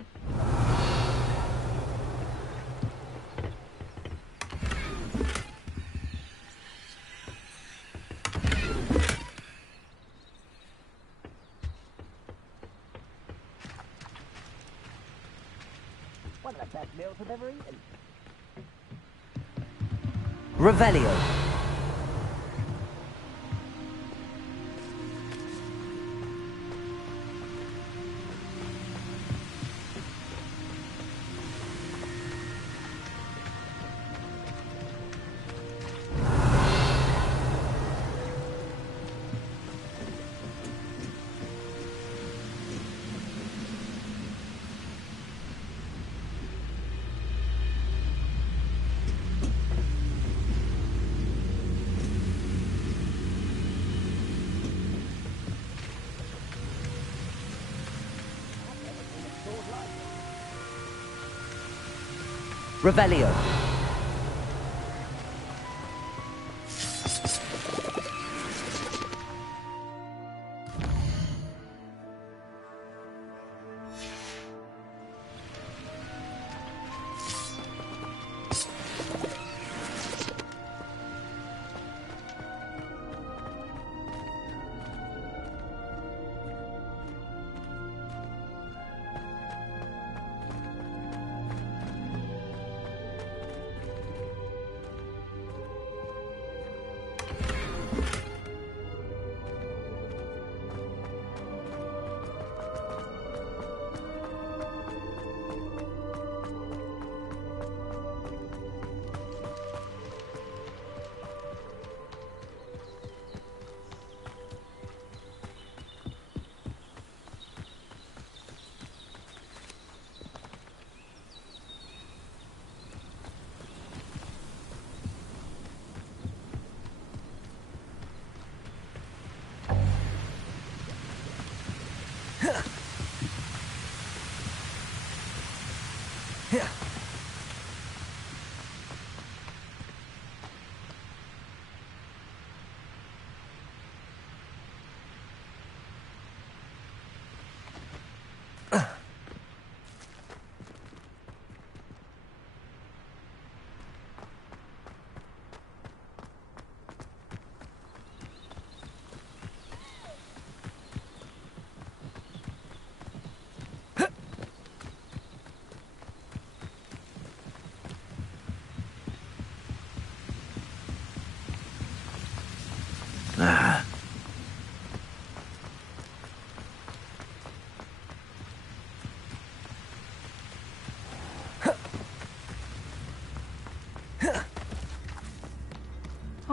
One of the best meals I've ever eaten. Revelio. Revelio.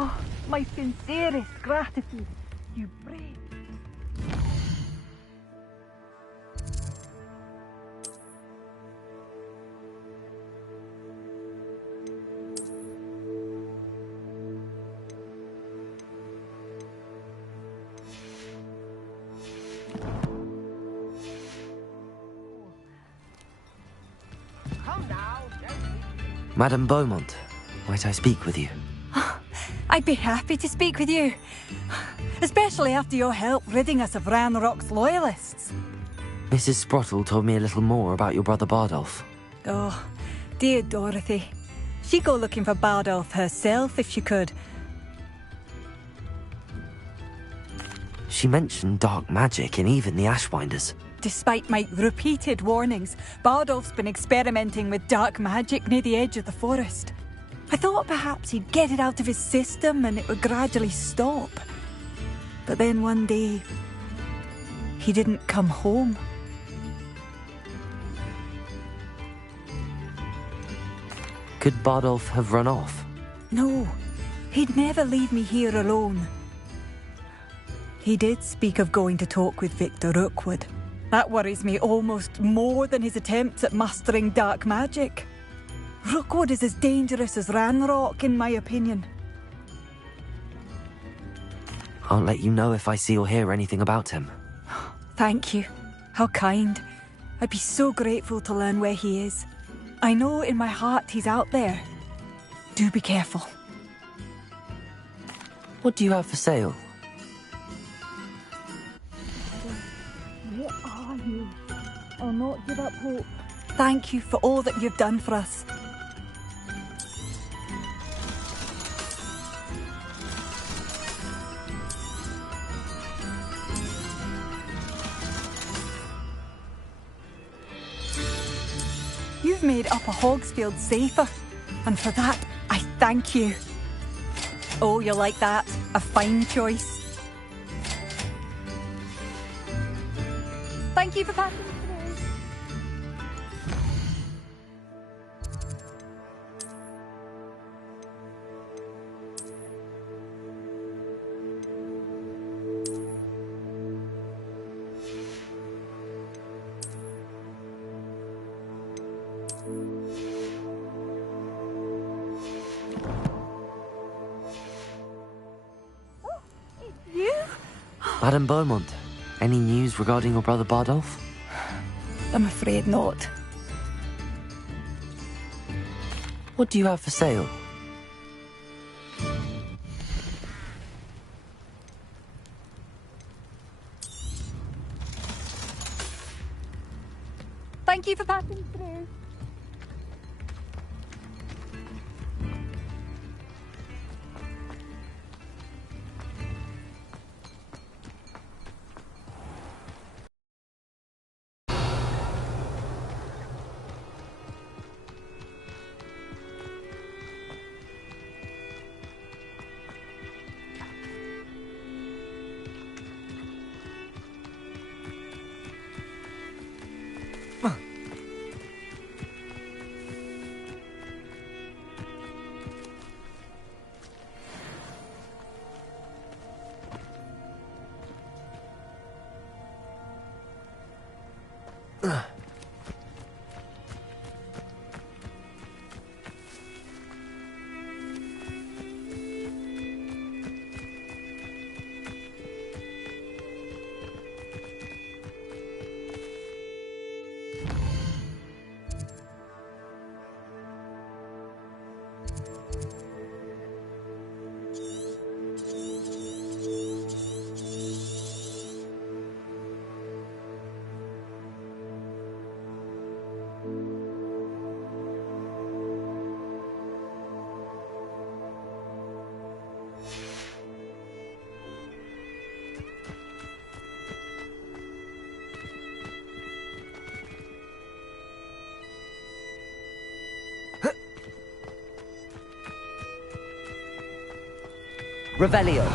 Oh, my sincerest gratitude, you brave. Madame Beaumont, might I speak with you? I'd be happy to speak with you, especially after your help ridding us of Ranrock's loyalists. Mrs. Sprottle told me a little more about your brother Bardolph. Oh, dear Dorothy. She'd go looking for Bardolph herself if she could. She mentioned dark magic and even the Ashwinders. Despite my repeated warnings, Bardolph's been experimenting with dark magic near the edge of the forest. I thought perhaps he'd get it out of his system and it would gradually stop. But then one day, he didn't come home. Could Bardolph have run off? No, he'd never leave me here alone. He did speak of going to talk with Victor Rookwood. That worries me almost more than his attempts at mastering dark magic. Rookwood is as dangerous as Ranrock, in my opinion. I'll let you know if I see or hear anything about him. Thank you. How kind. I'd be so grateful to learn where he is. I know in my heart he's out there. Do be careful. What do you have for sale? Where are you? Oh not give up hope. Thank you for all that you've done for us. You've made Upper Hogsfield safer, and for that, I thank you. Oh, you like that? A fine choice. Thank you for passing through. Madame Beaumont, any news regarding your brother Bardolph? I'm afraid not. What do you have for sale? Thank you for passing through. Revelio.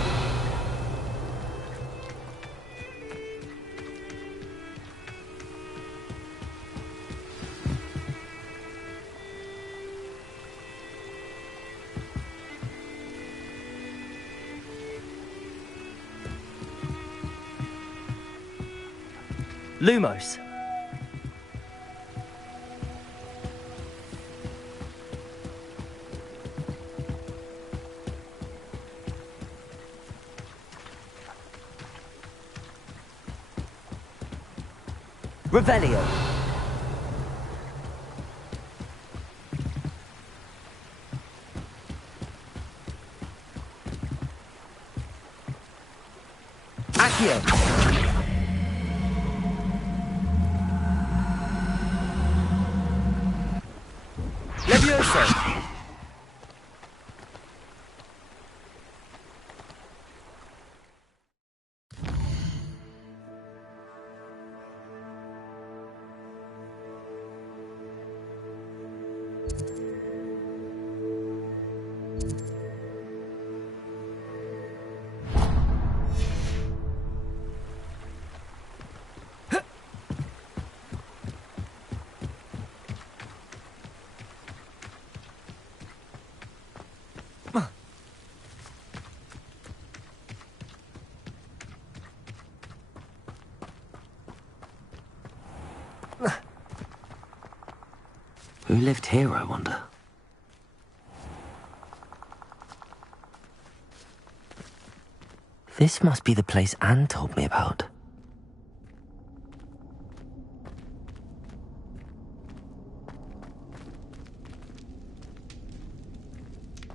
Lumos. Revelio. Accio. Levioso. Who lived here, I wonder? This must be the place Anne told me about.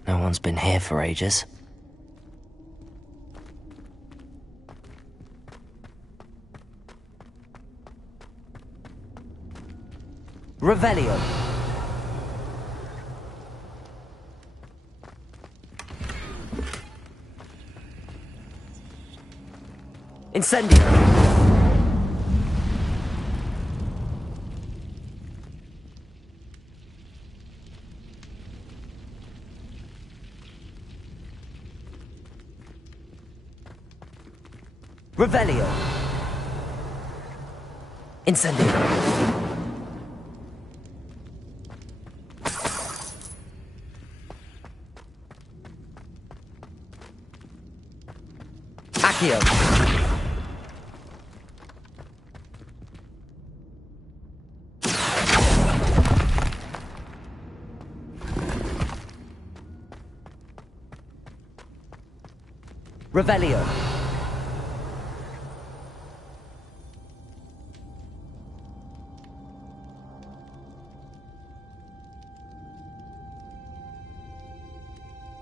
No one's been here for ages. Revelio. Incendio. Revelio. Incendio. Accio. Revelio.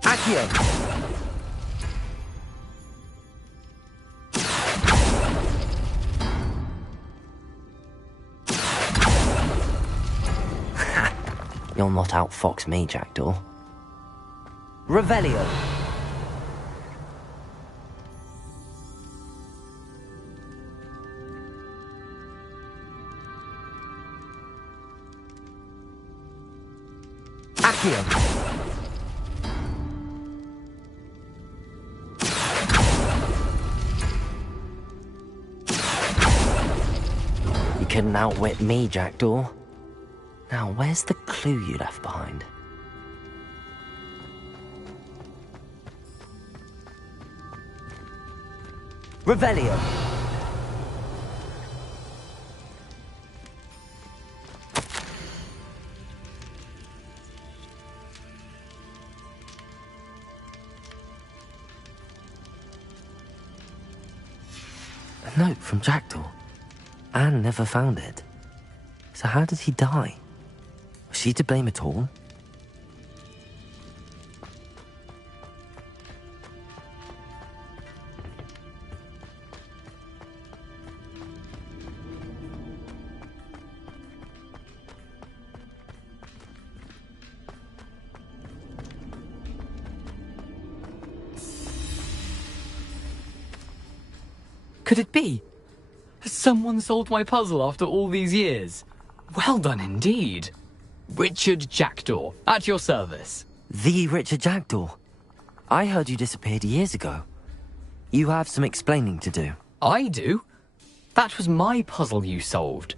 Accio. You'll not outfox me, Jackdaw. Revelio. Accio. You couldn't outwit me, Jackdaw. Now, where's the clue you left behind? Revelio. A note from Jackdaw. Anne never found it. So how did he die? Was she to blame at all? Could it be? Has someone solved my puzzle after all these years? Well done indeed. Richard Jackdaw, at your service. The Richard Jackdaw? I heard you disappeared years ago. You have some explaining to do. I do? That was my puzzle you solved.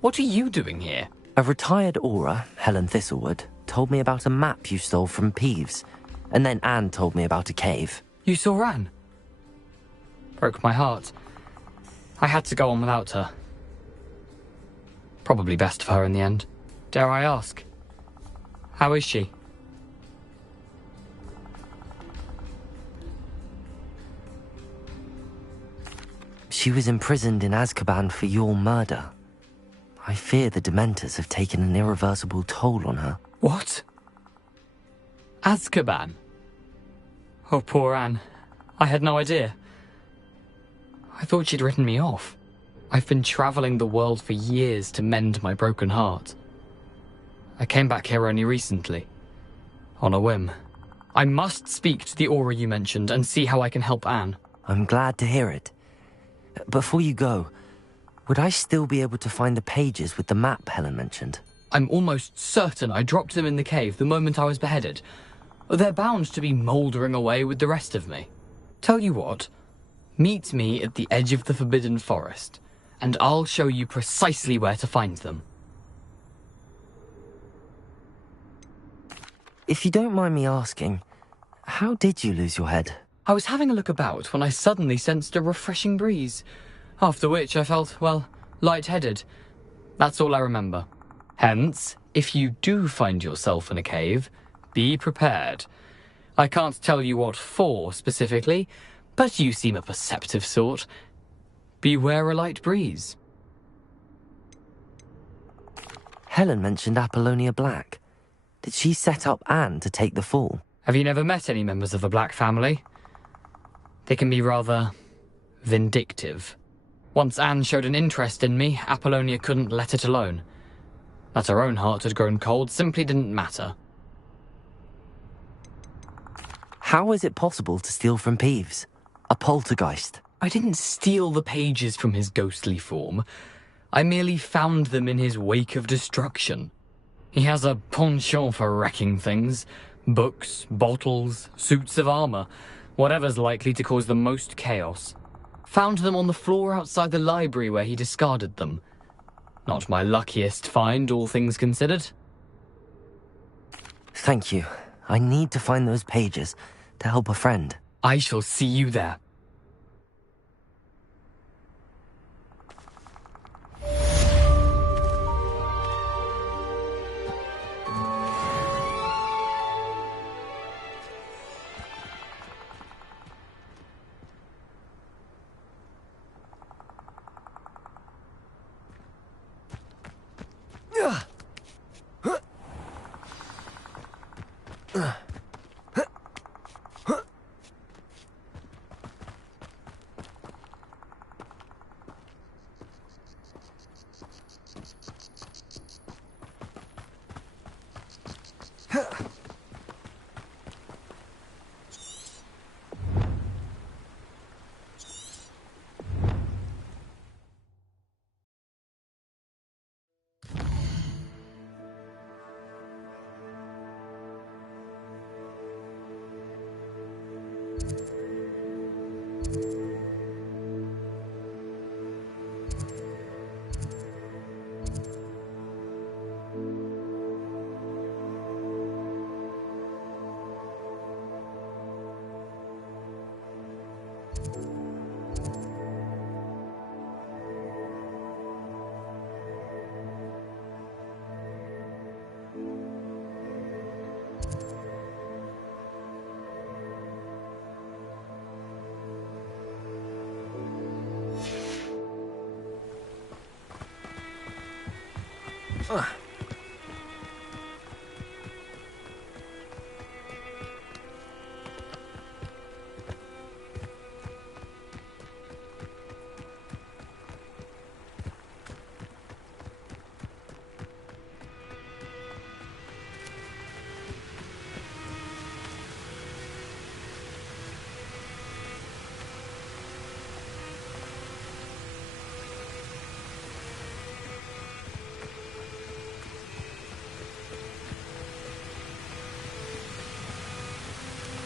What are you doing here? A retired aura, Helen Thistlewood, told me about a map you stole from Peeves. And then Anne told me about a cave. You saw Anne? Broke my heart. I had to go on without her. Probably best of her in the end. Dare I ask? How is she? She was imprisoned in Azkaban for your murder. I fear the Dementors have taken an irreversible toll on her. What? Azkaban? Oh, poor Anne. I had no idea. I thought she'd written me off. I've been travelling the world for years to mend my broken heart. I came back here only recently. On a whim. I must speak to the aura you mentioned and see how I can help Anne. I'm glad to hear it. Before you go, would I still be able to find the pages with the map Helen mentioned? I'm almost certain I dropped them in the cave the moment I was beheaded. They're bound to be mouldering away with the rest of me. Tell you what, meet me at the edge of the Forbidden Forest, and I'll show you precisely where to find them. If you don't mind me asking, how did you lose your head? I was having a look about when I suddenly sensed a refreshing breeze, after which I felt, well, lightheaded. That's all I remember. Hence, if you do find yourself in a cave, be prepared. I can't tell you what for specifically, but you seem a perceptive sort. Beware a light breeze. Helen mentioned Apollonia Black. Did she set up Anne to take the fall? Have you never met any members of the Black family? They can be rather vindictive. Once Anne showed an interest in me, Apollonia couldn't let it alone. That her own heart had grown cold simply didn't matter. How is it possible to steal from Peeves? A poltergeist. I didn't steal the pages from his ghostly form. I merely found them in his wake of destruction. He has a penchant for wrecking things. Books, bottles, suits of armor, whatever's likely to cause the most chaos. Found them on the floor outside the library where he discarded them. Not my luckiest find, all things considered. Thank you. I need to find those pages to help a friend. I shall see you there.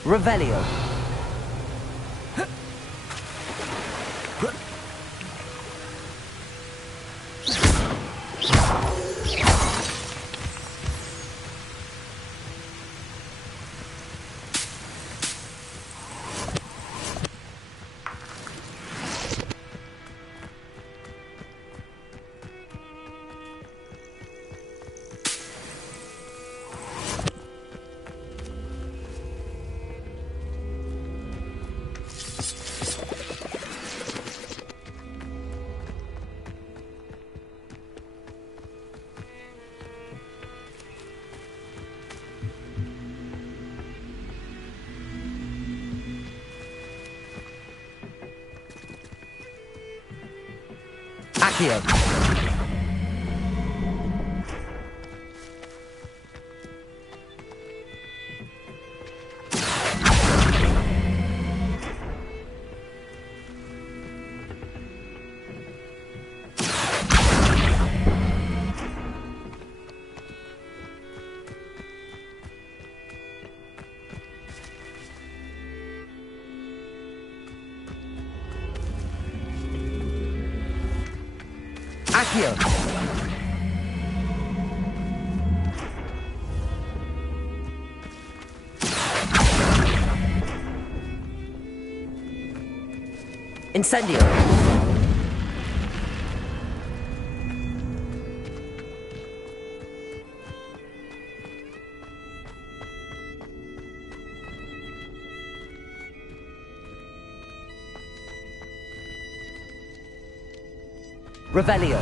Revelio. Accio. Accio. Incendio. Revelio.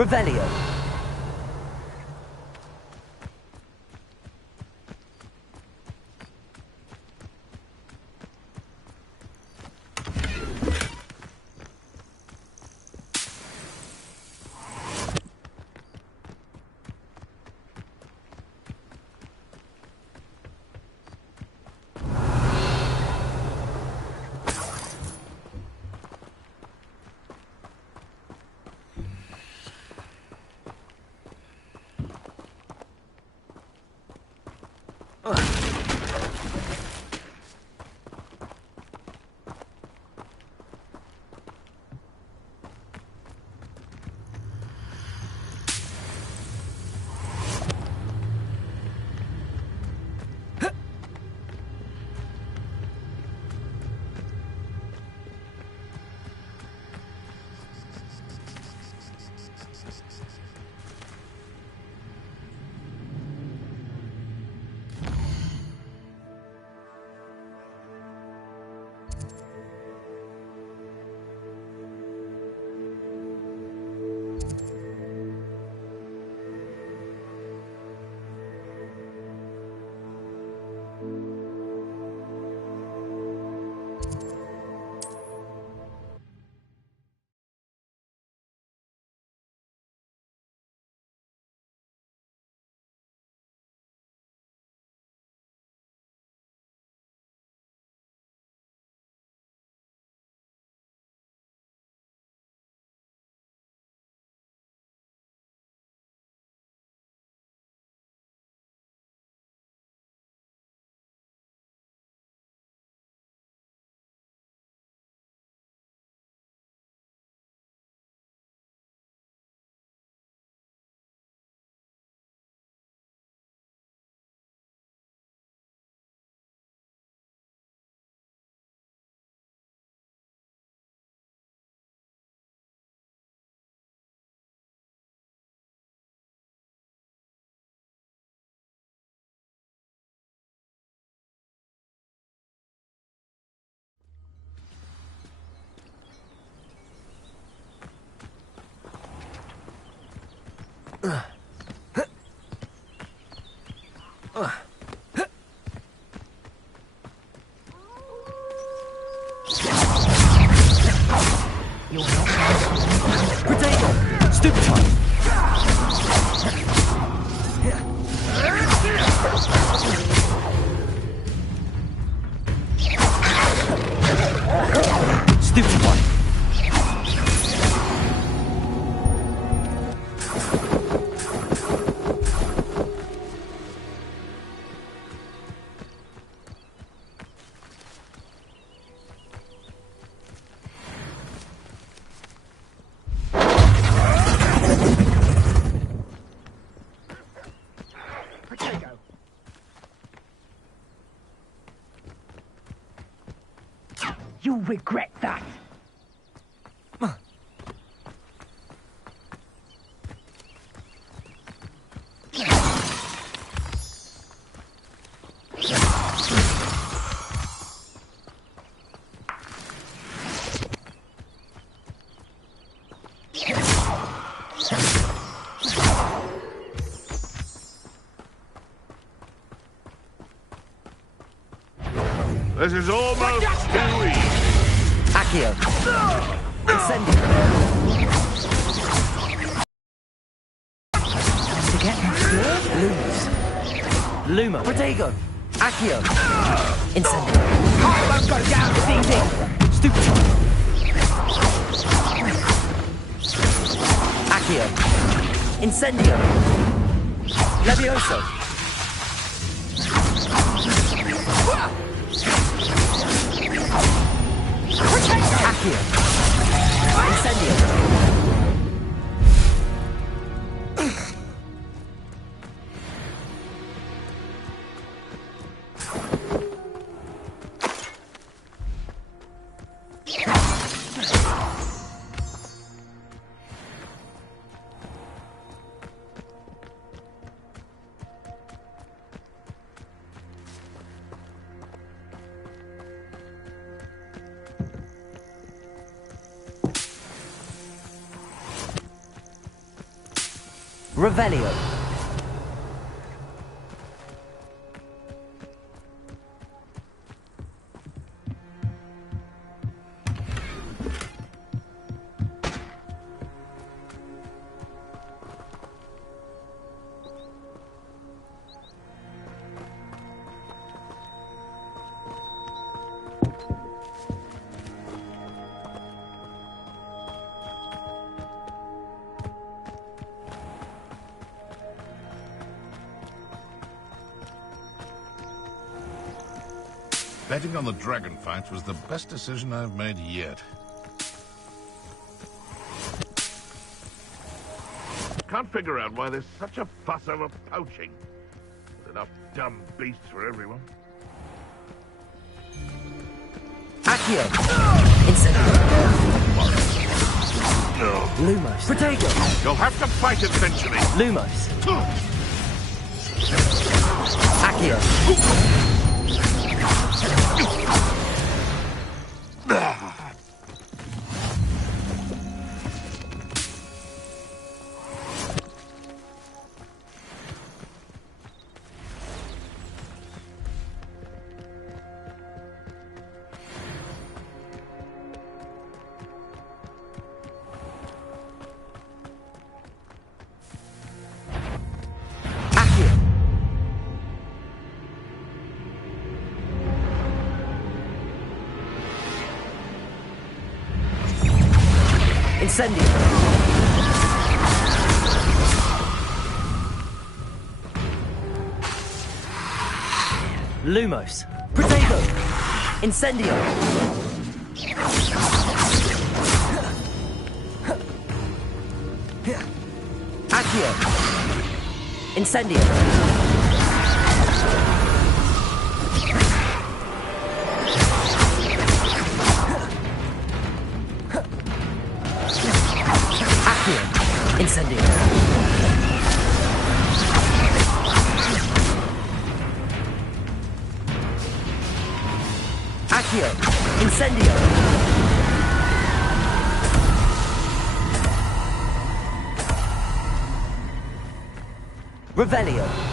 Revelio. Potato! Stupid one! Stupid one! You'll regret that. This is almost too easy. Accio. Incendio. To get my sword? Lumos. Luma. Protego. Accio. Incendio. I won't go down this easy. Stupid one. Accio. Accio. Incendio. Levioso. Accio. Incendio. Revelio. Betting on the dragon fight was the best decision I've made yet. Can't figure out why there's such a fuss over poaching. There's enough dumb beasts for everyone. Accio. Incendio. Lumos. Protego. You'll have to fight eventually. Lumos. Accio. Incendio. Lumos. Protego. Incendio. Accio. Incendio. Incendio. Accio. Incendio. Revelio.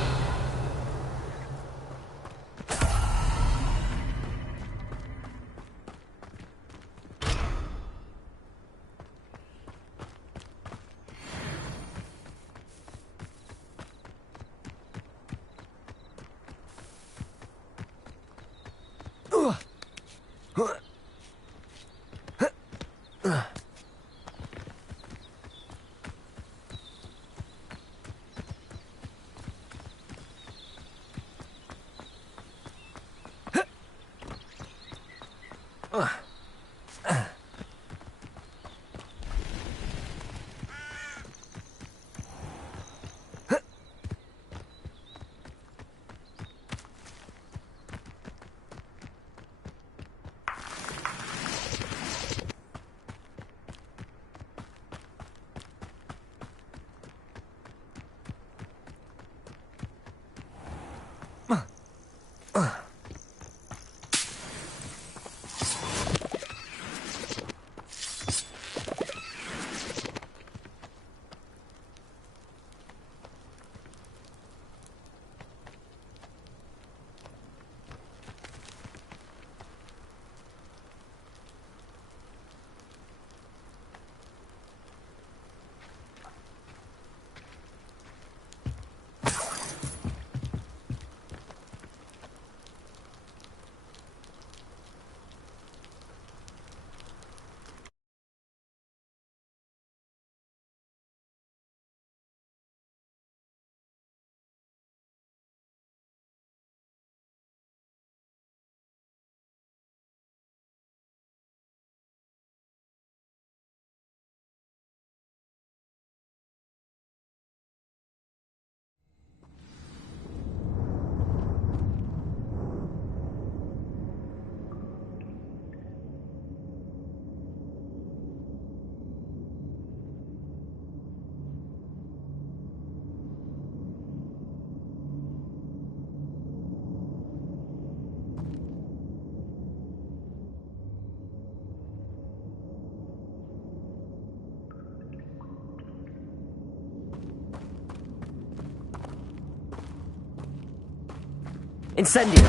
Incendio.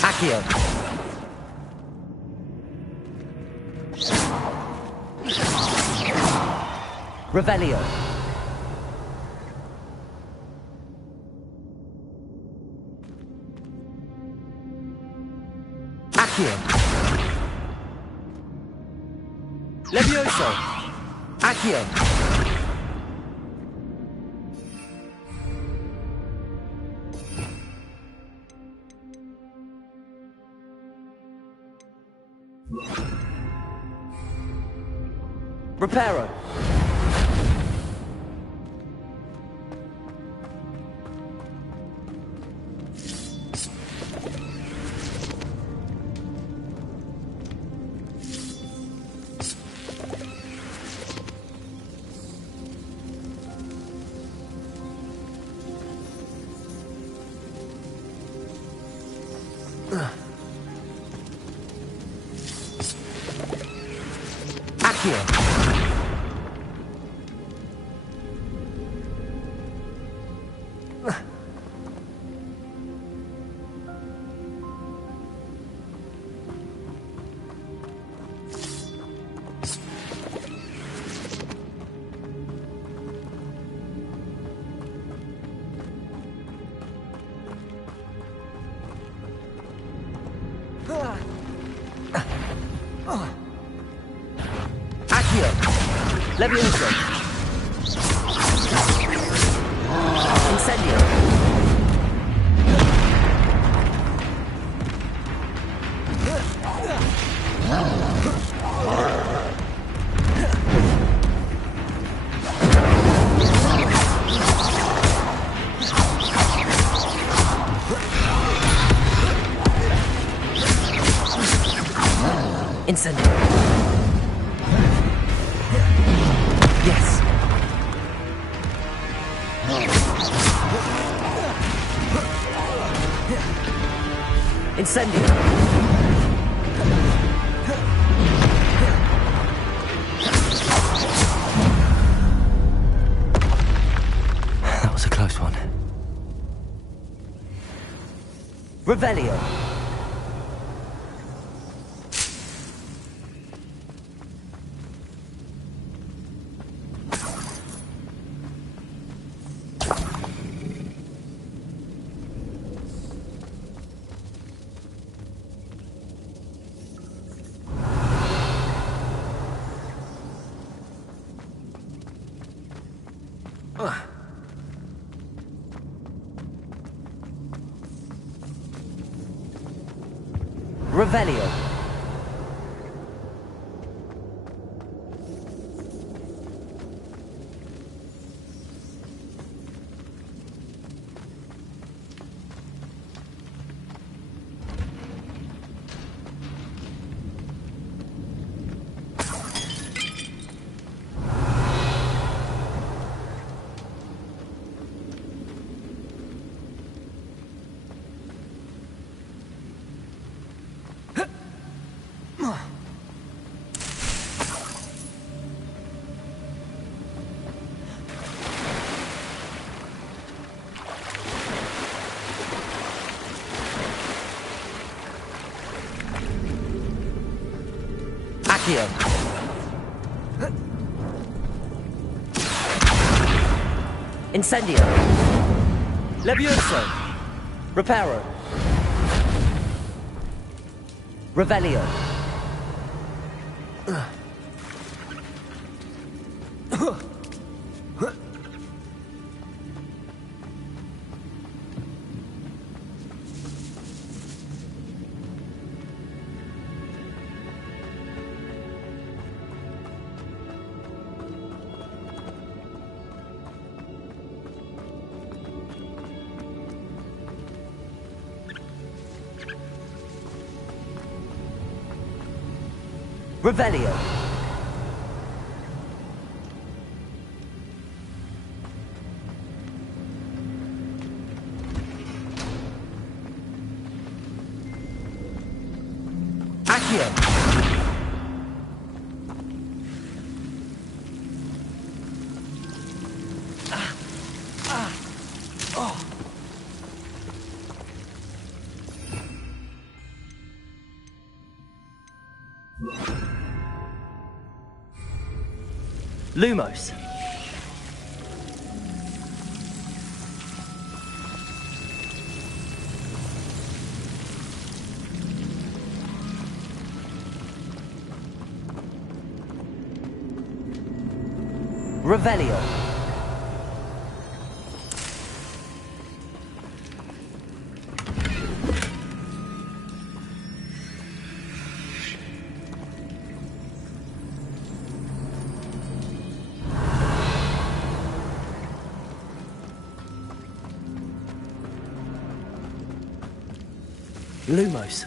Accio. Revelio. Accio. Levioso. Accio. Reparo. Accio. Accio. Levioso. Incendio. Incendio. Yes. Incendio. That was a close one. Revelio. Revelio. Accio. Incendio. Levioso. Reparo. Revelio. Revelio. Lumos. Revelio. Lumos.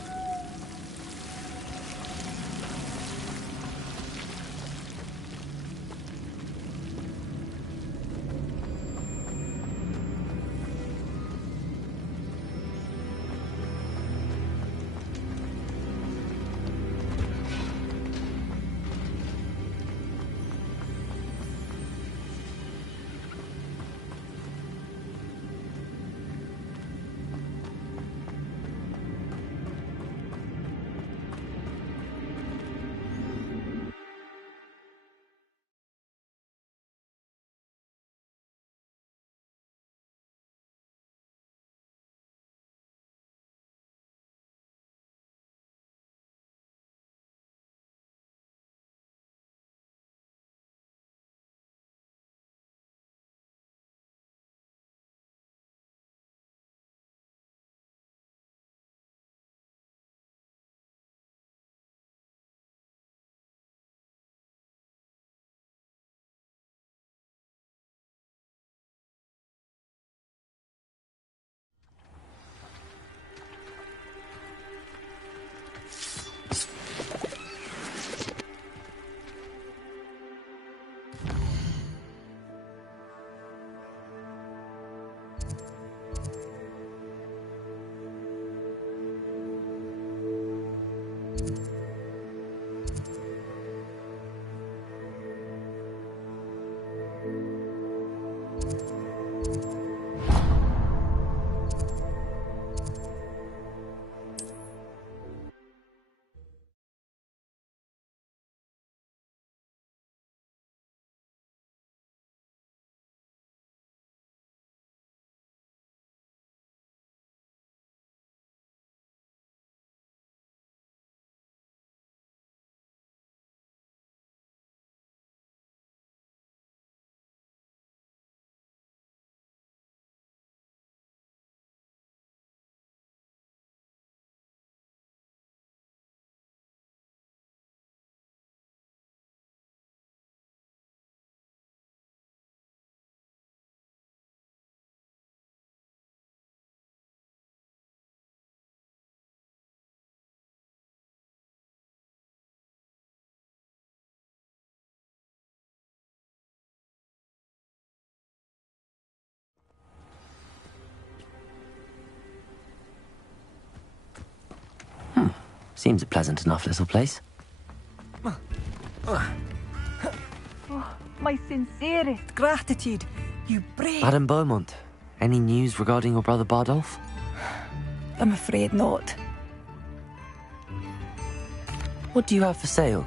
Seems a pleasant enough little place. My sincerest gratitude, you brave... Madame Beaumont, any news regarding your brother Bardolph? I'm afraid not. What do you have for sale?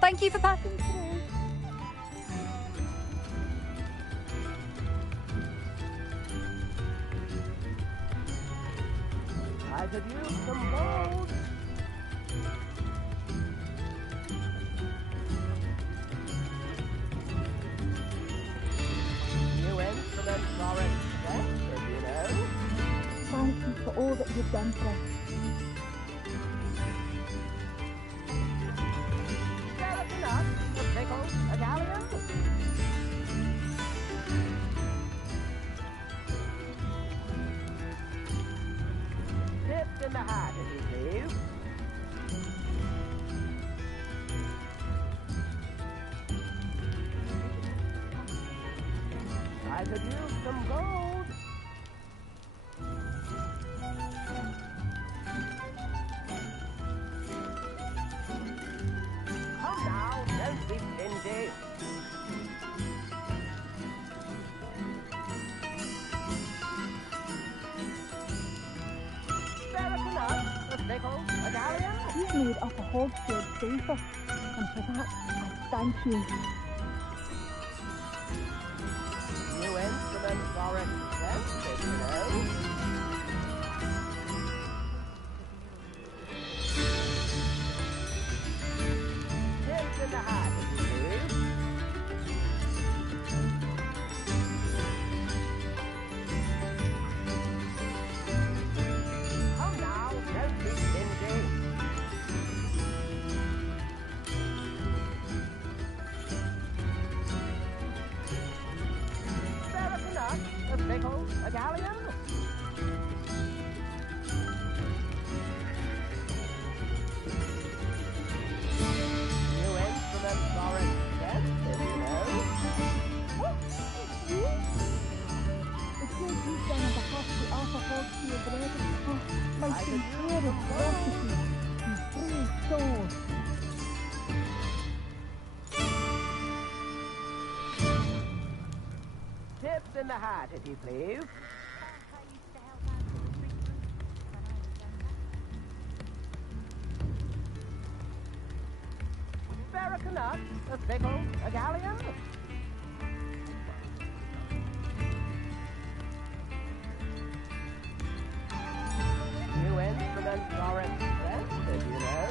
Thank you for passing through. I could use some gold. New instruments are expensive, you know. Thank you for all that you've done for us. In the hat, if you please. I could use some gold. made Upper Hogsfield safer, and for that, I thank you. New instruments are expensive, you know. Tips in the hat, please. Come now, don't be stingy. Spare a nut, a pickle, a galleon. New instruments are expensive, you know. The good you've done on behalf of the Upper Hogsfield residents, my sincerest gratitude and brave soul. Tips in the hat, if you please. Spare a nut, a pickle, a galleon. New instruments are expensive, you know.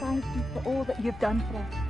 Thank you for all that you've done for us.